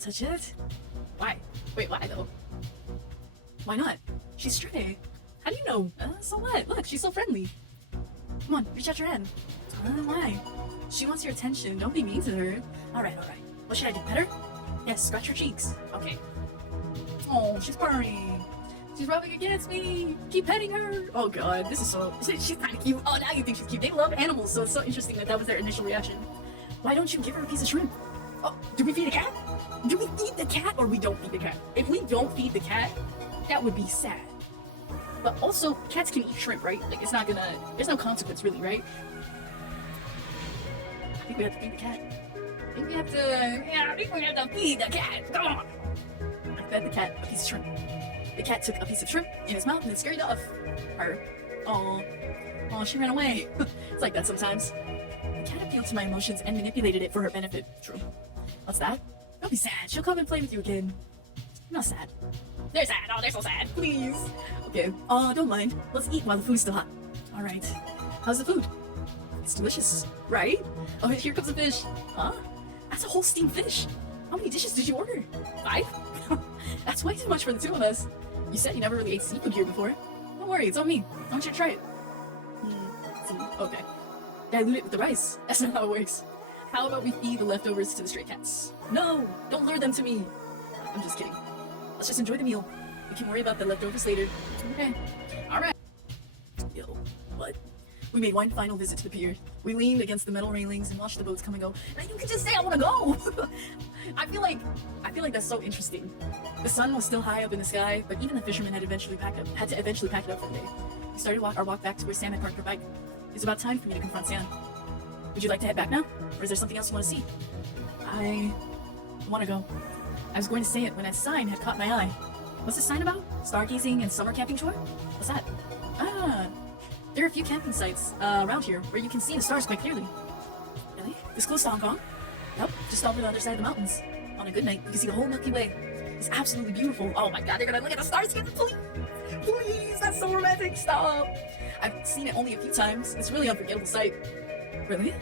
Touch it? Why? Wait, why though? Why not? She's stray. How do you know? So what? Look, she's so friendly. Come on, reach out your hand. Why? She wants your attention. Don't be mean to her. Alright. What should I do? Pet her? Yes, scratch her cheeks. Okay. Oh, she's purring. She's rubbing against me. Keep petting her. Oh god, this is so... She's kind of cute. Oh, now you think she's cute. They love animals, so it's so interesting that was their initial reaction. Why don't you give her a piece of shrimp? Oh, do we feed a cat? Do we feed the cat or we don't feed the cat? If we don't feed the cat, that would be sad. But also, cats can eat shrimp, right? Like, it's not gonna... There's no consequence, really, right? I think we have to feed the cat. I think we have to feed the cat. Come on! I fed the cat a piece of shrimp. The cat took a piece of shrimp in its mouth and it scurried off. Her. Oh, she ran away. It's like that sometimes. The cat appealed to my emotions and manipulated it for her benefit. True. What's that? Don't be sad. She'll come and play with you again. I'm not sad. They're sad. Oh, they're so sad. Please. Okay. Don't mind. Let's eat while the food's still hot. All right. How's the food? It's delicious, right? Oh, here comes the fish. Huh? That's a whole steamed fish. How many dishes did you order? 5? That's way too much for the 2 of us. You said you never really ate seafood here before. Don't worry, it's on me. I want you to try it. Okay. Dilute it with the rice. That's not how it works. How about we feed the leftovers to the stray cats? No! Don't lure them to me! I'm just kidding. Let's just enjoy the meal. We can worry about the leftovers later. Okay. Alright. Yo, what? We made one final visit to the pier. We leaned against the metal railings and watched the boats come and go. And you could just say I want to go! I feel like that's so interesting. The sun was still high up in the sky, but even the fishermen had to eventually pack it up for the day. We started our walk back to where Sam had parked her bike. It's about time for me to confront Sam. Would you like to head back now? Or is there something else you want to see? I want to go. I was going to say it when a sign had caught my eye. What's this sign about? Stargazing and summer camping tour? What's that? Ah, there are a few camping sites around here where you can see the stars quite clearly. Really? This close to Hong Kong? Yep, just over the other side of the mountains. On a good night, you can see the whole Milky Way. It's absolutely beautiful. Oh my god, they're gonna look at the stars again, please! Please, that's so romantic, stop! I've seen it only a few times. It's a really unforgettable sight. Really?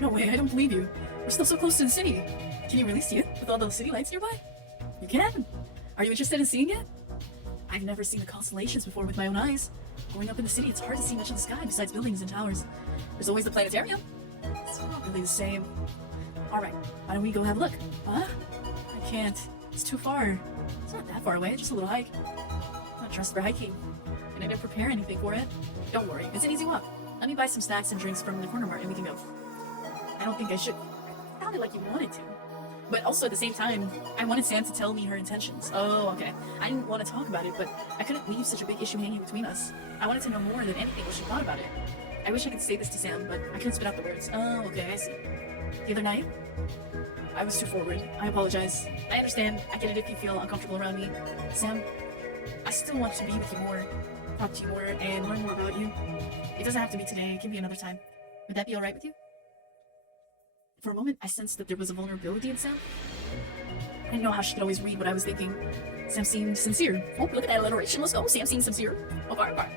No way, I don't believe you. We're still so close to the city. Can you really see it with all those city lights nearby? You can. Are you interested in seeing it? I've never seen the constellations before with my own eyes. Growing up in the city, it's hard to see much of the sky besides buildings and towers. There's always the planetarium. It's not really the same. Alright, why don't we go have a look? Huh? I can't. It's too far. It's not that far away, just a little hike. I'm not dressed for hiking, and I didn't prepare anything for it. Don't worry, it's an easy walk. Let me buy some snacks and drinks from the corner mart and we can go. I don't think I should. It sounded like you wanted to. But also at the same time, I wanted Sam to tell me her intentions. Oh, okay. I didn't want to talk about it, but I couldn't leave such a big issue hanging between us. I wanted to know more than anything what she thought about it. I wish I could say this to Sam, but I couldn't spit out the words. Oh, okay, I see. The other night, I was too forward. I apologize. I understand. I get it if you feel uncomfortable around me. Sam, I still want to be with you more, talk to you more, and learn more about you. It doesn't have to be today. It can be another time. Would that be alright with you? For a moment, I sensed that there was a vulnerability in Sam. I didn't know how she could always read what I was thinking. Sam seemed sincere. Oh, look at that alliteration. Let's go. Sam seemed sincere. Oh, alright.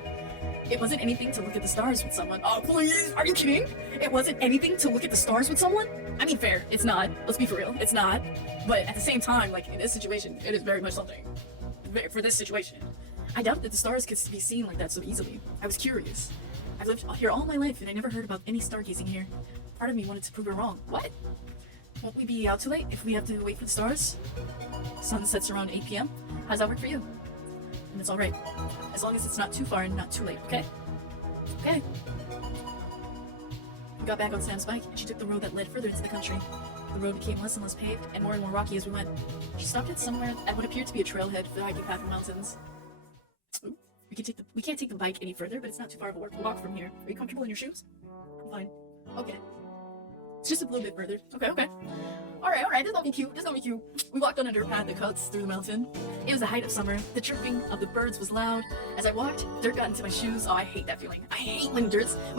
It wasn't anything to look at the stars with someone. Oh, please! Are you kidding? It wasn't anything to look at the stars with someone? I mean, fair. It's not. Let's be for real. It's not. But at the same time, like, in this situation, it is very much something. For this situation. I doubt that the stars could be seen like that so easily. I was curious. I've lived here all my life, and I never heard about any stargazing here. Part of me wanted to prove her wrong. What? Won't we be out too late if we have to wait for the stars? Sun sets around 8 p.m. How's that work for you? And it's alright. As long as it's not too far and not too late, okay? Okay. We got back on Sam's bike, and she took the road that led further into the country. The road became less and less paved, and more rocky as we went. She stopped at somewhere at what appeared to be a trailhead for the hiking path in the mountains. Ooh, we can't take the bike any further, but it's not too far of a walk from here. Are you comfortable in your shoes? I'm fine. Okay. It's just a little bit further. Okay. Alright, this don't be cute. We walked on a dirt path that cuts through the mountain. It was the height of summer. The chirping of the birds was loud. As I walked, dirt got into my shoes. Oh, I hate that feeling. I hate when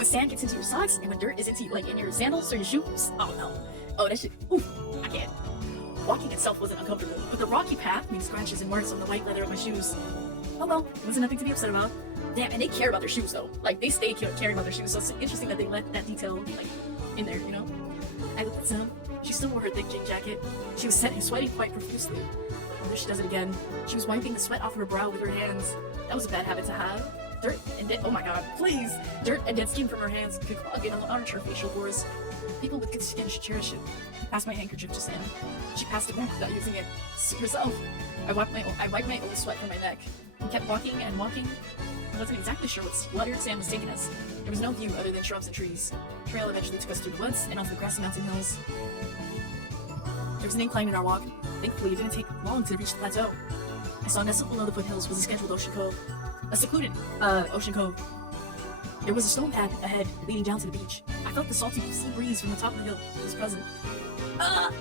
sand gets into your socks and when dirt is into, like, in your sandals or your shoes. Oh, no. Oh, that shit. Ooh, I can't. Walking itself wasn't uncomfortable, but the rocky path made scratches and marks on the white leather of my shoes. Oh well, it wasn't nothing to be upset about. Damn, and they care about their shoes, though. Like, they stay caring about their shoes, so it's interesting that they let that detail, like, in there, you know? I looked at Sam. She still wore her thick jean jacket. She was sweating quite profusely. Oh, there she does it again. She was wiping the sweat off her brow with her hands. That was a bad habit to have. Dirt and dead— oh my god, please! Dirt and dead skin from her hands could clog in on her facial pores. People with good skin should cherish it. I passed my handkerchief to Sam. She passed it back without using it herself. I wiped my own sweat from my neck. We kept walking and walking. I wasn't exactly sure what slutter Sam was taking us. There was no view other than shrubs and trees. The trail eventually took us through the woods and off the grassy mountain hills. There was an incline in our walk. Thankfully, it didn't take long to reach the plateau. I saw nestled below the foothills was a scheduled ocean cove. A secluded ocean cove. There was a stone path ahead leading down to the beach. I felt the salty sea breeze from the top of the hill. It was present.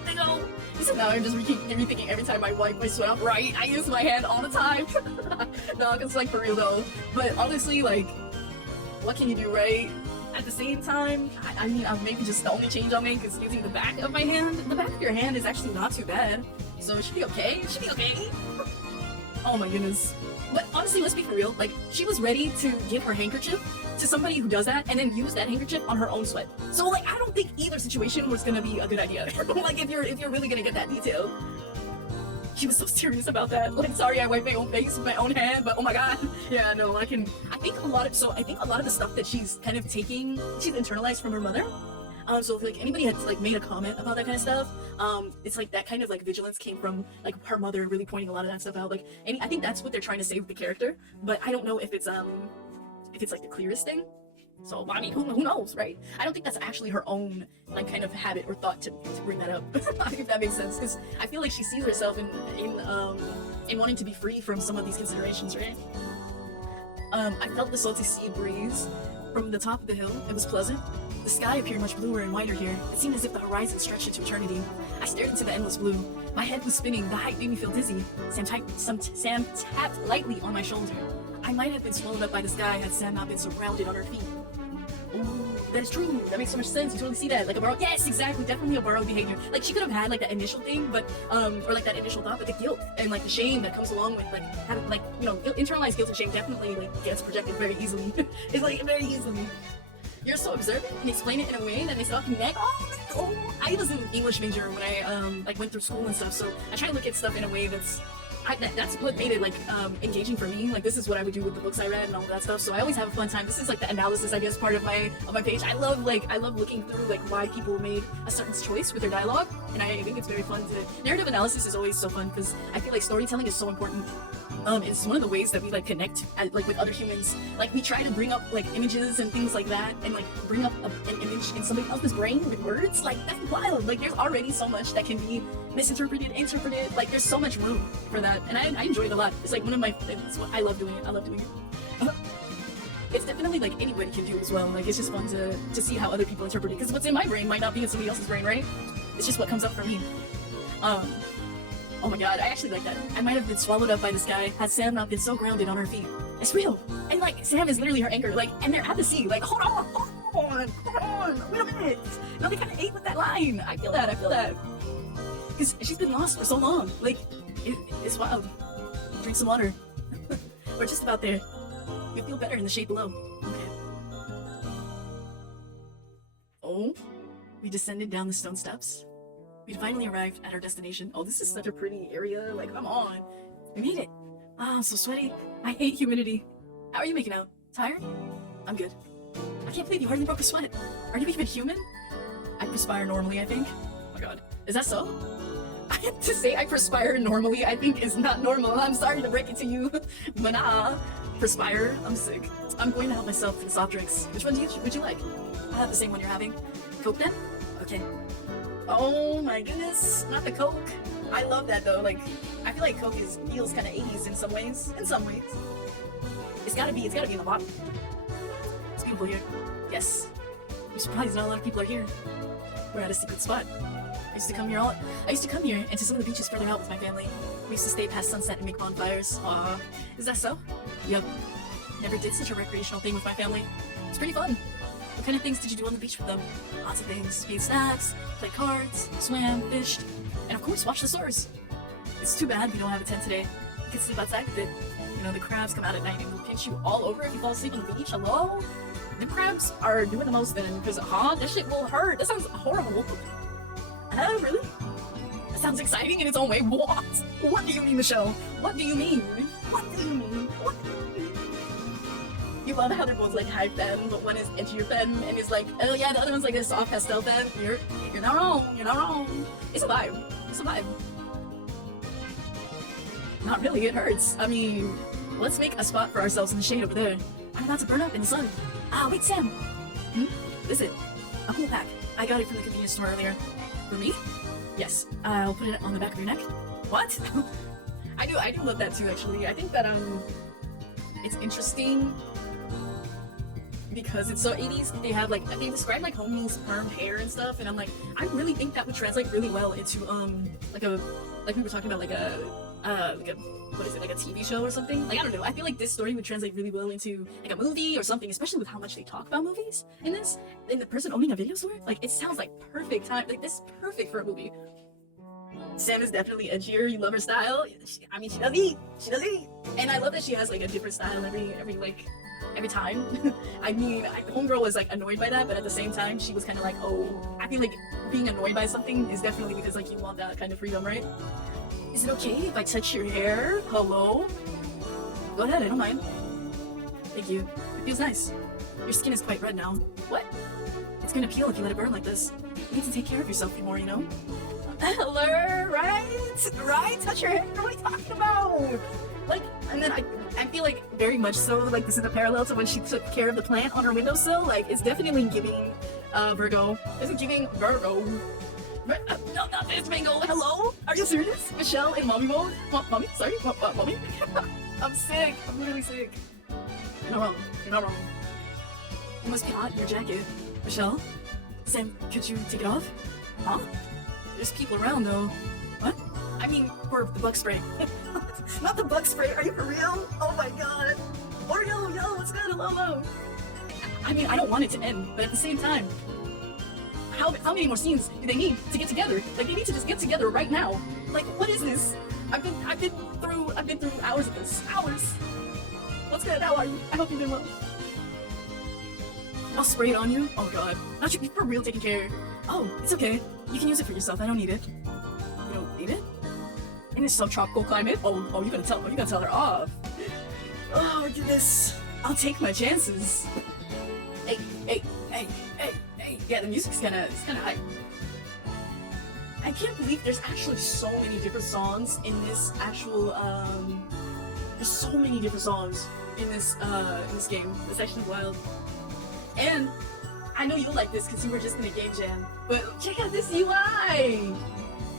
They go! So now I'm just rethinking every time I wipe my sweat off. Right, I use my hand all the time. No, it's like for real though. But honestly, like, what can you do, right? at the same time, I mean, maybe just the only change I'll make is using the back of my hand. The back of your hand is actually not too bad, so it should be okay. It should be okay. Oh my goodness. But honestly, let's be for real. Like, she was ready to give her handkerchief to somebody who does that and then use that handkerchief on her own sweat. So like, I don't think either situation was gonna be a good idea. Like, if you're really gonna get that detail. She was so serious about that. Like, sorry, I wiped my own face with my own hand, but oh my god. Yeah, no, I think a lot of the stuff that she's kind of taking, she's internalized from her mother. So if like anybody had like made a comment about that kind of stuff, it's like that kind of like vigilance came from like her mother really pointing a lot of that stuff out. Like, and I think that's what they're trying to say with the character, but I don't know if it's like the clearest thing. So I mean, who knows, right? I don't think that's actually her own like kind of habit or thought to bring that up. If that makes sense, because I feel like she sees herself in wanting to be free from some of these considerations, right? I felt the salty sea breeze from the top of the hill. It was pleasant. The sky appeared much bluer and wider here. It seemed as if the horizon stretched into eternity. I stared into the endless blue. My head was spinning. The height made me feel dizzy. Sam tapped lightly on my shoulder. I might have been swallowed up by the sky had Sam not been surrounded on her feet. Ooh, that is true. That makes so much sense. You totally see that. Like a borrowed. Yes, exactly. Definitely a borrowed behavior. Like, she could have had like that initial thing, but or like that initial thought, but the guilt and like the shame that comes along with like having like, you know, internalized guilt and shame definitely like gets projected very easily. It's like very easily. You're so observant and explain it in a way that makes it all connect. Oh, I was an English major when I like went through school and stuff, so I try to look at stuff in a way that's what made it like engaging for me. Like, this is what I would do with the books I read and all that stuff. So I always have a fun time. This is like the analysis, I guess, part of my page. I love looking through like why people made a certain choice with their dialogue, and I think it's very fun to. Narrative analysis is always so fun because I feel like storytelling is so important. It's one of the ways that we like connect like with other humans. Like, we try to bring up like images and things like that, and like bring up an image in somebody else's brain with words. Like, that's wild. Like, there's already so much that can be misinterpreted, interpreted. Like, there's so much room for that, and I enjoy it a lot. It's like one of my. It's what I love doing it. I love doing it. It's definitely like anybody can do as well. Like, it's just fun to see how other people interpret it, because what's in my brain might not be in somebody else's brain, right? It's just what comes up for me. Oh my god, I actually like that. I might have been swallowed up by the sky had Sam not been so grounded on her feet. It's real. And like, Sam is literally her anchor. Like, and they're at the sea. Like, hold on, wait a minute. No, they kind of ate with that line. I feel that. Because she's been lost for so long. Like, it's wild. Drink some water. We're just about there. You'll feel better in the shade below. Okay. Oh, we descended down the stone steps. We'd finally arrived at our destination. Oh, this is such a pretty area. Like, come on. We made it. Ah, I'm so sweaty. I hate humidity. How are you making out? Tired? I'm good. I can't believe you hardly broke a sweat. Are you even human? I perspire normally, I think. Oh my god. Is that so? I have to say I perspire normally, I think is not normal. I'm sorry to break it to you. But nah. Perspire. I'm sick. I'm going to help myself to the soft drinks. Which one would you like? I'll have the same one you're having. Coke then? Okay. Oh my goodness, not the Coke. I love that though. Like, I feel like Coke feels kind of 80s in some ways. It's gotta be in the bottom. It's beautiful here. Yes. I'm surprised not a lot of people are here. We're at a secret spot. I used to come here and to some of the beaches further out with my family. We used to stay past sunset and make bonfires. Aw, is that so? Yep. Never did such a recreational thing with my family. It's pretty fun. What kind of things did you do on the beach with them? Lots of things. We ate snacks, played cards, swam, fished, and of course watched the stars. It's too bad we don't have a tent today. You can sleep outside with it. You know, the crabs come out at night and will pinch you all over if you fall asleep on the beach. Hello? The crabs are doing the most then, because that shit will hurt. That sounds horrible. Really? That sounds exciting in its own way. What? What do you mean, Michelle? What do you mean? You love how they're both like high femme, but one is edgier femme and is like, oh yeah, the other one's like a soft pastel femme. You're not wrong. It's a vibe. Not really, it hurts. I mean, let's make a spot for ourselves in the shade over there. I'm about to burn up in the sun. Ah, wait, Sam. Visit. A cool pack. I got it from the convenience store earlier. For me? Yes. I'll put it on the back of your neck. What? I do love that too, actually. I think that, it's interesting because it's so 80s. They describe like homies permed hair and stuff, and I'm like, I really think that would translate really well into like we were talking about, like like a, what is it, like a TV show or something? Like, I don't know. I feel like this story would translate really well into like a movie or something, especially with how much they talk about movies in this. And the person owning a video store, like, it sounds like perfect time. Like, this is perfect for a movie. Sam is definitely edgier. You love her style. I mean, she does eat. She does eat. And I love that she has like a different style every time. I mean, homegirl was like annoyed by that, but at the same time, she was kind of like, oh, I feel like being annoyed by something is definitely because like you want that kind of freedom, right? Is it okay if I touch your hair? Hello? Go ahead, I don't mind. Thank you. It feels nice. Your skin is quite red now. What? It's gonna peel if you let it burn like this. You need to take care of yourself more, you know? Hello, right? Right? Touch your hair? What are you talking about? Like, and then I feel like very much so, like this is a parallel to when she took care of the plant on her windowsill. Like, it's definitely giving Virgo. Is it giving Virgo? No, not this, Mango. Hello? Are you serious? Michelle in mommy mode? Mommy? Sorry? Mommy? I'm sick. I'm really sick. You're not wrong. You're not wrong. It must be hot in your jacket. Michelle? Sam, could you take it off? Huh? There's people around though. What? I mean, for the bug spray. Not the bug spray. Are you for real? Oh my god. Oreo, yo, what's good? Hello. I mean, I don't want it to end, but at the same time, how many more scenes do they need to get together? Like, they need to just get together right now. Like, what is this? I've been through hours of this. Hours. What's good? How are you? I hope you're doing well. I'll spray it on you. Oh god. Not you for real taking care. Oh, it's okay. You can use it for yourself. I don't need it. You don't need it? In this subtropical climate? Oh, you're gonna tell her off. Oh, look at this. I'll take my chances. Hey. Yeah, the music's it's kinda hype. I can't believe there's actually so many different songs in this actual, there's so many different songs in this game. It's actually wild. And I know you'll like this because you were just in a game jam, but check out this UI!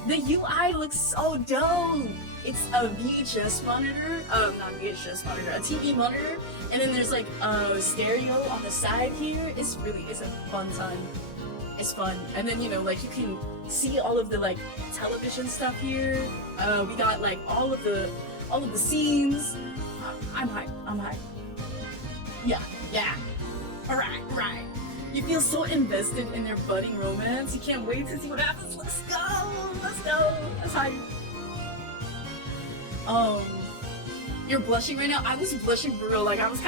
The UI looks so dope! It's a VHS monitor, not VHS monitor, a TV monitor, and then there's like a stereo on the side here. It's a fun time. It's fun. And then, you know, like you can see all of the like television stuff here. We got like all of the scenes. I'm hyped. Yeah. Right. You feel so invested in their budding romance. You can't wait to see what happens. Let's go. That's hype. You're blushing right now. I was blushing for real. Like I was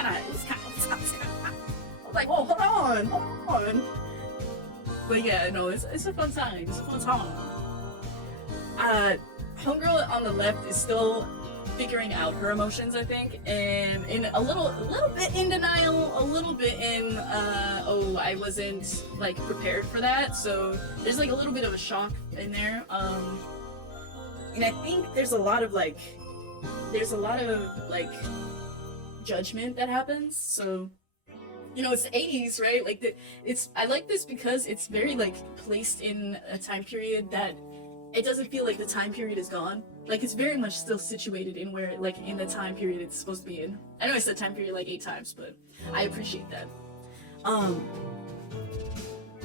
like, oh, hold on. But yeah, no, it's a fun time. It's a fun song. Homegirl on the left is still figuring out her emotions, I think, and in a little bit in denial, a little bit in oh, I wasn't like prepared for that. So there's like a little bit of a shock in there. And I think there's a lot of like judgment that happens. So, you know, it's the 80s, right? Like I like this because it's very like placed in a time period that it doesn't feel like the time period is gone. Like it's very much still situated in where, like, in the time period it's supposed to be in. I know I said time period like 8 times, but I appreciate that. I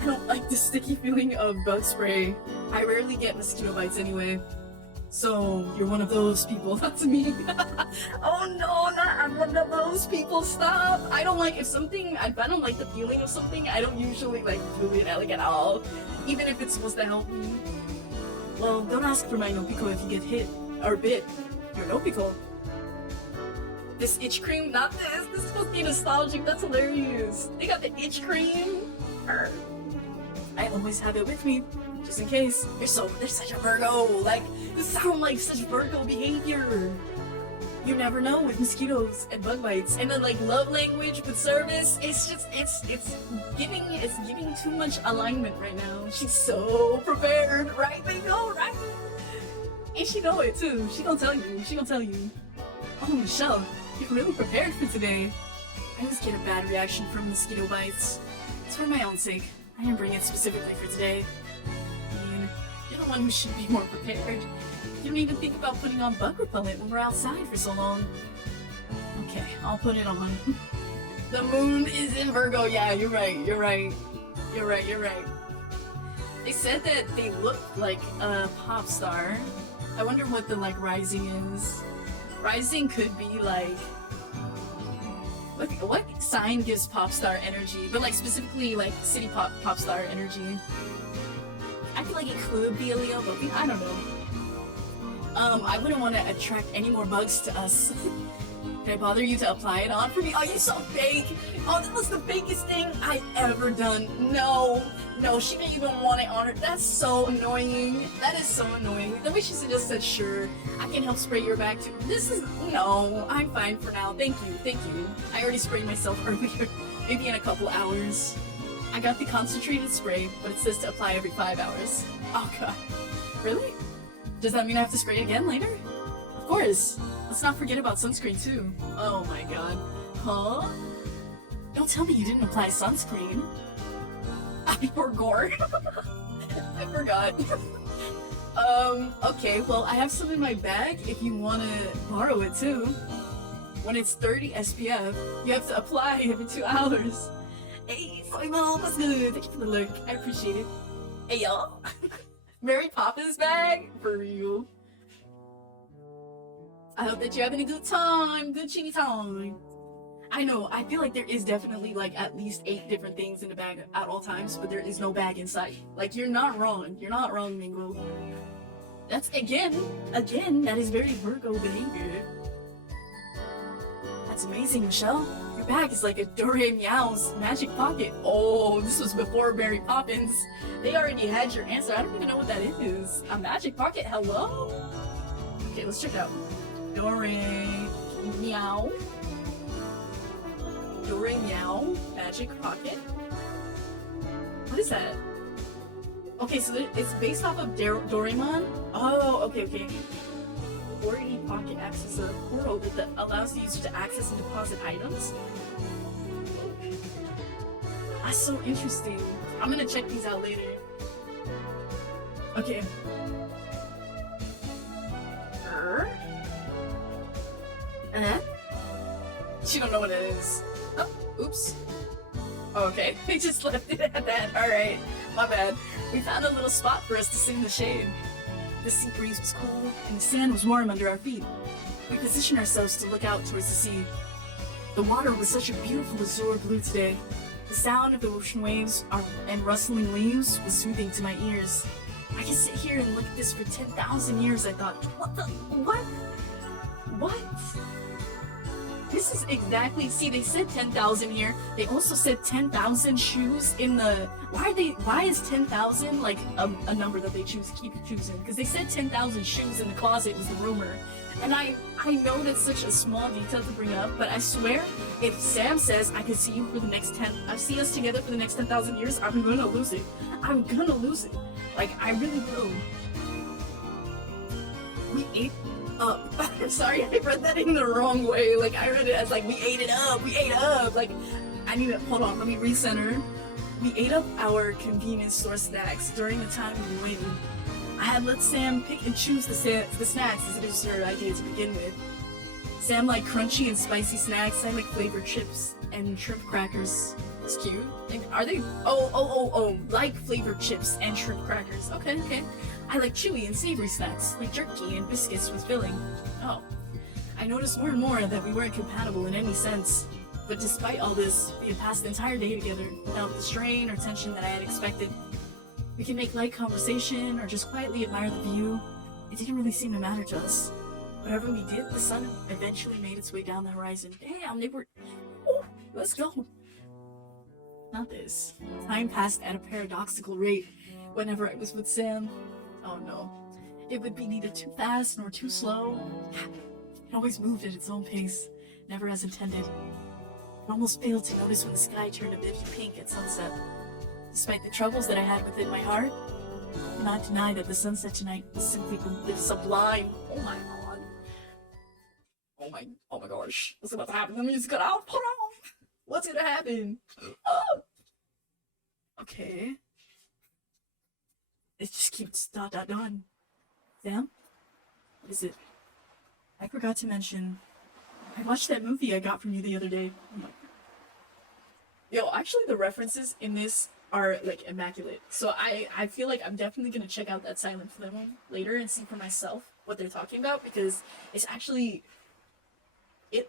don't like the sticky feeling of bug spray. I rarely get mosquito bites anyway. So you're one of those people. That's me. Oh no, I'm one of those people. Stop. I don't like if I don't like the feeling of something, I don't usually like do it like at all, even if it's supposed to help me. Well, don't ask for my Nopiko if you get hit or bit. Your Nopiko. This itch cream, not this. This is supposed to be nostalgic. That's hilarious. They got the itch cream. I always have it with me, just in case. They're such a Virgo. Like, this sounds like such Virgo behavior. You never know with mosquitoes and bug bites. And then like love language with service. It's giving too much alignment right now. She's so prepared, right? They go, right? And she know it too. She gonna tell you. Oh, Michelle, you're really prepared for today. I always get a bad reaction from mosquito bites. It's for my own sake. I didn't bring it specifically for today. I mean, you're the one who should be more prepared. You don't even think about putting on bug repellent when we're outside for so long. Okay, I'll put it on. The moon is in Virgo. Yeah, you're right. They said that they look like a pop star. I wonder what the like rising is. Rising could be like what sign gives pop star energy, but like specifically like city pop star energy. I feel like it could be a Leo, but I don't know. I wouldn't want to attract any more bugs to us. Can I bother you to apply it on for me? Oh, you're so fake! Oh, that was the fakest thing I ever done. No, she didn't even want it on her. That's so annoying. That is so annoying. The way she just said, sure, I can help spray your back too. No, I'm fine for now. Thank you. I already sprayed myself earlier, maybe in a couple hours. I got the concentrated spray, but it says to apply every 5 hours. Oh god. Really? Does that mean I have to spray again later? Of course. Let's not forget about sunscreen too. Oh my god. Huh? Don't tell me you didn't apply sunscreen. I forgot. I forgot. Okay, well I have some in my bag if you wanna borrow it too. When it's 30 SPF, you have to apply every 2 hours. Hey, soy mom, what's good? Thank you for the lurk. I appreciate it. Hey y'all. Mary Poppins bag? For real. I hope that you're having a good time. Good chingy time. I know, I feel like there is definitely like at least 8 different things in the bag at all times, but there is no bag in sight. Like, you're not wrong. You're not wrong, Mingo. That's, again, that is very Virgo behavior. That's amazing, Michelle. Your bag is like a Dore Meow's magic pocket. Oh, this was before Mary Poppins. They already had your answer. I don't even know what that is. A magic pocket? Hello? Okay, let's check it out. Dore Meow. Dore Meow magic pocket. What is that? Okay, so it's based off of Doraemon. Oh, okay. 4D pocket acts as a portal that allows the user to access and deposit items. That's so interesting. I'm gonna check these out later. Okay. She don't know what it is. Oh, oops. Okay, they just left it at that. Alright, my bad. We found a little spot for us to sit in the shade. The sea breeze was cool, and the sand was warm under our feet. We positioned ourselves to look out towards the sea. The water was such a beautiful azure blue today. The sound of the ocean waves and rustling leaves was soothing to my ears. I could sit here and look at this for 10,000 years, I thought. What? This is exactly, see, they said 10,000 here. They also said 10,000 shoes in the, why is 10,000 like a number that they keep choosing? Because they said 10,000 shoes in the closet was the rumor. And I know that's such a small detail to bring up, but I swear, if Sam says I could see you for the next I see us together for the next 10,000 years, I'm gonna lose it. I'm gonna lose it. Like, I really will. We ate up. Sorry, I read that in the wrong way. Like, I read it as like, we ate it up. Like, I need to, hold on, let me recenter. We ate up our convenience store snacks during the time we were waiting. I had let Sam pick and choose the snacks as it was her idea to begin with. Sam liked crunchy and spicy snacks. I like flavored chips and shrimp crackers. That's cute. Like, are they? Oh, like flavored chips and shrimp crackers. Okay. I like chewy and savory snacks, like jerky and biscuits with filling. Oh. I noticed more and more that we weren't compatible in any sense. But despite all this, we had passed the entire day together without the strain or tension that I had expected. We could make light conversation or just quietly admire the view. It didn't really seem to matter to us. Whatever we did, the sun eventually made its way down the horizon. Damn, they were... Oh, let's go. Not this. Time passed at a paradoxical rate whenever I was with Sam. Oh no. It would be neither too fast nor too slow. It always moved at its own pace, never as intended. I almost failed to notice when the sky turned a vivid pink at sunset. Despite the troubles that I had within my heart, I cannot deny that the sunset tonight was simply sublime. Oh my god. Oh my gosh. What's about to happen? The music got out. Hold on. What's gonna happen? Oh. Okay. It just keeps dot. Sam? What is it? I forgot to mention, I watched that movie I got from you the other day. Oh my. Yo, actually the references in this are like immaculate. So I feel like I'm definitely gonna check out that silent film later and see for myself. what they're talking about, because it's actually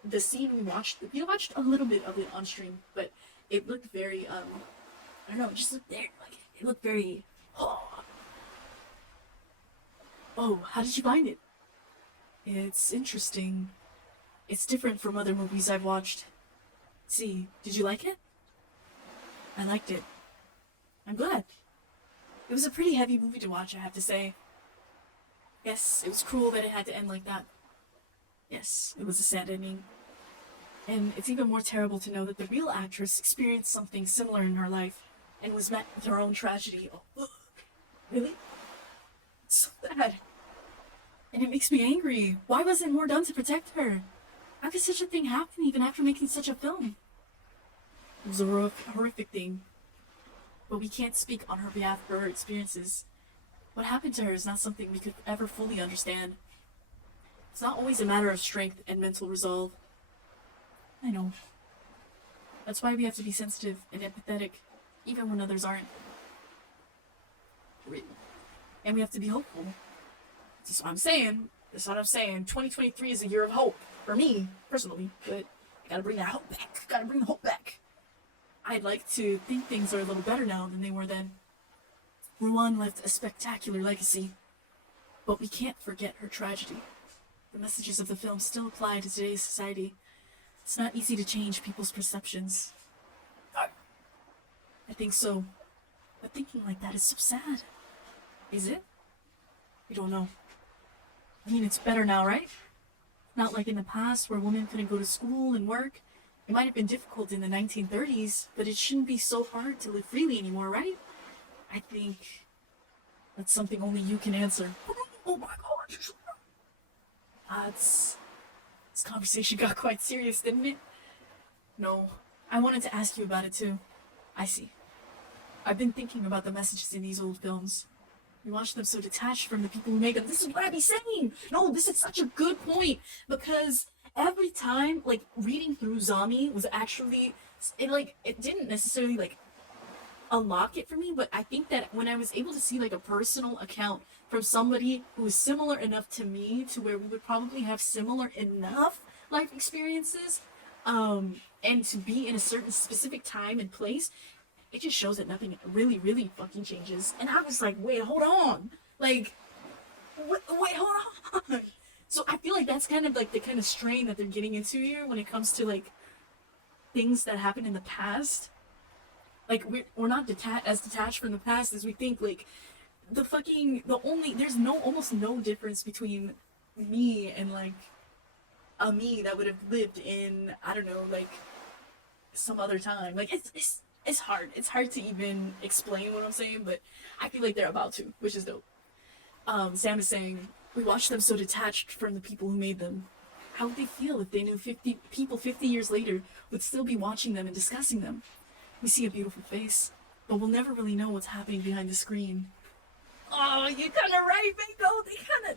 the scene we watched a little bit of it on stream, but it looked very I don't know, it just looked there, like it looked very oh, how did you find it? It's interesting. It's different from other movies I've watched. See, did you like it? I liked it. I'm glad. It was a pretty heavy movie to watch, I have to say. Yes, it was cruel that it had to end like that. Yes, it was a sad ending. And it's even more terrible to know that the real actress experienced something similar in her life and was met with her own tragedy. Oh, really? It's so bad. And it makes me angry. Why wasn't more done to protect her? How could such a thing happen even after making such a film? It was a horrific thing. But we can't speak on her behalf for her experiences. What happened to her is not something we could ever fully understand. It's not always a matter of strength and mental resolve. I know. That's why we have to be sensitive and empathetic, even when others aren't. And we have to be hopeful. That's what I'm saying. 2023 is a year of hope. For me, personally. But I gotta bring that hope back. Gotta bring the hope back. I'd like to think things are a little better now than they were then. Ruan left a spectacular legacy. But we can't forget her tragedy. The messages of the film still apply to today's society. It's not easy to change people's perceptions. I think so. But thinking like that is so sad. Is it? We don't know. I mean, it's better now, right? Not like in the past where women couldn't go to school and work. It might have been difficult in the 1930s, but it shouldn't be so hard to live freely anymore, right? I think that's something only you can answer. Oh my gosh. This conversation got quite serious, didn't it? No, I wanted to ask you about it too. I see. I've been thinking about the messages in these old films. We watch them so detached from the people who make them. This is what I be saying! No, this is such a good point! Because every time, like, reading through Zami was actually... It didn't necessarily, like, unlock it for me, but I think that when I was able to see, like, a personal account from somebody who was similar enough to me to where we would probably have similar enough life experiences, and to be in a certain specific time and place, it just shows that nothing really, really fucking changes. And I was like, wait, hold on. Like, wait, hold on. So I feel like that's kind of like the kind of strain that they're getting into here when it comes to like things that happened in the past. Like, we're not as detached from the past as we think. Like, there's almost no difference between me and like a me that would have lived in, I don't know, like some other time. Like, it's hard. It's hard to even explain what I'm saying, but I feel like they're about to, which is dope. Sam is saying, we watch them so detached from the people who made them. How would they feel if they knew 50 years later would still be watching them and discussing them? We see a beautiful face, but we'll never really know what's happening behind the screen. Oh, you're kind of right, Mako.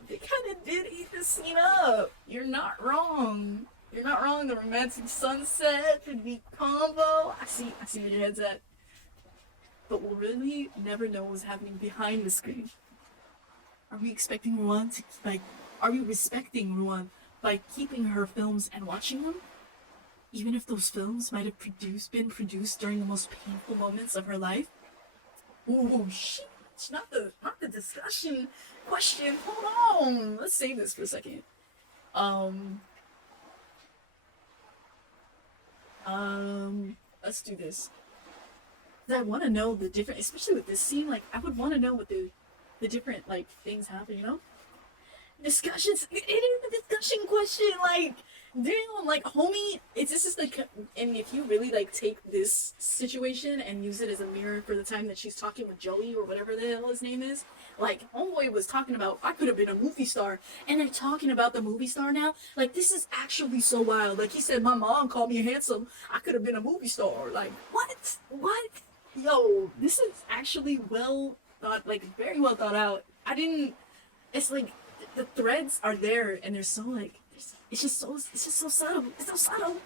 They kind of did eat the scene up. You're not wrong. You're not wrong. The romantic sunset, the neat combo. I see where your head's at. But we'll really never know what's happening behind the screen. Are we respecting Ruan by keeping her films and watching them? Even if those films might have been produced during the most painful moments of her life? Oh shit! Not the discussion question. Hold on. Let's save this for a second. Let's do this. I want to know the different, especially with this scene. Like, I would want to know what the different like things happen. You know, discussions. It is a discussion question. Like, damn, like, homie. This is like, and if you really like take this situation and use it as a mirror for the time that she's talking with Joey or whatever the hell his name is. Like, homeboy was talking about, I could have been a movie star, and they're talking about the movie star now. Like, this is actually so wild. Like, he said, my mom called me handsome. I could have been a movie star. Like, what? Yo, this is actually very well thought out. It's like, the threads are there, and they're so, like, it's just so subtle. It's so subtle.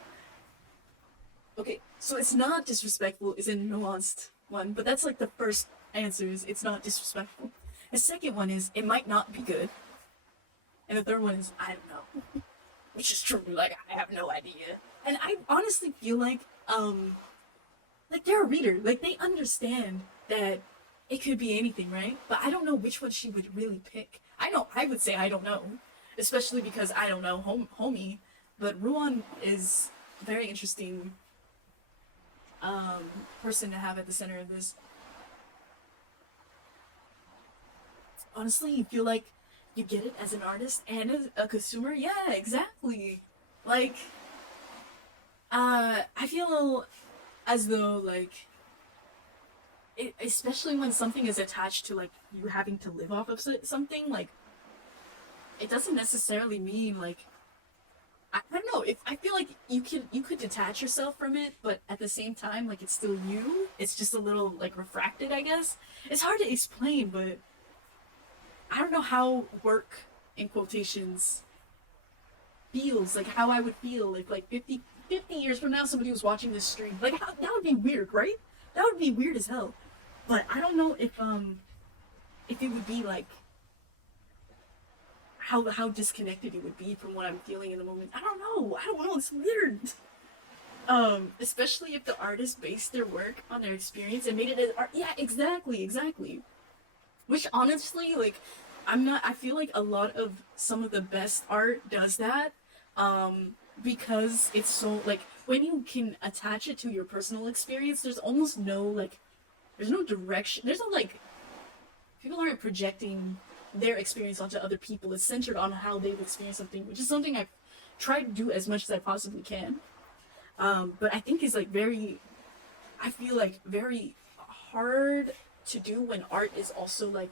Okay, so it's not disrespectful is a nuanced one, but that's like the first answer is it's not disrespectful. The second one is it might not be good. And the third one is I don't know, which is true. Like I have no idea. And I honestly feel like they're a reader. Like they understand that it could be anything, right? But I don't know which one she would really pick. I would say I don't know, especially because I don't know homie. But Ruan is a very interesting person to have at the center of this. Honestly, you feel like you get it as an artist and as a consumer. Yeah, exactly. Like, I feel as though like especially when something is attached to like you having to live off of something, like it doesn't necessarily mean like I don't know. If I feel like you could detach yourself from it, but at the same time, like it's still you. It's just a little like refracted, I guess. It's hard to explain, but I don't know how work in quotations feels, like how I would feel if like 50 years from now somebody was watching this stream. Like how, that would be weird, right? That would be weird as hell. But I don't know if it would be like how disconnected it would be from what I'm feeling in the moment. I don't know. It's weird. Especially if the artist based their work on their experience and made it as art. Yeah, exactly. Which honestly, like, I feel like a lot of some of the best art does that. Because it's so, like, when you can attach it to your personal experience, there's almost no, like, there's no direction. There's no, like, people aren't projecting their experience onto other people. It's centered on how they've experienced something, which is something I've tried to do as much as I possibly can. But I think is, like, I feel like very hard to do when art is also like,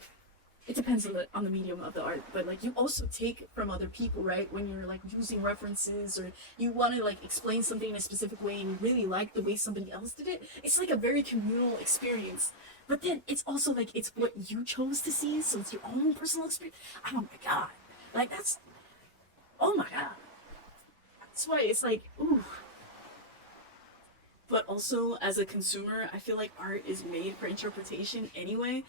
it depends on the medium of the art, but like you also take from other people, right? When you're like using references or you want to like explain something in a specific way and you really like the way somebody else did it, it's like a very communal experience. But then it's also like it's what you chose to see, so it's your own personal experience. Oh my god, like that's, oh my god, that's why it's like ooh. But also, as a consumer, I feel like art is made for interpretation anyway.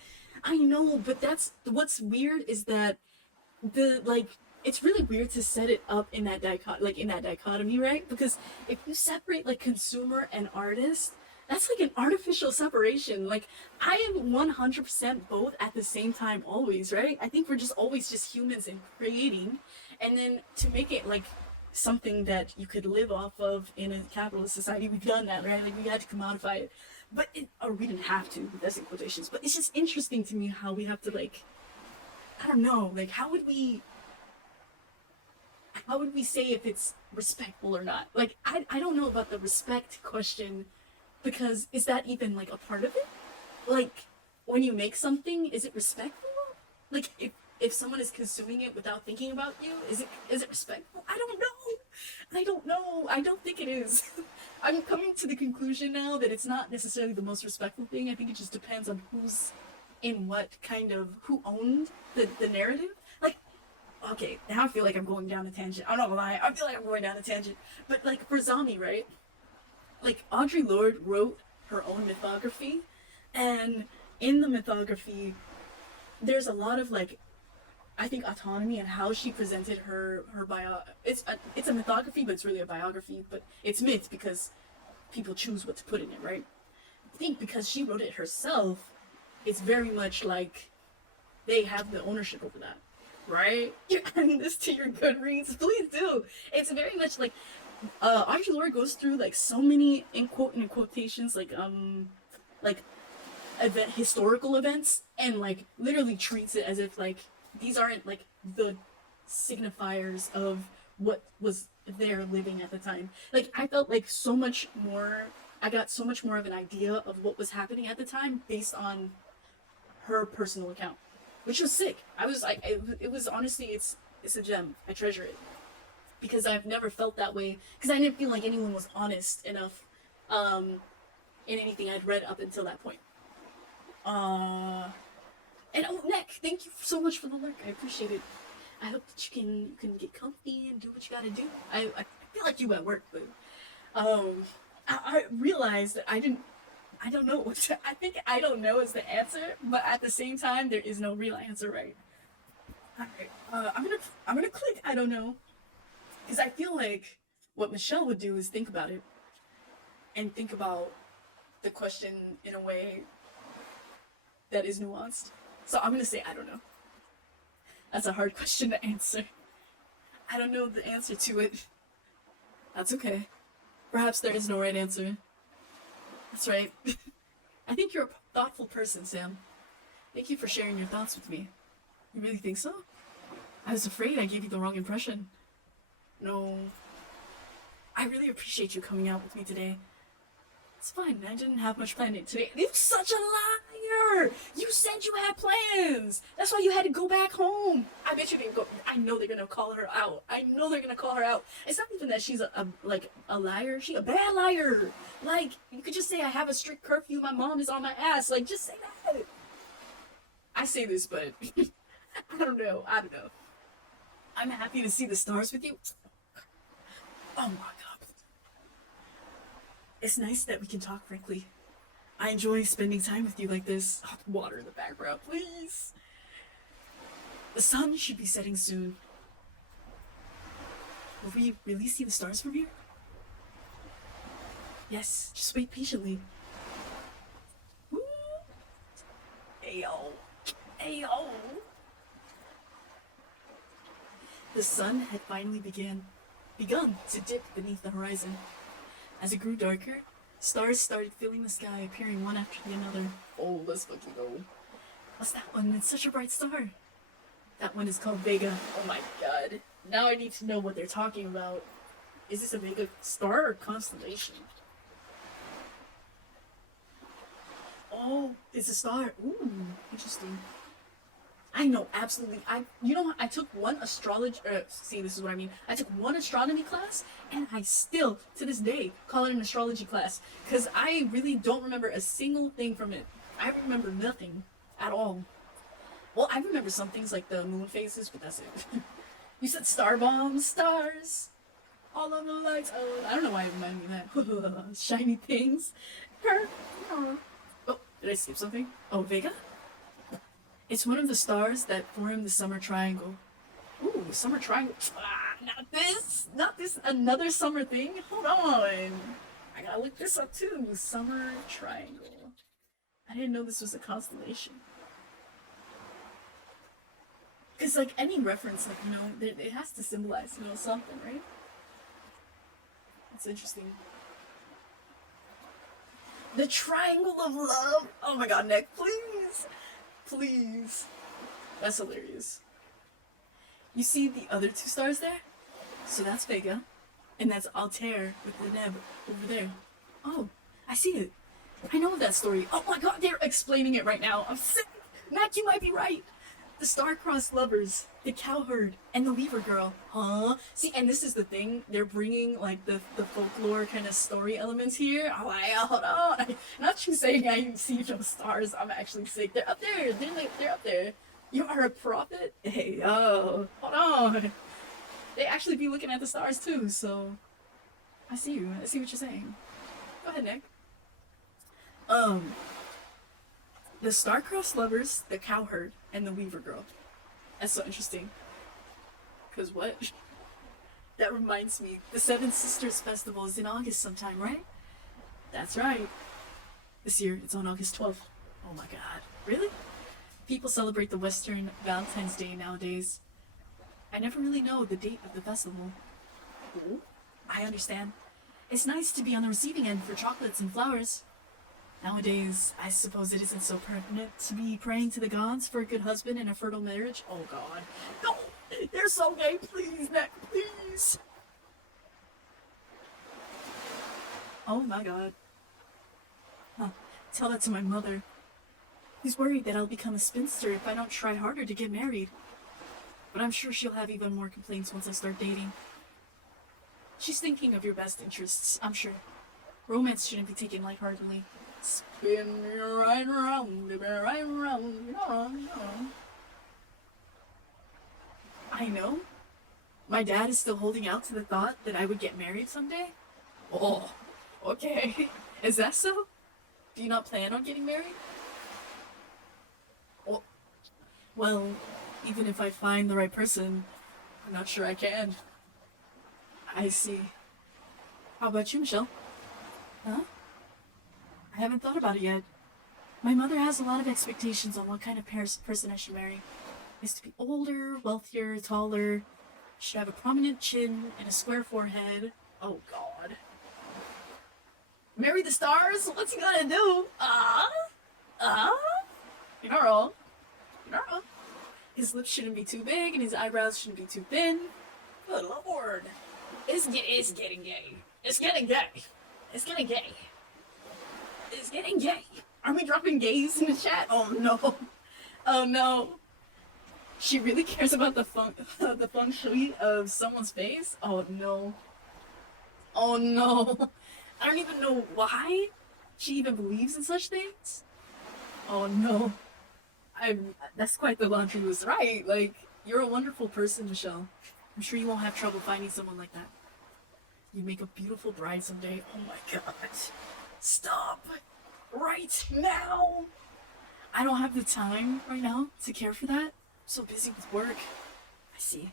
I know, but that's what's weird is that it's really weird to set it up in that dichotomy, right? Because if you separate like consumer and artist, that's like an artificial separation. Like I am 100% both at the same time always, right? I think we're just always just humans and creating, and then to make it like something that you could live off of in a capitalist society, we've done that, right? Like we had to commodify it, but or we didn't have to, that's in quotations, but it's just interesting to me how we have to like, I don't know, like how would we say if it's respectful or not? Like I don't know about the respect question, because is that even like a part of it? Like when you make something, is it respectful? Like if someone is consuming it without thinking about you, is it respectful? I don't know. I don't think it is. I'm coming to the conclusion now that it's not necessarily the most respectful thing. I think it just depends on who's in what kind of, who owned the narrative. Like, okay, now I feel like I'm going down a tangent. I'm not gonna lie, I feel like I'm going down a tangent. But like for Zombie, right? Like Audre Lorde wrote her own mythography, and in the mythography, there's a lot of like, I think autonomy and how she presented her bio. It's a mythography, but it's really a biography. But it's myth because people choose what to put in it, right? I think because she wrote it herself, it's very much like they have the ownership over that, right? You're adding this to your Goodreads, please do. It's very much like Audre Lorde goes through like so many in quotations like historical events, and like literally treats it as if like these aren't like the signifiers of what was there living at the time. Like I felt like I got so much more of an idea of what was happening at the time based on her personal account, which was sick. I was like, it was honestly, it's a gem. I treasure it because I've never felt that way, because I didn't feel like anyone was honest enough in anything I'd read up until that point. And oh, Nick, thank you so much for the lurk. I appreciate it. I hope that you can get comfy and do what you gotta do. I feel like you at work, but I realized that I don't know what to, I think I don't know is the answer, but at the same time there is no real answer, right? Alright, I'm gonna click I don't know. Because I feel like what Michelle would do is think about it. And think about the question in a way that is nuanced. So I'm gonna say I don't know. That's a hard question to answer. I don't know the answer to it. That's okay. Perhaps there is no right answer. That's right. I think you're a thoughtful person, Sam. Thank you for sharing your thoughts with me. You really think so? I was afraid I gave you the wrong impression. No. I really appreciate you coming out with me today. It's fine, I didn't have much planned today. You're such a liar! You said you had plans! That's why you had to go back home! I bet you didn't go. I know they're gonna call her out. I know they're gonna call her out. It's not even that she's a liar. She's a bad liar. Like, you could just say I have a strict curfew, my mom is on my ass. Like, just say that. I say this, but I don't know. I'm happy to see the stars with you. Oh my god. It's nice that we can talk frankly. I enjoy spending time with you like this. Oh, water in the background, please. The sun should be setting soon. Will we really see the stars from here? Yes, just wait patiently. Woo! Ayo. Ayo. The sun had finally begun to dip beneath the horizon. As it grew darker, stars started filling the sky, appearing one after the other. Oh, let's fucking go. What's that one? It's such a bright star. That one is called Vega. Oh my god. Now I need to know what they're talking about. Is this a Vega star or constellation? Oh, it's a star. Ooh, interesting. I know, absolutely. You know what? I took one astrology, see, this is what I mean. I took one astronomy class, and I still, to this day, call it an astrology class. Because I really don't remember a single thing from it. I remember nothing at all. Well, I remember some things like the moon phases, but that's it. You said star bombs, stars, all of the lights. Oh, I don't know why it reminded me of that. Shiny things. Oh, did I skip something? Oh, Vega? It's one of the stars that form the summer triangle. Ooh, summer triangle. Ah, not this, another summer thing. Hold on. I gotta look this up too. Summer triangle. I didn't know this was a constellation. Cause like any reference, like, you know, it has to symbolize, you know, something, right? That's interesting. The triangle of love. Oh my god, Nick, please. Please. That's hilarious. You see the other two stars there? So that's Vega. And that's Altair with the neb over there. Oh, I see it. I know that story. Oh my god, they're explaining it right now. I'm sick. Mac, you might be right. The star-crossed lovers, the cowherd, and the weaver girl. Huh? See, and this is the thing. They're bringing, like, the folklore kind of story elements here. I'm like, hold on. Not you saying I see no stars. I'm actually sick. They're up there. They're up there. You are a prophet? Hey, oh, hold on. They actually be looking at the stars, too, so... I see you. I see what you're saying. Go ahead, Nick. The star-crossed lovers, the cowherd, and the weaver girl. That's so interesting. Cause what? That reminds me, the Seven Sisters Festival is in August sometime, right? That's right. This year, it's on August 12th. Oh my god. Really? People celebrate the Western Valentine's Day nowadays. I never really know the date of the festival. Oh, I understand. It's nice to be on the receiving end for chocolates and flowers. Nowadays, I suppose it isn't so pertinent to be praying to the gods for a good husband and a fertile marriage. Oh god. No! They're so gay, please, Nick, please! Oh my god. Huh. Tell that to my mother. He's worried that I'll become a spinster if I don't try harder to get married. But I'm sure she'll have even more complaints once I start dating. She's thinking of your best interests, I'm sure. Romance shouldn't be taken lightheartedly. Spin me right around, baby, right around, I know. My dad is still holding out to the thought that I would get married someday. Oh, okay. Is that so? Do you not plan on getting married? Oh, well, Even if I find the right person, I'm not sure I can. I see. How about you, Michelle? Huh? I haven't thought about it yet. My mother has a lot of expectations on what kind of person I should marry. Is to be older, wealthier, taller, should have a prominent chin and a square forehead. Oh god. Marry the stars? What's he gonna do? You're not wrong. You're not wrong. His lips shouldn't be too big and his eyebrows shouldn't be too thin. Good lord. It's getting gay. It's getting gay. It's getting gay. It's getting gay. Are we dropping gays in the chat? Oh no. Oh no. She really cares about the feng shui of someone's face? Oh no. Oh no. I don't even know why she even believes in such things. Oh no. That's quite the laundry list, right? Like, you're a wonderful person, Michelle. I'm sure you won't have trouble finding someone like that. You make a beautiful bride someday. Oh my god. Stop. Right now. I don't have the time right now to care for that. I'm so busy with work. I see.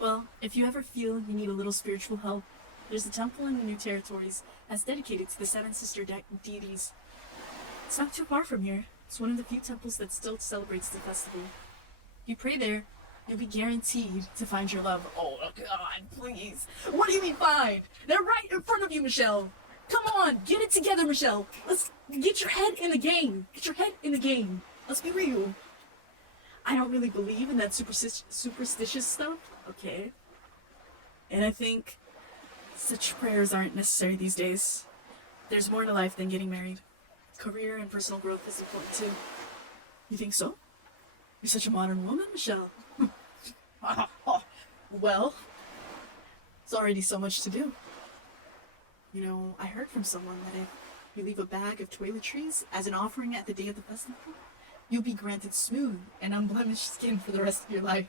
Well, if you ever feel you need a little spiritual help, there's a temple in the New Territories that's dedicated to the Seven Sister deities. It's not too far from here. It's one of the few temples that still celebrates the festival. If you pray there, you'll be guaranteed to find your love. Oh god, please. What do you mean find? They're right in front of you, Michelle. Come on, get it together, Michelle. Let's get your head in the game. Get your head in the game. Let's be real. I don't really believe in that superstitious stuff. Okay. And I think such prayers aren't necessary these days. There's more to life than getting married. Career and personal growth is important too. You think so? You're such a modern woman, Michelle. Well, it's already so much to do. You know, I heard from someone that if you leave a bag of toiletries as an offering at the day of the festival, you'll be granted smooth and unblemished skin for the rest of your life.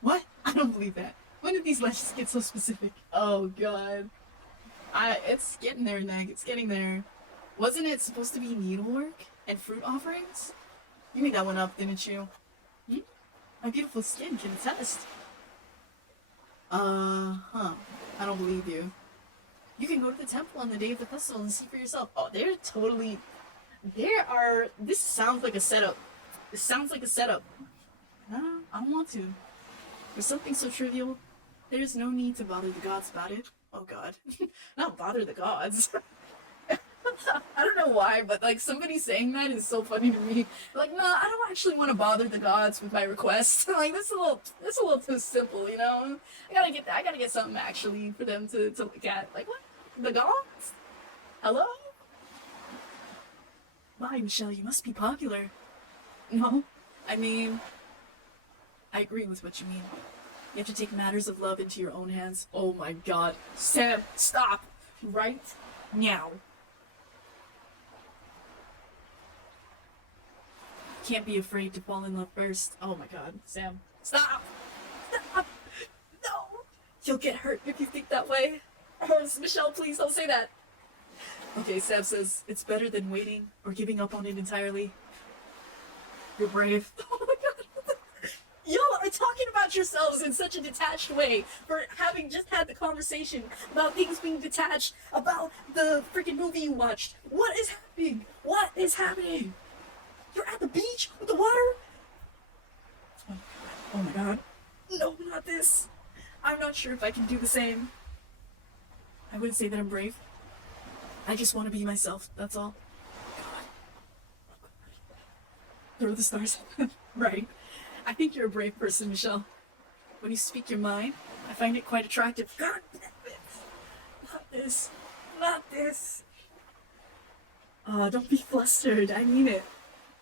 What? I don't believe that. When did these legends get so specific? Oh god. It's getting there, Neg. It's getting there. Wasn't it supposed to be needlework and fruit offerings? You made that one up, didn't you? My beautiful skin can attest. I don't believe you. You can go to the temple on the day of the festival and see for yourself. Oh, this sounds like a setup. This sounds like a setup. No, I don't want to. For something so trivial, there's no need to bother the gods about it. Oh god. Not bother the gods. I don't know why, but like somebody saying that is so funny to me. Like, nah, I don't actually want to bother the gods with my request. Like, that's a little too simple, you know? I gotta get something actually for them to look at. Like, what? The gods? Hello? Why, Michelle, you must be popular. No, I mean, I agree with what you mean. You have to take matters of love into your own hands. Oh my god. Sam, stop! Right now. Can't be afraid to fall in love first. Oh my god. Sam, stop! Stop! No! You'll get hurt if you think that way. Oh, Michelle, please don't say that. Okay, Sam says, it's better than waiting or giving up on it entirely. You're brave. Oh my god. Y'all are talking about yourselves in such a detached way for having just had the conversation about things being detached about the freaking movie you watched. What is happening? What is happening? You're at the beach with the water? Oh my god. No, not this. I'm not sure if I can do the same. I wouldn't say that I'm brave. I just want to be myself, that's all. God. Throw the stars. Right. I think you're a brave person, Michelle. When you speak your mind, I find it quite attractive. God damn it. Not this. Not this. Don't be flustered. I mean it.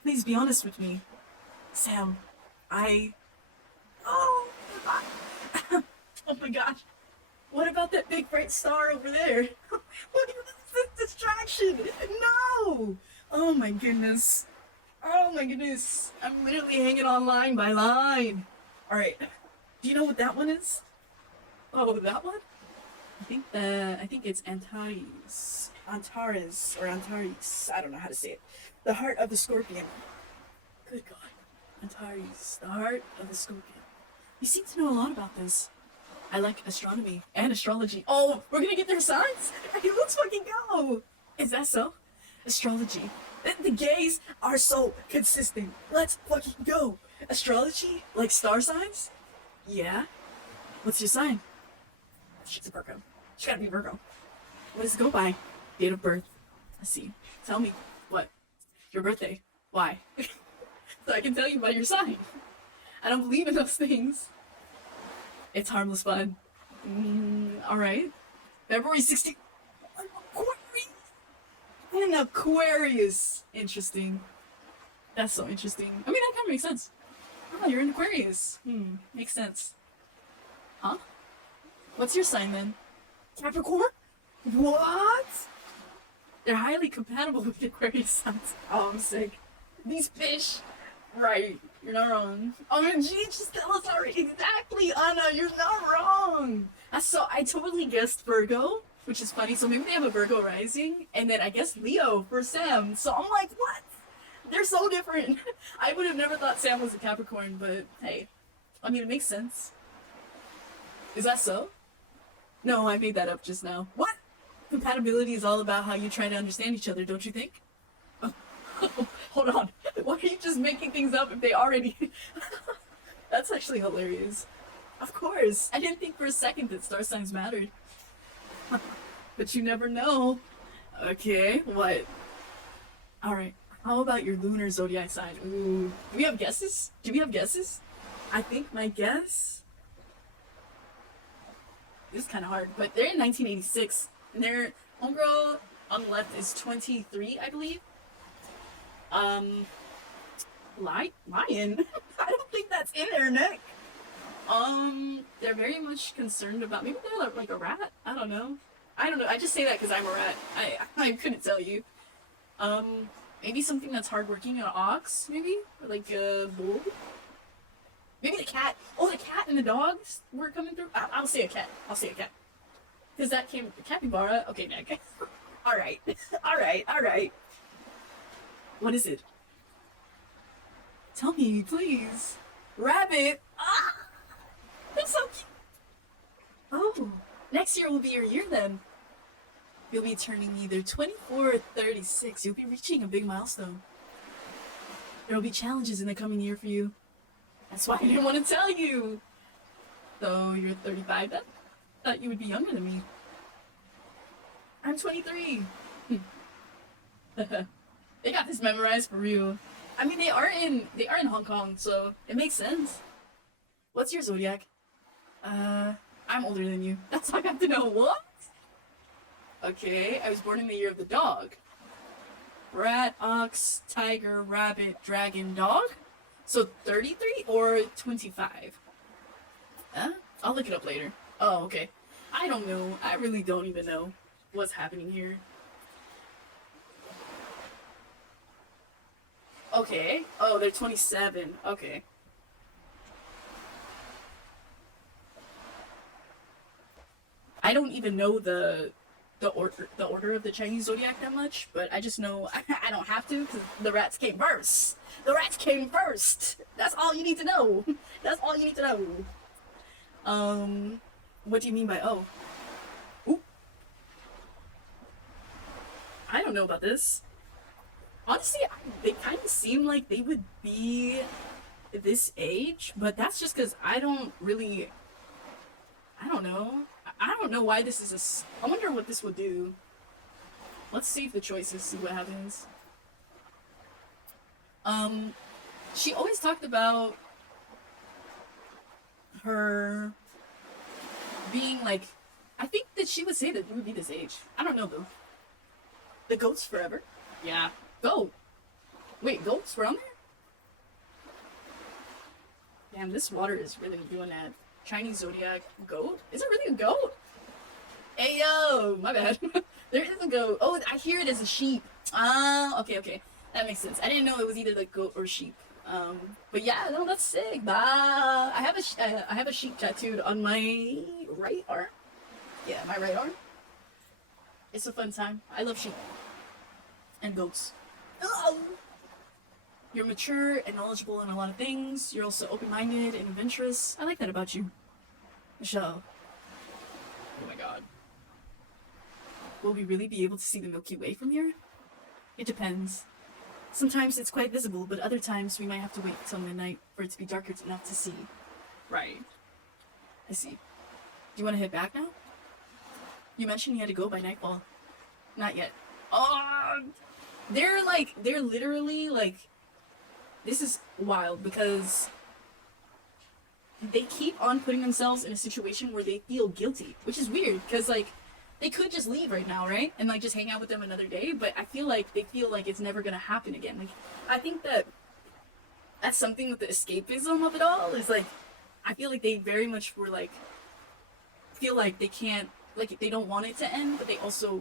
Please be honest with me. Sam, Oh my gosh. What about that big bright star over there? Look at this distraction. No! Oh my goodness. Oh my goodness. I'm literally hanging on line by line. Alright. Do you know what that one is? Oh, that one? I think it's Antares. Antares or Antares. I don't know how to say it. The heart of the scorpion. Good God. And Aries, the heart of the Scorpion. You seem to know a lot about this. I like astronomy and astrology. Oh, we're gonna get their signs? Okay, let's fucking go! Is that so? Astrology. The gays are so consistent. Let's fucking go! Astrology? Like star signs? Yeah. What's your sign? She's a Virgo. She gotta be Virgo. What does it go by? Date of birth. Let's see. Tell me. What? Your birthday. Why? So I can tell you about your sign. I don't believe in those things. It's harmless fun. Alright. February 16th. An Aquarius. Interesting. That's so interesting. I mean, that kind of makes sense. Oh, you're an Aquarius. Makes sense. Huh? What's your sign then? Capricorn? What? They're highly compatible with Aquarius signs. Oh, I'm sick. These fish. Right. You're not wrong. OMG, just tell us already. Exactly, Anna. You're not wrong. So I totally guessed Virgo, which is funny. So maybe they have a Virgo rising, and then I guess Leo for Sam. So I'm like, what? They're so different. I would have never thought Sam was a Capricorn, but hey, I mean, it makes sense. Is that so? No, I made that up just now. What? Compatibility is all about how you try to understand each other, don't you think? Hold on. Why are you just making things up if they already... That's actually hilarious. Of course. I didn't think for a second that star signs mattered. But you never know. Okay, what? Alright, how about your lunar zodiac sign? Ooh. Do we have guesses? Do we have guesses? I think my guess... This is kind of hard, but they're in 1986. And their homegirl on the left is 23, I believe. Lion? I don't think that's in there, Nick. They're very much concerned about, maybe they're like a rat? I don't know. I just say that because I'm a rat. I couldn't tell you. Maybe something that's hardworking, an ox, maybe? Or like a bull? Maybe the cat. Oh, the cat and the dogs were coming through? I'll say a cat. I'll say a cat. Because that came, capybara. Okay, Nick. Alright. Alright. What is it? Tell me, please. Rabbit! Ah! That's so cute! Oh, next year will be your year then. You'll be turning either 24 or 36. You'll be reaching a big milestone. There will be challenges in the coming year for you. That's why I didn't want to tell you. So, you're 35 then? Thought you would be younger than me. I'm 23. They got this memorized for real. I mean, they are in Hong Kong, so it makes sense. What's your zodiac? I'm older than you. That's all I have to know. What? Okay, I was born in the year of the dog. Rat, ox, tiger, rabbit, dragon, dog? So 33 or 25? Huh? I'll look it up later. Oh, okay. I don't know. I really don't even know what's happening here. Okay. Oh, they're 27. Okay. I don't even know the order of the Chinese zodiac that much, but I just know I don't have to because the rats came first. The rats came first. That's all you need to know. That's all you need to know. What do you mean by oh? Ooh. I don't know about this. Honestly, they kind of seem like they would be this age, but that's just because I don't know. I don't know why this is I wonder what this would do. Let's save the choices, see what happens. She always talked about her being like, I think that she would say that we would be this age. I don't know though. The goats forever? Yeah. Goat. Wait, goats were on there? Damn, this water is really doing that. Chinese zodiac goat? Is it really a goat? Hey yo, my bad. There is a goat. Oh, I hear it as a sheep. Ah, okay. That makes sense. I didn't know it was either like goat or sheep. But yeah, no, that's sick. I have a sheep tattooed on my right arm. Yeah, my right arm. It's a fun time. I love sheep and goats. Oh. You're mature and knowledgeable in a lot of things. You're also open-minded and adventurous. I like that about you. Michelle. Oh my god. Will we really be able to see the Milky Way from here? It depends. Sometimes it's quite visible, but other times we might have to wait till midnight for it to be darker enough to see. Right. I see. Do you want to head back now? You mentioned you had to go by nightfall. Not yet. Oh! They're literally like, this is wild because they keep on putting themselves in a situation where they feel guilty, which is weird because like they could just leave right now, right? And like just hang out with them another day, but I feel like they feel like it's never gonna happen again. Like I think that's something with the escapism of it all is like I feel like they very much were like feel like they can't, like they don't want it to end, but they also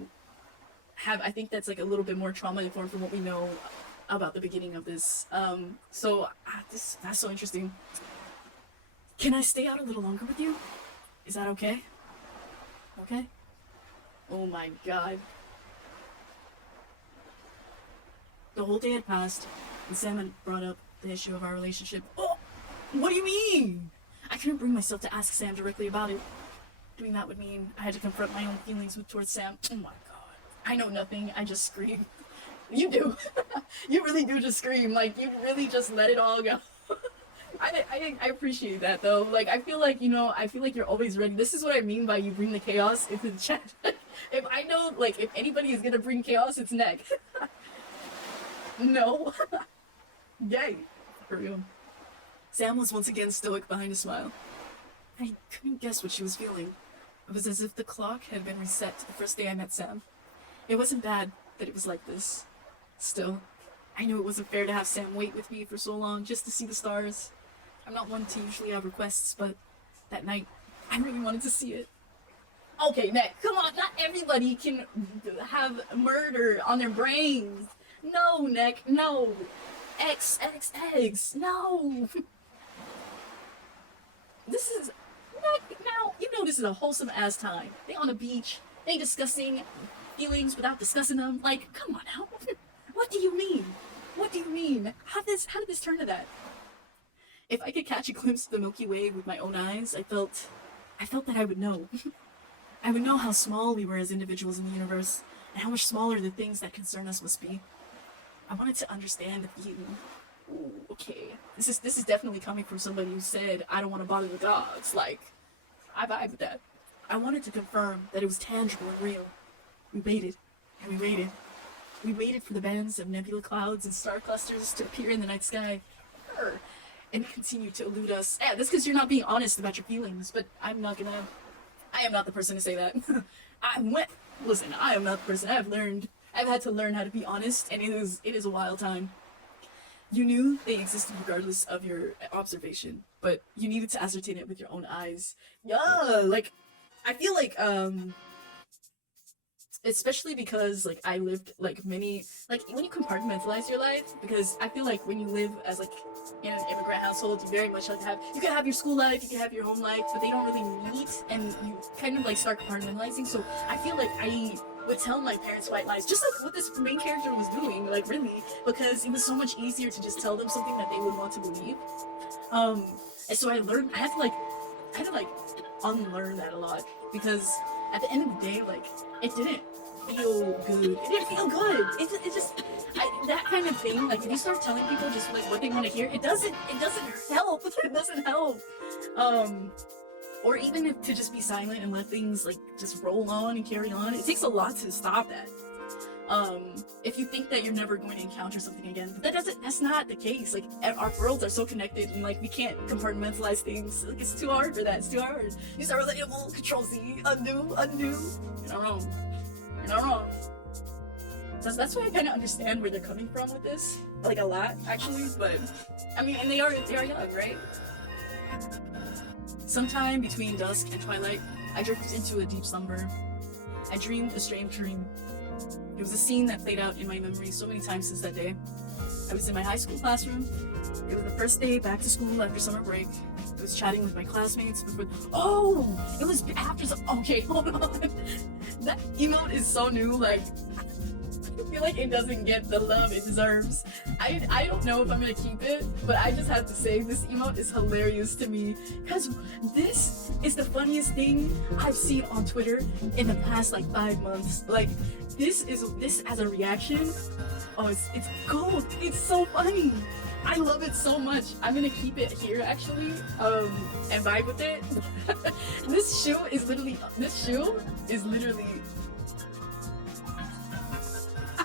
have, I think that's like a little bit more trauma informed from what we know about the beginning of this. That's so interesting. Can I stay out a little longer with you? Is that okay? Okay? Oh my god. The whole day had passed, and Sam had brought up the issue of our relationship. Oh! What do you mean? I couldn't bring myself to ask Sam directly about it. Doing that would mean I had to confront my own feelings towards Sam. Oh my god. I know nothing, I just scream. You do. You really do just scream. Like, you really just let it all go. I appreciate that though. Like, I feel like, you know, I feel like you're always ready. This is what I mean by you bring the chaos into the chat. If I know, like, if anybody is gonna bring chaos, it's Neck. No. Yay. For real. Sam was once again stoic behind a smile. I couldn't guess what she was feeling. It was as if the clock had been reset to the first day I met Sam. It wasn't bad that it was like this. Still, I knew it wasn't fair to have Sam wait with me for so long just to see the stars. I'm not one to usually have requests, but that night, I really wanted to see it. Okay, Neck, come on, not everybody can have murder on their brains. No, Neck, no. X, no. This is, Neck, now, you know this is a wholesome ass time. They on the beach, they discussing feelings without discussing them. Like, come on now. What do you mean? What do you mean? How did this turn to that? If I could catch a glimpse of the Milky Way with my own eyes, I felt that I would know. I would know how small we were as individuals in the universe, and how much smaller the things that concern us must be. I wanted to understand the feeling. Ooh, okay. This is definitely coming from somebody who said, I don't want to bother the gods. Like, I vibe with that. I wanted to confirm that it was tangible and real. We waited, and we waited. We waited for the bands of nebula clouds and star clusters to appear in the night sky. And continue to elude us. Yeah, that's because you're not being honest about your feelings, but I am not the person to say that. Listen, I am not the person. I've had to learn how to be honest, and it is a wild time. You knew they existed regardless of your observation, but you needed to ascertain it with your own eyes. Yeah, like, I feel like, especially because, like, I lived, like, many, like, when you compartmentalize your life, because I feel like when you live as, like, in an immigrant household, you very much, like, you can have your school life, you can have your home life, but they don't really meet, and you kind of, like, start compartmentalizing, so I feel like I would tell my parents white lies, just like what this main character was doing, like, really, because it was so much easier to just tell them something that they would want to believe. And so I had to unlearn that a lot, because at the end of the day, like, it didn't feel good. It didn't feel good. It just, that kind of thing, like, if you start telling people just, like, what they want to hear, it doesn't help. It doesn't help. Or even if to just be silent and let things, like, just roll on and carry on. It takes a lot to stop that. If you think that you're never going to encounter something again, but that's not the case. Like, our worlds are so connected, and, like, we can't compartmentalize things. Like, it's too hard for that. It's too hard. Use our relatable Control-Z, undo. You're not wrong. You're not wrong. That's why I kind of understand where they're coming from with this. Like, a lot, actually, but, I mean, and they are young, right? Sometime between dusk and twilight, I drifted into a deep slumber. I dreamed a strange dream. It was a scene that played out in my memory so many times since that day. I was in my high school classroom. It was the first day back to school after summer break. I was chatting with my classmates before. Oh! It was after okay, hold on. That emote is so new, like. feel like it doesn't get the love it deserves. I don't know if I'm gonna keep it, but I just have to say this emote is hilarious to me because this is the funniest thing I've seen on Twitter in the past like 5 months. Like this as a reaction. Oh, it's gold. It's so funny. I love it so much. I'm gonna keep it here actually, and vibe with it. This shoe is literally.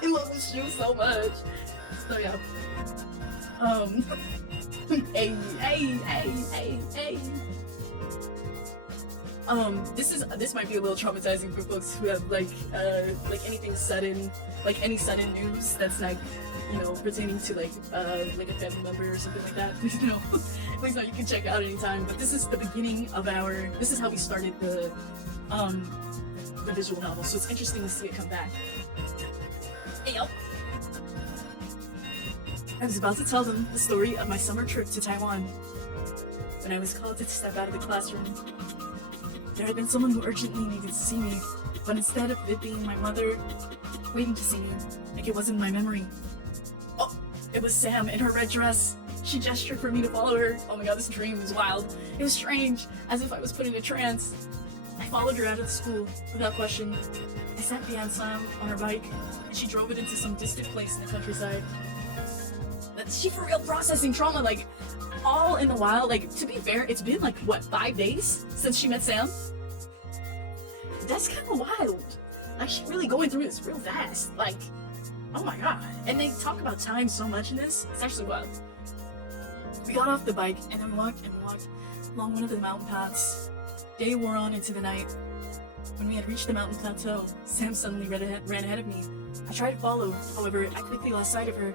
I love this shoe so much. So yeah. Hey. This might be a little traumatizing for folks who have like anything sudden, like any sudden news that's like, you know, pertaining to like a family member or something like that. Please know you can check out anytime. But this is the beginning of this is how we started the visual novel. So it's interesting to see it come back. Hey yo. I was about to tell them the story of my summer trip to Taiwan when I was called to step out of the classroom. There had been someone who urgently needed to see me, but instead of it being my mother waiting to see me, like it wasn't my memory. Oh, it was Sam in her red dress. She gestured for me to follow her. Oh my god, this dream was wild. It was strange, as if I was put in a trance. I followed her out of the school, without question. I sat behind Sam on her bike, and she drove it into some distant place in the countryside. She for real processing trauma, like, all in the while. Like, to be fair, it's been like, what, 5 days since she met Sam? That's kind of wild. Like, she's really going through this real fast. Like, oh my god. And they talk about time so much in this. It's actually wild. We got off the bike and then walked along one of the mountain paths. Day wore on into the night. When we had reached the mountain plateau, Sam suddenly ran ahead of me. I tried to follow, however, I quickly lost sight of her.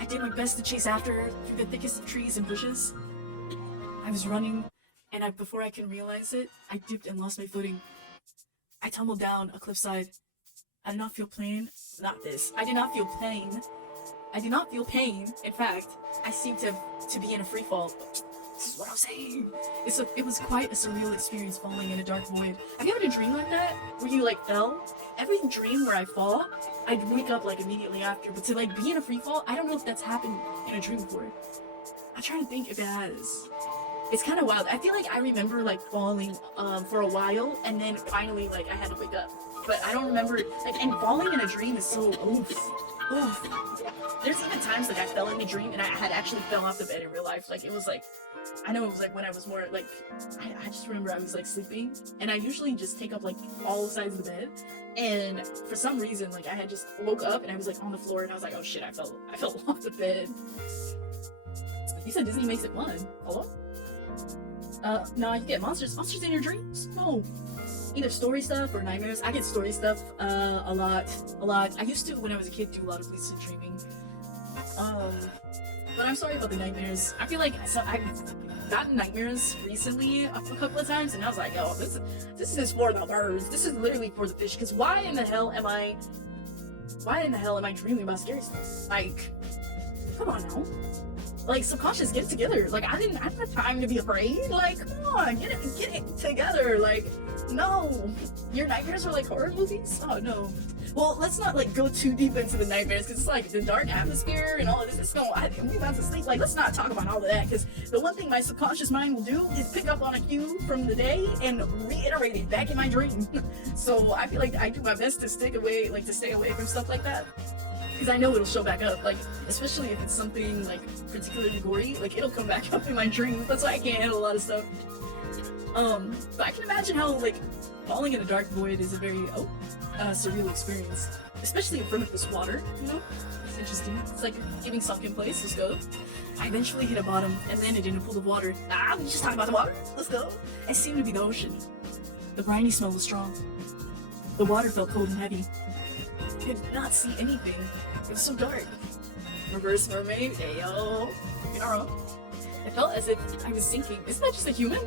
I did my best to chase after her through the thickest of trees and bushes. I was running, and before I can realize it, I dipped and lost my footing. I tumbled down a cliffside. I did not feel pain. I did not feel pain. I did not feel pain. In fact, I seemed to be in a free fall. This is what I was saying. It was quite a surreal experience falling in a dark void. Have you ever had a dream like that? Where you like fell? Every dream where I fall, I'd wake up like immediately after. But to like be in a free fall, I don't know if that's happened in a dream before. I'm trying to think if it has. It's kind of wild. I feel like I remember like falling for a while, and then finally like I had to wake up. But I don't remember, like, and falling in a dream is so oof. There's even times like I fell in a dream and I had actually fell off the bed in real life. Like it was like, I know it was like when I was more like, I just remember I was like sleeping, and I usually just take up like all sides of the bed, and for some reason like I had just woke up and I was like on the floor and I was like, oh shit, I fell off the bed. You said Disney makes it fun. Hello? No, you get monsters in your dreams? No. Either story stuff or nightmares. I get story stuff a lot. I used to, when I was a kid, do a lot of lucid dreaming. But I'm sorry about the nightmares. I feel like I've gotten nightmares recently a couple of times, and I was like, oh, this is for the birds. This is literally for the fish. Because why in the hell am I dreaming about scary stuff? Like, come on now. Like, subconscious, get it together. Like, I don't have time to be afraid. Like, come on, get it together. Like, no. Your nightmares are like horror movies? Oh, no. Well, let's not, like, go too deep into the nightmares, because it's, like, the dark atmosphere and all of this. We about to sleep. Like, let's not talk about all of that, because the one thing my subconscious mind will do is pick up on a cue from the day and reiterate it back in my dream. So I feel like I do my best to stay away from stuff like that. Because I know it'll show back up, like, especially if it's something, like, particularly gory, like, it'll come back up in my dreams. That's why I can't handle a lot of stuff. But I can imagine how, like, falling in a dark void is a very, surreal experience. Especially in front of this water, you know? It's interesting. It's like giving sunken place. Let's go. I eventually hit a bottom and landed in a pool of water. We just talking about the water? Let's go. It seemed to be the ocean. The briny smell was strong. The water felt cold and heavy. I could not see anything. It was so dark. Reverse mermaid, ayo. It felt as if I was sinking. Isn't that just a human?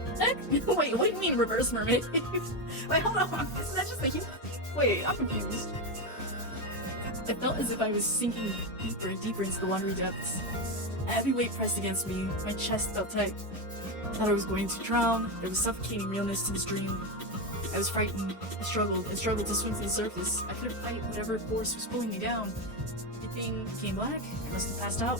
Wait, what do you mean reverse mermaid? Wait, hold on. Isn't that just a human? Wait, I'm confused. It felt as if I was sinking deeper and deeper into the watery depths. A heavy weight pressed against me. My chest felt tight. I thought I was going to drown. There was suffocating realness to this dream. I was frightened. I struggled to swim to the surface. I couldn't fight whatever force was pulling me down. Everything became black. I must have passed out.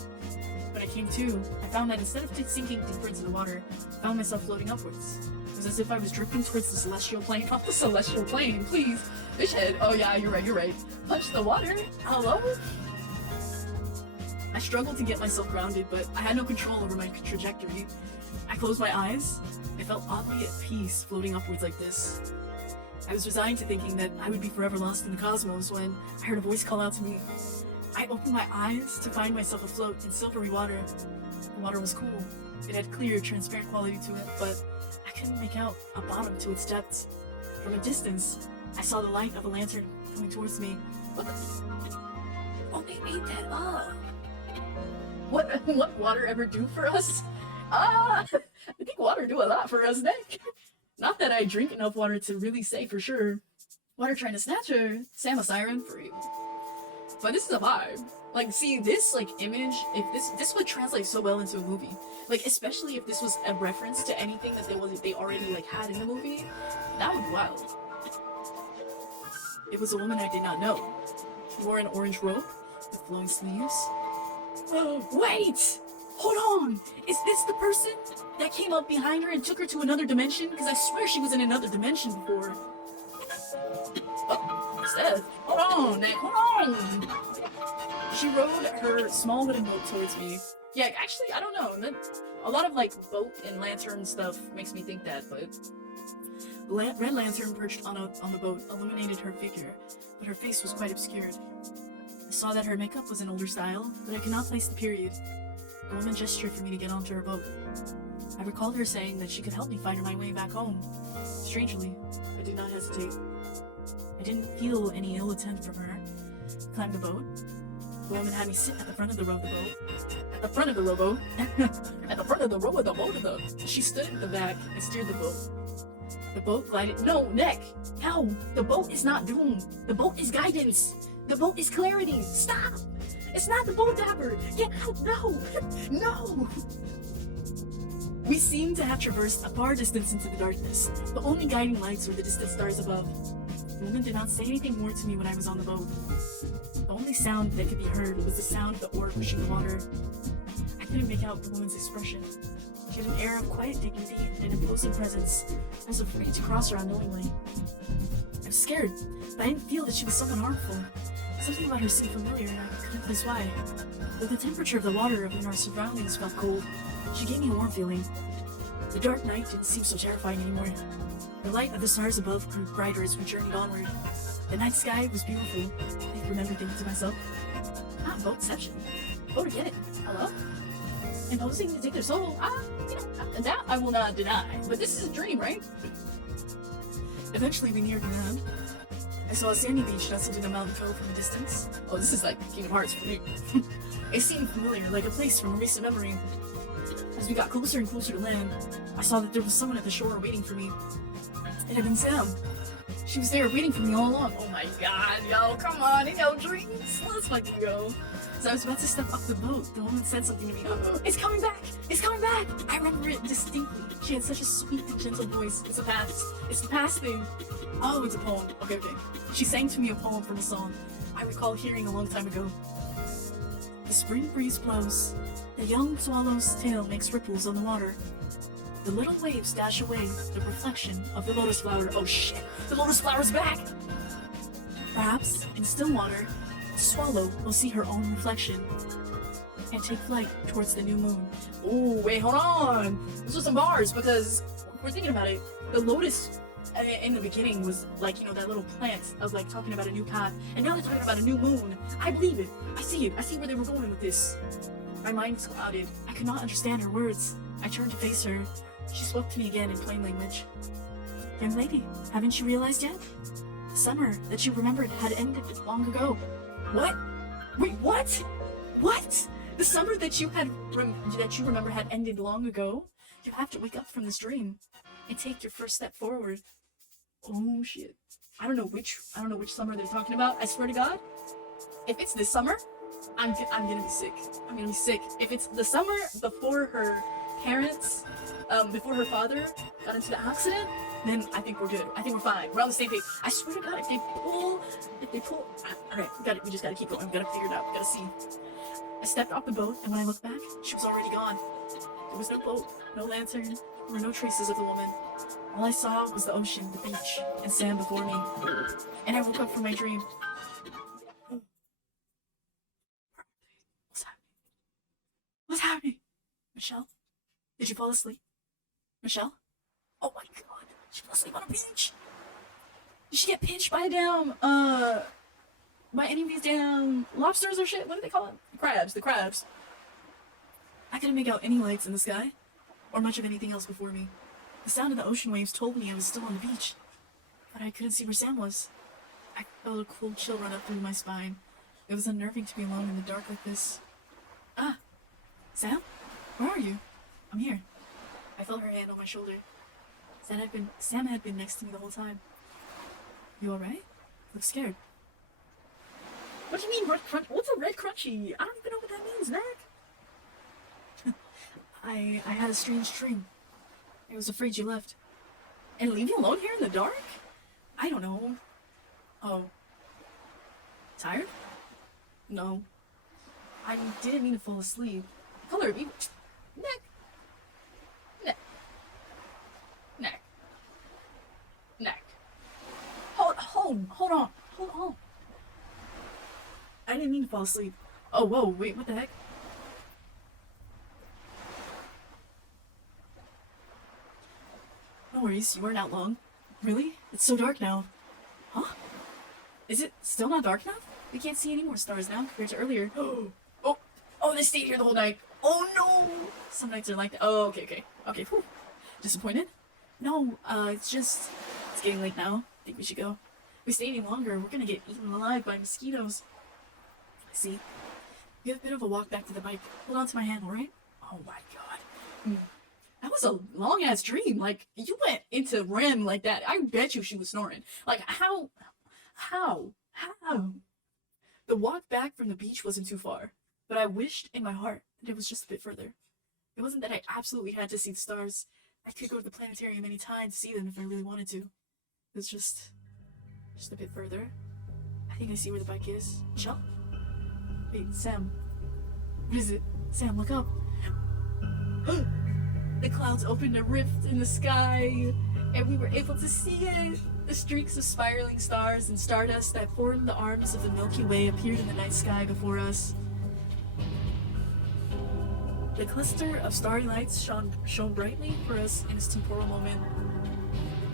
When I came to, I found that instead of sinking deeper into the water, I found myself floating upwards. It was as if I was drifting towards the celestial plane. Not the celestial plane, please. Fish head. Oh yeah, you're right. Punch the water. Hello? I struggled to get myself grounded, but I had no control over my trajectory. I closed my eyes. I felt oddly at peace floating upwards like this. I was resigned to thinking that I would be forever lost in the cosmos when I heard a voice call out to me. I opened my eyes to find myself afloat in silvery water. The water was cool. It had clear, transparent quality to it, but I couldn't make out a bottom to its depths. From a distance, I saw the light of a lantern coming towards me. What the? Oh, they made that up. What water ever do for us? I think water do a lot for us, Nick. Not that I drink enough water to really say for sure. Water trying to snatch her. Sam a siren for you. But this is a vibe. Like, see, this, like, image, if this would translate so well into a movie. Like, especially if this was a reference to anything that they already, like, had in the movie. That would be wild. It was a woman I did not know. She wore an orange robe with flowing sleeves. Oh, wait! Hold on! Is this the person that came up behind her and took her to another dimension? Because I swear she was in another dimension before. Oh, Steph, hold on, Nick, hold on! She rode her small wooden boat towards me. Yeah, actually, I don't know. A lot of, like, boat and lantern stuff makes me think that, but... The red lantern perched on the boat illuminated her figure, but her face was quite obscured. I saw that her makeup was an older style, but I could not place the period. The woman gestured for me to get onto her boat. I recalled her saying that she could help me find my way back home. Strangely, I did not hesitate. I didn't feel any ill intent from her. I climbed the boat. The woman had me sit at the front of the boat. At the front of the rowboat. At the front of the row of the boat. She stood at the back and steered the boat. The boat glided. No, Nick! No! The boat is not doomed. The boat is guidance. The boat is clarity. Stop! It's not the boat dapper! Get out! No! No! We seemed to have traversed a far distance into the darkness. The only guiding lights were the distant stars above. The woman did not say anything more to me when I was on the boat. The only sound that could be heard was the sound of the oar pushing the water. I couldn't make out the woman's expression. She had an air of quiet dignity and an imposing presence. I was afraid to cross her unknowingly. I was scared, but I didn't feel that she was someone harmful. Something about her seemed familiar, and I couldn't place why. Though the temperature of the water in our surroundings felt cold, she gave me a warm feeling. The dark night didn't seem so terrifying anymore. The light of the stars above grew brighter as we journeyed onward. The night sky was beautiful. I remembered thinking to myself, not boatception. Go to get it. Hello? Imposing to take their soul. That I will not deny. But this is a dream, right? Eventually we neared land. I saw a sandy beach nestled in a mountain cove from a distance. Oh, this is like Kingdom Hearts for me. It seemed familiar, like a place from a recent memory. As we got closer and closer to land, I saw that there was someone at the shore waiting for me. It had been Sam. She was there waiting for me all along. Oh my god, yo, come on, in your dreams. Let's fucking go. As I was about to step off the boat, the woman said something to me. Oh, it's coming back! It's coming back! I remember it distinctly. She had such a sweet and gentle voice. It's the past thing. Oh, it's a poem. Okay. She sang to me a poem from a song I recall hearing a long time ago. The spring breeze blows. The young swallow's tail makes ripples on the water. The little waves dash away the reflection of the lotus flower. Oh shit! The lotus flower's back! Perhaps, in still water, the swallow will see her own reflection and take flight towards the new moon. Ooh, wait, hold on! Those are some bars, because we're thinking about it. The lotus in the beginning was like, you know, that little plant of like talking about a new path, and now they're talking about a new moon. I believe it. I see it. I see where they were going with this. My mind was clouded. I could not understand her words. I turned to face her. She spoke to me again in plain language. Young lady, haven't you realized yet? The summer that you remembered had ended long ago. What? Wait, what? What? The summer that you remember had ended long ago? You have to wake up from this dream and take your first step forward. Oh shit. I don't know which summer they're talking about. I swear to God, if it's this summer, I'm gonna be sick. I'm gonna be sick. If it's the summer before her parents, before her father got into the accident, then I think we're good. I think we're fine. We're on the same page. I swear to God, if they pull, alright, we just gotta keep going. We gotta figure it out. We gotta see. I stepped off the boat, and when I looked back, she was already gone. There was no boat, no lantern, there were no traces of the woman. All I saw was the ocean, the beach, and Sam before me. And I woke up from my dream. What's happening? What's happening? Michelle? Did you fall asleep? Michelle? Oh my God, she fell asleep on a beach! Did she get pinched by by any of these damn lobsters or shit? What do they call it? Crabs, the crabs. I couldn't make out any lights in the sky, or much of anything else before me. The sound of the ocean waves told me I was still on the beach, but I couldn't see where Sam was. I felt a cold chill run up through my spine. It was unnerving to be alone in the dark like this. Ah, Sam? Where are you? I'm here. I felt her hand on my shoulder. Sam had been next to me the whole time. You alright? Look scared. What do you mean red crunch? What's a red crunchy? I don't even know what that means, Mac. I had a strange dream. I was afraid you left. And leave you alone here in the dark? I don't know. Oh. Tired? No. I didn't mean to fall asleep. Color of evil. Neck. Hold on. I didn't mean to fall asleep. Oh, whoa, wait, what the heck? No worries, you weren't out long. Really? It's so dark now. Huh? Is it still not dark enough? We can't see any more stars now compared to earlier. Oh, they stayed here the whole night. Oh no! Some nights are like that. Oh, okay. Whew. Disappointed? No, it's getting late now. I think we should go. If we stay any longer, we're gonna get eaten alive by mosquitoes. I see. We have a bit of a walk back to the bike. Hold on to my hand, alright? Oh my God. That was a long-ass dream. Like, you went into REM like that. I bet you she was snoring. Like, how? The walk back from the beach wasn't too far, but I wished in my heart that it was just a bit further. It wasn't that I absolutely had to see the stars. I could go to the planetarium any time to see them if I really wanted to. It was just a bit further. I think I see where the bike is. Michelle? Wait, Sam. What is it? Sam, look up. The clouds opened a rift in the sky, and we were able to see it. The streaks of spiraling stars and stardust that formed the arms of the Milky Way appeared in the night sky before us. The cluster of starry lights shone brightly for us in this temporal moment.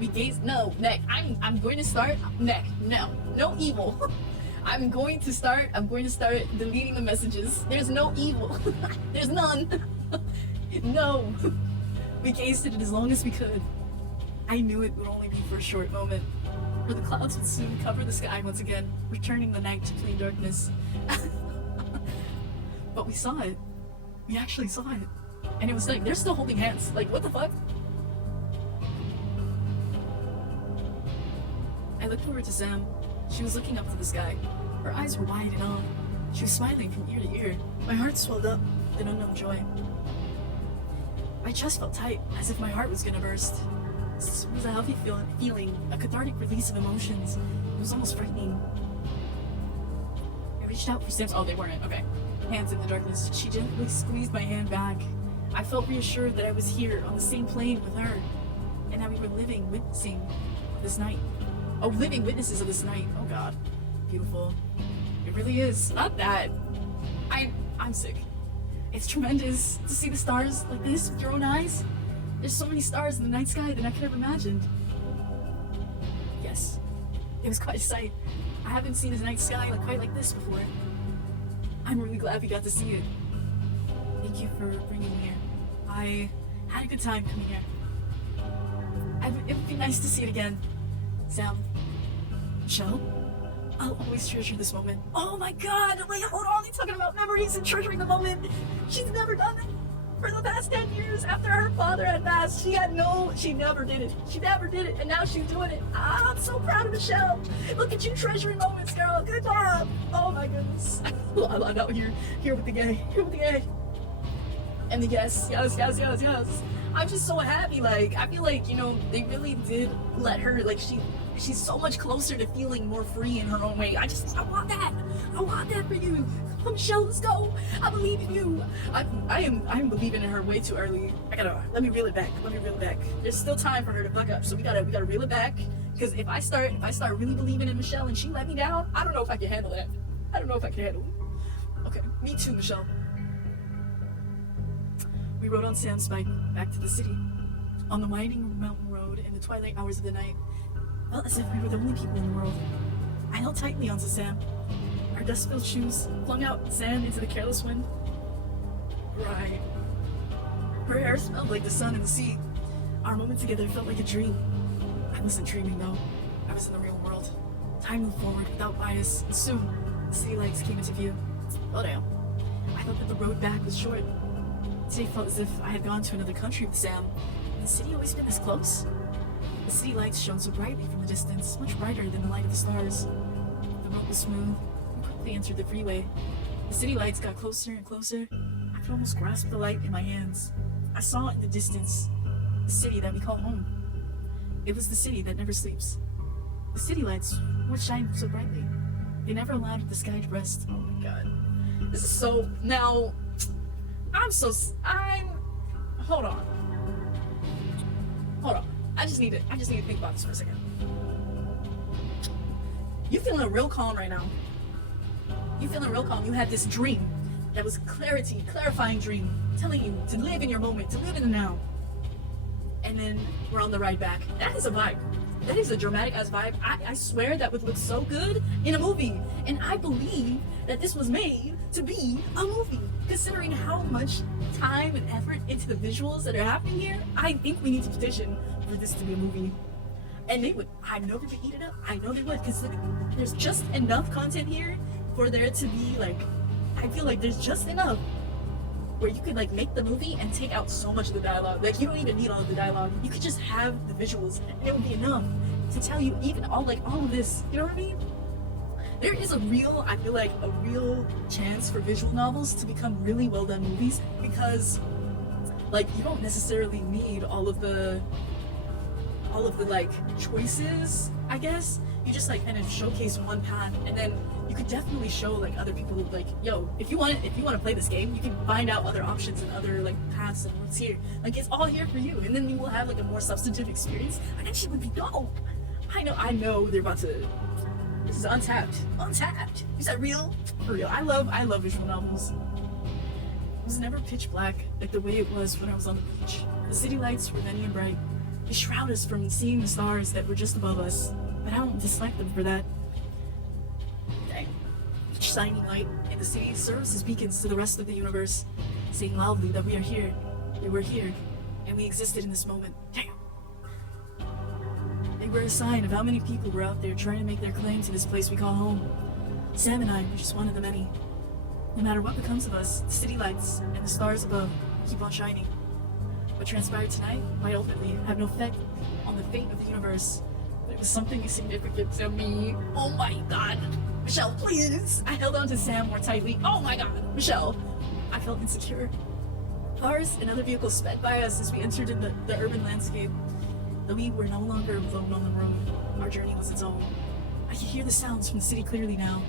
We gazed. No, Nick, I'm going to start. Nick, no evil. I'm going to start deleting the messages. There's no evil. There's none. No. We gazed at it as long as we could. I knew it would only be for a short moment, for the clouds would soon cover the sky once again, returning the night to clean darkness. But we saw it. We actually saw it. And it was like, they're still holding hands. Like, what the fuck? I looked over to Sam. She was looking up to the sky. Her eyes were wide and on. She was smiling from ear to ear. My heart swelled up with an unknown joy. My chest felt tight, as if my heart was gonna burst. This was a healthy feeling, a cathartic release of emotions. It was almost frightening. I reached out for Sam's. Oh, they weren't. Okay. Hands in the darkness. She gently squeezed my hand back. I felt reassured that I was here on the same plane with her, and that we were living witnesses of this night. Oh God, beautiful. It really is. Not that. I'm sick. It's tremendous to see the stars like this with your own eyes. There's so many stars in the night sky than I could have imagined. Yes, it was quite a sight. I haven't seen a night sky quite like this before. I'm really glad we got to see it. Thank you for bringing me here. I had a good time coming here. It would be nice to see it again. Sam. Michelle? I'll always treasure this moment. Oh my God! Wait, hold on! They're talking about memories and treasuring the moment. She's never done it for the past 10 years after her father had passed. She never did it. She never did it, and now she's doing it. I'm so proud of Michelle. Look at you treasuring moments, girl. Good job. Oh my goodness. I'm out here with the gay. And the yes. I'm just so happy. Like, I feel like, you know, they really did let her, like, she's so much closer to feeling more free in her own way. I want that. I want that for you. Come on, Michelle, let's go. I believe in you. I'm believing in her way too early. Let me reel it back. There's still time for her to fuck up, so we gotta reel it back. Because if I start really believing in Michelle and she let me down, I don't know if I can handle that. Okay, me too, Michelle. We rode on Sam's bike back to the city. On the winding mountain road in the twilight hours of the night, felt as if we were the only people in the world. I held tightly onto Sam. Our dust-filled shoes flung out sand into the careless wind. Right. Her hair smelled like the sun and the sea. Our moment together felt like a dream. I wasn't dreaming though. I was in the real world. Time moved forward without bias, and soon the city lights came into view. Oh damn. I thought that the road back was short. Today felt as if I had gone to another country with Sam. Had the city always been this close? The city lights shone so brightly from the distance, much brighter than the light of the stars. The road was smooth. We quickly entered the freeway. The city lights got closer and closer. I could almost grasp the light in my hands. I saw in the distance the city that we call home. It was the city that never sleeps. The city lights would shine so brightly. They never allowed the sky to rest. Oh my god. This is so... Now... Hold on. I just need to think about this for a second. You feeling real calm right now. You had this dream that was clarifying dream, telling you to live in your moment, to live in the now. And then we're on the ride back. That is a vibe. That is a dramatic ass vibe. I swear that would look so good in a movie. And I believe that this was made to be a movie. Considering how much time and effort into the visuals that are happening here, I think we need to petition for this to be a movie. And they would, I know they would eat it up. I know they would, because there's just enough content here for there to be like, I feel like there's just enough where you could like make the movie and take out so much of the dialogue. Like you don't even need all of the dialogue. You could just have the visuals and it would be enough to tell you even all of this. You know what I mean? There is a real chance for visual novels to become really well done movies, because like you don't necessarily need all of the like choices, I guess. You just like kind of showcase one path, and then you could definitely show like other people like, yo, if you want to play this game, you can find out other options and other like paths and what's here. Like it's all here for you, and then you will have like a more substantive experience. Like that shit would be dope. I know they're about to. This is Untapped. Is that real? For real. I love visual novels. It was never pitch black like the way it was when I was on the beach. The city lights were many and bright. They shroud us from seeing the stars that were just above us, but I don't dislike them for that. Each shining light in the city serves as beacons to the rest of the universe, saying loudly that we are here, we were here, and we existed in this moment. Damn. They were a sign of how many people were out there trying to make their claim to this place we call home. Sam and I were just one of the many. No matter what becomes of us, the city lights and the stars above keep on shining. What transpired tonight might ultimately have no effect on the fate of the universe, but it was something significant to me. Oh my god! Michelle, please! I held on to Sam more tightly. Oh my god! Michelle! I felt insecure. Cars and other vehicles sped by us as we entered in the urban landscape. Though we were no longer alone on the road, our journey was its own. I could hear the sounds from the city clearly now.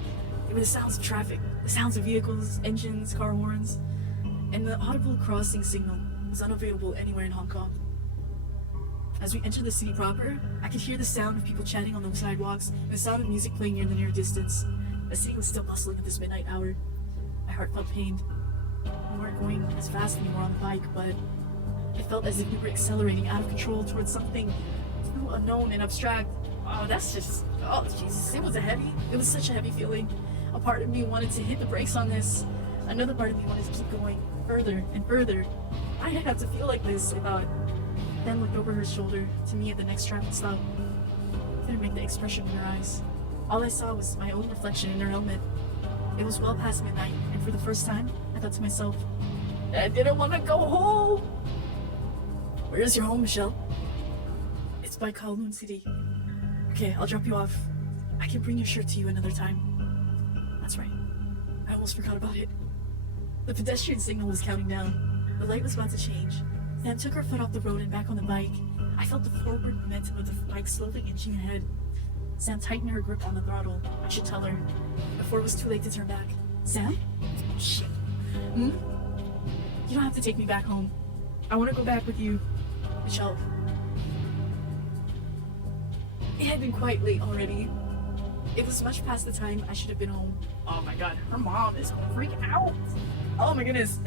They were the sounds of traffic, the sounds of vehicles, engines, car horns, and the audible crossing signal was unavailable anywhere in Hong Kong. As we entered the city proper, I could hear the sound of people chatting on the sidewalks and the sound of music playing in the near distance. The city was still bustling at this midnight hour. My heart felt pained. We weren't going as fast anymore on the bike, but it felt as if we were accelerating out of control towards something too unknown and abstract. Oh, Jesus, it was such a heavy feeling. A part of me wanted to hit the brakes on this. Another part of me wanted to keep going further and further. I didn't have to feel like this, I thought. Then looked over her shoulder to me at the next traffic stop. Couldn't make the expression in her eyes. All I saw was my own reflection in her helmet. It was well past midnight, and for the first time, I thought to myself, I didn't want to go home. Where is your home, Michelle? It's by Kowloon City. Okay, I'll drop you off. I can bring your shirt to you another time. That's right. I almost forgot about it. The pedestrian signal was counting down. The light was about to change. Sam took her foot off the road and back on the bike. I felt the forward momentum of the bike slowly inching ahead. Sam tightened her grip on the throttle. I should tell her before it was too late to turn back. Sam? Shit. You don't have to take me back home. I want to go back with you. Michelle. It had been quite late already. It was much past the time I should have been home. Oh my god, her mom is gonna freak out. Oh my goodness,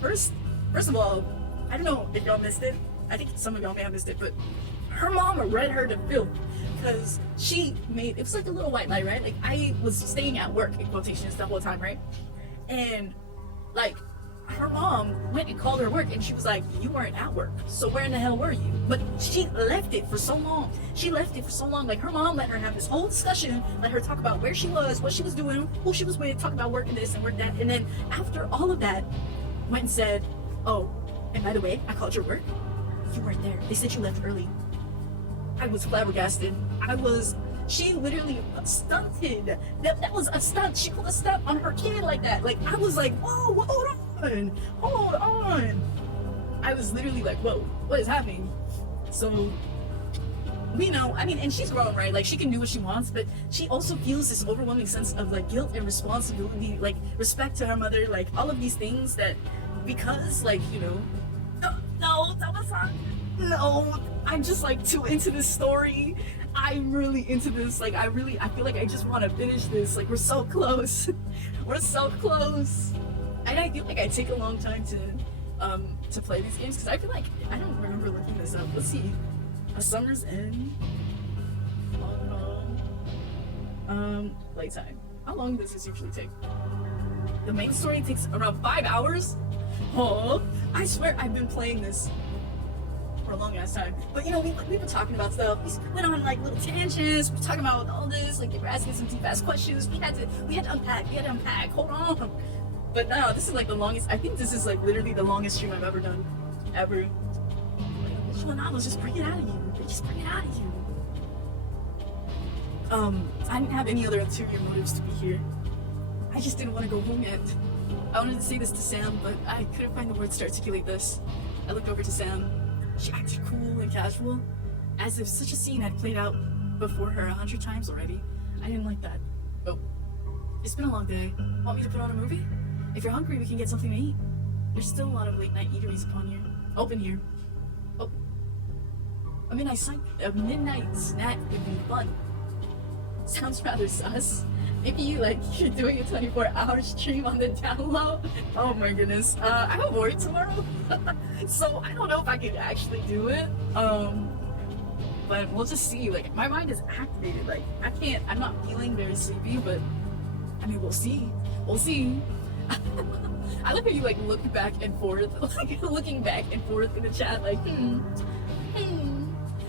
first of all, I don't know if y'all missed it. I think some of y'all may have missed it, but her mom read her to filth because she made, it was like a little white lie, right? Like I was staying at work in quotations the whole time, right? And like her mom went and called her work and she was like, you weren't at work, so where in the hell were you? But she left it for so long. Like her mom let her have this whole discussion, let her talk about where she was, what she was doing, who she was with, talk about work and this and work that. And then after all of that, went and said, oh, and by the way, I called your work. You weren't there. They said you left early. I was flabbergasted. She literally stunted. That was a stunt. She pulled a stunt on her kid like that. Like I was like, whoa, hold on. I was literally like, whoa, what is happening? So we know, I mean, and she's grown, right? Like she can do what she wants, but she also feels this overwhelming sense of like guilt and responsibility, like respect to her mother, like all of these things that because like, you know, no, I'm just like too into this story. I'm really into this. Like I feel like I just want to finish this. Like we're so close. We're so close. And I feel like I take a long time to play these games because I feel like I don't remember looking this up. Let's see. A Summer's End. Playtime. How long does this usually take? The main story takes around 5 hours. Oh, I swear I've been playing this for a long ass time. But you know, we've been talking about stuff. We went on like little tangents. We were talking about all this. Like they were asking some deep ass questions. We had to unpack. Hold on. But no, this is like the longest. I think this is like literally the longest stream I've ever done, ever. Like, which one? Let's just bring it out of you. Just bring it out of you. I didn't have any other ulterior motives to be here. I just didn't want to go home yet. I wanted to say this to Sam, but I couldn't find the words to articulate this. I looked over to Sam. She acted cool and casual, as if such a scene had played out before her 100 times already. I didn't like that. Oh, it's been a long day. Want me to put on a movie? If you're hungry, we can get something to eat. There's still a lot of late night eateries open here. Oh, a midnight snack would be fun. Sounds rather sus. Maybe you're doing a 24-hour stream on the down low. Oh my goodness. I have work tomorrow, so I don't know if I could actually do it. But we'll just see. Like my mind is activated. Like I'm not feeling very sleepy, but I mean we'll see. I like how you like look back and forth, like looking back and forth in the chat, like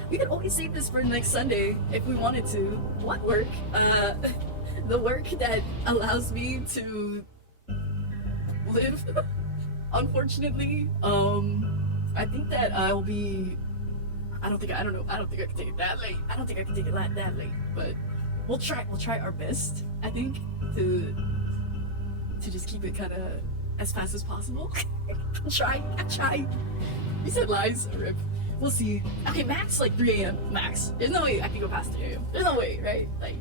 We could always save this for next Sunday if we wanted to. What work? The work that allows me to live. Unfortunately, I think that I'll be. I don't think I can take it that late. I don't think I can take it that late. But we'll try our best. I think to just keep it kind of as fast as possible. I try. You said lies, rip. We'll see. Okay, max like 3 a.m. max. There's no way I can go past 3 a.m. There's no way, right? Like,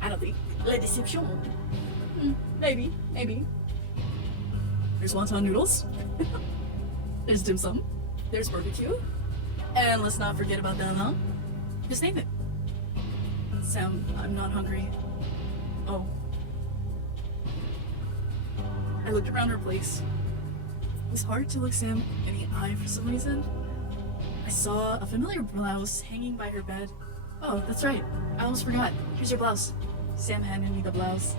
I don't think. La deception. Maybe. There's wonton noodles. There's dim sum. There's barbecue. And let's not forget about that, huh? Just name it. Sam, I'm not hungry. Oh. I looked around her place. It was hard to look Sam in the eye for some reason. I saw a familiar blouse hanging by her bed. Oh, that's right. I almost forgot. Here's your blouse. Sam handed me the blouse.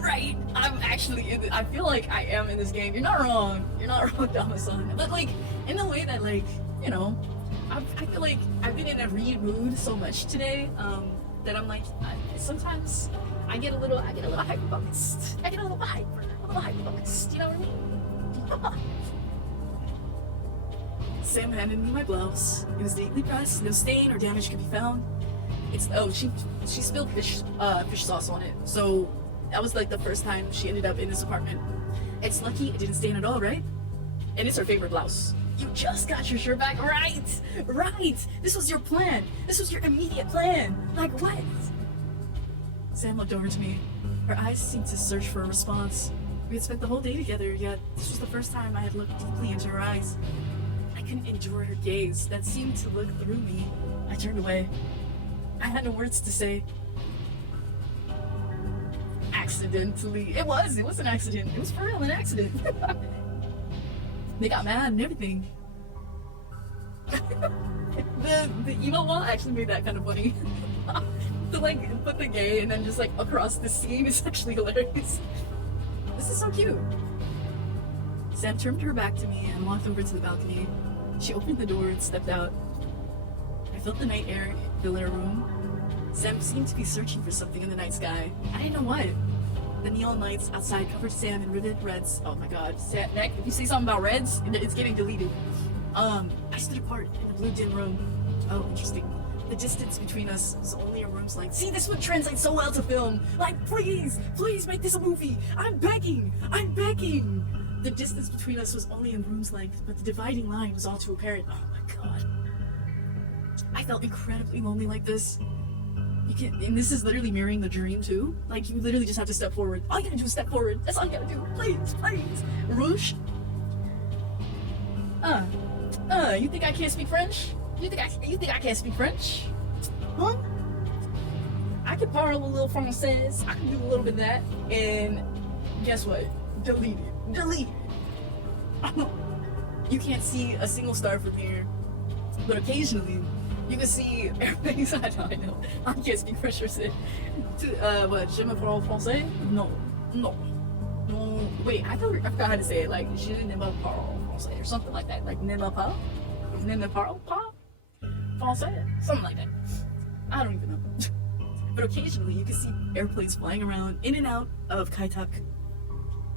Right. I'm actually in I feel like I am in this game. You're not wrong, Dama-san. But like, in the way that like, you know, I feel like I've been in a read mood so much today, that I'm like, sometimes I get a little hyper-focused. I get a little hyper-focused, you know what I mean? Sam handed me my blouse. It was neatly pressed, no stain or damage could be found. She spilled fish sauce on it, so that was like the first time she ended up in this apartment. It's lucky it didn't stain at all, right? And it's her favorite blouse. You just got your shirt back? Right! Right! This was your plan! This was your immediate plan! Like, what? Sam looked over to me. Her eyes seemed to search for a response. We had spent the whole day together, yet this was the first time I had looked deeply into her eyes. I couldn't endure her gaze that seemed to look through me. I turned away. I had no words to say. Accidentally. It was an accident. It was for real an accident. They got mad and everything. the emo wall actually made that kind of funny. To like put the gay and then just like across the scene is actually hilarious. This is so cute. Sam turned her back to me and walked over to the balcony. She opened the door and stepped out. I felt the night air fill our room. Sam seemed to be searching for something in the night sky. I didn't know what. The neon lights outside covered Sam in vivid reds. Oh my god. Nick, if you say something about reds, it's getting deleted. I stood apart in the blue dim room. Oh, interesting. The distance between us was only a room's length. See, this would translate so well to film. Like, please, please make this a movie. I'm begging. I'm begging. The distance between us was only a room's length, but the dividing line was all too apparent. Oh my god. I felt incredibly lonely like this. And this is literally mirroring the dream too. Like, you literally just have to step forward. All you gotta do is step forward. That's all you gotta do. Please, please. Rouge. You think I can't speak French? You think I can't speak French? Huh? I can parle a little français. I can do a little bit of that. And guess what? Delete it. Delete it. You can't see a single star from here. But occasionally, you can see airplanes. I know. I can't speak French or say. What? Je me parle français? No. No. No. Wait, I forgot how to say it. Like, je ne me parle français or something like that. Like, ne me parle? Ne me parle pas? Français? Something like that. I don't even know. But occasionally, you can see airplanes flying around in and out of Kai Tak.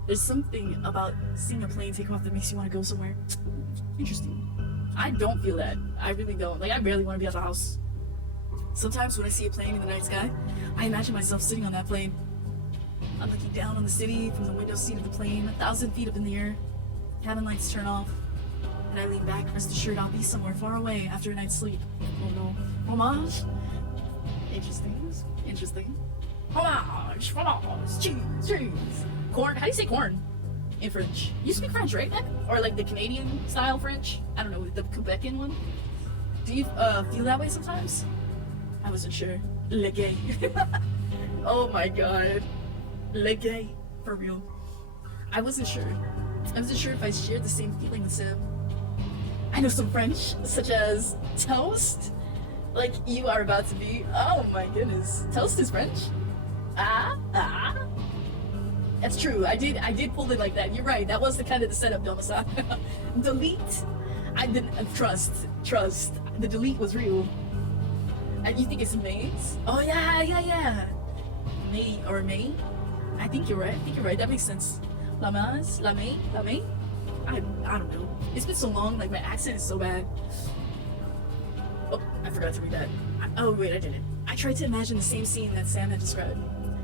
There's something about seeing a plane take off that makes you want to go somewhere. Interesting. I don't feel that. I really don't. Like, I barely want to be at the house. Sometimes when I see a plane in the night sky, I imagine myself sitting on that plane. I'm looking down on the city from the window seat of the plane, 1,000 feet up in the air. Cabin lights turn off, and I lean back, rest assured I'll be somewhere far away after a night's sleep. Oh no. Homage? Interesting. Interesting. Homage! Homage! Cheese! Cheese! Corn? How do you say corn in French? You speak French, right, Nick? Or like the Canadian style French? I don't know, the Quebecan one? Do you feel that way sometimes? I wasn't sure. Le gay. Oh my god. Le gay. For real. I wasn't sure. I wasn't sure if I shared the same feeling with Sam. I know some French, such as toast. Like you are about to be. Oh my goodness. Toast is French? That's true. I did pull it like that. You're right. That was the kind of the setup, Domicile. Delete. I didn't trust. The delete was real. And you think it's maize? Oh yeah. May or May? I think you're right. That makes sense. La maze, la may. I don't know. It's been so long. Like my accent is so bad. Oh, I forgot to read that. Oh wait, I didn't. I tried to imagine the same scene that Sam had described.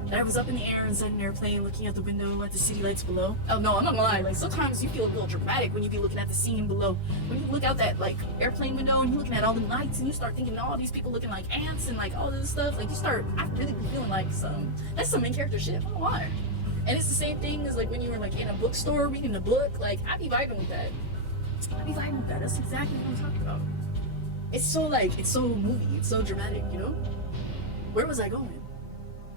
That I was up in the air inside an airplane looking out the window at the city lights below. Oh no, I'm not gonna lie. Like sometimes you feel a little dramatic when you be looking at the scene below. When you look out that like airplane window and you're looking at all the lights and you start thinking all these people looking like ants and like all this stuff. Like I really be feeling like that's some main character shit. I don't know why. And it's the same thing as like when you were like in a bookstore reading a book. Like I be vibing with that. That's exactly what I'm talking about. It's so movie. It's so dramatic, you know? Where was I going?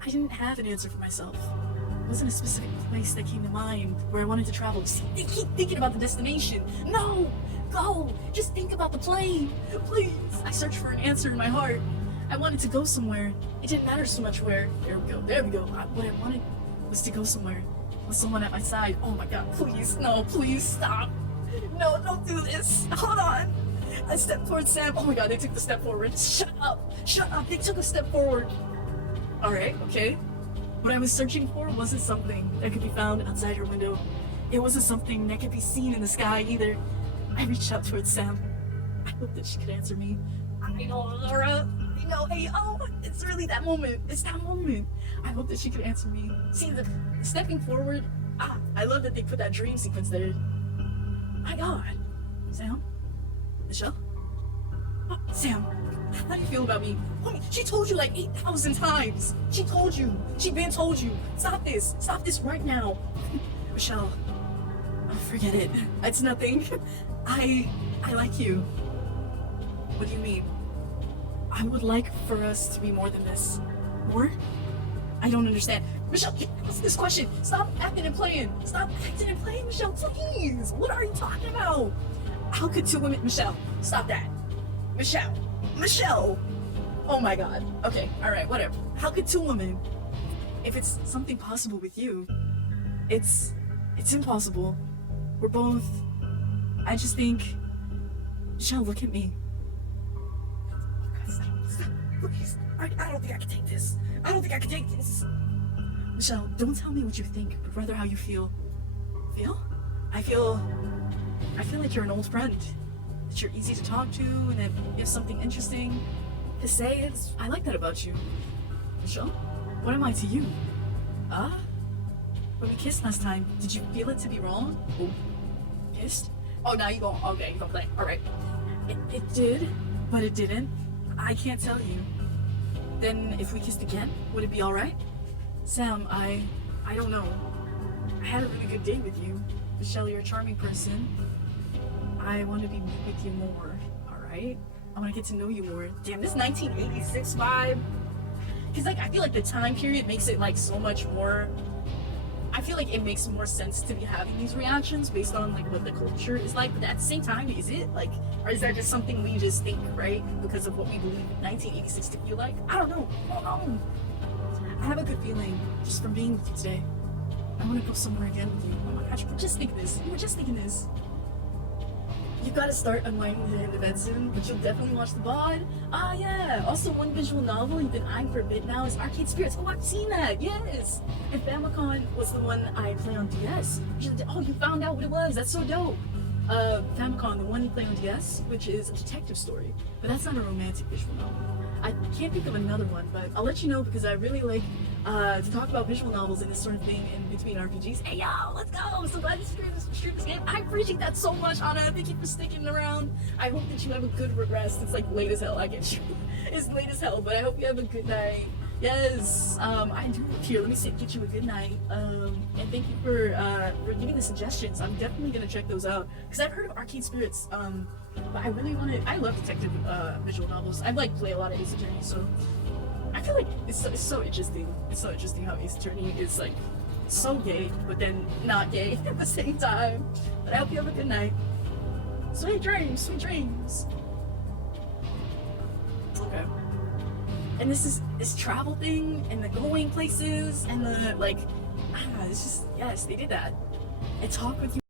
I didn't have an answer for myself. It wasn't a specific place that came to mind where I wanted to travel. Just keep thinking about the destination. No! Go! Just think about the plane! Please! I searched for an answer in my heart. I wanted to go somewhere. It didn't matter so much where. There we go. What I wanted was to go somewhere with someone at my side. Oh my god, please, no, please stop. No, don't do this. Hold on. I stepped towards Sam. Oh my god, they took the step forward. Shut up. They took a step forward. Alright, okay. What I was searching for wasn't something that could be found outside her window. It wasn't something that could be seen in the sky either. I reached out towards Sam. I hope that she could answer me. I know, Laura. It's really that moment. It's that moment. I hope that she could answer me. See, the stepping forward, I love that they put that dream sequence there. My God. Sam? Michelle? Sam, how do you feel about me? Homie, she told you like 8,000 times. She told you. She been told you. Stop this. Stop this right now. Michelle, forget it. It's nothing. I like you. What do you mean? I would like for us to be more than this. More? I don't understand. Michelle, answer this question. Stop acting and playing. Stop acting and playing, Michelle, please. What are you talking about? How could two women... Michelle, stop that. Michelle. Michelle. Oh my God. Okay, alright, whatever. How could two women... If it's something possible with you, it's impossible. We're both... I just think... Michelle, look at me. Stop. Please. I don't think I can take this. I don't think I can take this. Michelle, don't tell me what you think, but rather how you feel. Feel? I feel like you're an old friend. That you're easy to talk to, and that you have something interesting to say. I like that about you. Michelle, what am I to you? When we kissed last time, did you feel it to be wrong? Oh, kissed? Oh, now you go. Okay, you go play. All right. It did, but it didn't. I can't tell you. Then if we kissed again, would it be all right? Sam, I don't know. I had a really good day with you. Michelle, you're a charming person. I want to be with you more, alright? I want to get to know you more. Damn, this 1986 vibe. Because, like, I feel like the time period makes it, like, so much more... I feel like it makes more sense to be having these reactions based on, like, what the culture is like. But at the same time, is it? Like, or is that just something we just think, right? Because of what we believe 1986 to feel like? I don't know. I have a good feeling just from being with you today. I want to go somewhere again with you. Oh my gosh, you were just thinking this. You were just thinking this. You've got to start unwinding in the bed soon, but you'll definitely watch the VOD. Ah, yeah. Also, one visual novel you've been eyeing for a bit now is Arcade Spirits. Oh, I've seen that. Yes. And Famicom was the one I play on DS. Oh, you found out what it was. That's so dope. Famicom, the one you play on DS, which is a detective story, but that's not a romantic visual novel. I can't think of another one, but I'll let you know because I really like to talk about visual novels and this sort of thing in between RPGs. Hey, yo, let's go! I'm so glad you streamed this game. I appreciate that so much, Anna. Thank you for sticking around. I hope that you have a good rest. It's like late as hell. I get you. It's late as hell, but I hope you have a good night. Yes, I do. Here, let me get you a good night. And thank you for giving the suggestions. I'm definitely gonna check those out because I've heard of Arcade Spirits. But I really want to. I love detective visual novels. I like play a lot of Ace Attorney, so I feel like it's so interesting. It's so interesting how Ace Attorney is like so gay, but then not gay at the same time. But I hope you have a good night. Sweet dreams, sweet dreams. Okay. And this travel thing and the going places and the like. It's just yes, they did that. And talk with you.